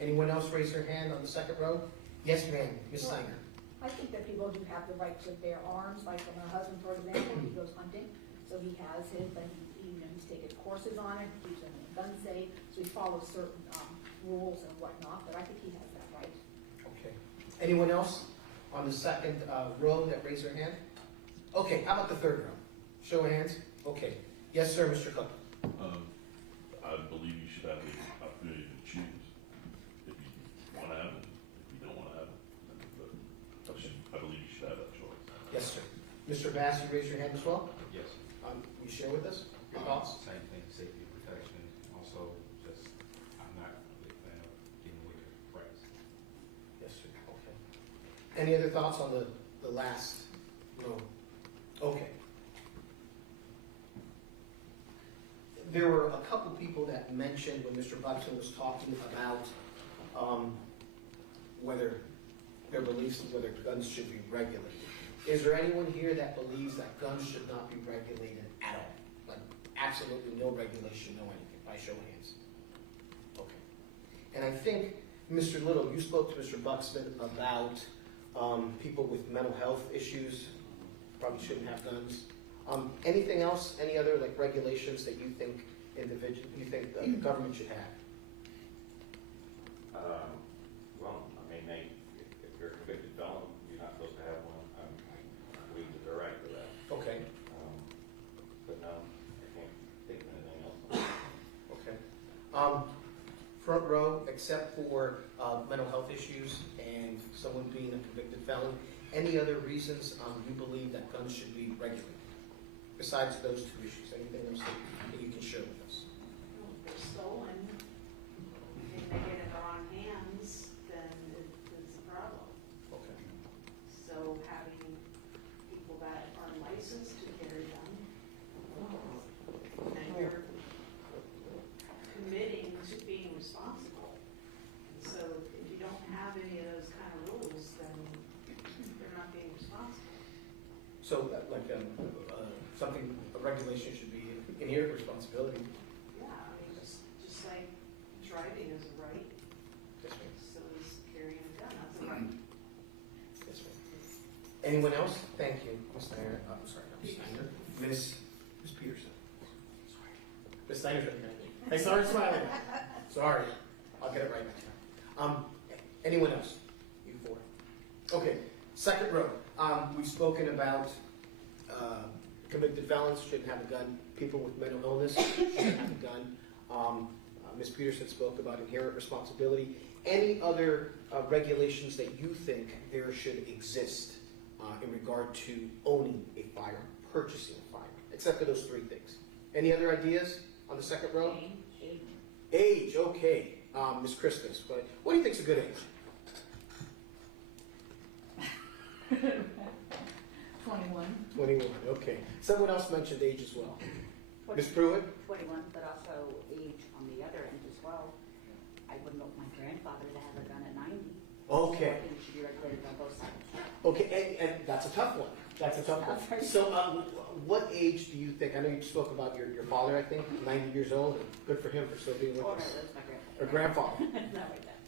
Anyone else raise their hand on the second row? Yes, ma'am. Ms. Steiner. I think that people do have the right to bear arms, like for my husband, for example, he goes hunting, so he has his, but he's taken courses on it, he keeps them in gun safe, so he follows certain rules and whatnot, but I think he has that right. Okay. Anyone else on the second row that raised their hand? Okay, how about the third row? Show of hands. Okay. Yes, sir, Mr. Cook. I believe you should have the opportunity to choose if you want to have it, if you don't want to have it. But I believe you should have that choice. Yes, sir. Mr. Bass, you raised your hand as well? Yes. Will you share with us your thoughts? Same thing, safety and protection. Also, just, I'm not a big fan of getting away with rights. Yes, sir. Okay. Any other thoughts on the last row? Okay. There were a couple people that mentioned when Mr. Buxton was talking about whether their beliefs whether guns should be regulated. Is there anyone here that believes that guns should not be regulated at all? Like absolutely no regulation, no anything, by show of hands? Okay. And I think, Mr. Little, you spoke to Mr. Buxton about people with mental health issues probably shouldn't have guns. Anything else? Any other like regulations that you think the government should have? Well, I mean, if you're a convicted felon, you're not supposed to have one. I believe that they're right for that. Okay. But no, I can't think of anything else. Okay. Front row, except for mental health issues and someone being a convicted felon, any other reasons you believe that guns should be regulated? Besides those two issues, anything else that you can share with us? Well, if they're stolen, and they get in the wrong hands, then it's a problem. Okay. So having people that are licensed to carry them, and you're committing to being responsible. So if you don't have any of those kind of rules, then something, a regulation should be inherent responsibility. Yeah, I mean, just like driving is a right, Yes, ma'am. so is carrying a gun, that's a right. Yes, ma'am. Anyone else? Thank you, Ms. Steiner. I'm sorry, not Ms. Steiner. Ms. Peterson. Sorry. Ms. Steiner's right behind me. I saw her smiling. Sorry. I'll get it right next time. Anyone else? You four. Okay, second row. We've spoken about convicted felons shouldn't have a gun. People with mental illness shouldn't have a gun. Ms. Peterson spoke about inherent responsibility. Any other regulations that you think there should exist in regard to owning a firearm, purchasing a firearm, except for those three things? Any other ideas on the second row? Age, okay. Ms. Christmas, what do you think's a good age? 21. 21, okay. Someone else mentioned age as well. Ms. Pruitt? 21, but also age on the other end as well. I wouldn't want my grandfather to have a gun at 90. Okay. So I think it should be regulated on both sides. Okay, and that's a tough one. That's a tough one. So what age do you think, I know you spoke about your father, I think, 90 years old, and good for him for still being with Oh, no, us. that's my grandfather. Or grandfather. Not like that.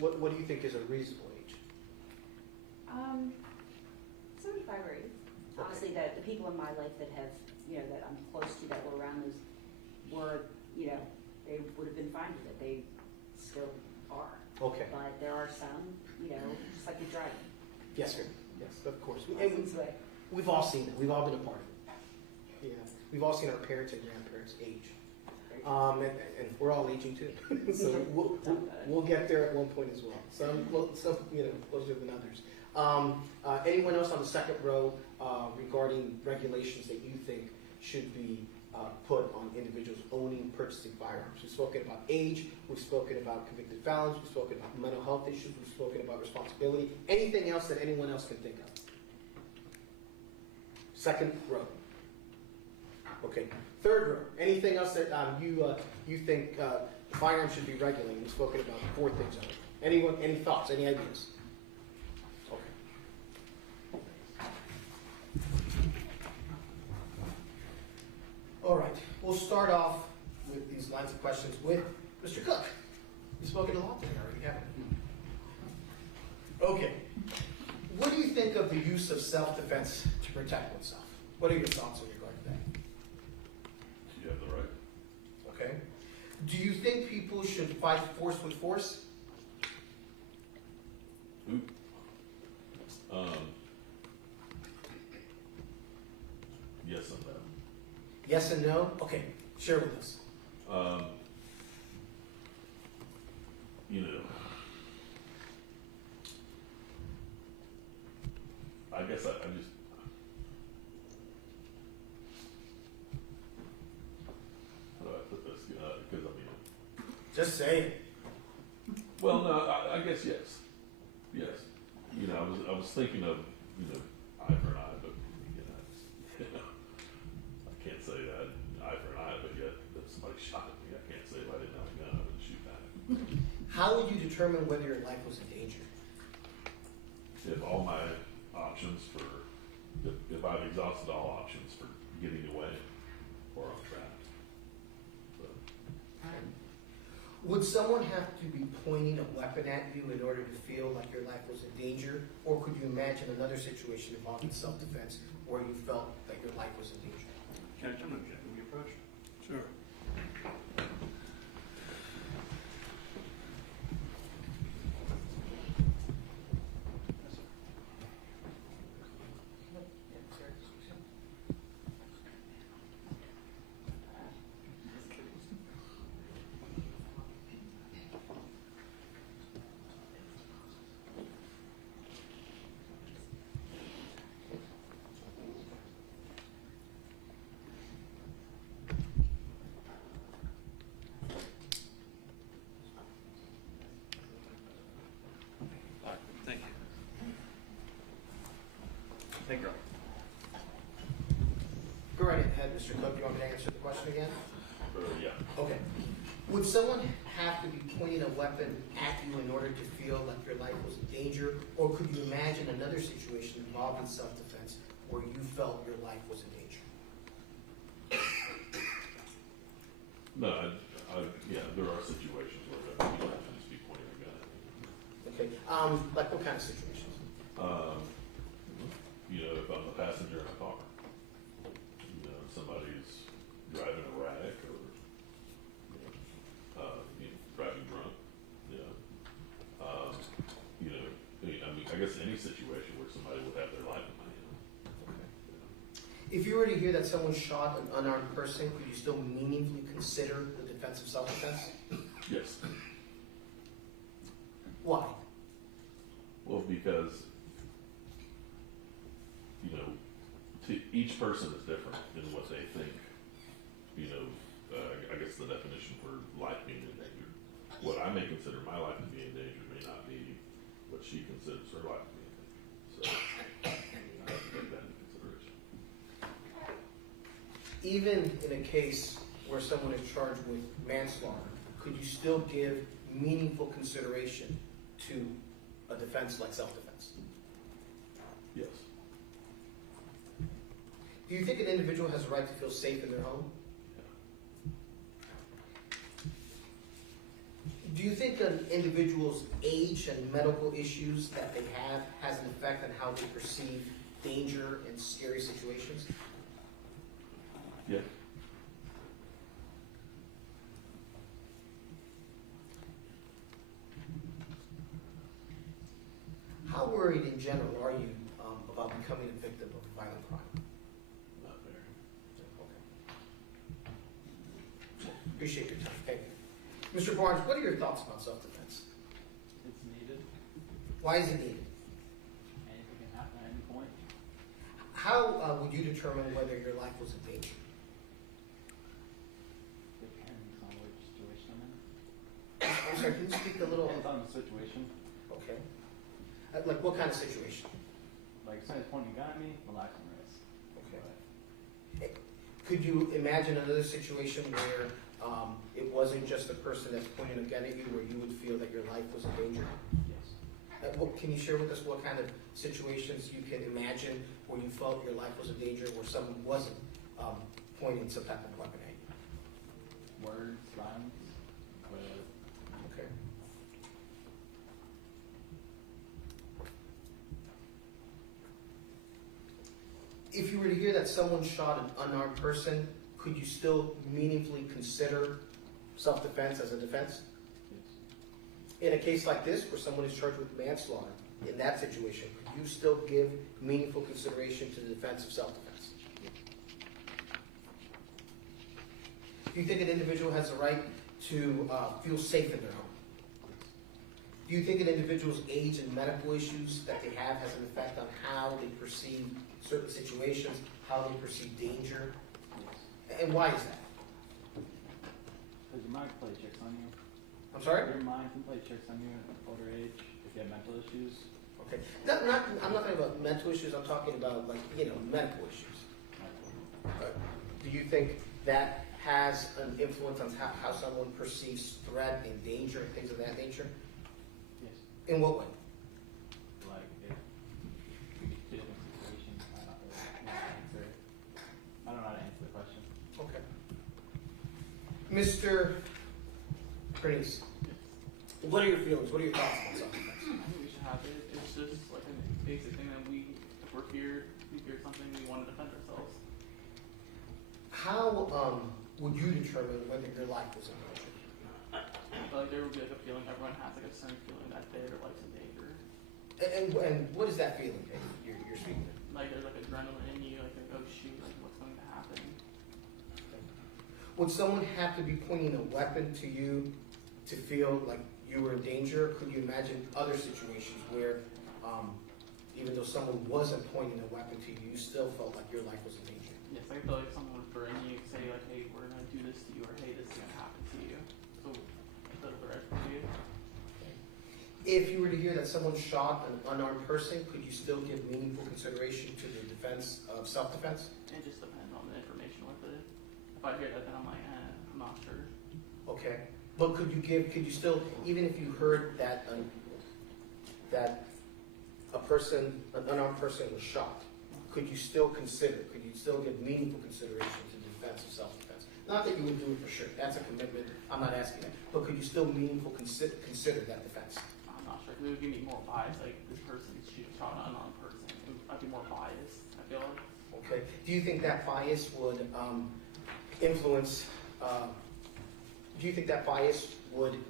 What do you think is a reasonable age? 75 or 80. Honestly, the people in my life that have, that I'm close to, that were around those, were, they would have been fine with it. They still are. Okay. But there are some, just like with driving. Yes, sir. Yes, of course. License way. We've all seen it. We've all been a part of it. Yeah. We've all seen our parents and grandparents age. And we're all aging too. So we'll get there at one point as well. Some closer than others. Anyone else on the second row regarding regulations that you think should be put on individuals owning, purchasing firearms? We've spoken about age, we've spoken about convicted felons, we've spoken about mental health issues, we've spoken about responsibility. Anything else that anyone else can think of? Second row. Okay. Third row. Anything else that you think firearms should be regulated? We've spoken about 4 things of it. Anyone? Any thoughts? Any ideas? All right, we'll start off with these lines of questions with Mr. Cook. You've spoken a lot today already, haven't you? Okay. What do you think of the use of self-defense to protect oneself? What are your thoughts in regard to that? You have the right. Okay. Do you think people should fight force with force? Who? Yes and no. Yes and no? Okay, share with us. I guess I just, how do I put this? Because just say it. Well, no, I guess yes. Yes. I was thinking of, eye for an eye, but, I can't say that, eye for an eye, but yet if somebody shot at me, I can't say if I didn't have a gun, I wouldn't shoot back. How would you determine whether your life was in danger? If all my options if I've exhausted all options for getting away or I'm trapped. So. Would someone have to be pointing a weapon at you in order to feel like your life was in danger? Or could you imagine another situation involving self-defense where you felt that your life was in danger? Can I jump in? Can we approach? Sure. Thank you. Thank you. Go right ahead, Mr. Cook. You want me to answer the question again? Yeah. Okay. Would someone have to be pointing a weapon at you in order to feel like your life was in danger? Or could you imagine another situation involving self-defense where you felt your life was in danger? No, yeah, there are situations where you don't have to just be pointing a gun at me. Okay, like what kind of situations? You know, if I'm the passenger in a car, you know, somebody's driving erratic or, driving drunk, I guess any situation where somebody would have their life in my hand. If you were to hear that someone shot an unarmed person, could you still meaningfully consider the defense of self-defense? Yes. Why? Well, because, each person is different in what they think. I guess the definition for life being endangered. What I may consider my life to be endangered may not be what she considers her life to be endangered. So, I have to take that into consideration. Even in a case where someone is charged with manslaughter, could you still give meaningful consideration to a defense like self-defense? Yes. Do you think an individual has a right to feel safe in their home? Do you think an individual's age and medical issues that they have has an effect on how they perceive danger in scary situations? Yeah. How worried in general are you about becoming a victim of a violent crime? Not very. Okay. Appreciate your time. Thank you. Mr. Barnes, what are your thoughts about self-defense? It's needed. Why is it needed? Anything can happen at any point. How would you determine whether your life was in danger? Depends on which situation I'm in. I'm sorry, can you speak a little? Depends on the situation. Okay. Like what kind of situation? Like if somebody's pointing a gun at me, relax and risk. Okay. Could you imagine another situation where it wasn't just a person that's pointing a gun at you, where you would feel that your life was in danger? Yes. Can you share with us what kind of situations you can imagine where you felt your life was in danger, where someone wasn't pointing some type of weapon at you? Words, violence, whatever. Okay. If you were to hear that someone shot an unarmed person, could you still meaningfully consider self-defense as a defense? In a case like this, where someone is charged with manslaughter, in that situation, could you still give meaningful consideration to the defense of self-defense? Do you think an individual has a right to feel safe in their home? Do you think an individual's age and medical issues that they have has an effect on how they perceive certain situations, how they perceive danger? And why is that? Because your mind can play tricks on you. I'm sorry? Your mind can play tricks on you at an older age if you have mental issues. Okay. I'm not talking about mental issues, I'm talking about medical issues. Do you think that has an influence on how someone perceives threat and danger and things of that nature? Yes. In what way? Like if different situations, I don't really know how to answer it. I don't know how to answer the question. Okay. Mr. Bernice, what are your feelings? What are your thoughts on self-defense? I think we should have it. It's just like a basic thing that if we're here, we hear something, we want to defend ourselves. How would you determine whether your life was in danger? I feel like there would be like a feeling, everyone has like a certain feeling that their life's in danger. And what is that feeling that you're speaking of? Like there's like adrenaline in you, like oh shoot, like what's going to happen. Would someone have to be pointing a weapon to you to feel like you were in danger? Could you imagine other situations where, even though someone wasn't pointing a weapon to you, you still felt like your life was in danger? Yes, I feel like someone would bring you, say like, hey, we're gonna do this to you, or hey, this is gonna happen to you. So the threat to you. If you were to hear that someone shot an unarmed person, could you still give meaningful consideration to the defense of self-defense? It just depends on the information with it. If I hear that, then I'm like, I'm not sure. Okay, but could you still, even if you heard that that an unarmed person was shot, could you still give meaningful consideration to the defense of self-defense? Not that you would do it for sure, that's a commitment, I'm not asking that, but could you still meaningful consider that defense? I'm not sure, 'cause it would give me more bias, like this person shot an unarmed person. I'd be more biased, I feel like. Okay, do you think that bias would influence, do you think that bias would, I'm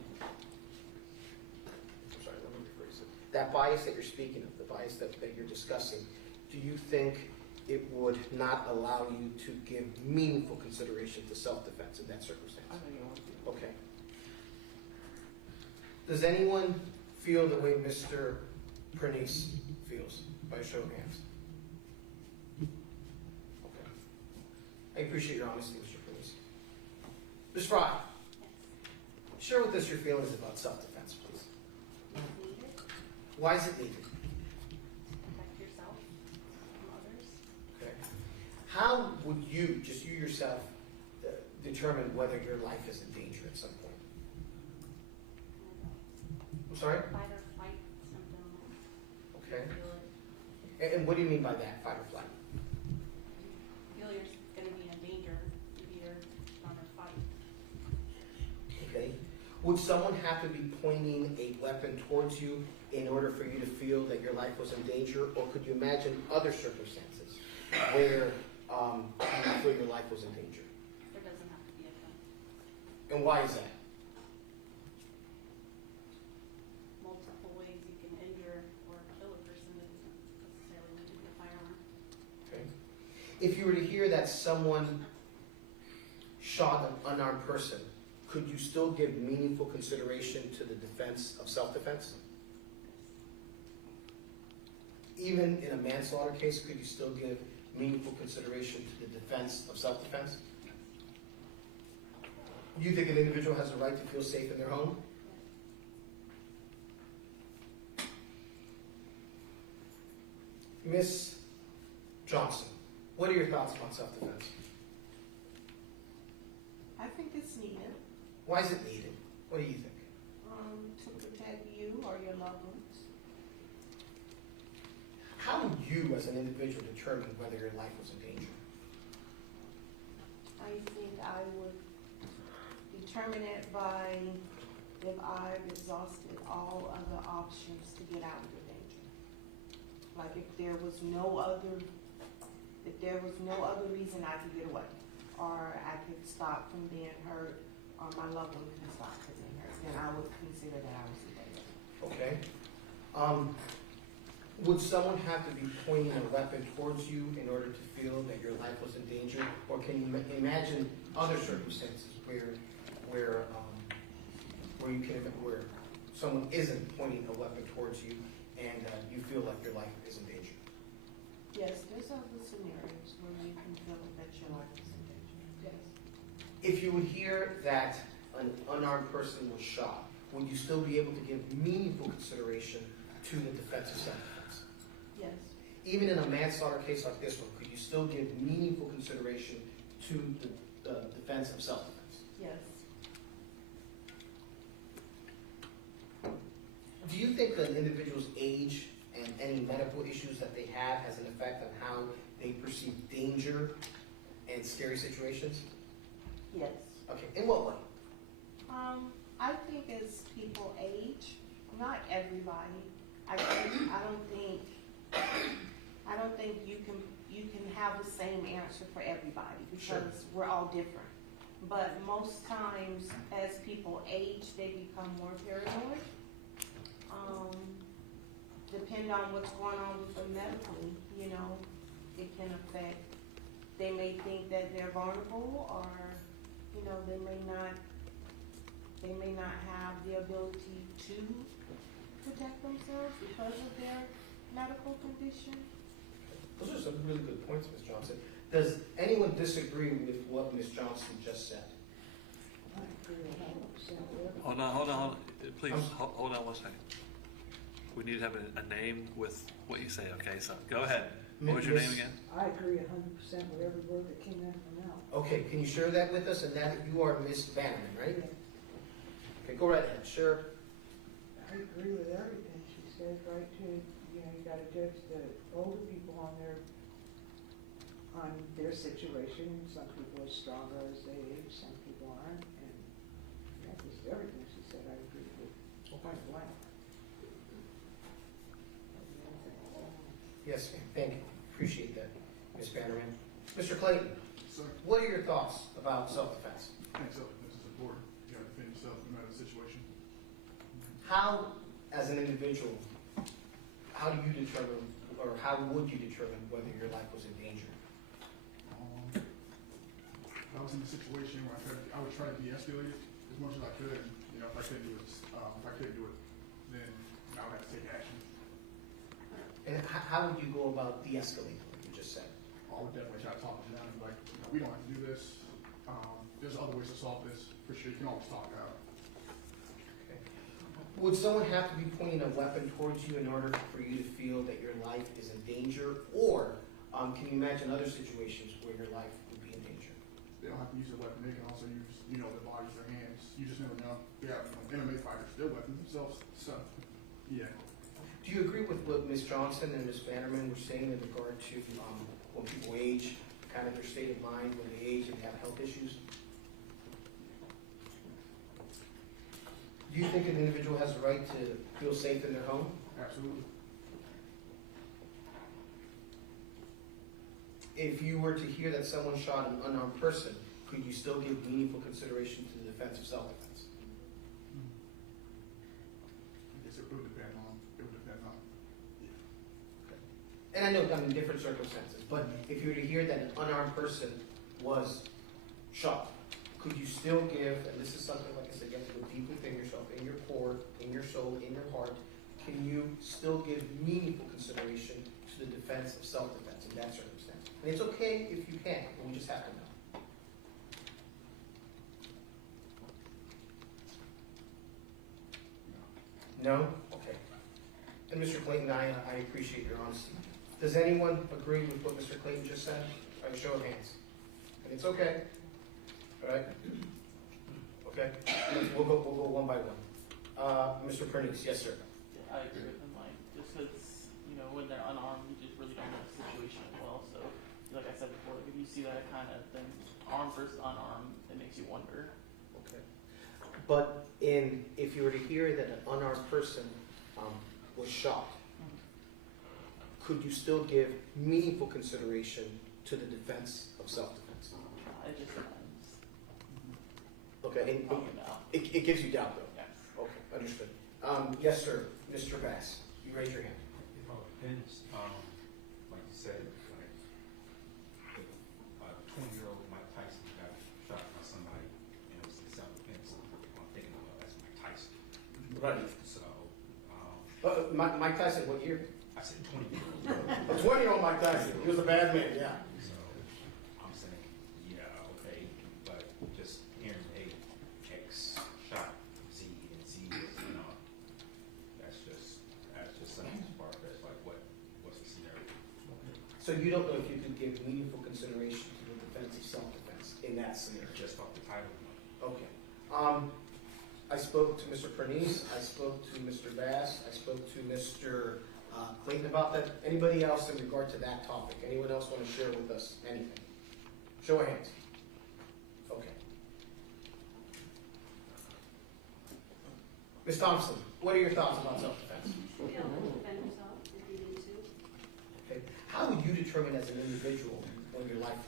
sorry, let me rephrase it. That bias that you're speaking of, the bias that you're discussing, do you think it would not allow you to give meaningful consideration to self-defense in that circumstance? I think it would be. Okay. Does anyone feel the way Mr. Pernice feels, by a show of hands? Okay. I appreciate your honesty, Mr. Pernice. Ms. Fry, share with us your feelings about self-defense, please. Needed, Why is it needed? protect yourself from others. Okay. How would you, just you yourself, determine whether your life is in danger at some point? I'm sorry? Fight or flight symptom. Okay. Feel it. And what do you mean by that, fight or flight? Feel you're gonna be in danger, you either run or fight. Okay. Would someone have to be pointing a weapon towards you in order for you to feel that your life was in danger? Or could you imagine other circumstances where you feel your life was in danger? There doesn't have to be a gun. And why is that? Multiple ways you can injure or kill a person that doesn't necessarily need to be a firearm. Okay. If you were to hear that someone shot an unarmed person, could you still give meaningful consideration to the defense of self-defense? Even in a manslaughter case, could you still give meaningful consideration to the defense of self-defense? Do you think an individual has a right to feel safe in their home? Miss Johnson, what are your thoughts about self-defense? I think it's needed, Why is it needed? What do you think? to protect you or your loved ones. How would you, as an individual, determine whether your life was in danger? I think I would determine it by if I've exhausted all other options to get out of the danger. Like if there was no other reason I could get away, or I could stop from being hurt, or my loved one could stop from being hurt, then I would consider that I was in danger. Okay. Would someone have to be pointing a weapon towards you in order to feel that your life was in danger? Or can you imagine other circumstances where someone isn't pointing a weapon towards you and you feel like your life is in danger? Yes, there's other scenarios where you can feel that your life is in danger. Yes. If you would hear that an unarmed person was shot, would you still be able to give meaningful consideration to the defense of self-defense? Yes. Even in a manslaughter case like this one, could you still give meaningful consideration to the defense of self-defense? Yes. Do you think that an individual's age and any medical issues that they have has an effect on how they perceive danger and scary situations? Yes. Okay, in what way? I think as people age, not everybody. I don't think you can have the same answer for everybody because Sure. we're all different. But most times, as people age, they become more paranoid. Depending on what's going on with them medically, it can affect. They may think that they're vulnerable, or they may not have the ability to protect themselves because of their medical condition. Those are some really good points, Ms. Johnson. Does anyone disagree with what Ms. Johnson just said? Hold on. Please, hold on one second. We need to have a name with what you say, okay? So, go ahead. What was your name again? I agree 100% with every word that came out of her mouth. Okay, can you share that with us? And that you are Ms. Bannerman, right? Okay, go right ahead. Sure. I agree with everything she said, right, too. You gotta judge the older people on their on their situation. Some people are stronger as they age, some people aren't, and that was everything she said I agree with. Point blank. Yes, ma'am. Thank you. Appreciate that, Ms. Bannerman. Mr. Clayton, Sir, what are your thoughts about self-defense? I think self-defense is important. You gotta defend yourself no matter the situation. How, as an individual, how do you determine, or how would you determine whether your life was in danger? I was in a situation where I would try to de-escalate it as much as I could. And, you know, if I couldn't do it, then I would have to take action. And how would you go about de-escalating, like you just said? I would definitely try to talk them down and be like, you know, we don't have to do this. There's other ways to solve this. For sure, you can always talk it out. Okay. Would someone have to be pointing a weapon towards you in order for you to feel that your life is in danger? Or can you imagine other situations where your life would be in danger? They don't have to use a weapon. They can also use, you know, their bodies, their hands. You just never know. They have MMA fighters, their weapons themselves. So, yeah. Do you agree with what Ms. Johnson and Ms. Bannerman were saying in regard to when people age, kind of their state of mind when they age and have health issues? Do you think an individual has the right to feel safe in their home? Absolutely. If you were to hear that someone shot an unarmed person, could you still give meaningful consideration to the defense of self-defense? I guess it would depend on. And I know, in different circumstances, but if you were to hear that an unarmed person was shot, could you still give, and this is something, like I said, you have to go deep within yourself, in your core, in your soul, in your heart, can you still give meaningful consideration to the defense of self-defense in that circumstance? And it's okay if you can, but we just have to know. No? Okay. And Mr. Clayton, I appreciate your honesty. Does anyone agree with what Mr. Clayton just said? All right, show of hands. And it's okay. All right? Okay? We'll go one by one. Mr. Pernice, yes, sir. Yeah, I agree with him. Like, just because, you know, when they're unarmed, you just really don't know the situation well. So, like I said before, if you see that kind of thing, armed versus unarmed, it makes you wonder. Okay. But if you were to hear that an unarmed person was shot, could you still give meaningful consideration to the defense of self-defense? It just depends. Okay, and it gives you doubt, though? Yes. Okay, understood. Yes, sir. Mr. Bass, you raised your hand. It all depends. Like you said, like a 20-year-old Mike Tyson got shot by somebody, and it was in self-defense. I'm thinking, well, that's Mike Tyson. Right. So, Mike Tyson, what year? I said 20-year-old. A 20-year-old Mike Tyson. He was a bad man, yeah. So, I'm saying, yeah, okay, but just hearing, hey, X shot Z and Z is, you know, that's just something as far as like what's the scenario? So you don't know if you could give meaningful consideration to the defense of self-defense in that scenario? Just off the title. Okay. I spoke to Mr. Pernice, I spoke to Mr. Bass, I spoke to Mr. Clayton about that. Anybody else in regard to that topic? Anyone else want to share with us anything? Show of hands. Okay. Ms. Thompson, what are your thoughts about self-defense? Be able to defend yourself if you need to. Okay. How would you determine as an individual when your life,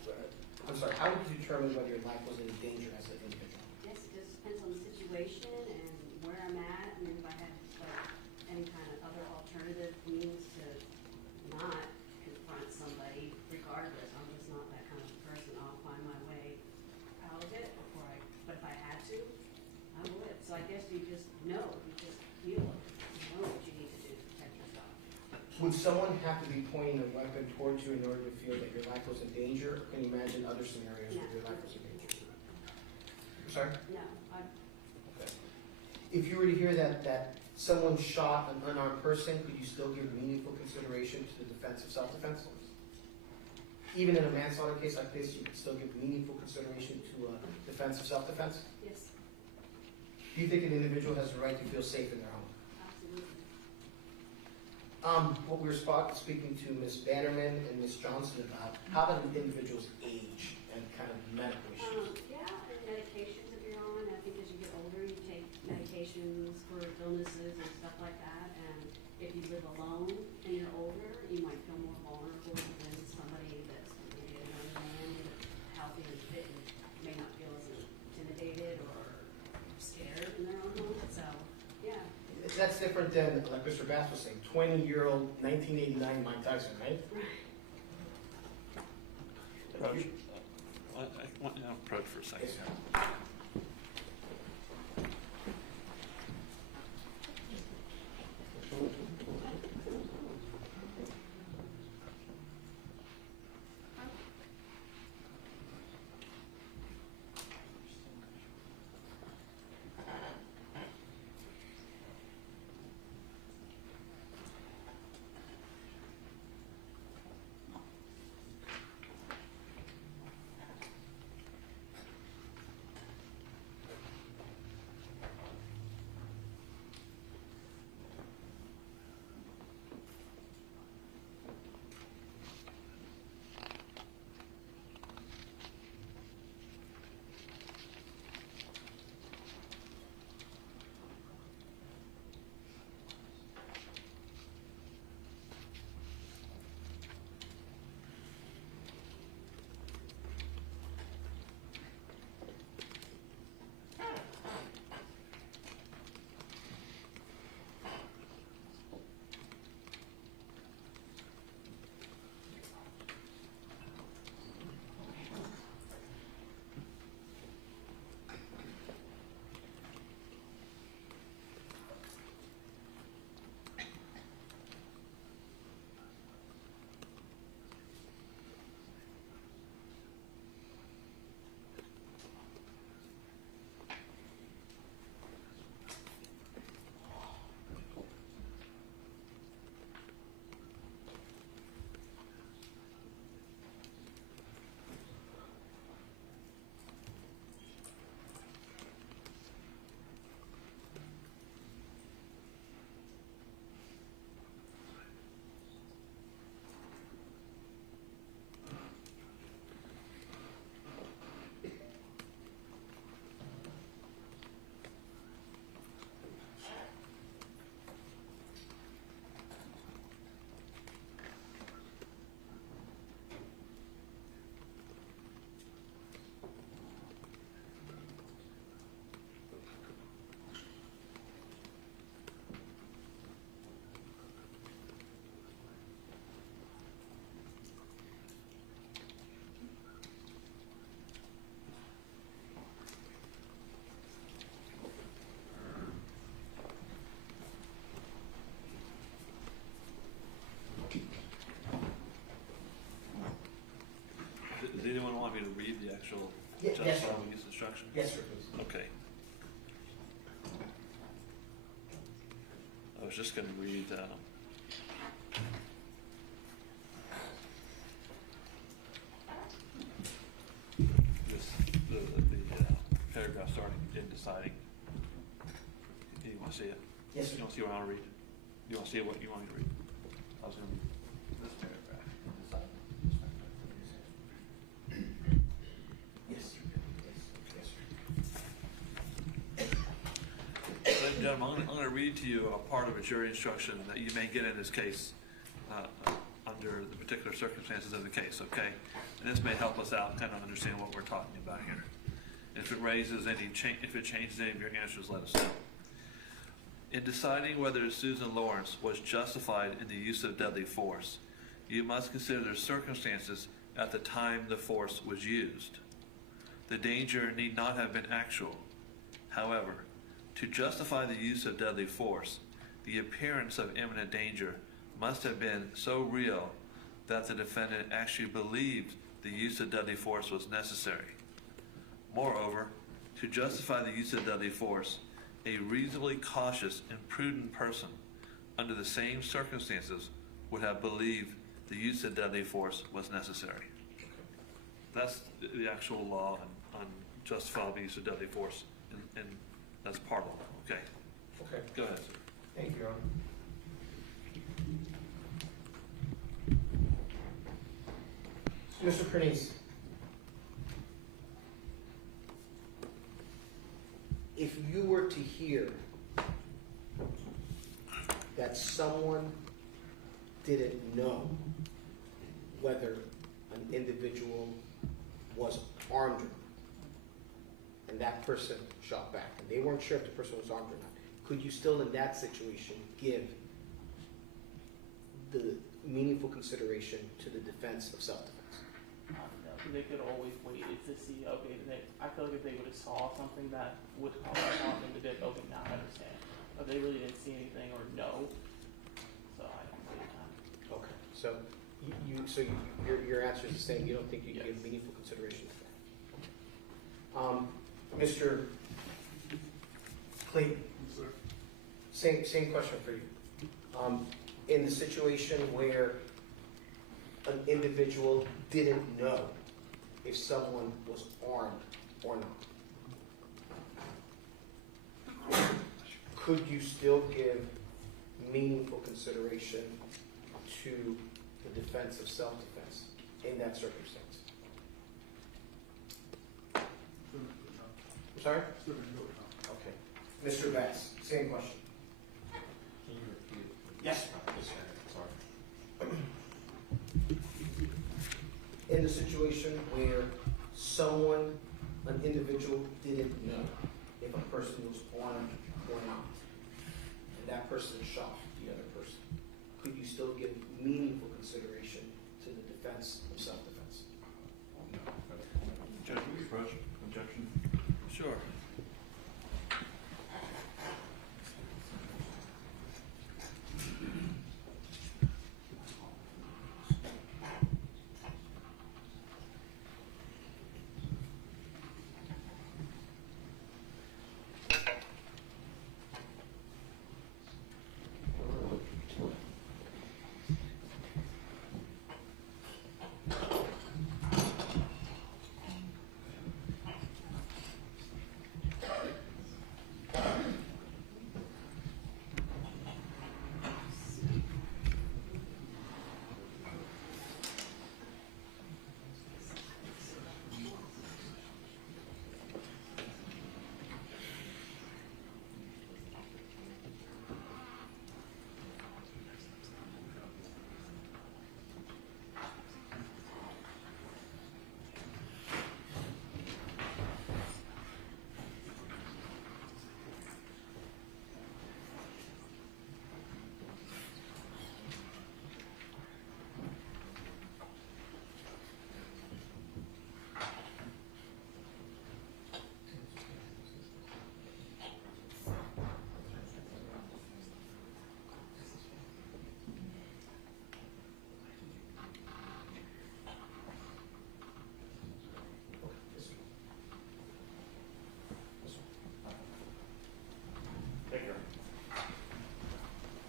how would you determine whether your life was in danger as an individual? Yes, it just depends on the situation and where I'm at, and if I have like any kind of other alternative means to not confront somebody, regardless. I'm just not that kind of person. I'll find my way out of it but if I had to, I would. So I guess you just know, you just feel it. You know what you need to do to protect yourself. Would someone have to be pointing a weapon towards you in order to feel that your life was in danger? Or can you imagine other scenarios where your life was in danger? I'm sorry? No, Okay. If you were to hear that someone shot an unarmed person, could you still give meaningful consideration to the defense of self-defense? Even in a manslaughter case like this, you could still give meaningful consideration to a defense of self-defense? yes, Do you think an individual has the right to feel safe in their home? absolutely. What we were speaking to Ms. Bannerman and Ms. Johnson about, how about an individual's age and kind of medical issues? Yeah, and medications that you're on. I think as you get older, you take medications for illnesses and stuff like that. And if you live alone and you're older, you might feel more vulnerable than somebody that's maybe a young man, healthy and fit, and may not feel as intimidated or scared in their own home. So, yeah. That's different than, like Mr. Bass was saying, 20-year-old 1989 Mike Tyson, right? Approach. I want to approach for a second. Yes, Does anyone want me to read the actual Yes, justifiable use instruction? Yes, sir, please. Okay. I was just going to read the paragraph starting in deciding. Do you want to see it? Yes, sir. You want to see what I want to read? You want to see what you want me to read? I was going to read this paragraph. Ladies and gentlemen, I'm going to read to you a part of a jury instruction that you may get in this case under the particular circumstances of the case, okay? And this may help us out kind of understand what we're talking about here. If it raises any if it changes any of your answers, let us know. In deciding whether Susan Lorincz was justified in the use of deadly force, you must consider the circumstances at the time the force was used. The danger need not have been actual. However, to justify the use of deadly force, the appearance of imminent danger must have been so real that the defendant actually believed the use of deadly force was necessary. Moreover, to justify the use of deadly force, a reasonably cautious and prudent person under the same circumstances would have believed the use of deadly force was necessary. That's the actual law on justifiable use of deadly force, and that's part of it, okay? Okay. Go ahead, sir. Thank you, Your Honor. Mr. Pernice, if you were to hear that someone didn't know whether an individual was armed or not, and that person shot back, and they weren't sure if the person was armed or not, could you still, in that situation, give the meaningful consideration to the defense of self-defense? No, they could always wait to see, okay, I feel like if they would have saw something that would cause harm, then they'd be like, okay, now I understand. But they really didn't see anything or know, so I don't wait time. Okay, so your answer is the same, you don't think you give meaningful consideration to that? Mr. Clayton, same question for you. In the situation where an individual didn't know if someone was armed or not, could you still give meaningful consideration to the defense of self-defense in that circumstance? I'm sorry? Okay. Mr. Bass, same question. Can you repeat it? Yes. Sorry. In the situation where an individual didn't know if a person was armed or not, and that person shot the other person, could you still give meaningful consideration to the defense of self-defense? Judge, will you approach objection? Sure.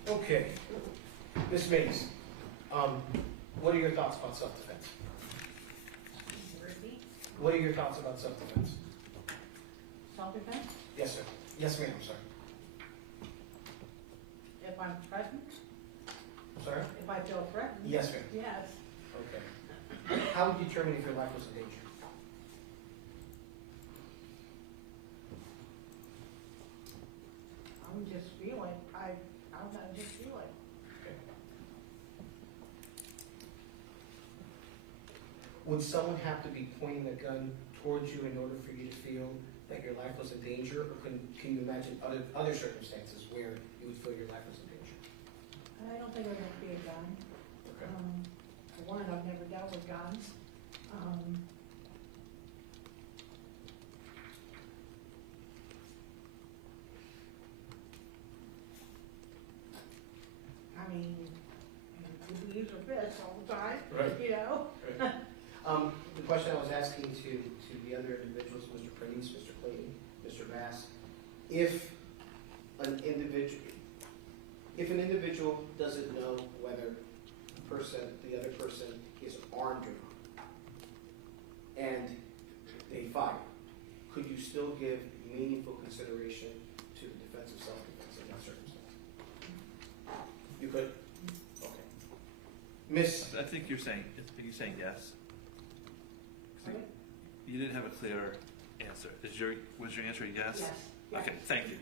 Okay. Ms. Mays, what are your thoughts about self-defense? Repeat. What are your thoughts about self-defense? Self-defense? Yes, sir. Yes, ma'am, I'm sorry. If I'm threatened? Sorry? If I feel threatened? Yes, ma'am. Yes. Okay. How would you determine if your life was in danger? I'm just feeling, I don't know, just feeling. Okay. Would someone have to be pointing a gun towards you in order for you to feel that your life was in danger, or can you imagine other circumstances where you would feel your life was in danger? I don't think there's going to be a gun. Okay. For one, I've never dealt with guns. I mean, we use our fists all the time, Right. you know? Right. The question I was asking to the other individuals, Mr. Prentice, Mr. Clayton, Mr. Bass, if an individual doesn't know whether the other person is armed or not, and they fire, could you still give meaningful consideration to the defense of self-defense in that circumstance? You could? Okay. Miss? I think you're saying yes. You didn't have a clear answer. Was your answer yes? Yes. Okay, thank you.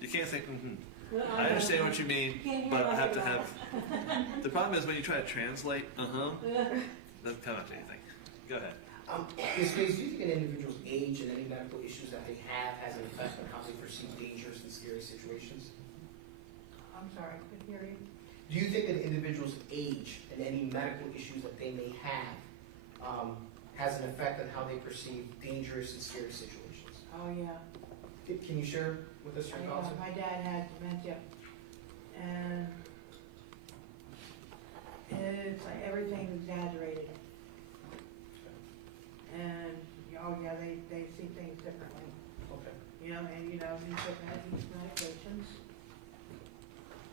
You can't say, mm-hmm. Well, I understand what you mean, Can't hear but I like have to it. have, the problem is when you try to translate, doesn't come up to anything. Go ahead. Ms. Mays, do you think an individual's age and any medical issues that they have has an effect on how they perceive dangerous and scary situations? I'm sorry, I couldn't hear you. Do you think an individual's age and any medical issues that they may have has an effect on how they perceive dangerous and scary situations? Oh, yeah. Can you share with us your thoughts? My dad had dementia, and it's like everything's exaggerated. And, oh yeah, they see things differently. Okay. You know, and you know, these medications.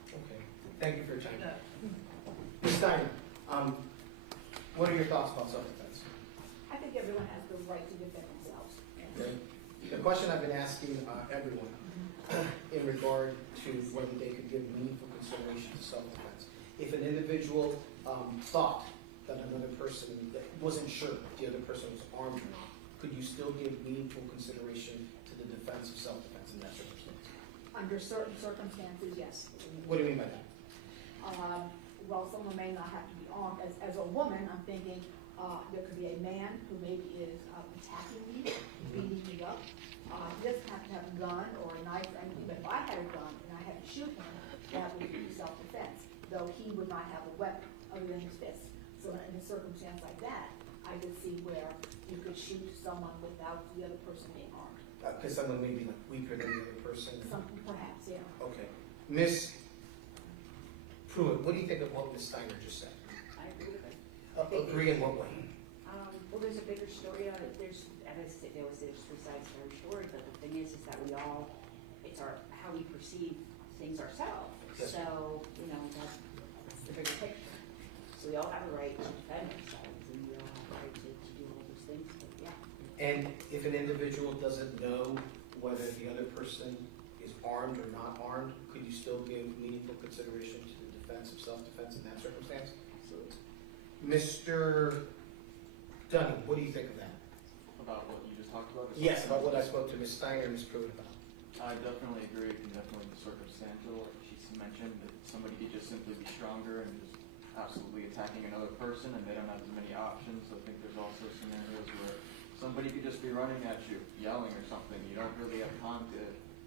Okay. Thank you for your time. Ms. Steiner, what are your thoughts about self-defense? I think everyone has the right to defend themselves. Okay. The question I've been asking everyone in regard to whether they could give meaningful consideration to self-defense. If an individual thought that another person, that wasn't sure if the other person was armed or not, could you still give meaningful consideration to the defense of self-defense in that circumstance? Under certain circumstances, yes. What do you mean by that? Well, someone may not have to be armed. As a woman, I'm thinking there could be a man who maybe is attacking me, beating me up. He doesn't have to have a gun or a knife or anything, but if I had a gun and I had to shoot him, that would be self-defense, though he would not have a weapon other than his fist. So in a circumstance like that, I could see where you could shoot someone without the other person being armed. Because someone may be like weaker than the other person. Something perhaps, yeah. Okay. Ms. Pruitt, what do you think of what Ms. Steiner just said? I agree with it. Agree in what way? Well, there's a bigger story on it. There's, as I said, there's three sides to every story, but the thing is that we all, it's how we perceive things ourselves. Yes. So, you know, that's the bigger picture. So we all have a right to defend ourselves, and we all have a right to do all those things, but yeah. And if an individual doesn't know whether the other person is armed or not armed, could you still give meaningful consideration to the defense of self-defense in that circumstance? Absolutely. Mr. Dunning, what do you think of that? About what you just talked about? Yes, about what I spoke to Ms. Steiner and Ms. Pruitt about. I definitely agree, and definitely the circumstantial, like she mentioned, that somebody could just simply be stronger and just absolutely attacking another person and they don't have as many options. I think there's also scenarios where somebody could just be running at you, yelling or something. You don't really have time to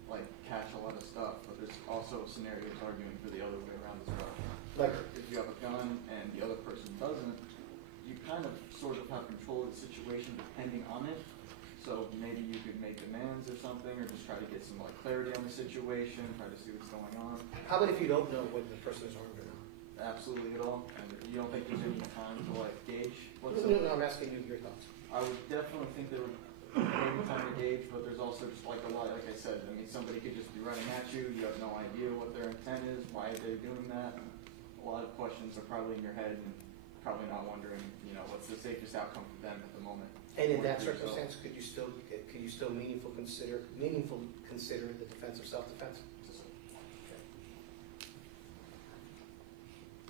like catch a lot of stuff, but there's also scenarios arguing for the other way around as well. Like if you have a gun and the other person doesn't, you kind of sort of have control of the situation depending on it. So maybe you could make demands or something, or just try to get some like clarity on the situation, try to see what's going on. How about if you don't know whether the person is armed or not? Absolutely at all. And you don't think there's any time to like gauge what's No, I'm asking you your thoughts. I would definitely think there would be time to gauge, but there's also just like a lot, like I said, I mean, somebody could just be running at you, you have no idea what their intent is, why they're doing that. A lot of questions are probably in your head and probably not wondering, you know, what's the safest outcome for them at the moment. And in that circumstance, could you still meaningfully consider the defense of self-defense?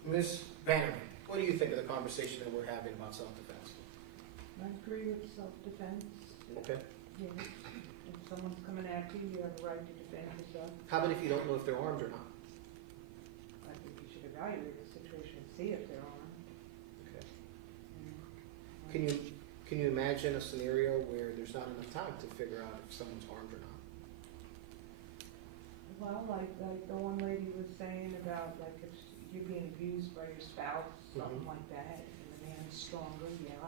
Ms. Bannerman, what do you think of the conversation that we're having about self-defense? I agree with self-defense. Okay. Yeah. If someone's coming at you, you have a right to defend yourself. How about if you don't know if they're armed or not? I think you should evaluate the situation and see if they're armed. Okay. Can you imagine a scenario where there's not enough time to figure out if someone's armed or not? Well, like the one lady was saying about like if you're being abused by your spouse, something like that, and the man is stronger, yeah.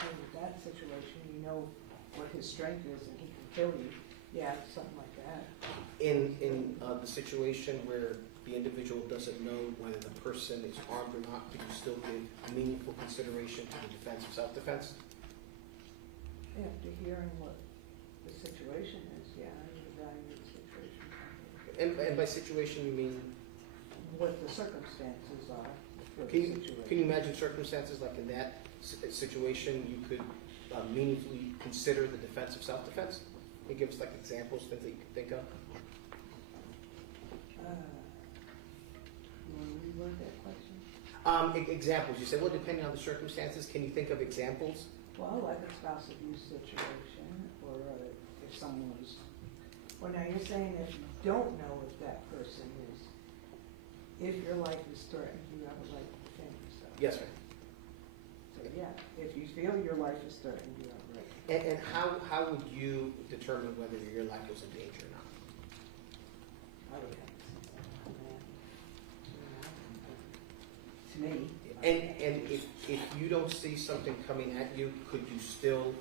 Okay, with that situation, you know what his strength is and he can kill you. Yeah, something like that. In the situation where the individual doesn't know whether the person is armed or not, could you still give meaningful consideration to the defense of self-defense? After hearing what the situation is, yeah, I would evaluate the situation. And by situation, you mean? What the circumstances are for the situation. Can you imagine circumstances like in that situation, you could meaningfully consider the defense of self-defense? Can you give us like examples, things that you can think of? You want to reword that question? Examples. You said, well, depending on the circumstances, can you think of examples Well, like a spouse abuse situation, or if someone was, well, now you're saying that you don't know if that person is, if your life is threatened, you have a right to defend yourself. Yes, ma'am. So, yeah, if you feel your life is threatened, you have a right. And how would you determine whether your life was in danger or not? I would have to see something, to me. And if you don't see something coming at you, could you still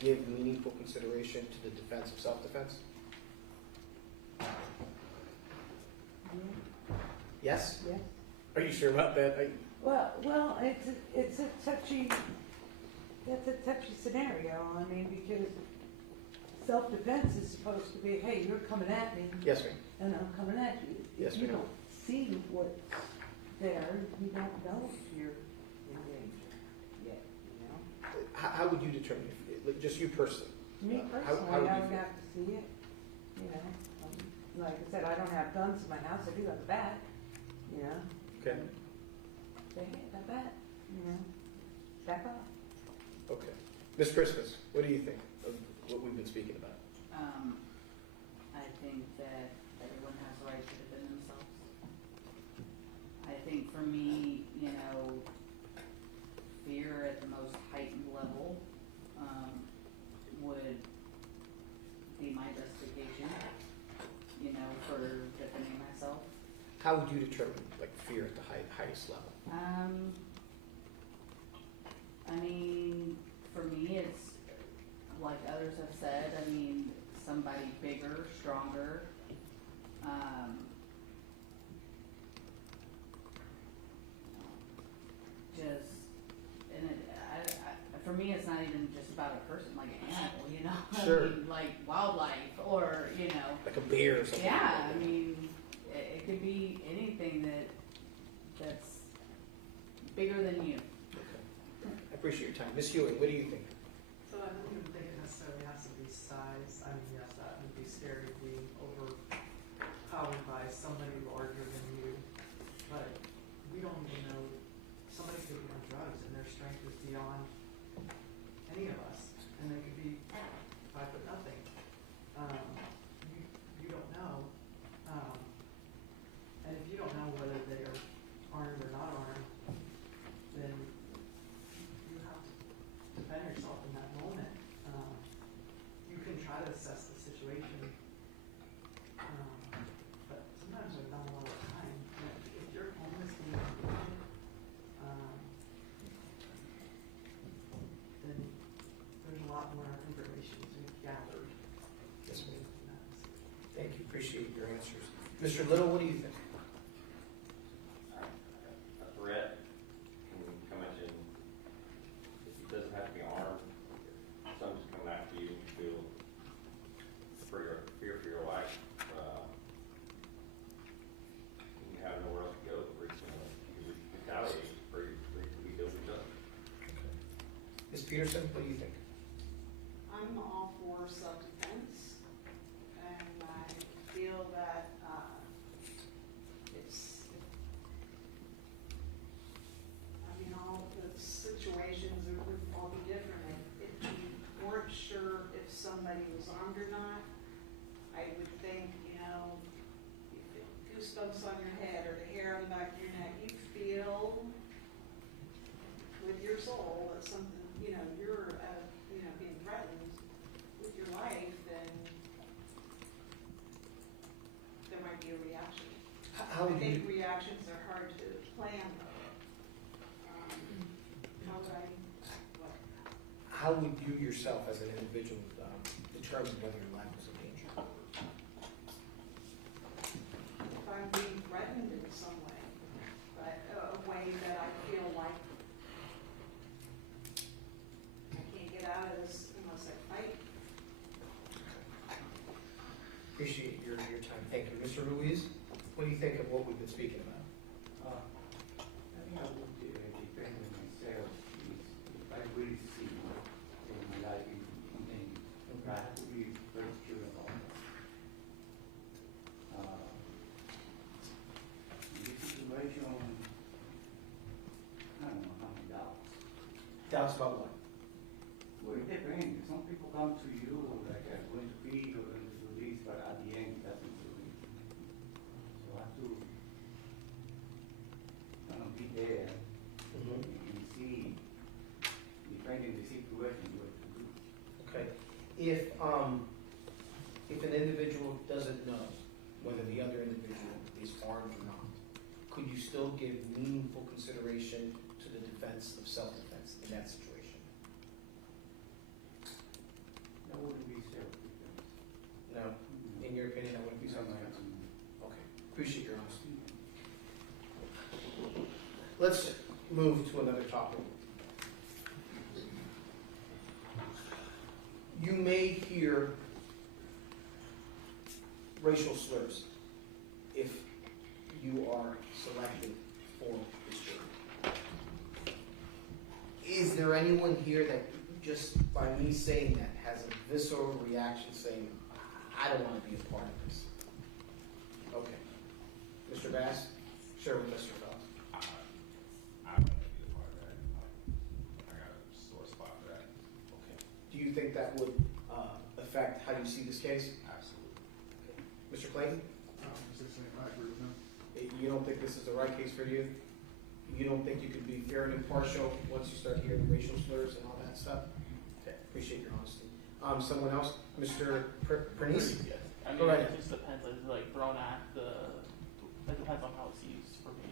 give meaningful consideration to the defense of self-defense? Yes? Yes. Are you sure about that? Well, it's a touchy, that's a touchy scenario, I mean, because self-defense is supposed to be, hey, you're coming at me. Yes, ma'am. And I'm coming at you. Yes, If you ma'am. don't see what's there, you don't know if you're in danger yet, you know? How would you determine, just you personally? Me How personally, would I you would feel? have to see it, you know? Like I said, I don't have guns in my house, I do have a bat, you know? Okay. Say, hey, that bat, you know, back off. Okay. Ms. Christmas, what do you think of what we've been speaking about? I think that everyone has the right to defend themselves. I think for me, you know, fear at the most heightened level, would be my justification, you know, for defending myself. How would you determine, like, fear at the highest level? I mean, for me, it's like others have said, I mean, somebody bigger, stronger, and for me, it's not even just about a person, like an animal, you know? Sure. I mean, like wildlife, or, you know. Like a bear or something? Yeah, I mean, it could be anything that's bigger than you. Okay. I appreciate your time. Ms. Ewing, what do you think? So I don't even think it necessarily has to be size. I mean, yes, that would be scary being overpowered by somebody larger than you. But we don't even know, somebody could be on drugs and their strength is beyond any of us. And they could be 5'0". You don't know. And if you don't know whether they are armed or not armed, then you have to defend yourself in that moment. You can try to assess the situation, but sometimes there's not a lot of time. If your home is being invaded, then there's a lot more information to be gathered. Yes, ma'am. Thank you. Appreciate your answers. Mr. Little, what do you think? A threat can come at you, it doesn't have to be armed. If someone's coming after you, you feel fear for your life. You have nowhere else to go, or you retaliate, or you be dealt with justice. Ms. Peterson, what do you think? I'm all for self-defense, and I feel that all the situations would all be different. If you weren't sure if somebody was armed or not, I would think, you know, you feel goosebumps on your head or the hair on the back of your neck. You feel with your soul that something, you know, you're being threatened with your life, then there might be a reaction. How I would think you, reactions are hard to plan, though. how would you yourself as an individual determine whether your life was in danger? If I'm being threatened in some way, but a way that I feel like I can't get out of this unless I fight. Appreciate your time. Thank you. Mr. Ruiz, what do you think of what we've been speaking about? I think I would defend myself if I really see my life in danger. I have to be very sure about that. In this situation, I don't know how many doubts. Doubts about what? to you, like, going to plead or going to do this, but at the end, it doesn't do it. So I have to kind of be there and see, depending the situation, what to do. Okay. If an individual doesn't know whether the other individual is armed or not, could you still give meaningful consideration to the defense of self-defense in that situation? That wouldn't be self-defense. No? In your opinion, that wouldn't be self-defense? Okay. Appreciate your honesty. Let's move to another topic. You may hear racial slurs if you are selected for this jury. Is there anyone here that just by me saying that has a visceral reaction saying, I don't want to be a part of this? Okay. Mr. Bass, share with us your thoughts. I don't want to be a part of that. I got a sore spot for that. Okay. Do you think that would affect how you see this case? Absolutely. Okay. Mr. Clayton? I agree with him. You don't think this is the right case for you? You don't think you could be fair and impartial once you start hearing racial slurs and all that stuff? Okay, appreciate your honesty. Someone else? Mr. Pernice? Yes. I mean, Go right it ahead. just depends. Is it like thrown at the? It depends on how it's used for me.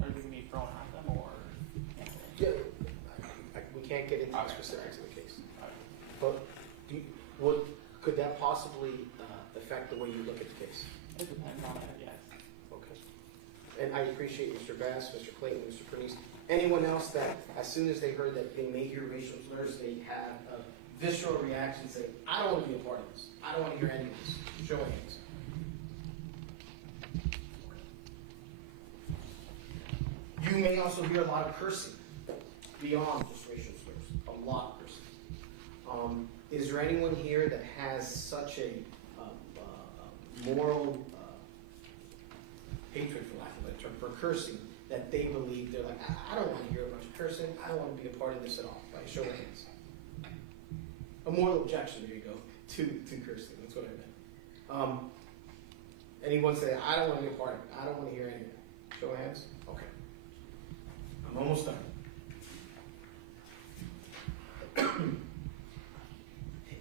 Are they gonna be thrown at them or? Yeah, we can't get into the specifics of the case. But could that possibly affect the way you look at the case? It depends on it, yes. Okay. And I appreciate Mr. Bass, Mr. Clayton, Mr. Pernice. Anyone else that, as soon as they heard that they may hear racial slurs, they have a visceral reaction saying, I don't want to be a part of this. I don't want to hear any of this. Show of hands. You may also hear a lot of cursing beyond just racial slurs. A lot of cursing. Is there anyone here that has such a moral hatred, for lack of a term, for cursing, that they believe they're like, I don't want to hear a bunch of cursing. I don't want to be a part of this at all. By show of hands. A moral objection, there you go, to cursing. That's what I meant. Anyone say, I don't want to be a part of it. I don't want to hear any of that. Show of hands. Okay. I'm almost done.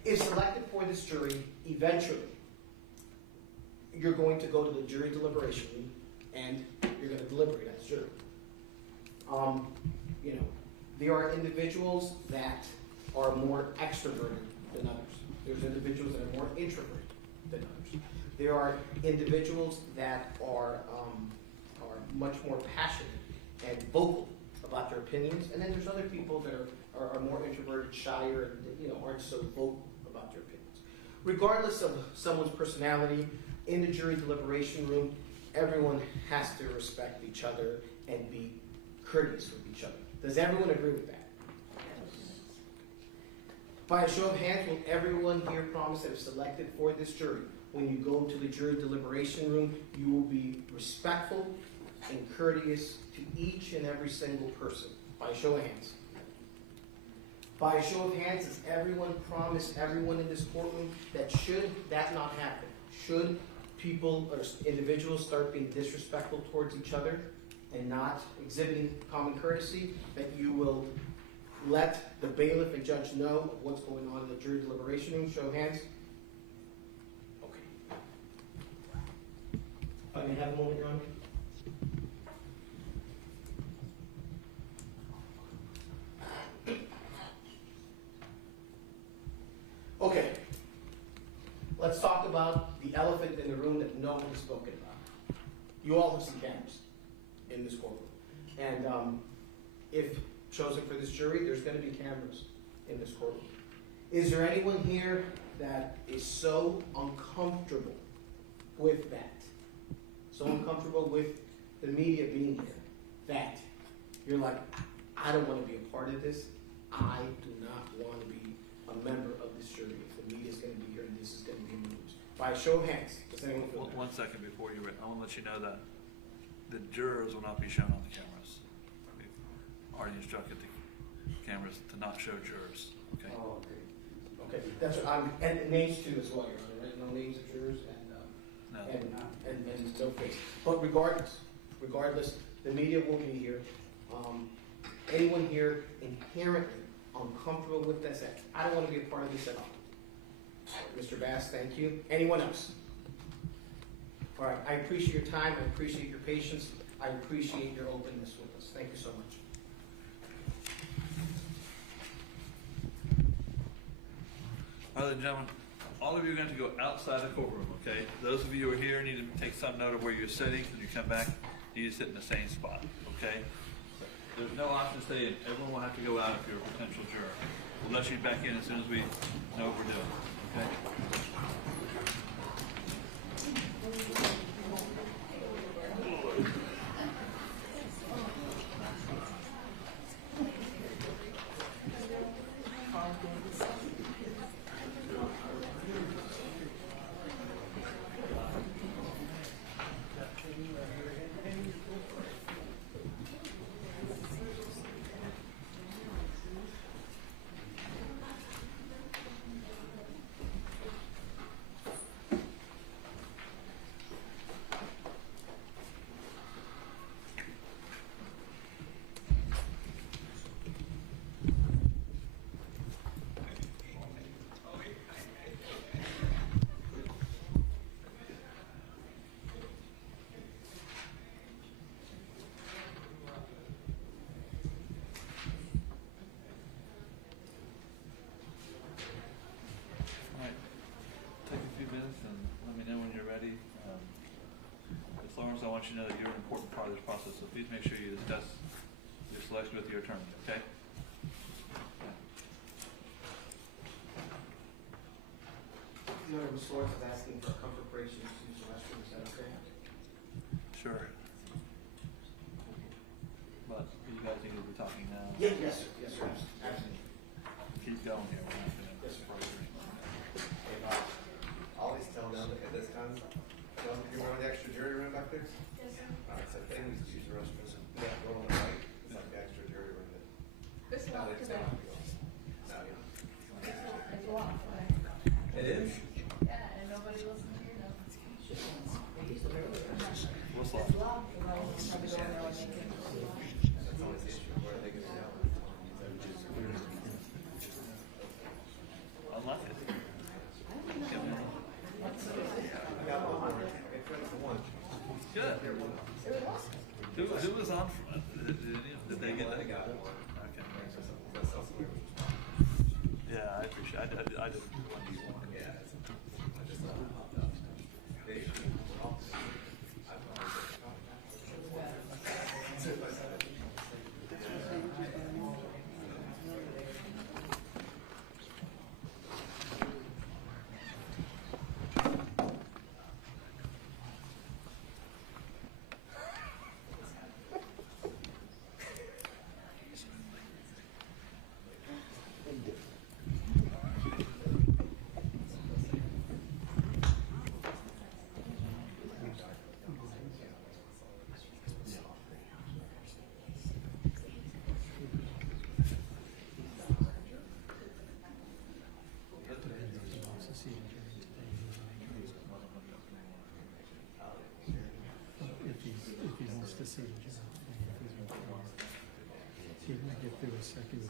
If selected for this jury, eventually, you're going to go to the jury deliberation room and you're going to deliberate as jury. There are individuals that are more extroverted than others. There's individuals that are more introverted than others. There are individuals that are much more passionate and vocal about their opinions, and then there's other people that are more introverted, shyer, and aren't so vocal about their opinions. Regardless of someone's personality, in the jury deliberation room, everyone has to respect each other and be courteous with each other. Does everyone agree with that? By a show of hands, will everyone here promise that if selected for this jury, when you go to the jury deliberation room, you will be respectful and courteous to each and every single person? By a show of hands. By a show of hands, does everyone promise everyone in this courtroom that should that not happen, should people or individuals start being disrespectful towards each other and not exhibiting common courtesy, that you will let the bailiff and judge know of what's going on in the jury deliberation room? Show of hands. Okay. If I may have a moment, Your Honor. Okay, let's talk about the elephant in the room that no one has spoken about. You all have seen cameras in this courtroom. And if chosen for this jury, there's going to be cameras in this courtroom. Is there anyone here that is so uncomfortable with that, so uncomfortable with the media being here, that you're like, I don't want to be a part of this. I do not want to be a member of this jury if the media is going to be here and this is going to be news. By a show of hands, does anyone feel that? 1 second before you, I want to let you know that the jurors will not be shown on the cameras. We've already instructed the cameras to not show jurors. Okay. Oh, okay. Okay, that's what I'm, and names too as well, Your Honor, right? No names of jurors No. and no face. But regardless, the media will be here. Anyone here inherently uncomfortable with this, I don't want to be a part of this at all. Mr. Bass, thank you. Anyone else? All right, I appreciate your time, I appreciate your patience, I appreciate your openness with us. Thank you so much. All right, gentlemen, all of you are going to go outside the courtroom, okay? Those of you who are here need to take some note of where you're sitting. When you come back, you need to sit in the same spot, okay? There's no option to stay in. Everyone will have to go out if you're a potential juror. We'll let you back in as soon as we know what we're doing, okay? Lorinzc, I want you to know that you're an important part of this process, so please make sure you discuss your selection with your attorney, okay? You know, Ms. Lorincz is asking for a comfort break, so you can use the restroom, is that okay? Sure. But you guys need to be talking now. Yeah, yes, sir, absolutely. Keep going here. We're not gonna- Yes, sir. Hey, Bob, always tell them at this time, tell them you want the extra jury room back there? Yes, sir. All right, so if they need to use the restroom, yeah, go on the right, it's like the extra jury room that. It's No, locked it's today. not. No, yeah. It's locked, right? It is? Yeah, and nobody listens to your notes. What's It's locked, and I have to go in there and make it. That's always the issue, where they get it out. Unlock it. I got one more, I got one. Good. It was awesome. Who was on from it? Did they get that? I got one. Okay. That's also where it was. Yeah, I appreciate it. I didn't. Yeah, I just popped up. They should. If he wants to see the job, he might get through a second.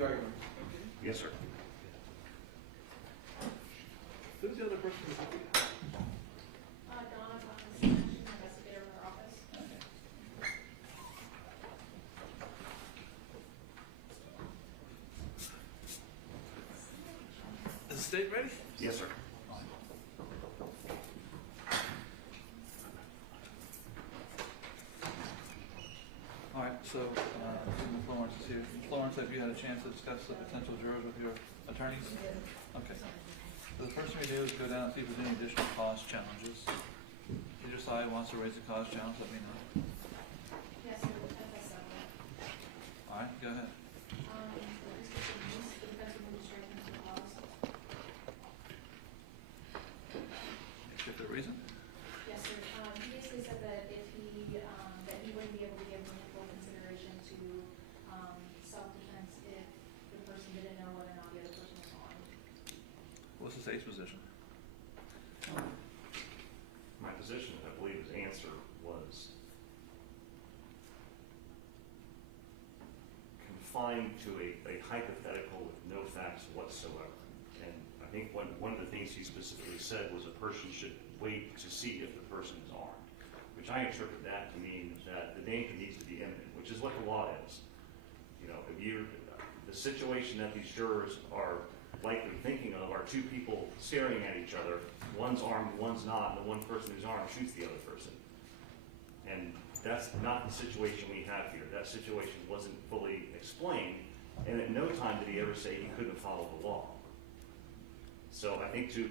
the argument. Yes, sir. Who's the other person? Donna Thomas, investigator in our office. Is the state ready? Yes, sir. All right, so, Susan Lorincz is here. Lawrence, have you had a chance to discuss the potential jurors with your attorneys? Okay. So the first thing we do is go down and see if there's any additional cause challenges. If either side wants to raise a cause challenge, let me know. Yes, sir, that's so. All right, go ahead. The defense would move straight into the cause. Particular reason? Yes, sir. He basically said that if that he wouldn't be able to give meaningful consideration to, self-defense if the person didn't know whether or not the other person was armed. What's the state's position? My position, I believe his answer was confined to a hypothetical with no facts whatsoever. And I think one of the things he specifically said was a person should wait to see if the person is armed, which I interpret that to mean that the danger needs to be imminent, which is what the law is. You know, the situation that these jurors are likely thinking of are two people staring at each other. One's armed, one's not, and the one person who's armed shoots the other person. And that's not the situation we have here. That situation wasn't fully explained, and at no time did he ever say he couldn't follow the law. So I think to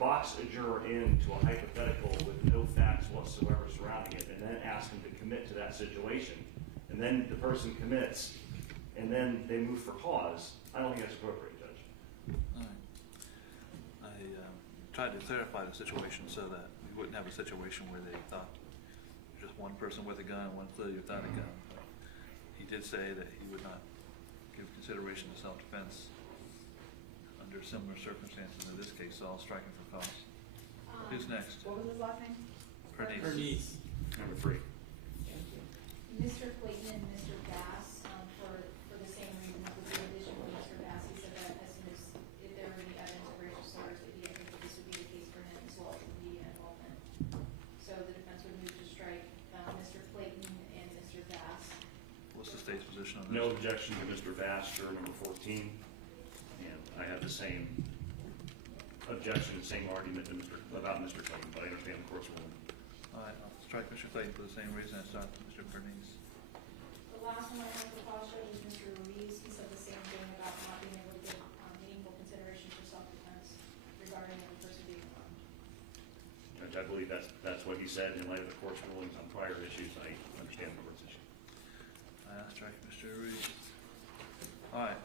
box a juror into a hypothetical with no facts whatsoever surrounding it, and then ask him to commit to that situation, and then the person commits, and then they move for cause, I don't think that's appropriate, Judge. All right. I tried to clarify the situation so that we wouldn't have a situation where they thought just one person with a gun and one clearly without a gun. But he did say that he would not give consideration to self-defense under similar circumstances in this case, so I'll strike him for cause. Who's next? What was his last name? Pernice. Number 3. Mr. Clayton and Mr. Bass, for the same reason, with the addition of Mr. Bass, he said that as soon as, if there were any evidence of racial slurs, that he didn't think that this would be the case for him, as well as the media involvement. So the defense would move to strike, Mr. Clayton and Mr. Bass. What's the state's position on this? No objection to Mr. Bass, juror number 14. And I have the same objection, the same argument about Mr. Clayton, but I understand the court's ruling. All right, I'll strike Mr. Clayton for the same reason I struck Mr. Pernice. The last one I have to call was Mr. Ruiz. He said the same thing about not being able to give meaningful consideration for self-defense regarding the person being armed. Judge, I believe that's what he said. In light of the court's rulings on prior issues, I understand the court's issue. I'll strike Mr. Ruiz. All right,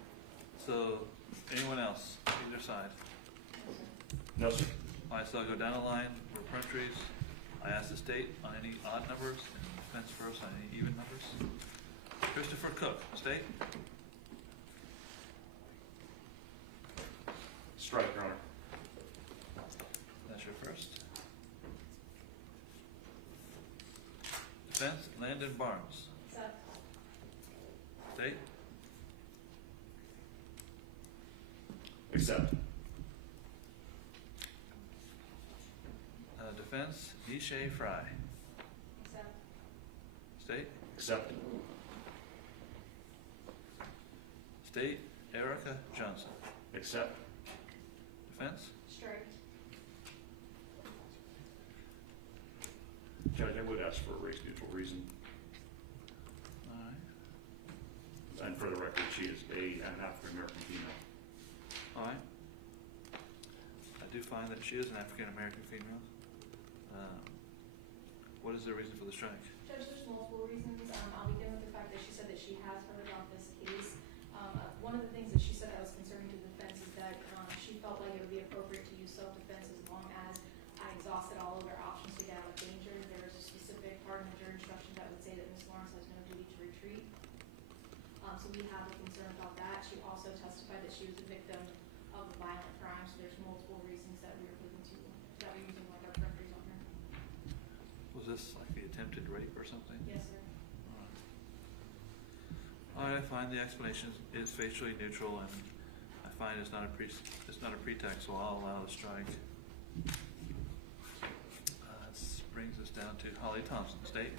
so anyone else, either side? No, sir. All right, so I'll go down the line for perjuries. I ask the state on any odd numbers and defense first on any even numbers. Christopher Cook, state? Strike, Your Honor. That's your first. Defense, Landon Barnes. Accept. State? Accept. Defense, Nisha Fry. Accept. State? Accept. State, Erica Johnson. Accept. Defense? Strike. Judge, I would ask for a race-neutral reason. All right. And for the record, she is an African-American female. All right. I do find that she is an African-American female. What is the reason for the strike? Judge, there's multiple reasons. I'll begin with the fact that she said that she has heard about this case. One of the things that she said that was concerning to the defense is that she felt like it would be appropriate to use self-defense as long as I exhausted all of their options to get out of danger. There is a specific part in the jury instruction that would say that Ms. Lawrence has no duty to retreat. So we have a concern about that. She also testified that she was a victim of a violent crime, so there's multiple reasons that we are looking to, that we're using like our perjuries on her. Was this like the attempted rape or something? Yes, sir. All right, I find the explanation is facially neutral, and I find it's not a pretext, so I'll allow the strike. This brings us down to Holly Thompson, State.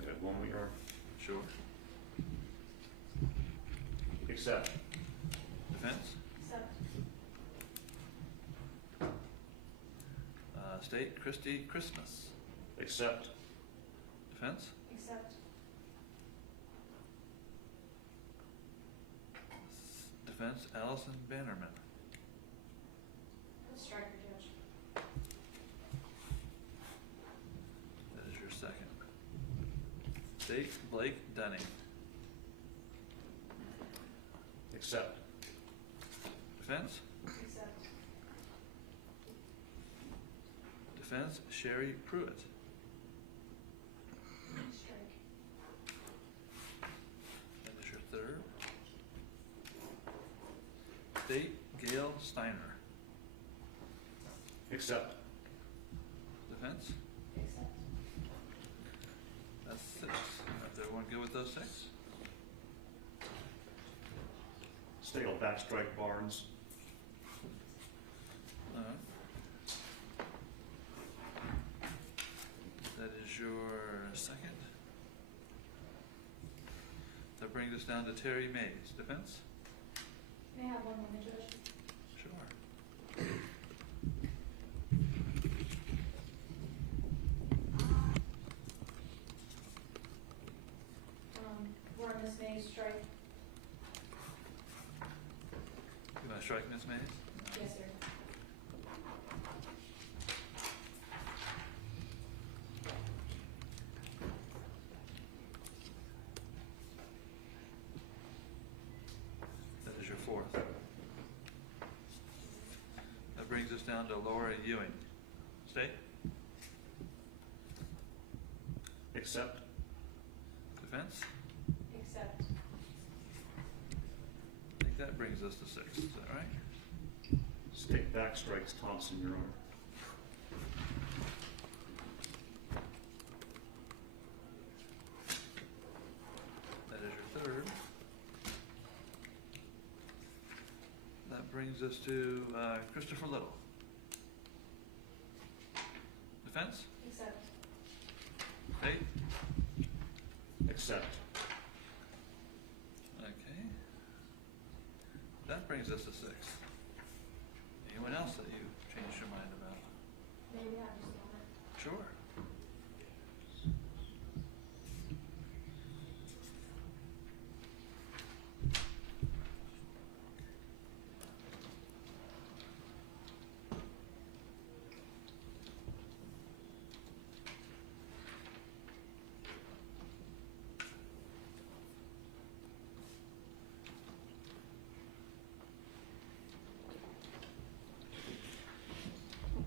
I got one more. Sure. Accept. Defense? Accept. State, Christie Christmas. Accept. Defense? Accept. Defense, Allison Bannerman. Striker, Judge. That is your second. State, Blake Dunning. Accept. Defense? Accept. Defense, Sherry Pruitt. Strike. That is your third. State, Gail Steiner. Accept. Defense? Accept. That's 6. Is everyone good with those 6? State will backstrike Barnes. Alright. That is your second. That brings us down to Terry Mays. Defense? May I have one moment, Judge? Sure. We're on Ms. May's strike. You want to strike Ms. Mays? Yes, sir. That is your fourth. That brings us down to Laura Ewing. State? Accept. Defense? Accept. I think that brings us to 6. Is that right? State backstrikes Thompson, Your Honor. That is your third. That brings us to Christopher Little. Defense? Accept. State? Accept. Okay. That brings us to 6. Anyone else that you changed your mind about? May we have just a moment? Sure.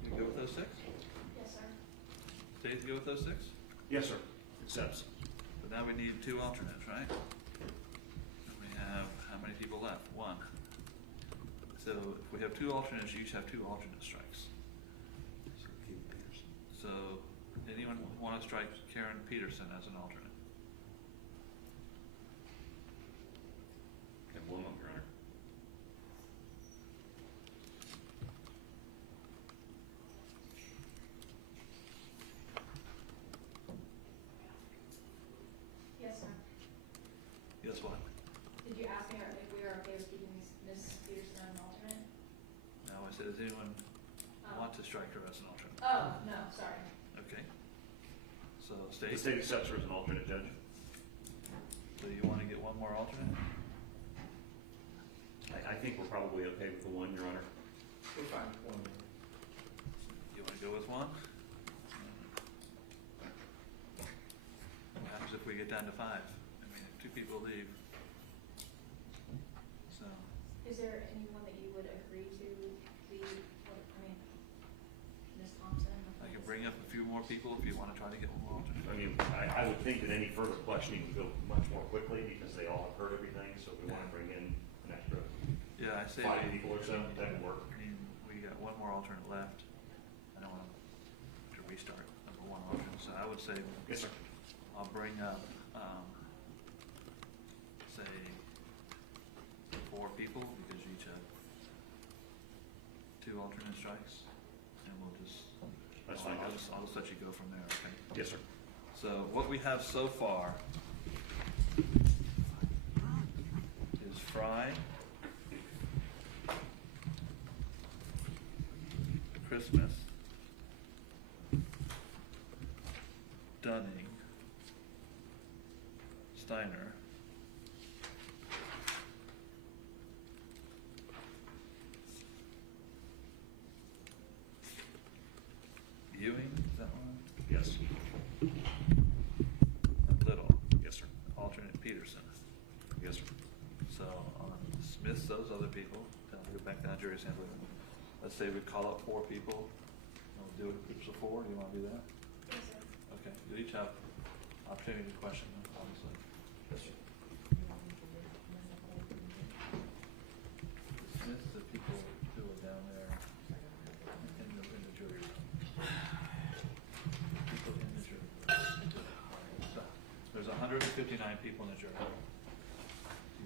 You go with those 6? Yes, sir. State, you go with those 6? Yes, sir. Accepts. But now we need 2 alternates, right? And we have, how many people left? 1. So if we have 2 alternates, you each have 2 alternate strikes. So, anyone want to strike Karen Peterson as an alternate? And one of them, Your Honor. Yes, sir. Guess what? Did you ask me if we are okay with keeping Ms. Peterson as an alternate? Now I said, does anyone want to strike her as an alternate? Oh, no, sorry. Okay. So The state, state accepts her as an alternate, Judge. so you want to get 1 more alternate? I think we're probably okay with the 1, Your Honor. We're fine with 1. You want to go with 1? What happens if we get down to 5? I mean, if 2 people leave. So, Is there anyone that you would agree to leave, Ms. Thompson? I can bring up a few more people if you want to try to get 1 more alternate. I mean, I would think that any further questioning would go much more quickly because they all have heard everything, so if we want to bring in an extra Yeah, I say 5 people or so, that would work. I mean, we got 1 more alternate left. I don't want to restart number 1 alternate, so I would say Yes, sir. I'll bring up, say, 4 people, because you each have 2 alternate strikes, and we'll just. That's fine. I'll just let you go from there, okay? Yes, sir. So what we have so far is Fry, Christmas, Dunning, Steiner, Ewing, is that one? Yes. And Little. Yes, sir. Alternate Peterson. Yes, sir. So I'll dismiss those other people, then we'll go back down to jury assembly. Let's say we call up 4 people, we'll do it in groups of 4, do you wanna do that? Yes, sir. Okay, you each have opportunity to question them, obviously. Yes, sir. Dismiss the people who are down there in the jury room. People in the jury room. So, there's 159 people in the jury room.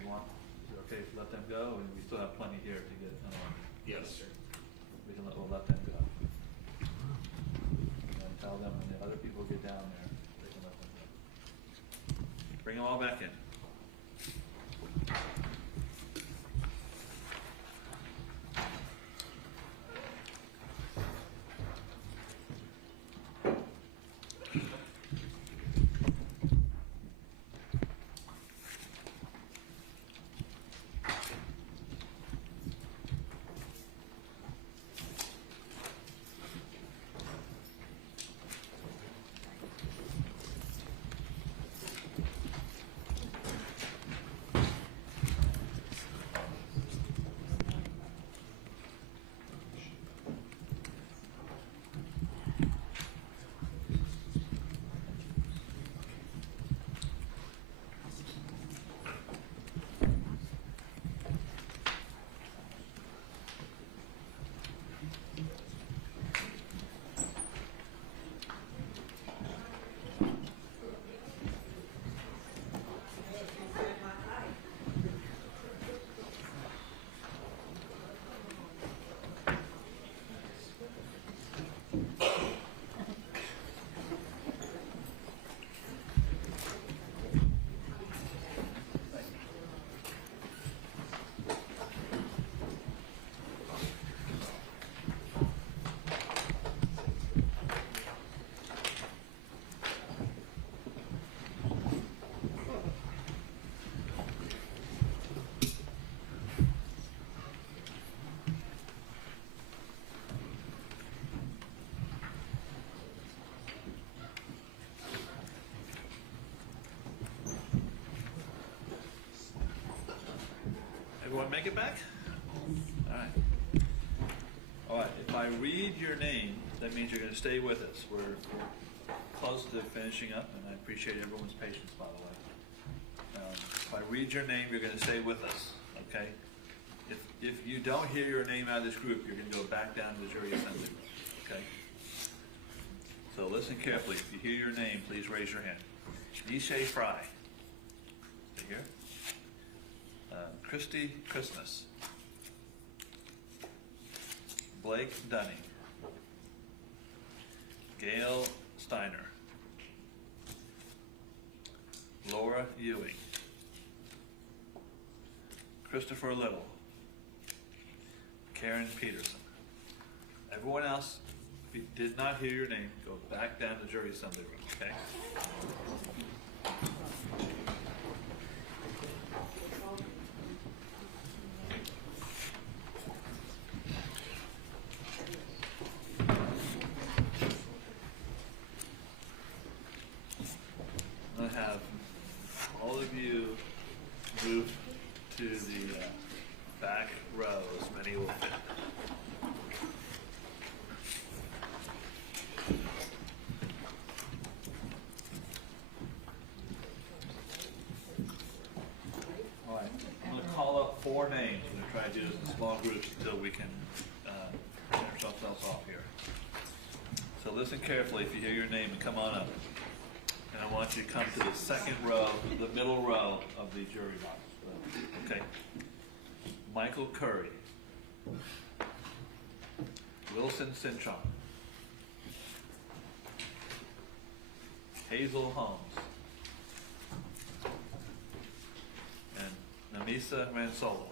You want, is it okay if we let them go, and we still have plenty here to get, Yes, sir. we'll let them go. And tell them when the other people get down there, they can let them go. Bring them all back in. Everyone make it back? All right. All right, if I read your name, that means you're gonna stay with us. We're close to finishing up, and I appreciate everyone's patience, by the way. If I read your name, you're gonna stay with us, okay? If you don't hear your name out of this group, you're gonna go back down to the jury assembly room, okay? So listen carefully. If you hear your name, please raise your hand. Nisha Fry. You here? Christy Christmas. Blake Dunning. Gail Steiner. Laura Ewing. Christopher Little. Karen Peterson. Everyone else, if you did not hear your name, go back down to the jury assembly room, okay? I'm gonna have all of you move to the back row, as many will fit. All right, I'm gonna call up 4 names. I'm gonna try to do this in small groups until we can finish ourselves off here. So listen carefully if you hear your name and come on up. And I want you to come to the second row, the middle row of the jury box. Okay. Michael Curry. Wilson Cintron. Hazel Holmes. And Namisa Mansola.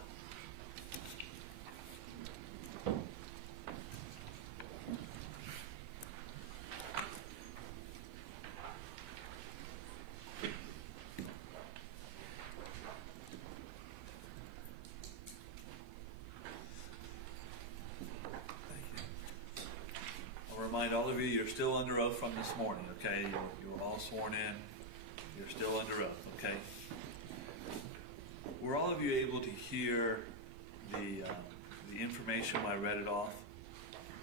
Remind all of you, you're still under oath from this morning, okay? You were all sworn in. You're still under oath, okay? Were all of you able to hear the information when I read it off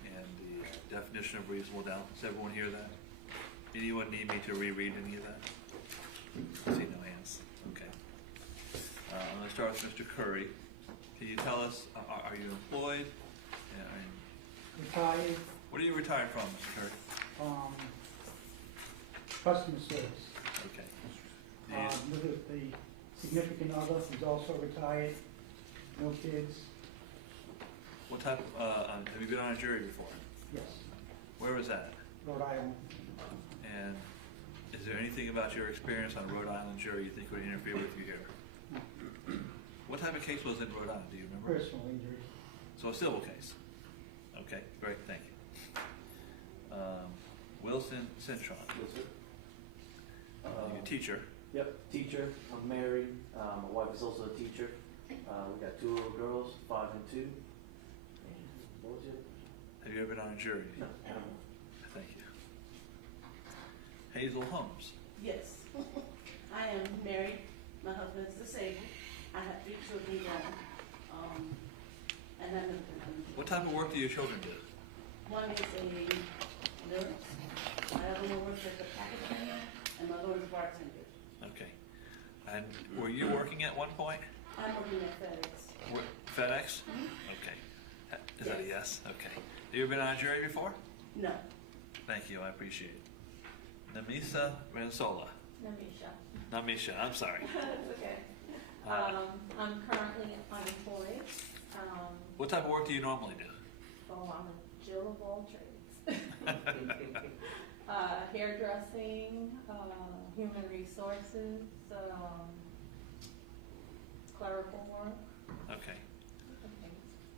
and the definition of reasonable doubt? Does everyone hear that? Anyone need me to reread any of that? I see no hands. Okay. I'm going to start with Mr. Curry. Can you tell us, are you employed? Retired. What are you retired from, Mr. Curry? Customer service. Okay. With the significant other, who's also retired, no kids. What type of, have you been on a jury before? Yes, Where was that? Rhode Island. And is there anything about your experience on a Rhode Island jury you think would interfere with you here? What type of case was it in Rhode Island, do you remember? Personal injury. So a civil case? Okay, great, thank you. Wilson Cintron. Yes, sir. You're a teacher. Yep, teacher. I'm married. My wife is also a teacher. We got 2 little girls, 5 and 2. And what was it? Have you ever been on a jury? No. Thank you. Hazel Holmes. Yes. I am married. My husband is disabled. I have 3 children grown. And I'm What type of work do your children do? one is a nurse. My other one works at the package center, and my other one is a bartender. Okay. And were you working at one point? I'm working at FedEx. FedEx? Okay. Is that a yes? Okay. Have you ever been on a jury before? No. Thank you, I appreciate it. Namisa Ransola. Namisha. Namisha, I'm sorry. That's okay. I'm currently unemployed. What type of work do you normally do? Oh, I'm a Jill of all trades. Hairdressing, human resources, clerical work. Okay.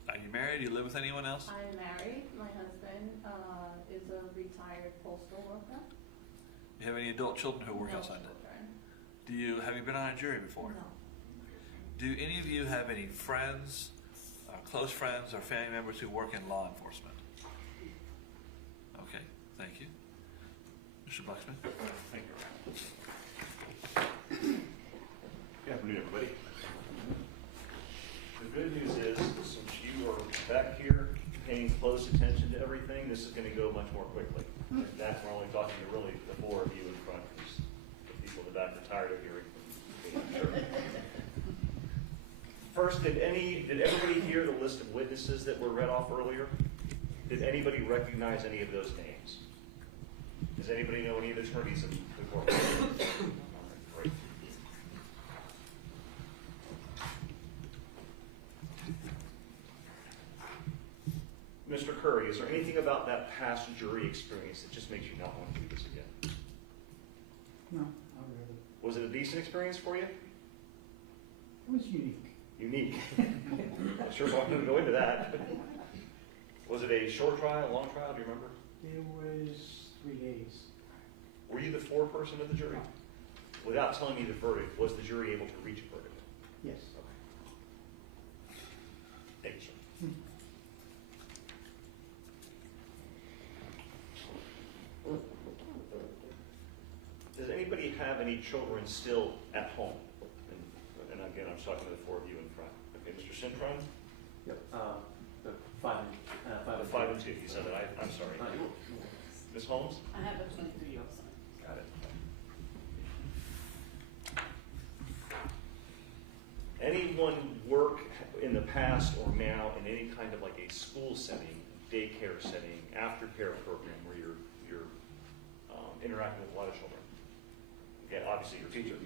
Are you married? Do you live with anyone else? I'm married. My husband is a retired postal worker. Do you have any adult children who work No outside children. that? Have you been on a jury before? No. Do any of you have any friends, close friends, or family members who work in law enforcement? Okay, thank you. Mr. Blacksmith? Thank you. Good afternoon, everybody. The good news is, since you are back here paying close attention to everything, this is going to go much more quickly. In fact, we're only talking to really the 4 of you in front, because the people in the back are tired of hearing from me, I'm sure. First, did everybody hear the list of witnesses that were read off earlier? Did anybody recognize any of those names? Does anybody know any of the attorneys in the courtroom? Great. Mr. Curry, is there anything about that past jury experience that just makes you not want to do this again? No, not really. Was it a decent experience for you? It was unique. Unique. I'm sure I'm going to go into that. Was it a short trial, long trial? Do you remember? It was 3 days. Were you the foreperson of the jury? Without telling me the verdict, was the jury able to reach a verdict? Yes. Okay. Thank you, sir. Does anybody have any children still at home? And again, I'm talking to the 4 of you in front. Okay, Mr. Cintron? Yep. The 5 and 2. You said that. I'm sorry. Ms. Holmes? I have a 23-year-old son. Got it. Anyone work in the past or now in any kind of like a school setting, daycare setting, aftercare program where you're interacting with a lot of children? Yeah, obviously you're a teacher.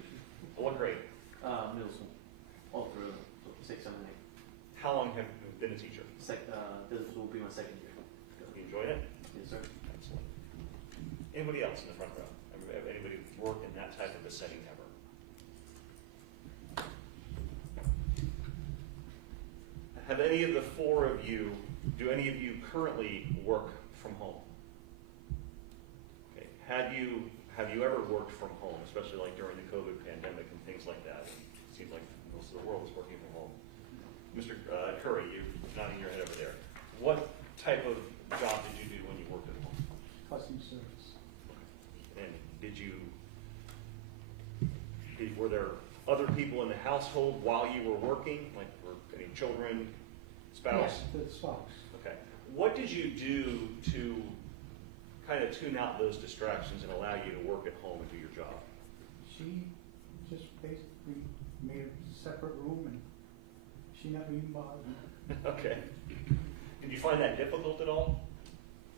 What grade? Middle school, all through, so 6, 7, 8. How long have you been a teacher? This will be my second year. You enjoyed it? Yes, sir. Excellent. Anybody else in the front row? Anybody work in that type of a setting ever? Have any of the four of you, do any of you currently work from home? Okay. Have you ever worked from home, especially like during the COVID pandemic and things like that? It seems like most of the world was working from home. Mr. Curry, you're nodding your head over there. What type of job did you do when you worked at home? Customer service. And were there other people in the household while you were working? Like were any children, spouse? Yes, the spouse. Okay. What did you do to kind of tune out those distractions and allow you to work at home and do your job? She just basically made a separate room and she never even bothered me. Okay. Did you find that difficult at all?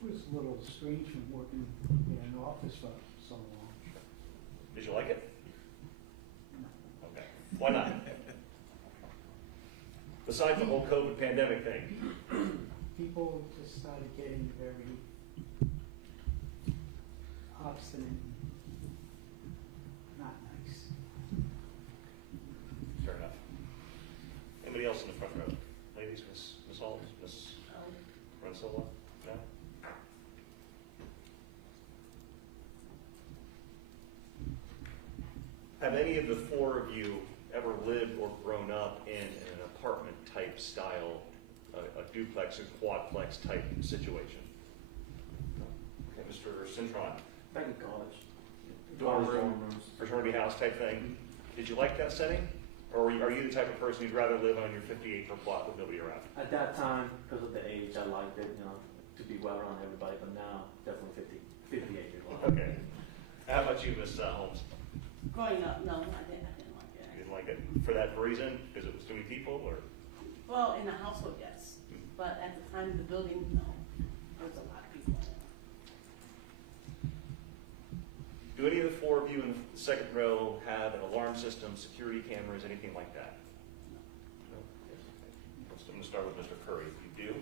It was a little strange from working in an office for so long. Did you like it? Okay. Why not? Besides the whole COVID pandemic thing. People just started getting very obstinate, not nice. Fair enough. Anybody else in the front row? Ladies, Miss Holmes, Miss Rensola? No? Have any of the four of you ever lived or grown up in an apartment type style, a duplex or quadplex type situation? No? Okay, Mr. Cintron. Back in college. Dorm room, fraternity house type thing. Did you like that setting? Or are you the type of person who'd rather live on your 50-acre plot with nobody around? At that time, because of the age, I liked it, to be well around everybody, but now, definitely 50 acres. Okay. How about you, Miss Holmes? Growing up, no, I didn't like it. You didn't like it for that reason? Because it was too many people, or? Well, in the household, yes, but at the time of the building, no, there was a lot of people in it. Do any of the four of you in the second row have an alarm system, security cameras, anything like that? No? Yes. Okay. I'm going to start with Mr. Curry. You do?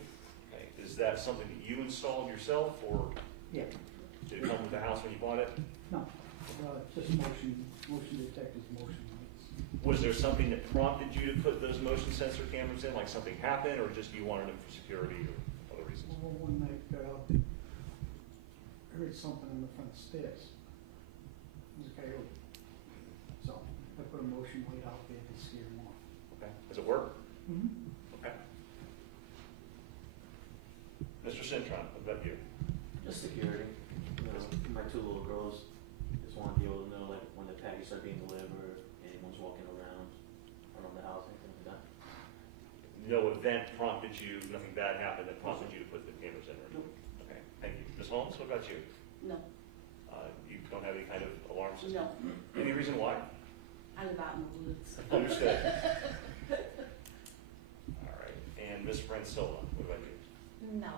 Okay. Is that something that you installed yourself, or Yeah. did it come with the house when you bought it? No, just motion detectors, motion lights. Was there something that prompted you to put those motion sensor cameras in, like something happened, or just you wanted them for security or other reasons? Well, one night got out there, heard something on the front stairs. It was a coyote. So I put a motion light out there to scare them off. Okay. Does it work? Mm-hmm. Okay. Mr. Cintron, what about you? Just security. My two little girls just want to be able to know, like, when the packages are being delivered, anyone's walking around the house, anything like that. No event prompted you, nothing bad happened that prompted you to put the cameras in? Nope. Okay, thank you. Ms. Holmes, what about you? No, You don't have any kind of alarm system? no, Any reason why? I live out in the woods. Understood. All right, and Ms. Francola, what about you? No,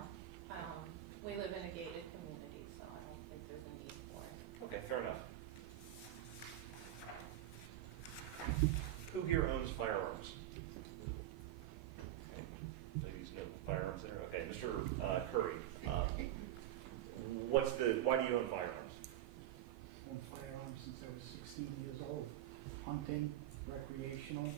we live in a gated community, so I don't think there's a need for it. Okay, fair enough. Who here owns firearms? Okay. Ladies, no firearms there? Okay, Mr. Curry, why do you own firearms? Owned firearms since I was 16 years old. Hunting, recreational.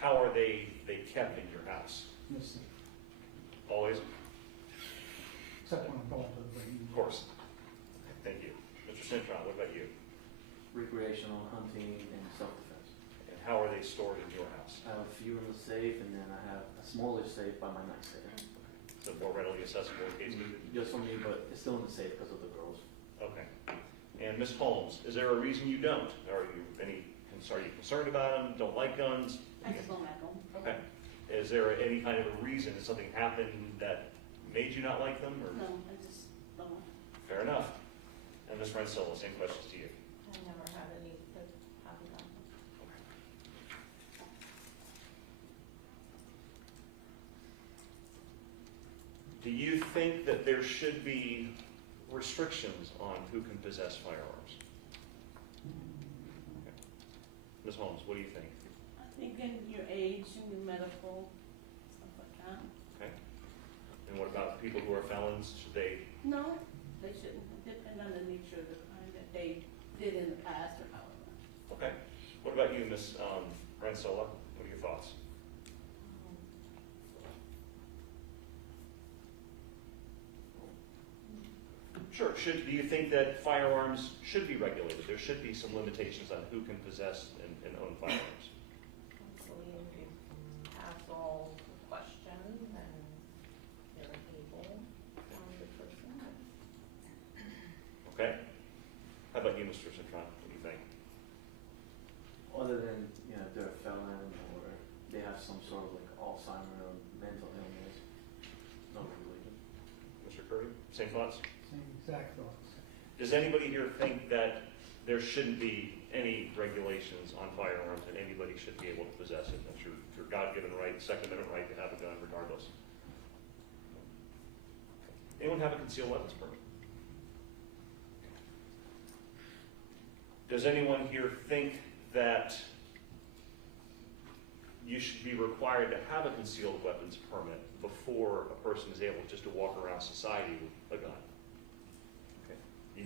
How are they kept in your house? Missing. Always? Except when I'm going to the range. Of course. Okay, thank you. Mr. Cintron, what about you? Recreational, hunting, and self-defense. And how are they stored in your house? I have a few in the safe, and then I have a smaller safe by my nightstand. So more readily accessible in case needed? Just for me, but it's still in the safe because of the girls. Okay. And Ms. Holmes, is there a reason you don't? Are you concerned about them, don't like guns? I just don't like them. Okay. Is there any kind of a reason, did something happen that made you not like them, or? No, I just don't. Fair enough. And Ms. Rensola, same questions to you. I never had a need to have a gun. Do you think that there should be restrictions on who can possess firearms? Okay. Ms. Holmes, what do you think? I think in your age and your medical, stuff like that. Okay. And what about people who are felons? Should they? No, they shouldn't, depend on the nature of the crime that they did in the past or however. Okay. What about you, Ms. Ransola? What are your thoughts? Sure. Do you think that firearms should be regulated? There should be some limitations on who can possess and own firearms. Hopefully, if you pass all the questions and you're able, the person. Okay. How about you, Mr. Citron? What do you think? Other than, you know, if they're a felon or they have some sort of like Alzheimer's or mental illness, no regulation. Mr. Curry, same thoughts? Same exact thoughts. Does anybody here think that there shouldn't be any regulations on firearms and anybody should be able to possess it? That's your God-given right, Second Amendment right to have a gun regardless. Anyone have a concealed weapons permit? Does anyone here think that you should be required to have a concealed weapons permit before a person is able just to walk around society with a gun? Okay.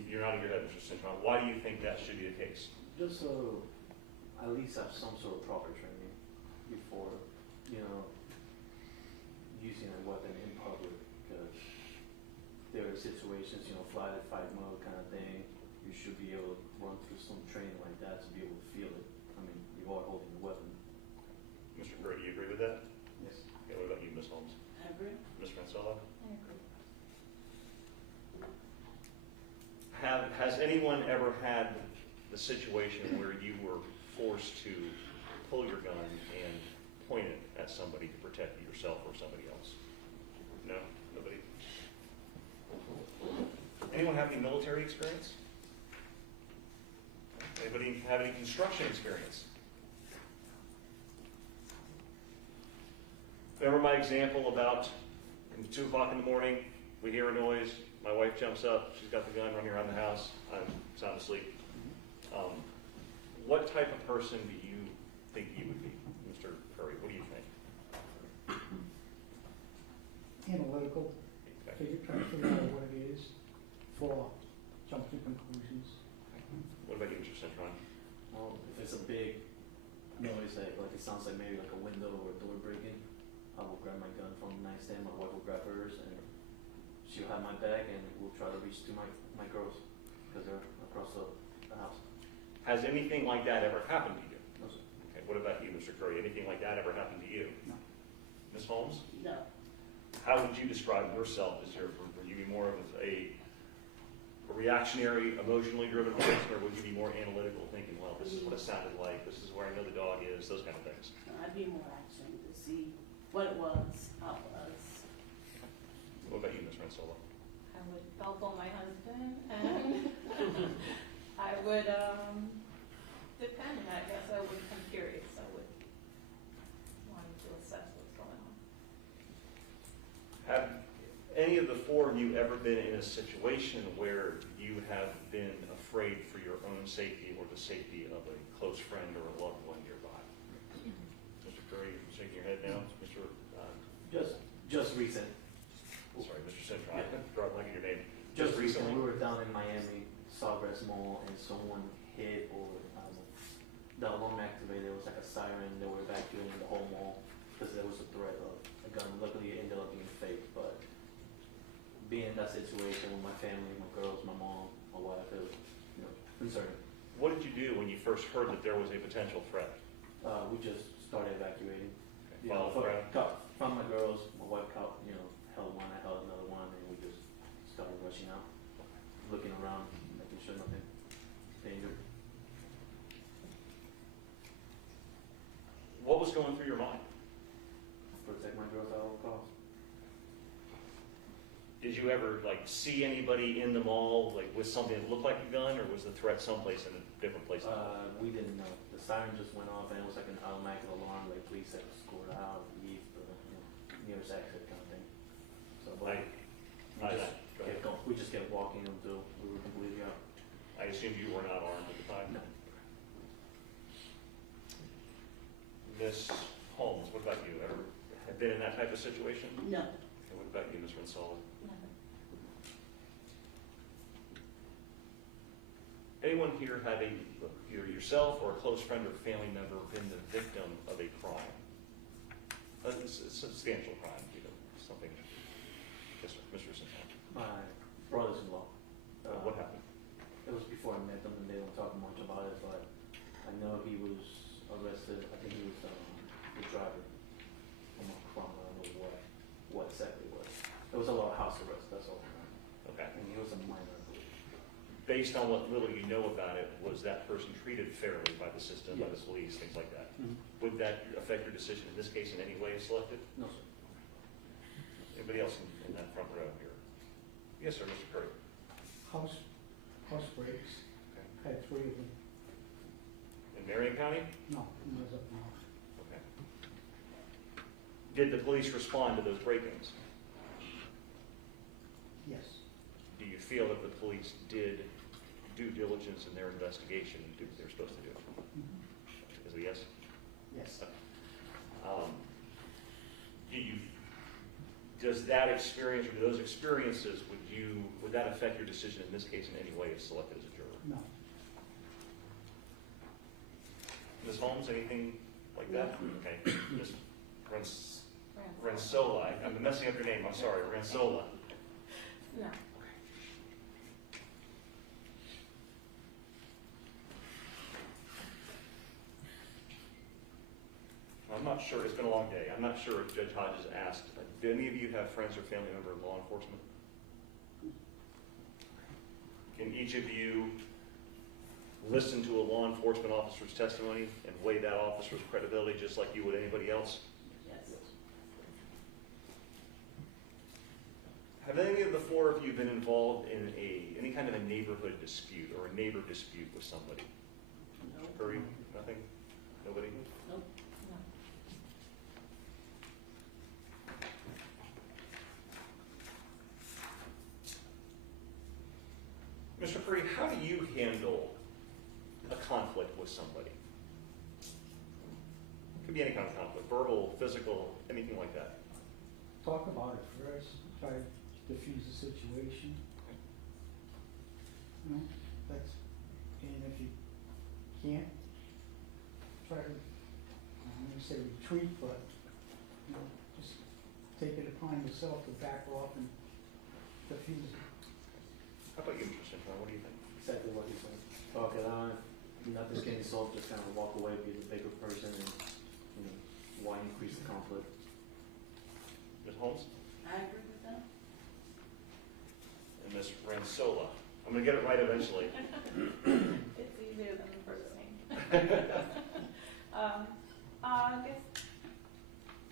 You're nodding your head, Mr. Citron. Why do you think that should be the case? Just so at least have some sort of proper training before, you know, using a weapon in public, because there are situations, you know, fly to fight mode kind of thing. You should be able to run through some training like that to be able to feel it. I mean, you are holding a weapon. Mr. Curry, do you agree with that? Yes. Okay, what about you, Ms. Holmes? I agree. Ms. Ransola? I agree. Has anyone ever had the situation where you were forced to pull your gun and point it at somebody to protect yourself or somebody else? No? Nobody? Anyone have any military experience? Anybody have any construction experience? Remember my example about 2 o'clock in the morning, we hear a noise, my wife jumps up, she's got the gun running around the house, I'm sound asleep. What type of person do you think you would be, Mr. Curry? What do you think? Analytical, trying to figure out what it is before jumping to conclusions. What about you, Mr. Citron? Well, if it's a big noise that like it sounds like maybe like a window or a door breaking, I will grab my gun from the nightstand, my wife will grab hers, and she'll have my bag, and we'll try to reach to my girls because they're across the house. Has anything like that ever happened to you? No, sir. Okay, what about you, Mr. Curry? Anything like that ever happened to you? No. Ms. Holmes? No. How would you describe yourself as would you be more of a reactionary, emotionally driven person, or would you be more analytical, thinking, well, this is what it sounded like, this is where I know the dog is, those kind of things? I'd be more action to see what it was, how it was. What about you, Ms. Ransola? I would belittle my husband, and I would, depend, I guess I would become curious, I would want to assess what's going on. Have any of the four of you ever been in a situation where you have been afraid for your own safety or the safety of a close friend or a loved one nearby? Mr. Curry, you're shaking your head now. Mr. Just recent. Sorry, Mr. Citron, brought like your name. Just recently, we were down in Miami, Sawgrass Mall, and someone hit or the alarm activated. It was like a siren. They were evacuating the whole mall because there was a threat of a gun. Luckily, it ended up being fake, but being in that situation with my family, my girls, my mom, my wife, it was, you know, concerning. What did you do when you first heard that there was a potential threat? We just started evacuating. Okay. Follow the crowd? Found my girls, my wife caught, you know, held one, I held another one, and we just started rushing out, looking around, making sure nothing dangerous. What was going through your mind? Protect my girls at all costs. Did you ever see anybody in the mall with something that looked like a gun, or was the threat someplace in a different place? We didn't know. The siren just went off, and it was like an automatic alarm, like police had to score out, leave the nearest exit kind of thing. So, Go kept going. We just kept walking until we were completely out. I assume you were not armed at the time? No. Miss Holmes, what about you? Ever have been in that type of situation? No. And what about you, Miss Rensola? Nothing. Anyone here have either yourself or a close friend or family member been the victim of a crime? A substantial crime, something. Yes, sir, Mr. Simpson. My brothers-in-law. What happened? It was before I met them, and they don't talk much about it, but I know he was arrested. I think he was the driver from a crime. I don't know what exactly it was. There was a lot of house arrests, that's all I know. Okay. And he was a minor, I believe. Based on what little you know about it, was that person treated fairly by the system, by the Yes. police, things like that? Mhm. Would that affect your decision in this case in any way if selected? No, sir. Anybody else in that front row here? Yes, sir, Mr. Curry. House breaks, Okay. had 3 of them. In Marion County? No, it was up north. Okay. Did the police respond to those break-ins? Yes. Do you feel that the police did due diligence in their investigation and do what they're supposed to do? Mhm. Is it a yes? Yes. Does that experience or do those experiences, would that affect your decision in this case in any way if selected as a juror? No. Ms. Holmes, anything like that? No. Okay. Ms. Rensola, I'm messing up your name, I'm sorry, Rensola. No. I'm not sure, it's been a long day, I'm not sure if Judge Hodges asked, do any of you have friends or family member in law enforcement? Can each of you listen to a law enforcement officer's testimony and weigh that officer's credibility just like you would anybody else? Yes. Have any of the 4 of you been involved in any kind of a neighborhood dispute or a neighbor dispute with somebody? No. Curry, nothing? Nobody? Nope. No. Mr. Curry, how do you handle a conflict with somebody? It could be any kind of conflict, verbal, physical, anything like that. Talk about it first, try to diffuse the situation. You know, and if you can't, try to, I'm gonna say retreat, but, you know, just take it upon yourself to back off and diffuse it. How about you, Mr. Simpson? What do you think? Exactly what he said. Talk it out. Nothing's getting solved. Just kind of walk away, be the bigger person, and why increase the conflict? Ms. Holmes? I agree with that. And Ms. Rensola? I'm going to get it right eventually. It's easier than the first name. I guess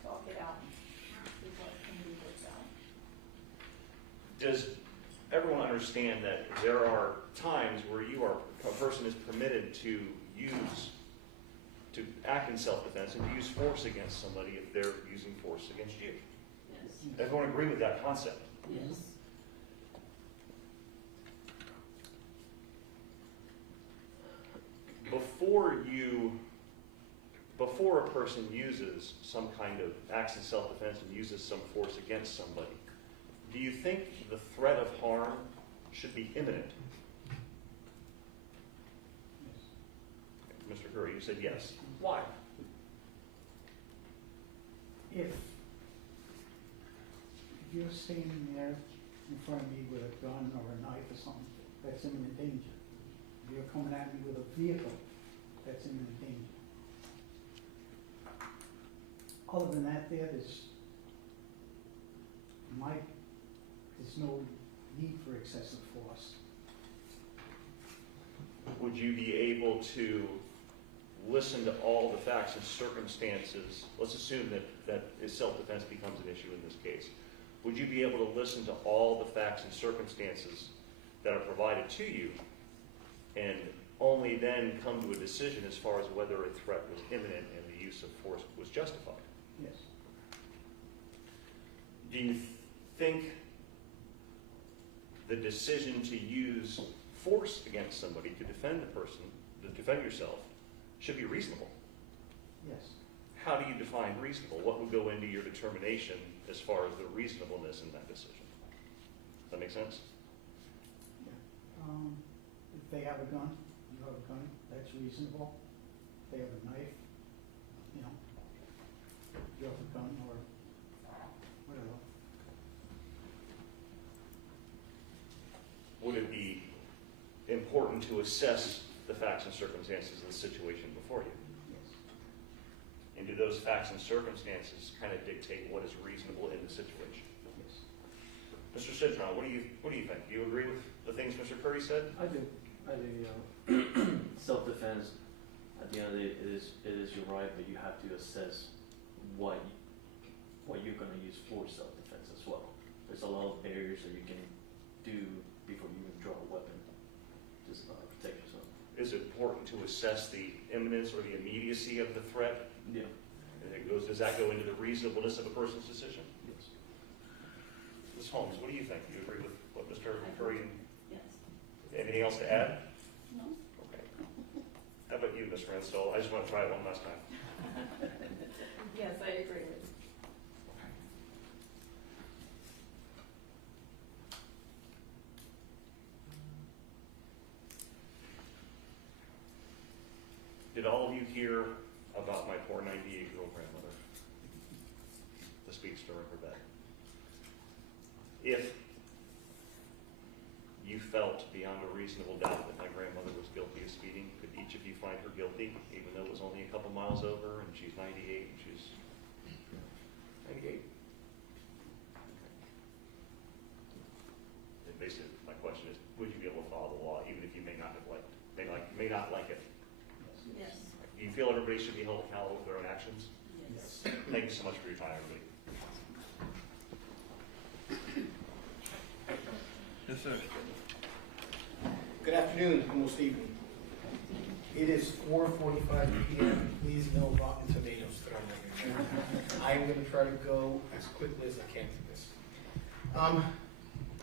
talk it out. See what can be worked out. Does everyone understand that there are times where a person is permitted to act in self-defense and to use force against somebody if they're using force against you? Yes. Everyone agree with that concept? Yes. Before a person uses some kind of acts in self-defense and uses some force against somebody, do you think the threat of harm should be imminent? Yes. Mr. Curry, you said yes. Why? If you're standing there in front of me with a gun or a knife or something, that's imminent danger. If you're coming at me with a vehicle, that's imminent danger. Other than that, there's no need for excessive force. Would you be able to listen to all the facts and circumstances? Let's assume that self-defense becomes an issue in this case. Would you be able to listen to all the facts and circumstances that are provided to you and only then come to a decision as far as whether a threat was imminent and the use of force was justified? Yes. Do you think the decision to use force against somebody to defend the person, to defend yourself, should be reasonable. Yes. How do you define reasonable? What would go into your determination as far as the reasonableness in that decision? Does that make sense? If they have a gun, you have a gun, that's reasonable. If they have a knife, you know, you have a gun or whatever. Would it be important to assess the facts and circumstances of the situation before you? Yes. And do those facts and circumstances kind of dictate what is reasonable in the situation? Yes. Mr. Citron, what do you think? Do you agree with the things Mr. Curry said? I do, self-defense, at the end of the day, it is your right, but you have to assess what you're gonna use for self-defense as well. There's a lot of barriers that you can do before you even draw a weapon to protect yourself. Is it important to assess the imminence or the immediacy of the threat? Yeah. Does that go into the reasonableness of a person's decision? Yes. Ms. Holmes, what do you think? Do you agree with what Mr. Curry and Yes. anything else to add? No? Okay. How about you, Ms. Renstoll? I just want to try it one last time. Yes, I agree with you. Did all of you hear about my poor 98-year-old grandmother? The speech during her bed. If you felt beyond a reasonable doubt that my grandmother was guilty of speeding, could each of you find her guilty, even though it was only a couple miles over and she's 98 and she's 98? And basically, my question is, would you be able to follow the law, even if you may not have may not like it? Yes. Do you feel everybody should be held accountable for their own actions? Yes. Thank you so much for your time, everybody. Yes, sir. Good afternoon, almost evening. It is 4:45 p.m. Please no rotten tomatoes thrown in here. I am going to try to go as quickly as I can through this.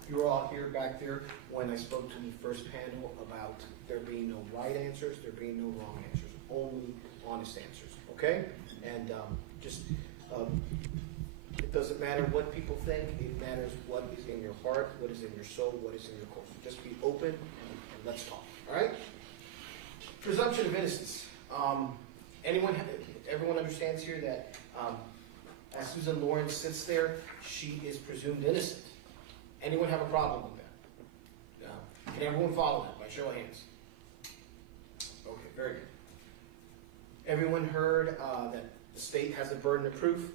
You were all here back there when I spoke to the first panel about there being no right answers, there being no wrong answers, only honest answers, okay? And it doesn't matter what people think, it matters what is in your heart, what is in your soul, what is in your core. So just be open and let's talk, all right? Presumption of innocence. Everyone understands here that as Susan Lorincz sits there, she is presumed innocent. Anyone have a problem with that? Can everyone follow that by show of hands? Okay, very good. Everyone heard that the state has the burden of proof.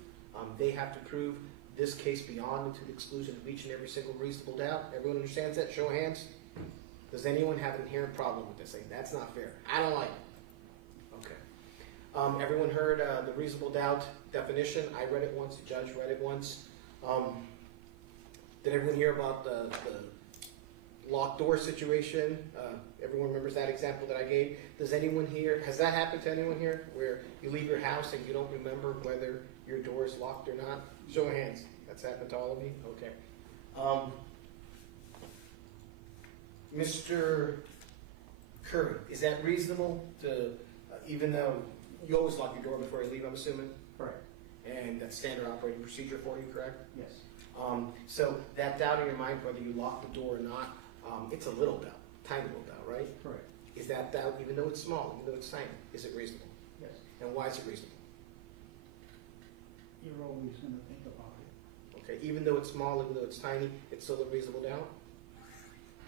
They have to prove this case beyond and to the exclusion of each and every single reasonable doubt. Everyone understands that? Show of hands. Does anyone have an inherent problem with this? Saying that's not fair. I don't like it. Okay. Everyone heard the reasonable doubt definition. I read it once. The judge read it once. Did everyone hear about the locked door situation? Everyone remembers that example that I gave. Does anyone here, has that happened to anyone here, where you leave your house and you don't remember whether your door is locked or not? Show of hands. That's happened to all of you? Okay. Mr. Curry, is that reasonable to, even though you always lock your door before you leave, I'm assuming? Correct. And that's standard operating procedure for you, correct? Yes. So that doubt in your mind, whether you lock the door or not, it's a little doubt, tiny little doubt, right? Correct. Is that doubt, even though it's small, even though it's tiny, is it reasonable? Yes. And why is it reasonable? You're always going to think about it. Okay, even though it's small, even though it's tiny, it's still a reasonable doubt?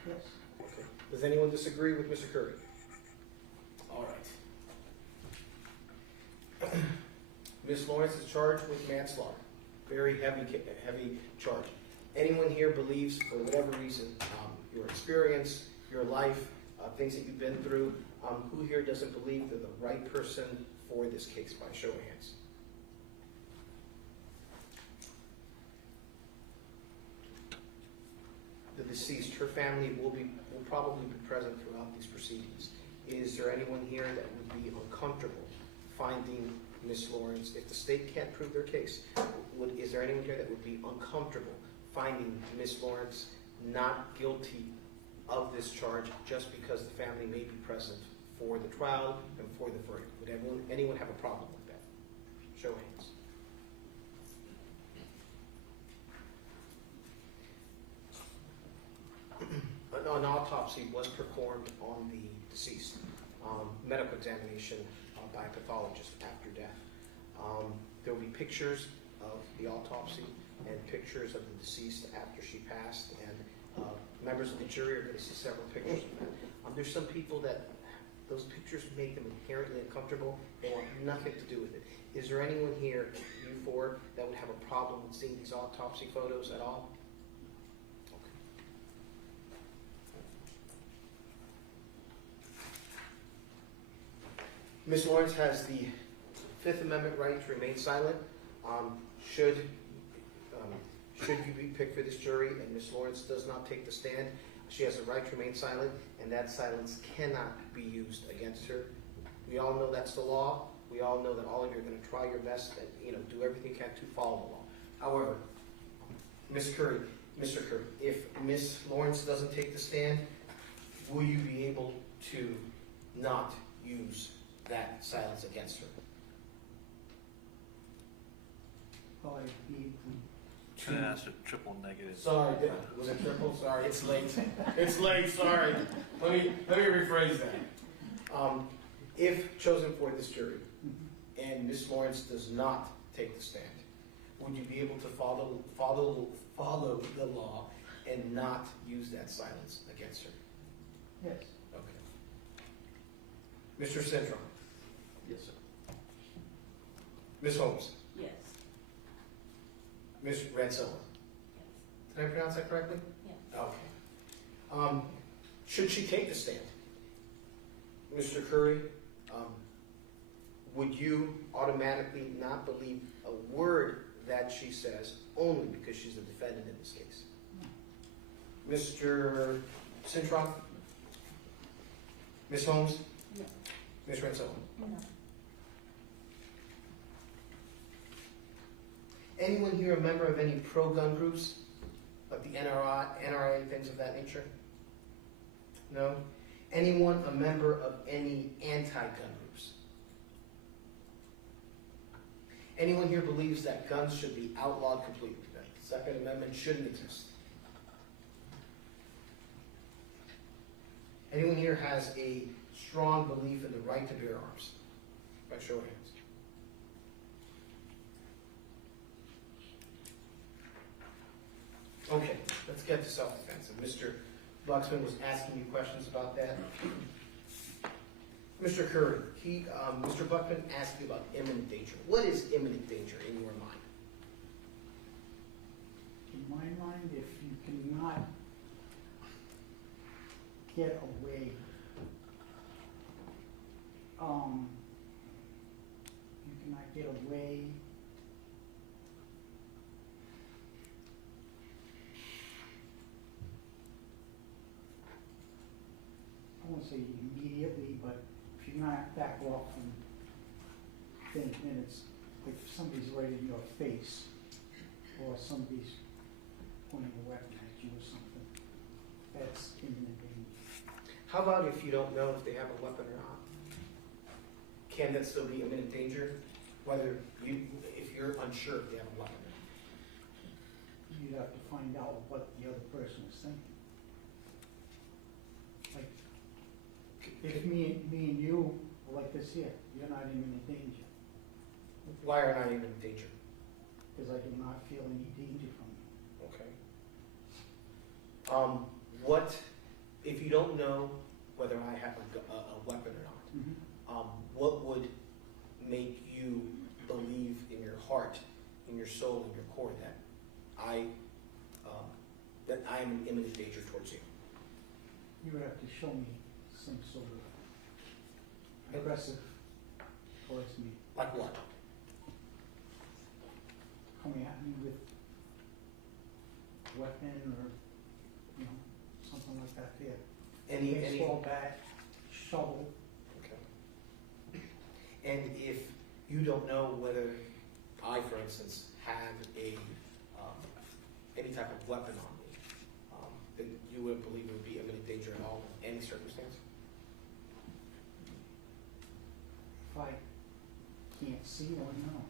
Yes. Okay. Does anyone disagree with Mr. Curry? All right. Ms. Lawrence is charged with manslaughter. Very heavy charge. Anyone here believes, for whatever reason, your experience, your life, things that you've been through, who here doesn't believe they're the right person for this case, by show of hands? The deceased, her family will probably be present throughout these proceedings. Is there anyone here that would be uncomfortable finding Ms. Lawrence, if the state can't prove their case, is there anyone here that would be uncomfortable finding Ms. Lawrence not guilty of this charge just because the family may be present for the trial and for the verdict. Would anyone have a problem with that? Show of hands. An autopsy was performed on the deceased. Medical examination by a pathologist after death. There will be pictures of the autopsy and pictures of the deceased after she passed, and members of the jury are going to see several pictures of that. There's some people that those pictures make them inherently uncomfortable. They want nothing to do with it. Is there anyone here, you four, that would have a problem with seeing these autopsy photos at all? Ms. Lorincz has the Fifth Amendment right to remain silent. Should you be picked for this jury and Ms. Lorincz does not take the stand, she has the right to remain silent, and that silence cannot be used against her. We all know that's the law. We all know that all of you are going to try your best and do everything you can to follow the law. However, Mr. Curry, if Ms. Lorincz doesn't take the stand, will you be able to not use that silence against her? Well, I'd be Can I ask a triple negative? Sorry, was it triple? Sorry, it's late. It's late, sorry. Let me rephrase that. If chosen for this jury and Ms. Lorincz does not take the stand, would you be able to follow the law and not use that silence against her? Yes. Okay. Mr. Cintron? Yes, sir. Ms. Holmes? Yes. Ms. Ransella? Did I pronounce that correctly? Yes. Okay. Should she take the stand? Mr. Curry, would you automatically not believe a word that she says only because she's the defendant in this case? No. Mr. Cintron? Ms. Holmes? No. Ms. Ransella? No. Anyone here a member of any pro-gun groups, like the NRA, things of that nature? No? Anyone a member of any anti-gun groups? Anyone here believes that guns should be outlawed completely, that the Second Amendment shouldn't exist? Anyone here has a strong belief in the right to bear arms? By show of hands. Okay, let's get to self-defense. And Mr. Buxman was asking you questions about that. Mr. Curry, Mr. Buxman asked you about imminent danger. What is imminent danger in your mind? In my mind, if you cannot get away, I won't say immediately, but if you're not back off and then it's like if somebody's right in your face or somebody's pointing a weapon at you or something, that's imminent danger. How about if you don't know if they have a weapon or not? Can that still be imminent danger? If you're unsure if they have a weapon or not? You'd have to find out what the other person is thinking. Like, if me and you are like this here, you're not in any danger. Why are not even in danger? Because I do not feel any danger from you. Okay. What, if you don't know whether I have a weapon or not, what would make you believe in your heart, in your soul, in your core that I am in imminent danger towards you? You would have to show me some sort of aggressive towards me. Like what? Coming at me with a weapon or, something like that there. Any baseball bat, shovel. Okay. And if you don't know whether I, for instance, have any type of weapon on me, you wouldn't believe it would be imminent danger at all in any circumstance? If I can't see or no.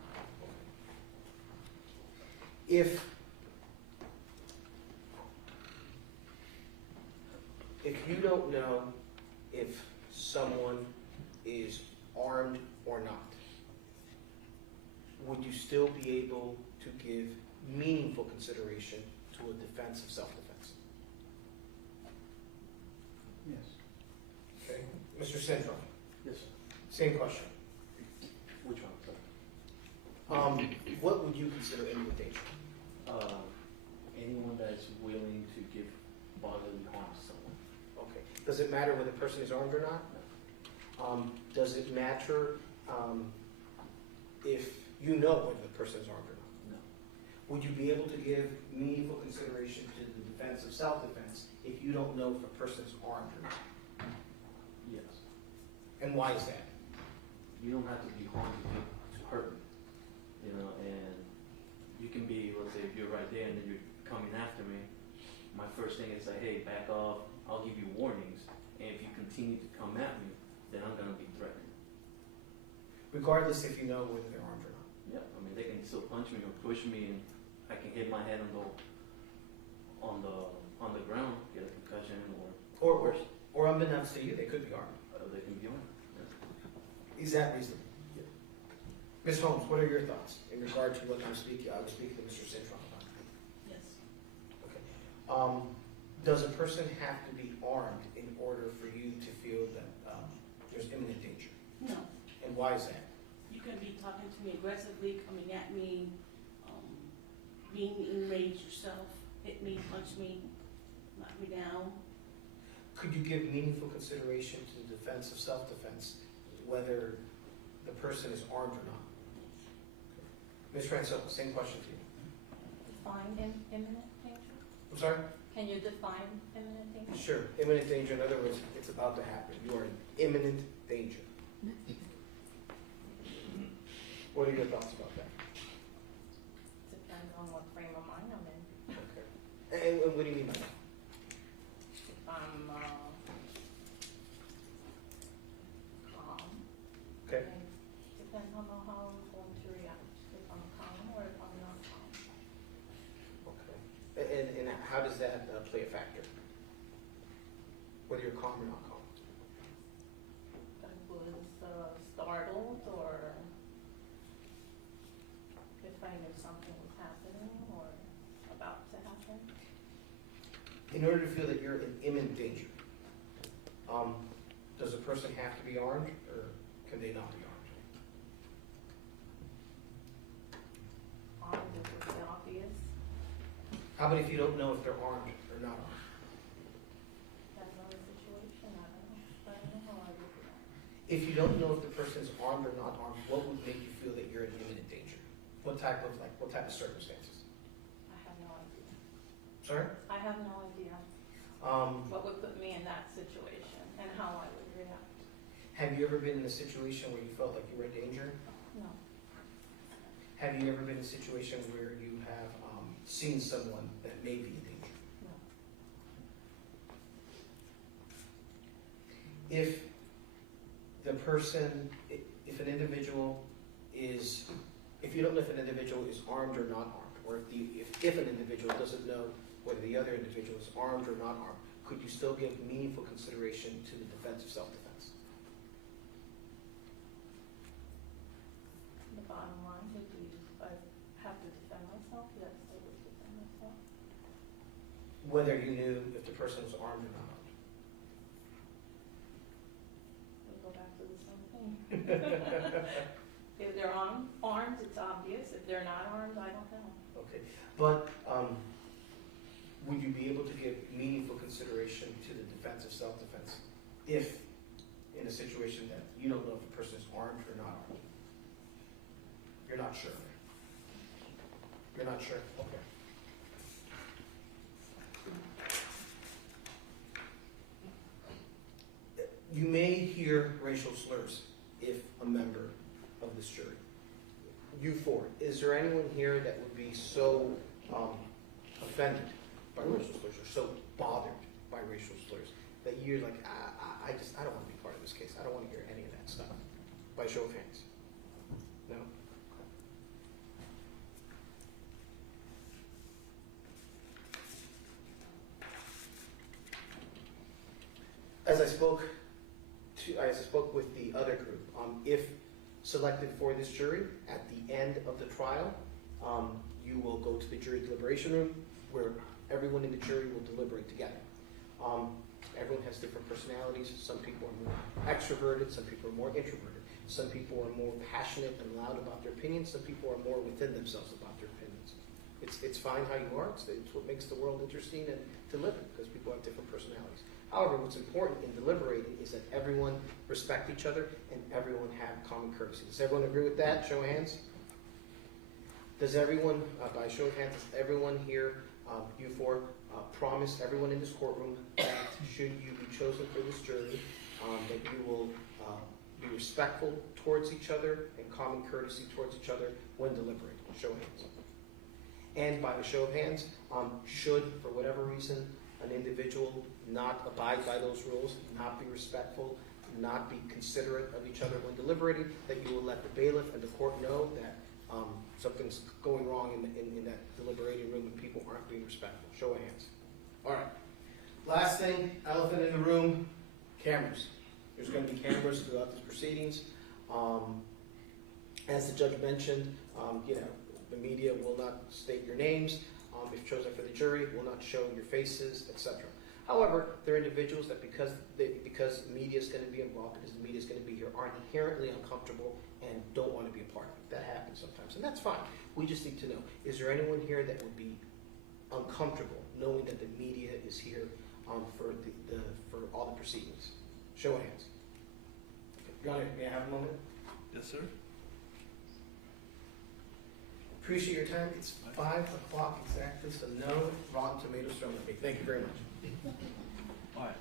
If you don't know if someone is armed or not, would you still be able to give meaningful consideration to a defense of self-defense? Yes. Okay. Mr. Central, Yes, sir. same question. Which one, sir? What would you consider imminent danger? Anyone that is willing to give bodily harm to someone. Okay. Does it matter whether the person is armed or not? Does it matter if you know whether the person is armed or not? No. Would you be able to give meaningful consideration to the defense of self-defense if you don't know if a person is armed or not? Yes. And why is that? You don't have to be harmed to hurt me. You know, and you can be, let's say if you're right there and then you're coming after me, my first thing is like, hey, back off, I'll give you warnings, and if you continue to come at me, then I'm gonna be threatened. Regardless if you know whether they're armed or not. Yeah, I mean, they can still punch me or push me, and I can hit my head on the ground, get a concussion, or worse. Or unbeknownst to you, they could be armed. They can be armed. Yeah. Is that reasonable? Yeah. Ms. Holmes, what are your thoughts in regard to what I was speaking to Mr. Citron about? Yes. Okay. Does a person have to be armed in order for you to feel that there's imminent danger? No. And why is that? You can be talking to me aggressively, coming at me, being enraged yourself, hit me, punch me, knock me down. Could you give meaningful consideration to the defense of self-defense, whether the person is armed or not? Ms. Ransell, same question to you. Define imminent danger? I'm sorry? Can you define imminent danger? Sure. Imminent danger, in other words, it's about to happen. You are in imminent danger. What are your thoughts about that? Depends on what frame of mind I'm in. Okay. And what do you mean by that? If I'm calm. Okay. Depends on how I'm going to react. If I'm calm or if I'm not calm. Okay. And how does that play a factor? Whether you're calm or not calm? I was startled, or if I knew something was happening or about to happen. In order to feel that you're in imminent danger, does a person have to be armed, or can they not be armed? Armed is pretty obvious. How about if you don't know if they're armed or not armed? Depends on the situation. I don't know how I would do that. If you don't know if the person is armed or not armed, what would make you feel that you're in imminent danger? What type of circumstances? I have no idea. Sorry? I have no idea what would put me in that situation and how I would react. Have you ever been in a situation where you felt like you were in danger? No. Have you ever been in a situation where you have seen someone that may be in danger? No. If the person, if an individual is, if you don't know if an individual is armed or not armed, or if an individual doesn't know whether the other individual is armed or not armed, could you still give meaningful consideration to the defense of self-defense? The bottom line would be if I have to defend myself, yes, I would defend myself. Whether you knew if the person was armed or not armed. We go back to the same thing. If they're armed, it's obvious. If they're not armed, I don't know. Okay, but would you be able to give meaningful consideration to the defense of self-defense if in a situation that you don't know if the person is armed or not armed? You're not sure. You're not sure? Okay. You may hear racial slurs if a member of this jury. You four, is there anyone here that would be so offended by racial slurs or so bothered biracial slurs, that you're like, I don't want to be part of this case. I don't want to hear any of that stuff. By show of hands. No? As I spoke with the other group, if selected for this jury, at the end of the trial, you will go to the jury deliberation room where everyone in the jury will deliberate together. Everyone has different personalities. Some people are more extroverted, some people are more introverted. Some people are more passionate and loud about their opinions. Some people are more within themselves about their opinions. It's fine how you are. It's what makes the world interesting and to live in, because people have different personalities. However, what's important in deliberating is that everyone respect each other and everyone have common courtesy. Does everyone agree with that? Show of hands. Does everyone, by show of hands, does everyone here, you four, promise everyone in this courtroom that should you be chosen for this jury, that you will be respectful towards each other and common courtesy towards each other when deliberating? Show of hands. And by the show of hands, should, for whatever reason, an individual not abide by those rules, not be respectful, not be considerate of each other when deliberating, that you will let the bailiff and the court know that something's going wrong in that deliberating room and people aren't being respectful. Show of hands. All right. Last thing, elephant in the room, cameras. There's going to be cameras throughout these proceedings. As the judge mentioned, the media will not state your names. If chosen for the jury, will not show your faces, etc. However, there are individuals that because media is going to be involved, because the media is going to be here, are inherently uncomfortable and don't want to be a part of it. That happens sometimes, and that's fine. We just need to know, is there anyone here that would be uncomfortable knowing that the media is here for all the proceedings? Show of hands. Okay. Your Honor, may I have a moment? Yes, sir. Appreciate your time. It's 5 o'clock exactly, so no Rotten Tomatoes thrown at me. Thank you very much. All right.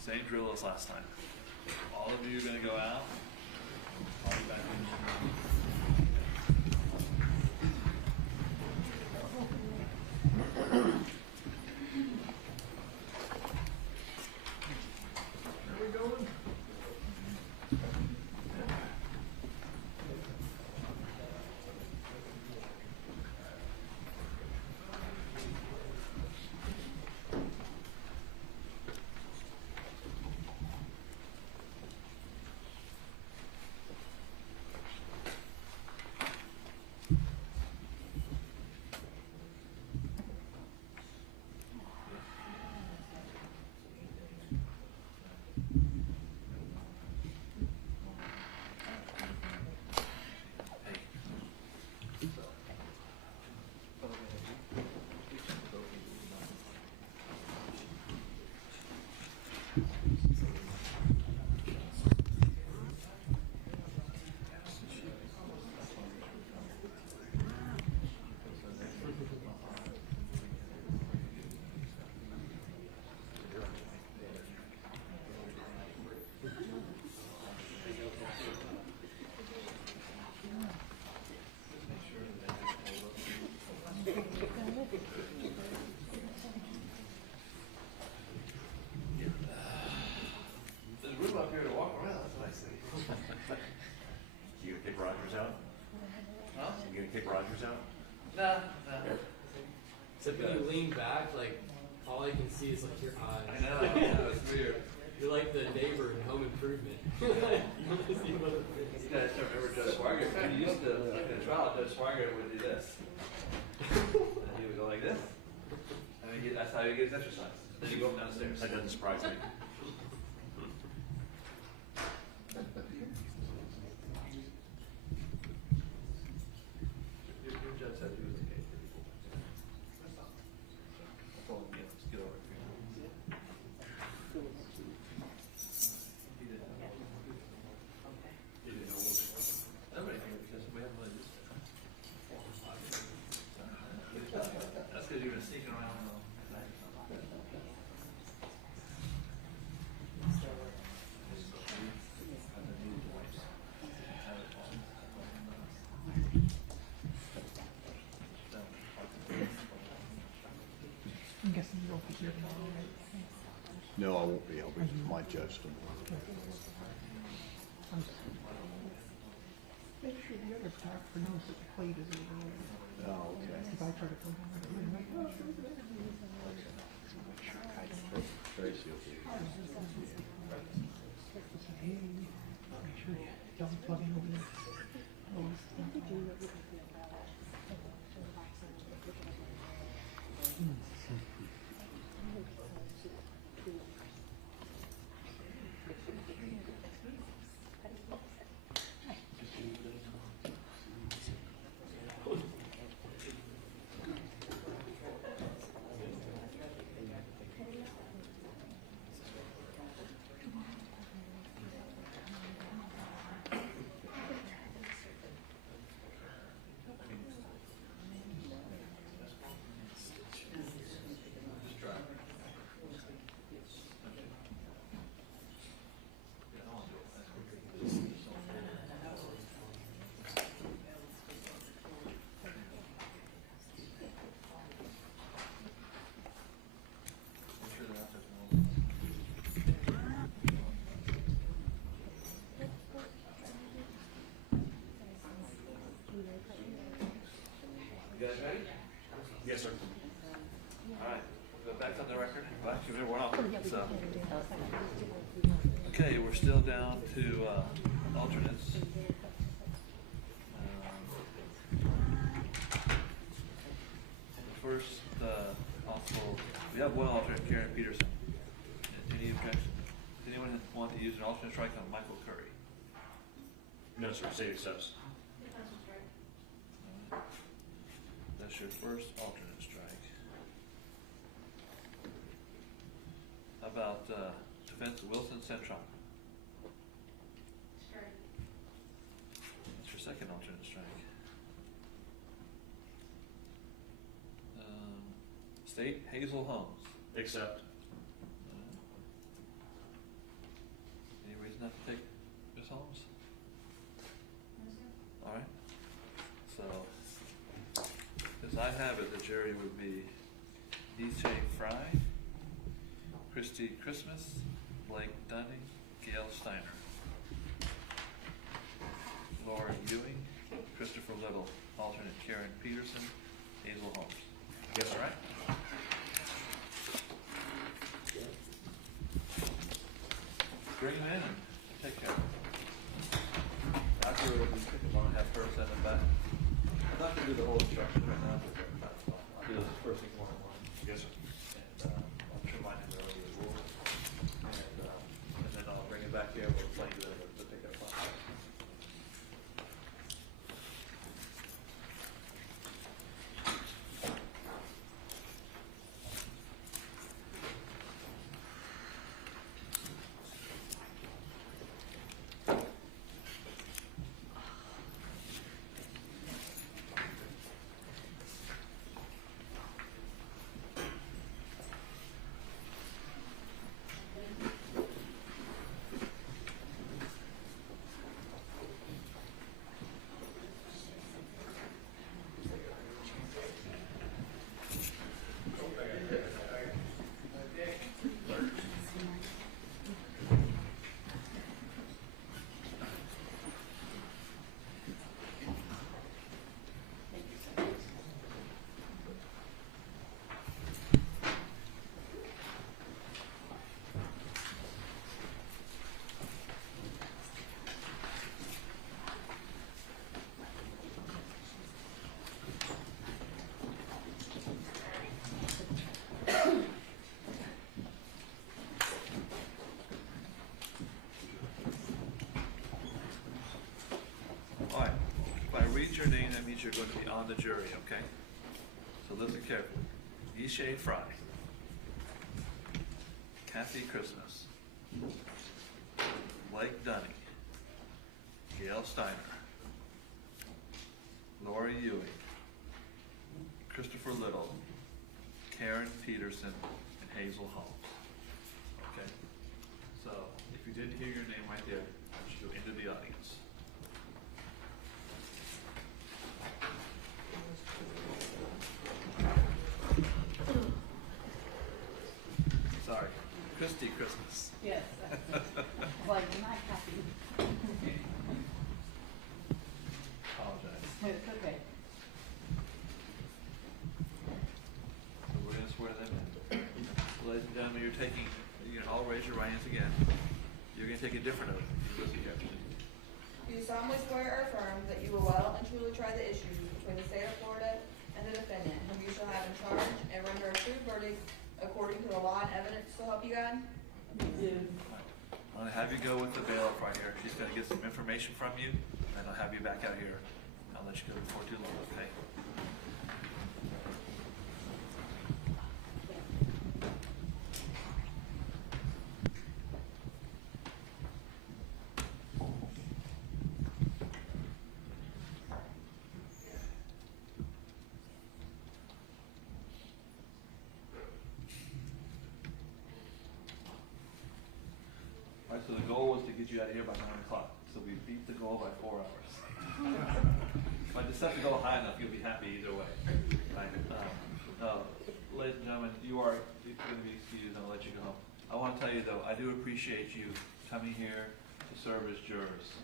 Same drill as last time. All of you are going to go out. I'll be back in. Except when you lean back, like, all I can see is, like, your eyes. I know, it's weird. You're like the neighbor in Home Improvement. You guys don't remember Judge Swigert? He used to, in a trial, Judge Swigert would do this. And he would go like this. And that's how he gets exercise. Then you go up downstairs. That doesn't surprise me. Your judge said he was okay. I told him, let's get over it. He didn't know. He didn't know what it was. Nobody knew because we haven't really just. That's because you've been sneaking around all night. No, I won't be. I'll be my judge tomorrow. Make sure the other photographer knows that the plate is in there. Oh, okay. If I try to come down there, I'm like, oh, sure, there. Tracy will be. Hey, make sure you don't plug in over there. You guys ready? Yes, sir. All right, we'll go back on the record. Back to everyone else. So, okay, we're still down to alternates. First, possible. We have one alternate, Karen Peterson. Any objection? Does anyone want to use an alternate strike on Michael Curry? No, sir, state accepts. That's your first alternate strike. How about defense Wilson Centron? Strike. That's your second alternate strike. State Hazel Holmes. Accept. Any reason not to take Ms. Holmes? No, sir. All right. So, as I have it, the jury would be E.J. Fry, Christy Christmas, Blake Dunning, Gail Steiner, Laura Ewing, Christopher Little, alternate Karen Peterson, Hazel Holmes. Yes, All right. Bring them in and take care of them. After we want to have her send them back. I'm not going to do the whole instruction right now. I'll do this first thing one on one. Yes, sir. And I'll remind him earlier the rules. And then I'll bring it back here. We'll explain to them the pickup process. All right, if I read your name, that means you're going to be on the jury, okay? So listen carefully. Ishay Fry, Kathy Christmas, Blake Dunning, Gail Steiner, Laura Ewing, Christopher Little, Karen Peterson, and Hazel Holmes. Okay? So if you didn't hear your name right there, I want you to go into the audience. Sorry, Christy Like, not happy. Apologize. It's okay. So we're gonna swear them in. Ladies and gentlemen, you're taking, you can all raise your right hands again. You're gonna take a different oath. You listen carefully. Do you solemnly swear or affirm that you will well and truly try the issues between the state of Florida and the defendant, whom you shall have in charge, and render a true verdict according to the law and evidence, so help you God? I'm gonna have you go with the bailiff right here. She's gonna get some information from you, and I'll have you back out here. I'll let you go before too long, okay? All right, so the goal was to get you out of here by 9 o'clock. So we beat the goal by 4 hours. If I just set the goal high enough, you'll be happy either way. Right? Ladies and gentlemen, you are going to be excused, and I'll let you go home. I want to tell you, though, I do appreciate you coming here to serve as jurors.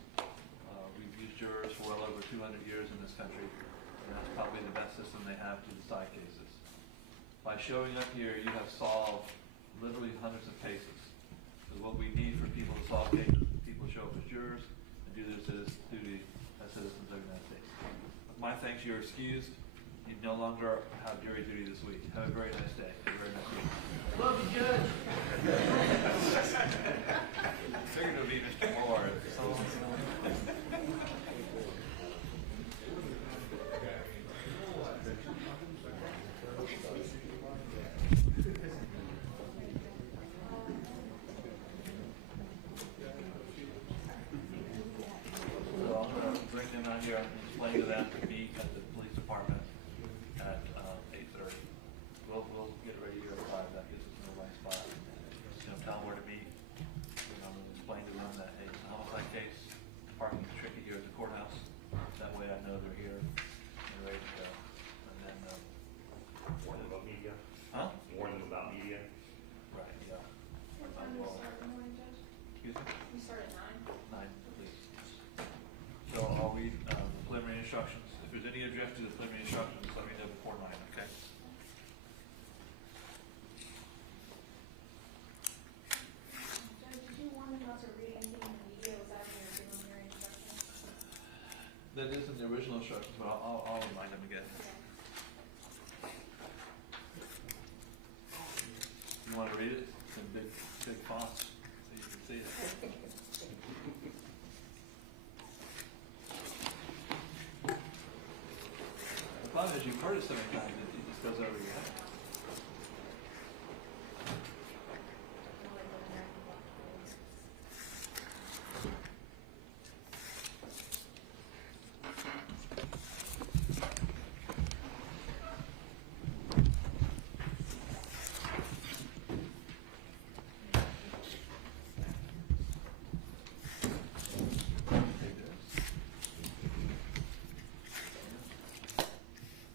We've used jurors for well over 200 years in this country, and that's probably the best system they have to decide cases. By showing up here, you have solved literally hundreds of cases. Because what we need for people to solve cases is people show up as jurors and do their duty as citizens of the United States. With my thanks, you're excused. You no longer have jury duty this week. Have a very nice day. Have a very nice week. Love you, Judge. Figured it would be Mr. Moore. So I'm going to bring them out here and explain to them to meet at the police department at 8:30. We'll get ready here at 5. That gives us no right spot. Tell them where to meet. Explain to them that, hey, it's a homicide case. Parking is tricky here at the courthouse. That way I know they're here and ready to go. And then, Warn them about media. huh? Warn them about media. Right, yeah. What time do we start in the morning, Judge? Excuse me? We start at 9. 9, please. So I'll read the preliminary instructions. If there's any objection to the preliminary instructions, let me know before 9, okay? Judge, did you warn them not to read anything in the media? Was that in your preliminary instructions? That is in the original instructions, but I'll remind them again. You want to read it? It's in big fonts, so you can see it. The problem is you've heard it so many times, it just goes over your head.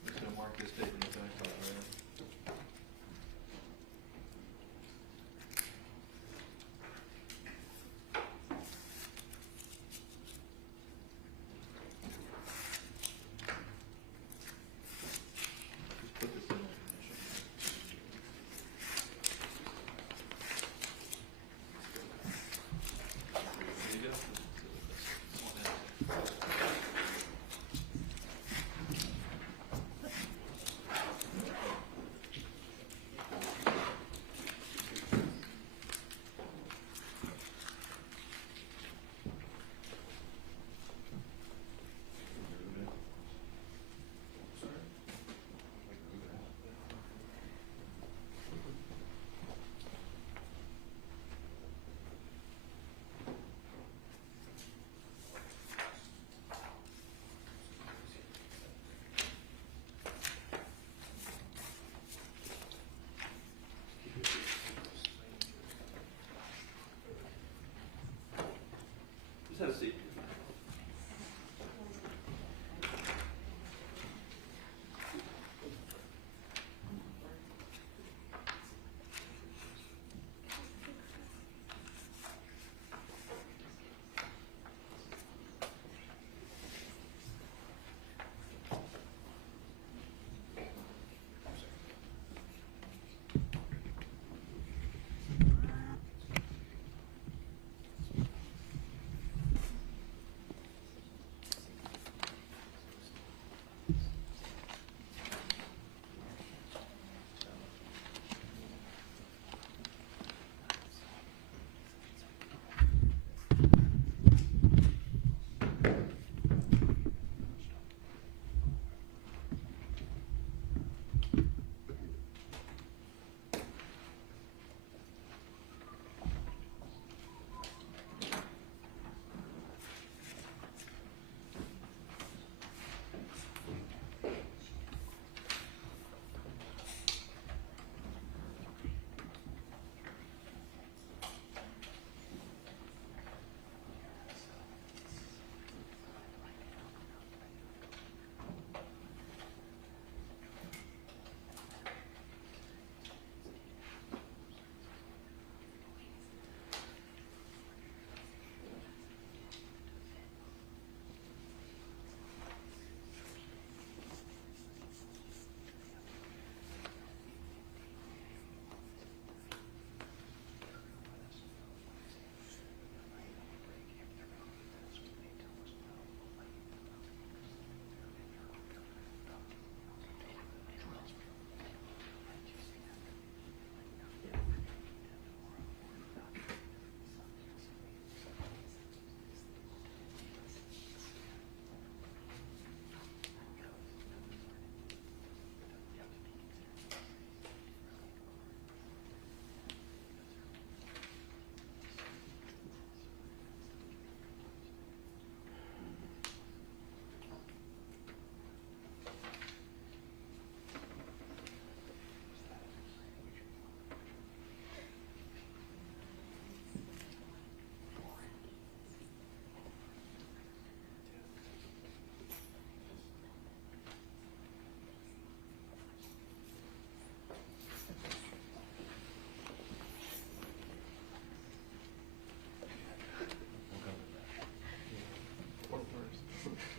Just gonna mark this statement as I thought, right?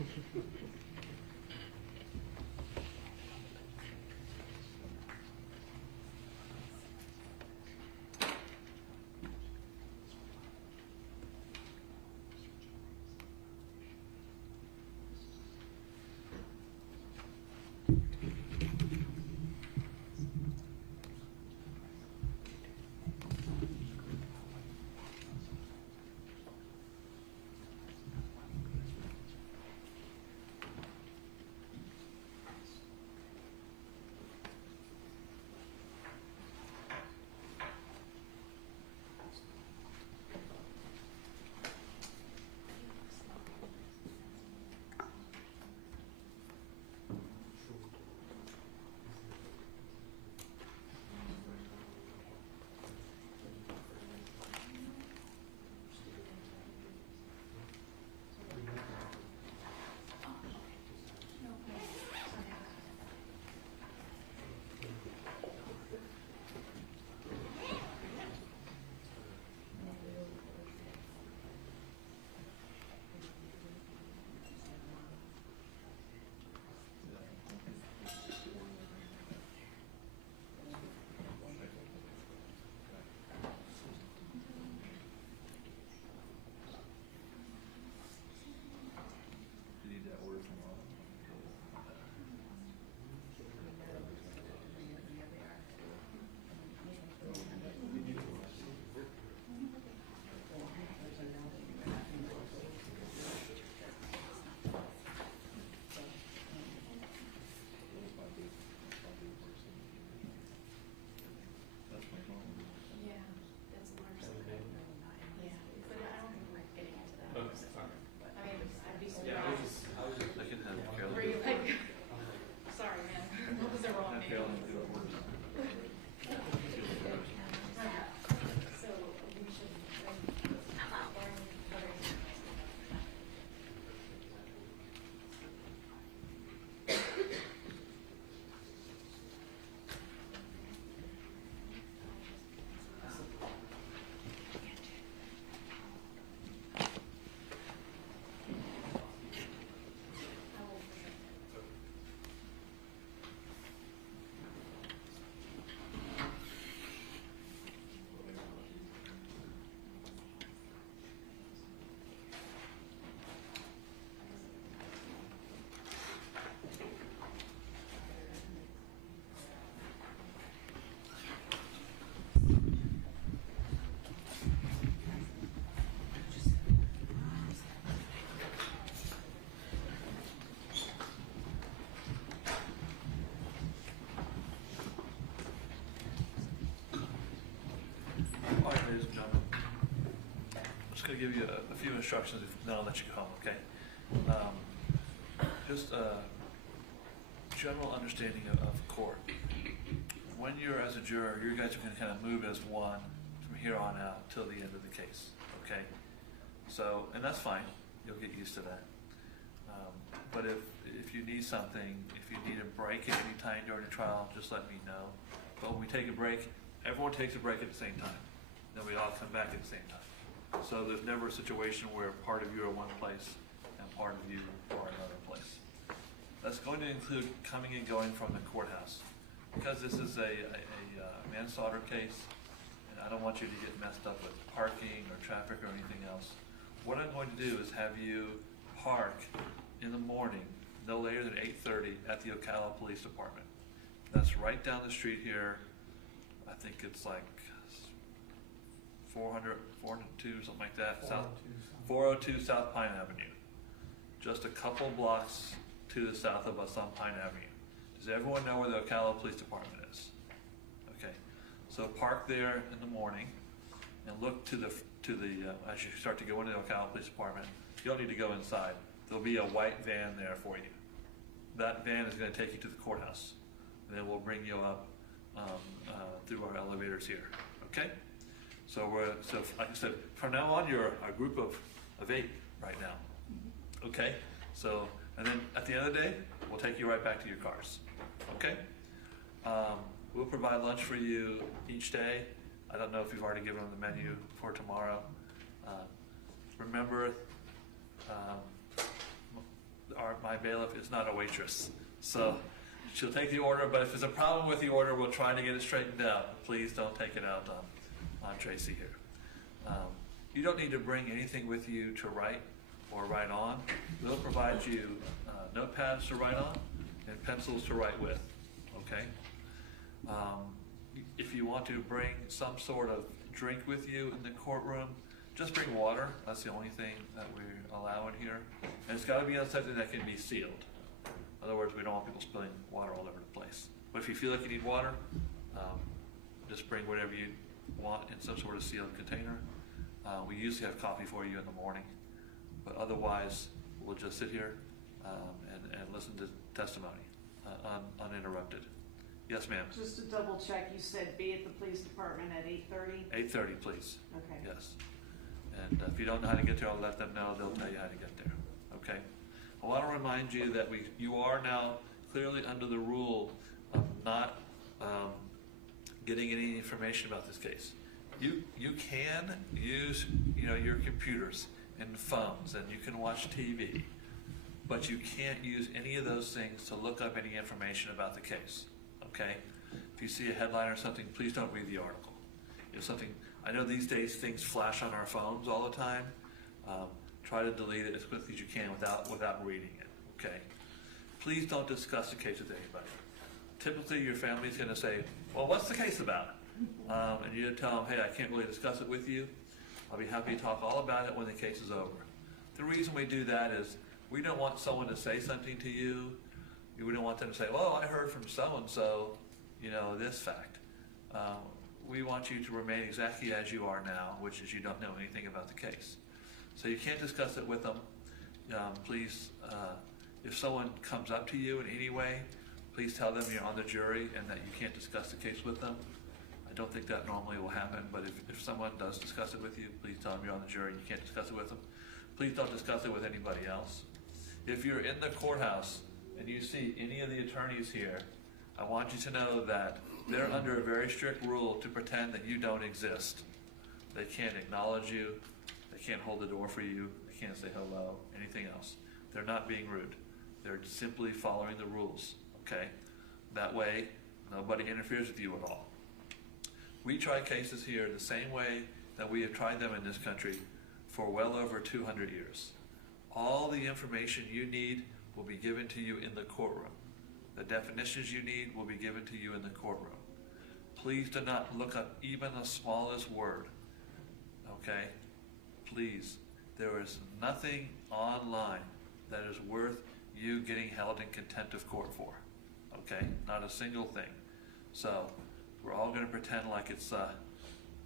You need that word from Ron. That's my problem. Yeah, that's a large subject. Yeah, but I don't think we're getting into that. Okay, sorry. But, I mean, I'd be Yeah, I was surprised. just. I can have Carolyn. Were you like, sorry, man, what was the wrong Have name? Carolyn do it worse. So we should, All right, ladies and gentlemen. I'm just gonna give you a few instructions, then I'll let you go home, okay? Just a general understanding of court. When you're as a juror, you guys are gonna kind of move as one from here on out till the end of the case, okay? So, and that's fine, you'll get used to that. But if you need something, if you need a break at any time during the trial, just let me know. But when we take a break, everyone takes a break at the same time. Then we all come back at the same time. So there's never a situation where part of you are one place and part of you are another place. That's going to include coming and going from the courthouse. Because this is a manslaughter case, and I don't want you to get messed up with parking or traffic or anything else. What I'm going to do is have you park in the morning, no later than 8:30 at the Ocala Police Department. That's right down the street here. I think it's like 402, something like that. 402 South Pine Avenue. Just a couple blocks to the south of us on Pine Avenue. Does everyone know where the Ocala Police Department is? Okay, so park there in the morning and look to the as you start to go into the Ocala Police Department. You don't need to go inside. There'll be a white van there for you. That van is going to take you to the courthouse, and then we'll bring you up through our elevators here. Okay? So like I said, from now on you're a group of 8 right now. Okay? So, and then at the end of the day, we'll take you right back to your cars. Okay? We'll provide lunch for you each day. I don't know if you've already given them the menu for tomorrow. Remember, my bailiff is not a waitress. So she'll take the order, but if there's a problem with the order, we'll try to get it straightened out. Please don't take it out on Tracy here. You don't need to bring anything with you to write or write on. We'll provide you notepads to write on and pencils to write with, okay? If you want to bring some sort of drink with you in the courtroom, just bring water. That's the only thing that we're allowing here. And it's gotta be on something that can be sealed. In other words, we don't want people spilling water all over the place. But if you feel like you need water, just bring whatever you want in some sort of sealed container. We usually have coffee for you in the morning, but otherwise we'll just sit here and listen to testimony uninterrupted. Yes, ma'am. Just to double check, you said be at the police department at 8:30? 8:30, please. Okay. Yes. And if you don't know how to get there, I'll let them know. They'll tell you how to get there. Okay. I want to remind you that you are now clearly under the rule of not getting any information about this case. You can use your computers and phones, and you can watch TV, but you can't use any of those things to look up any information about the case. Okay? If you see a headline or something, please don't read the article. If something, I know these days things flash on our phones all the time. Try to delete it as quickly as you can without reading it. Okay? Please don't discuss the case with anybody. Typically, your family's going to say, "Well, what's the case about?" And you tell them, "Hey, I can't really discuss it with you. I'll be happy to talk all about it when the case is over." The reason we do that is we don't want someone to say something to you. We don't want them to say, "Well, I heard from so-and-so, this fact." We want you to remain exactly as you are now, which is you don't know anything about the case. So you can't discuss it with them. Please, if someone comes up to you in any way, please tell them you're on the jury and that you can't discuss the case with them. I don't think that normally will happen, but if someone does discuss it with you, please tell them you're on the jury and you can't discuss it with them. Please don't discuss it with anybody else. If you're in the courthouse and you see any of the attorneys here, I want you to know that they're under a very strict rule to pretend that you don't exist. They can't acknowledge you, they can't hold the door for you, they can't say hello, anything else. They're not being rude. They're simply following the rules, okay? That way, nobody interferes with you at all. We try cases here the same way that we have tried them in this country for well over 200 years. All the information you need will be given to you in the courtroom. The definitions you need will be given to you in the courtroom. Please do not look up even the smallest word, okay? Please. There is nothing online that is worth you getting held in contempt of court for, okay? Not a single thing. So we're all going to pretend like it's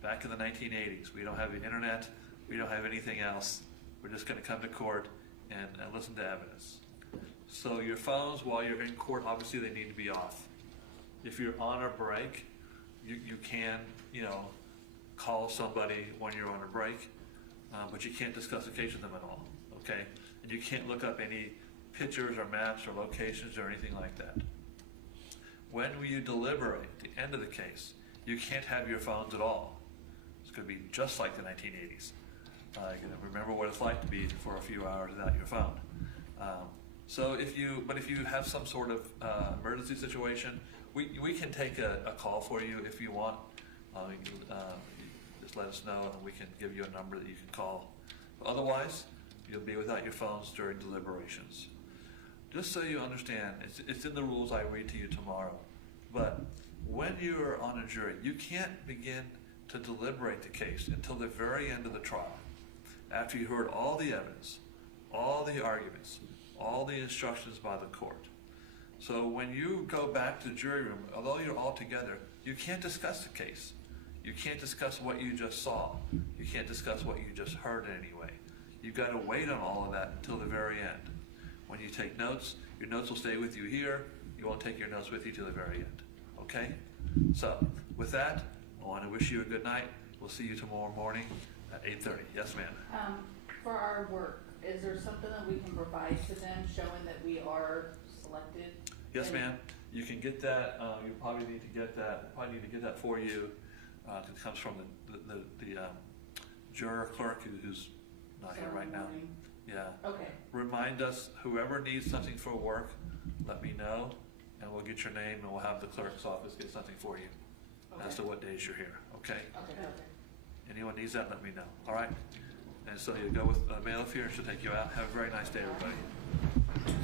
back in the 1980s. We don't have the internet. We don't have anything else. We're just going to come to court and listen to evidence. So your phones, while you're in court, obviously they need to be off. If you're on a break, you can, call somebody when you're on a break, but you can't discuss the case with them at all, okay? And you can't look up any pictures or maps or locations or anything like that. When you deliberate at the end of the case, you can't have your phones at all. It's going to be just like the 1980s. You're going to remember what it's like to be for a few hours without your phone. So if you have some sort of emergency situation, we can take a call for you if you want. Just let us know and we can give you a number that you can call. But otherwise, you'll be without your phones during deliberations. Just so you understand, it's in the rules I read to you tomorrow. But when you are on a jury, you can't begin to deliberate the case until the very end of the trial. After you heard all the evidence, all the arguments, all the instructions by the court. So when you go back to the jury room, although you're all together, you can't discuss the case. You can't discuss what you just saw. You can't discuss what you just heard in any way. You've got to wait on all of that until the very end. When you take notes, your notes will stay with you here. You won't take your notes with you till the very end. Okay? So with that, I want to wish you a good night. We'll see you tomorrow morning at 8:30. Yes, ma'am. For our work, is there something that we can provide to them showing that we are selected? Yes, ma'am. You can get that. You probably need to get that. Probably need to get that for you. It comes from the juror clerk who's not here right now. Yeah. Okay. remind us, whoever needs something for work, let me know, and we'll get your name, and we'll have the clerk's office get something for you as to what days you're here, okay? Okay. Anyone needs that, let me know, all right? And so you go with Bailiff here, she'll take you out. Have a very nice day, everybody.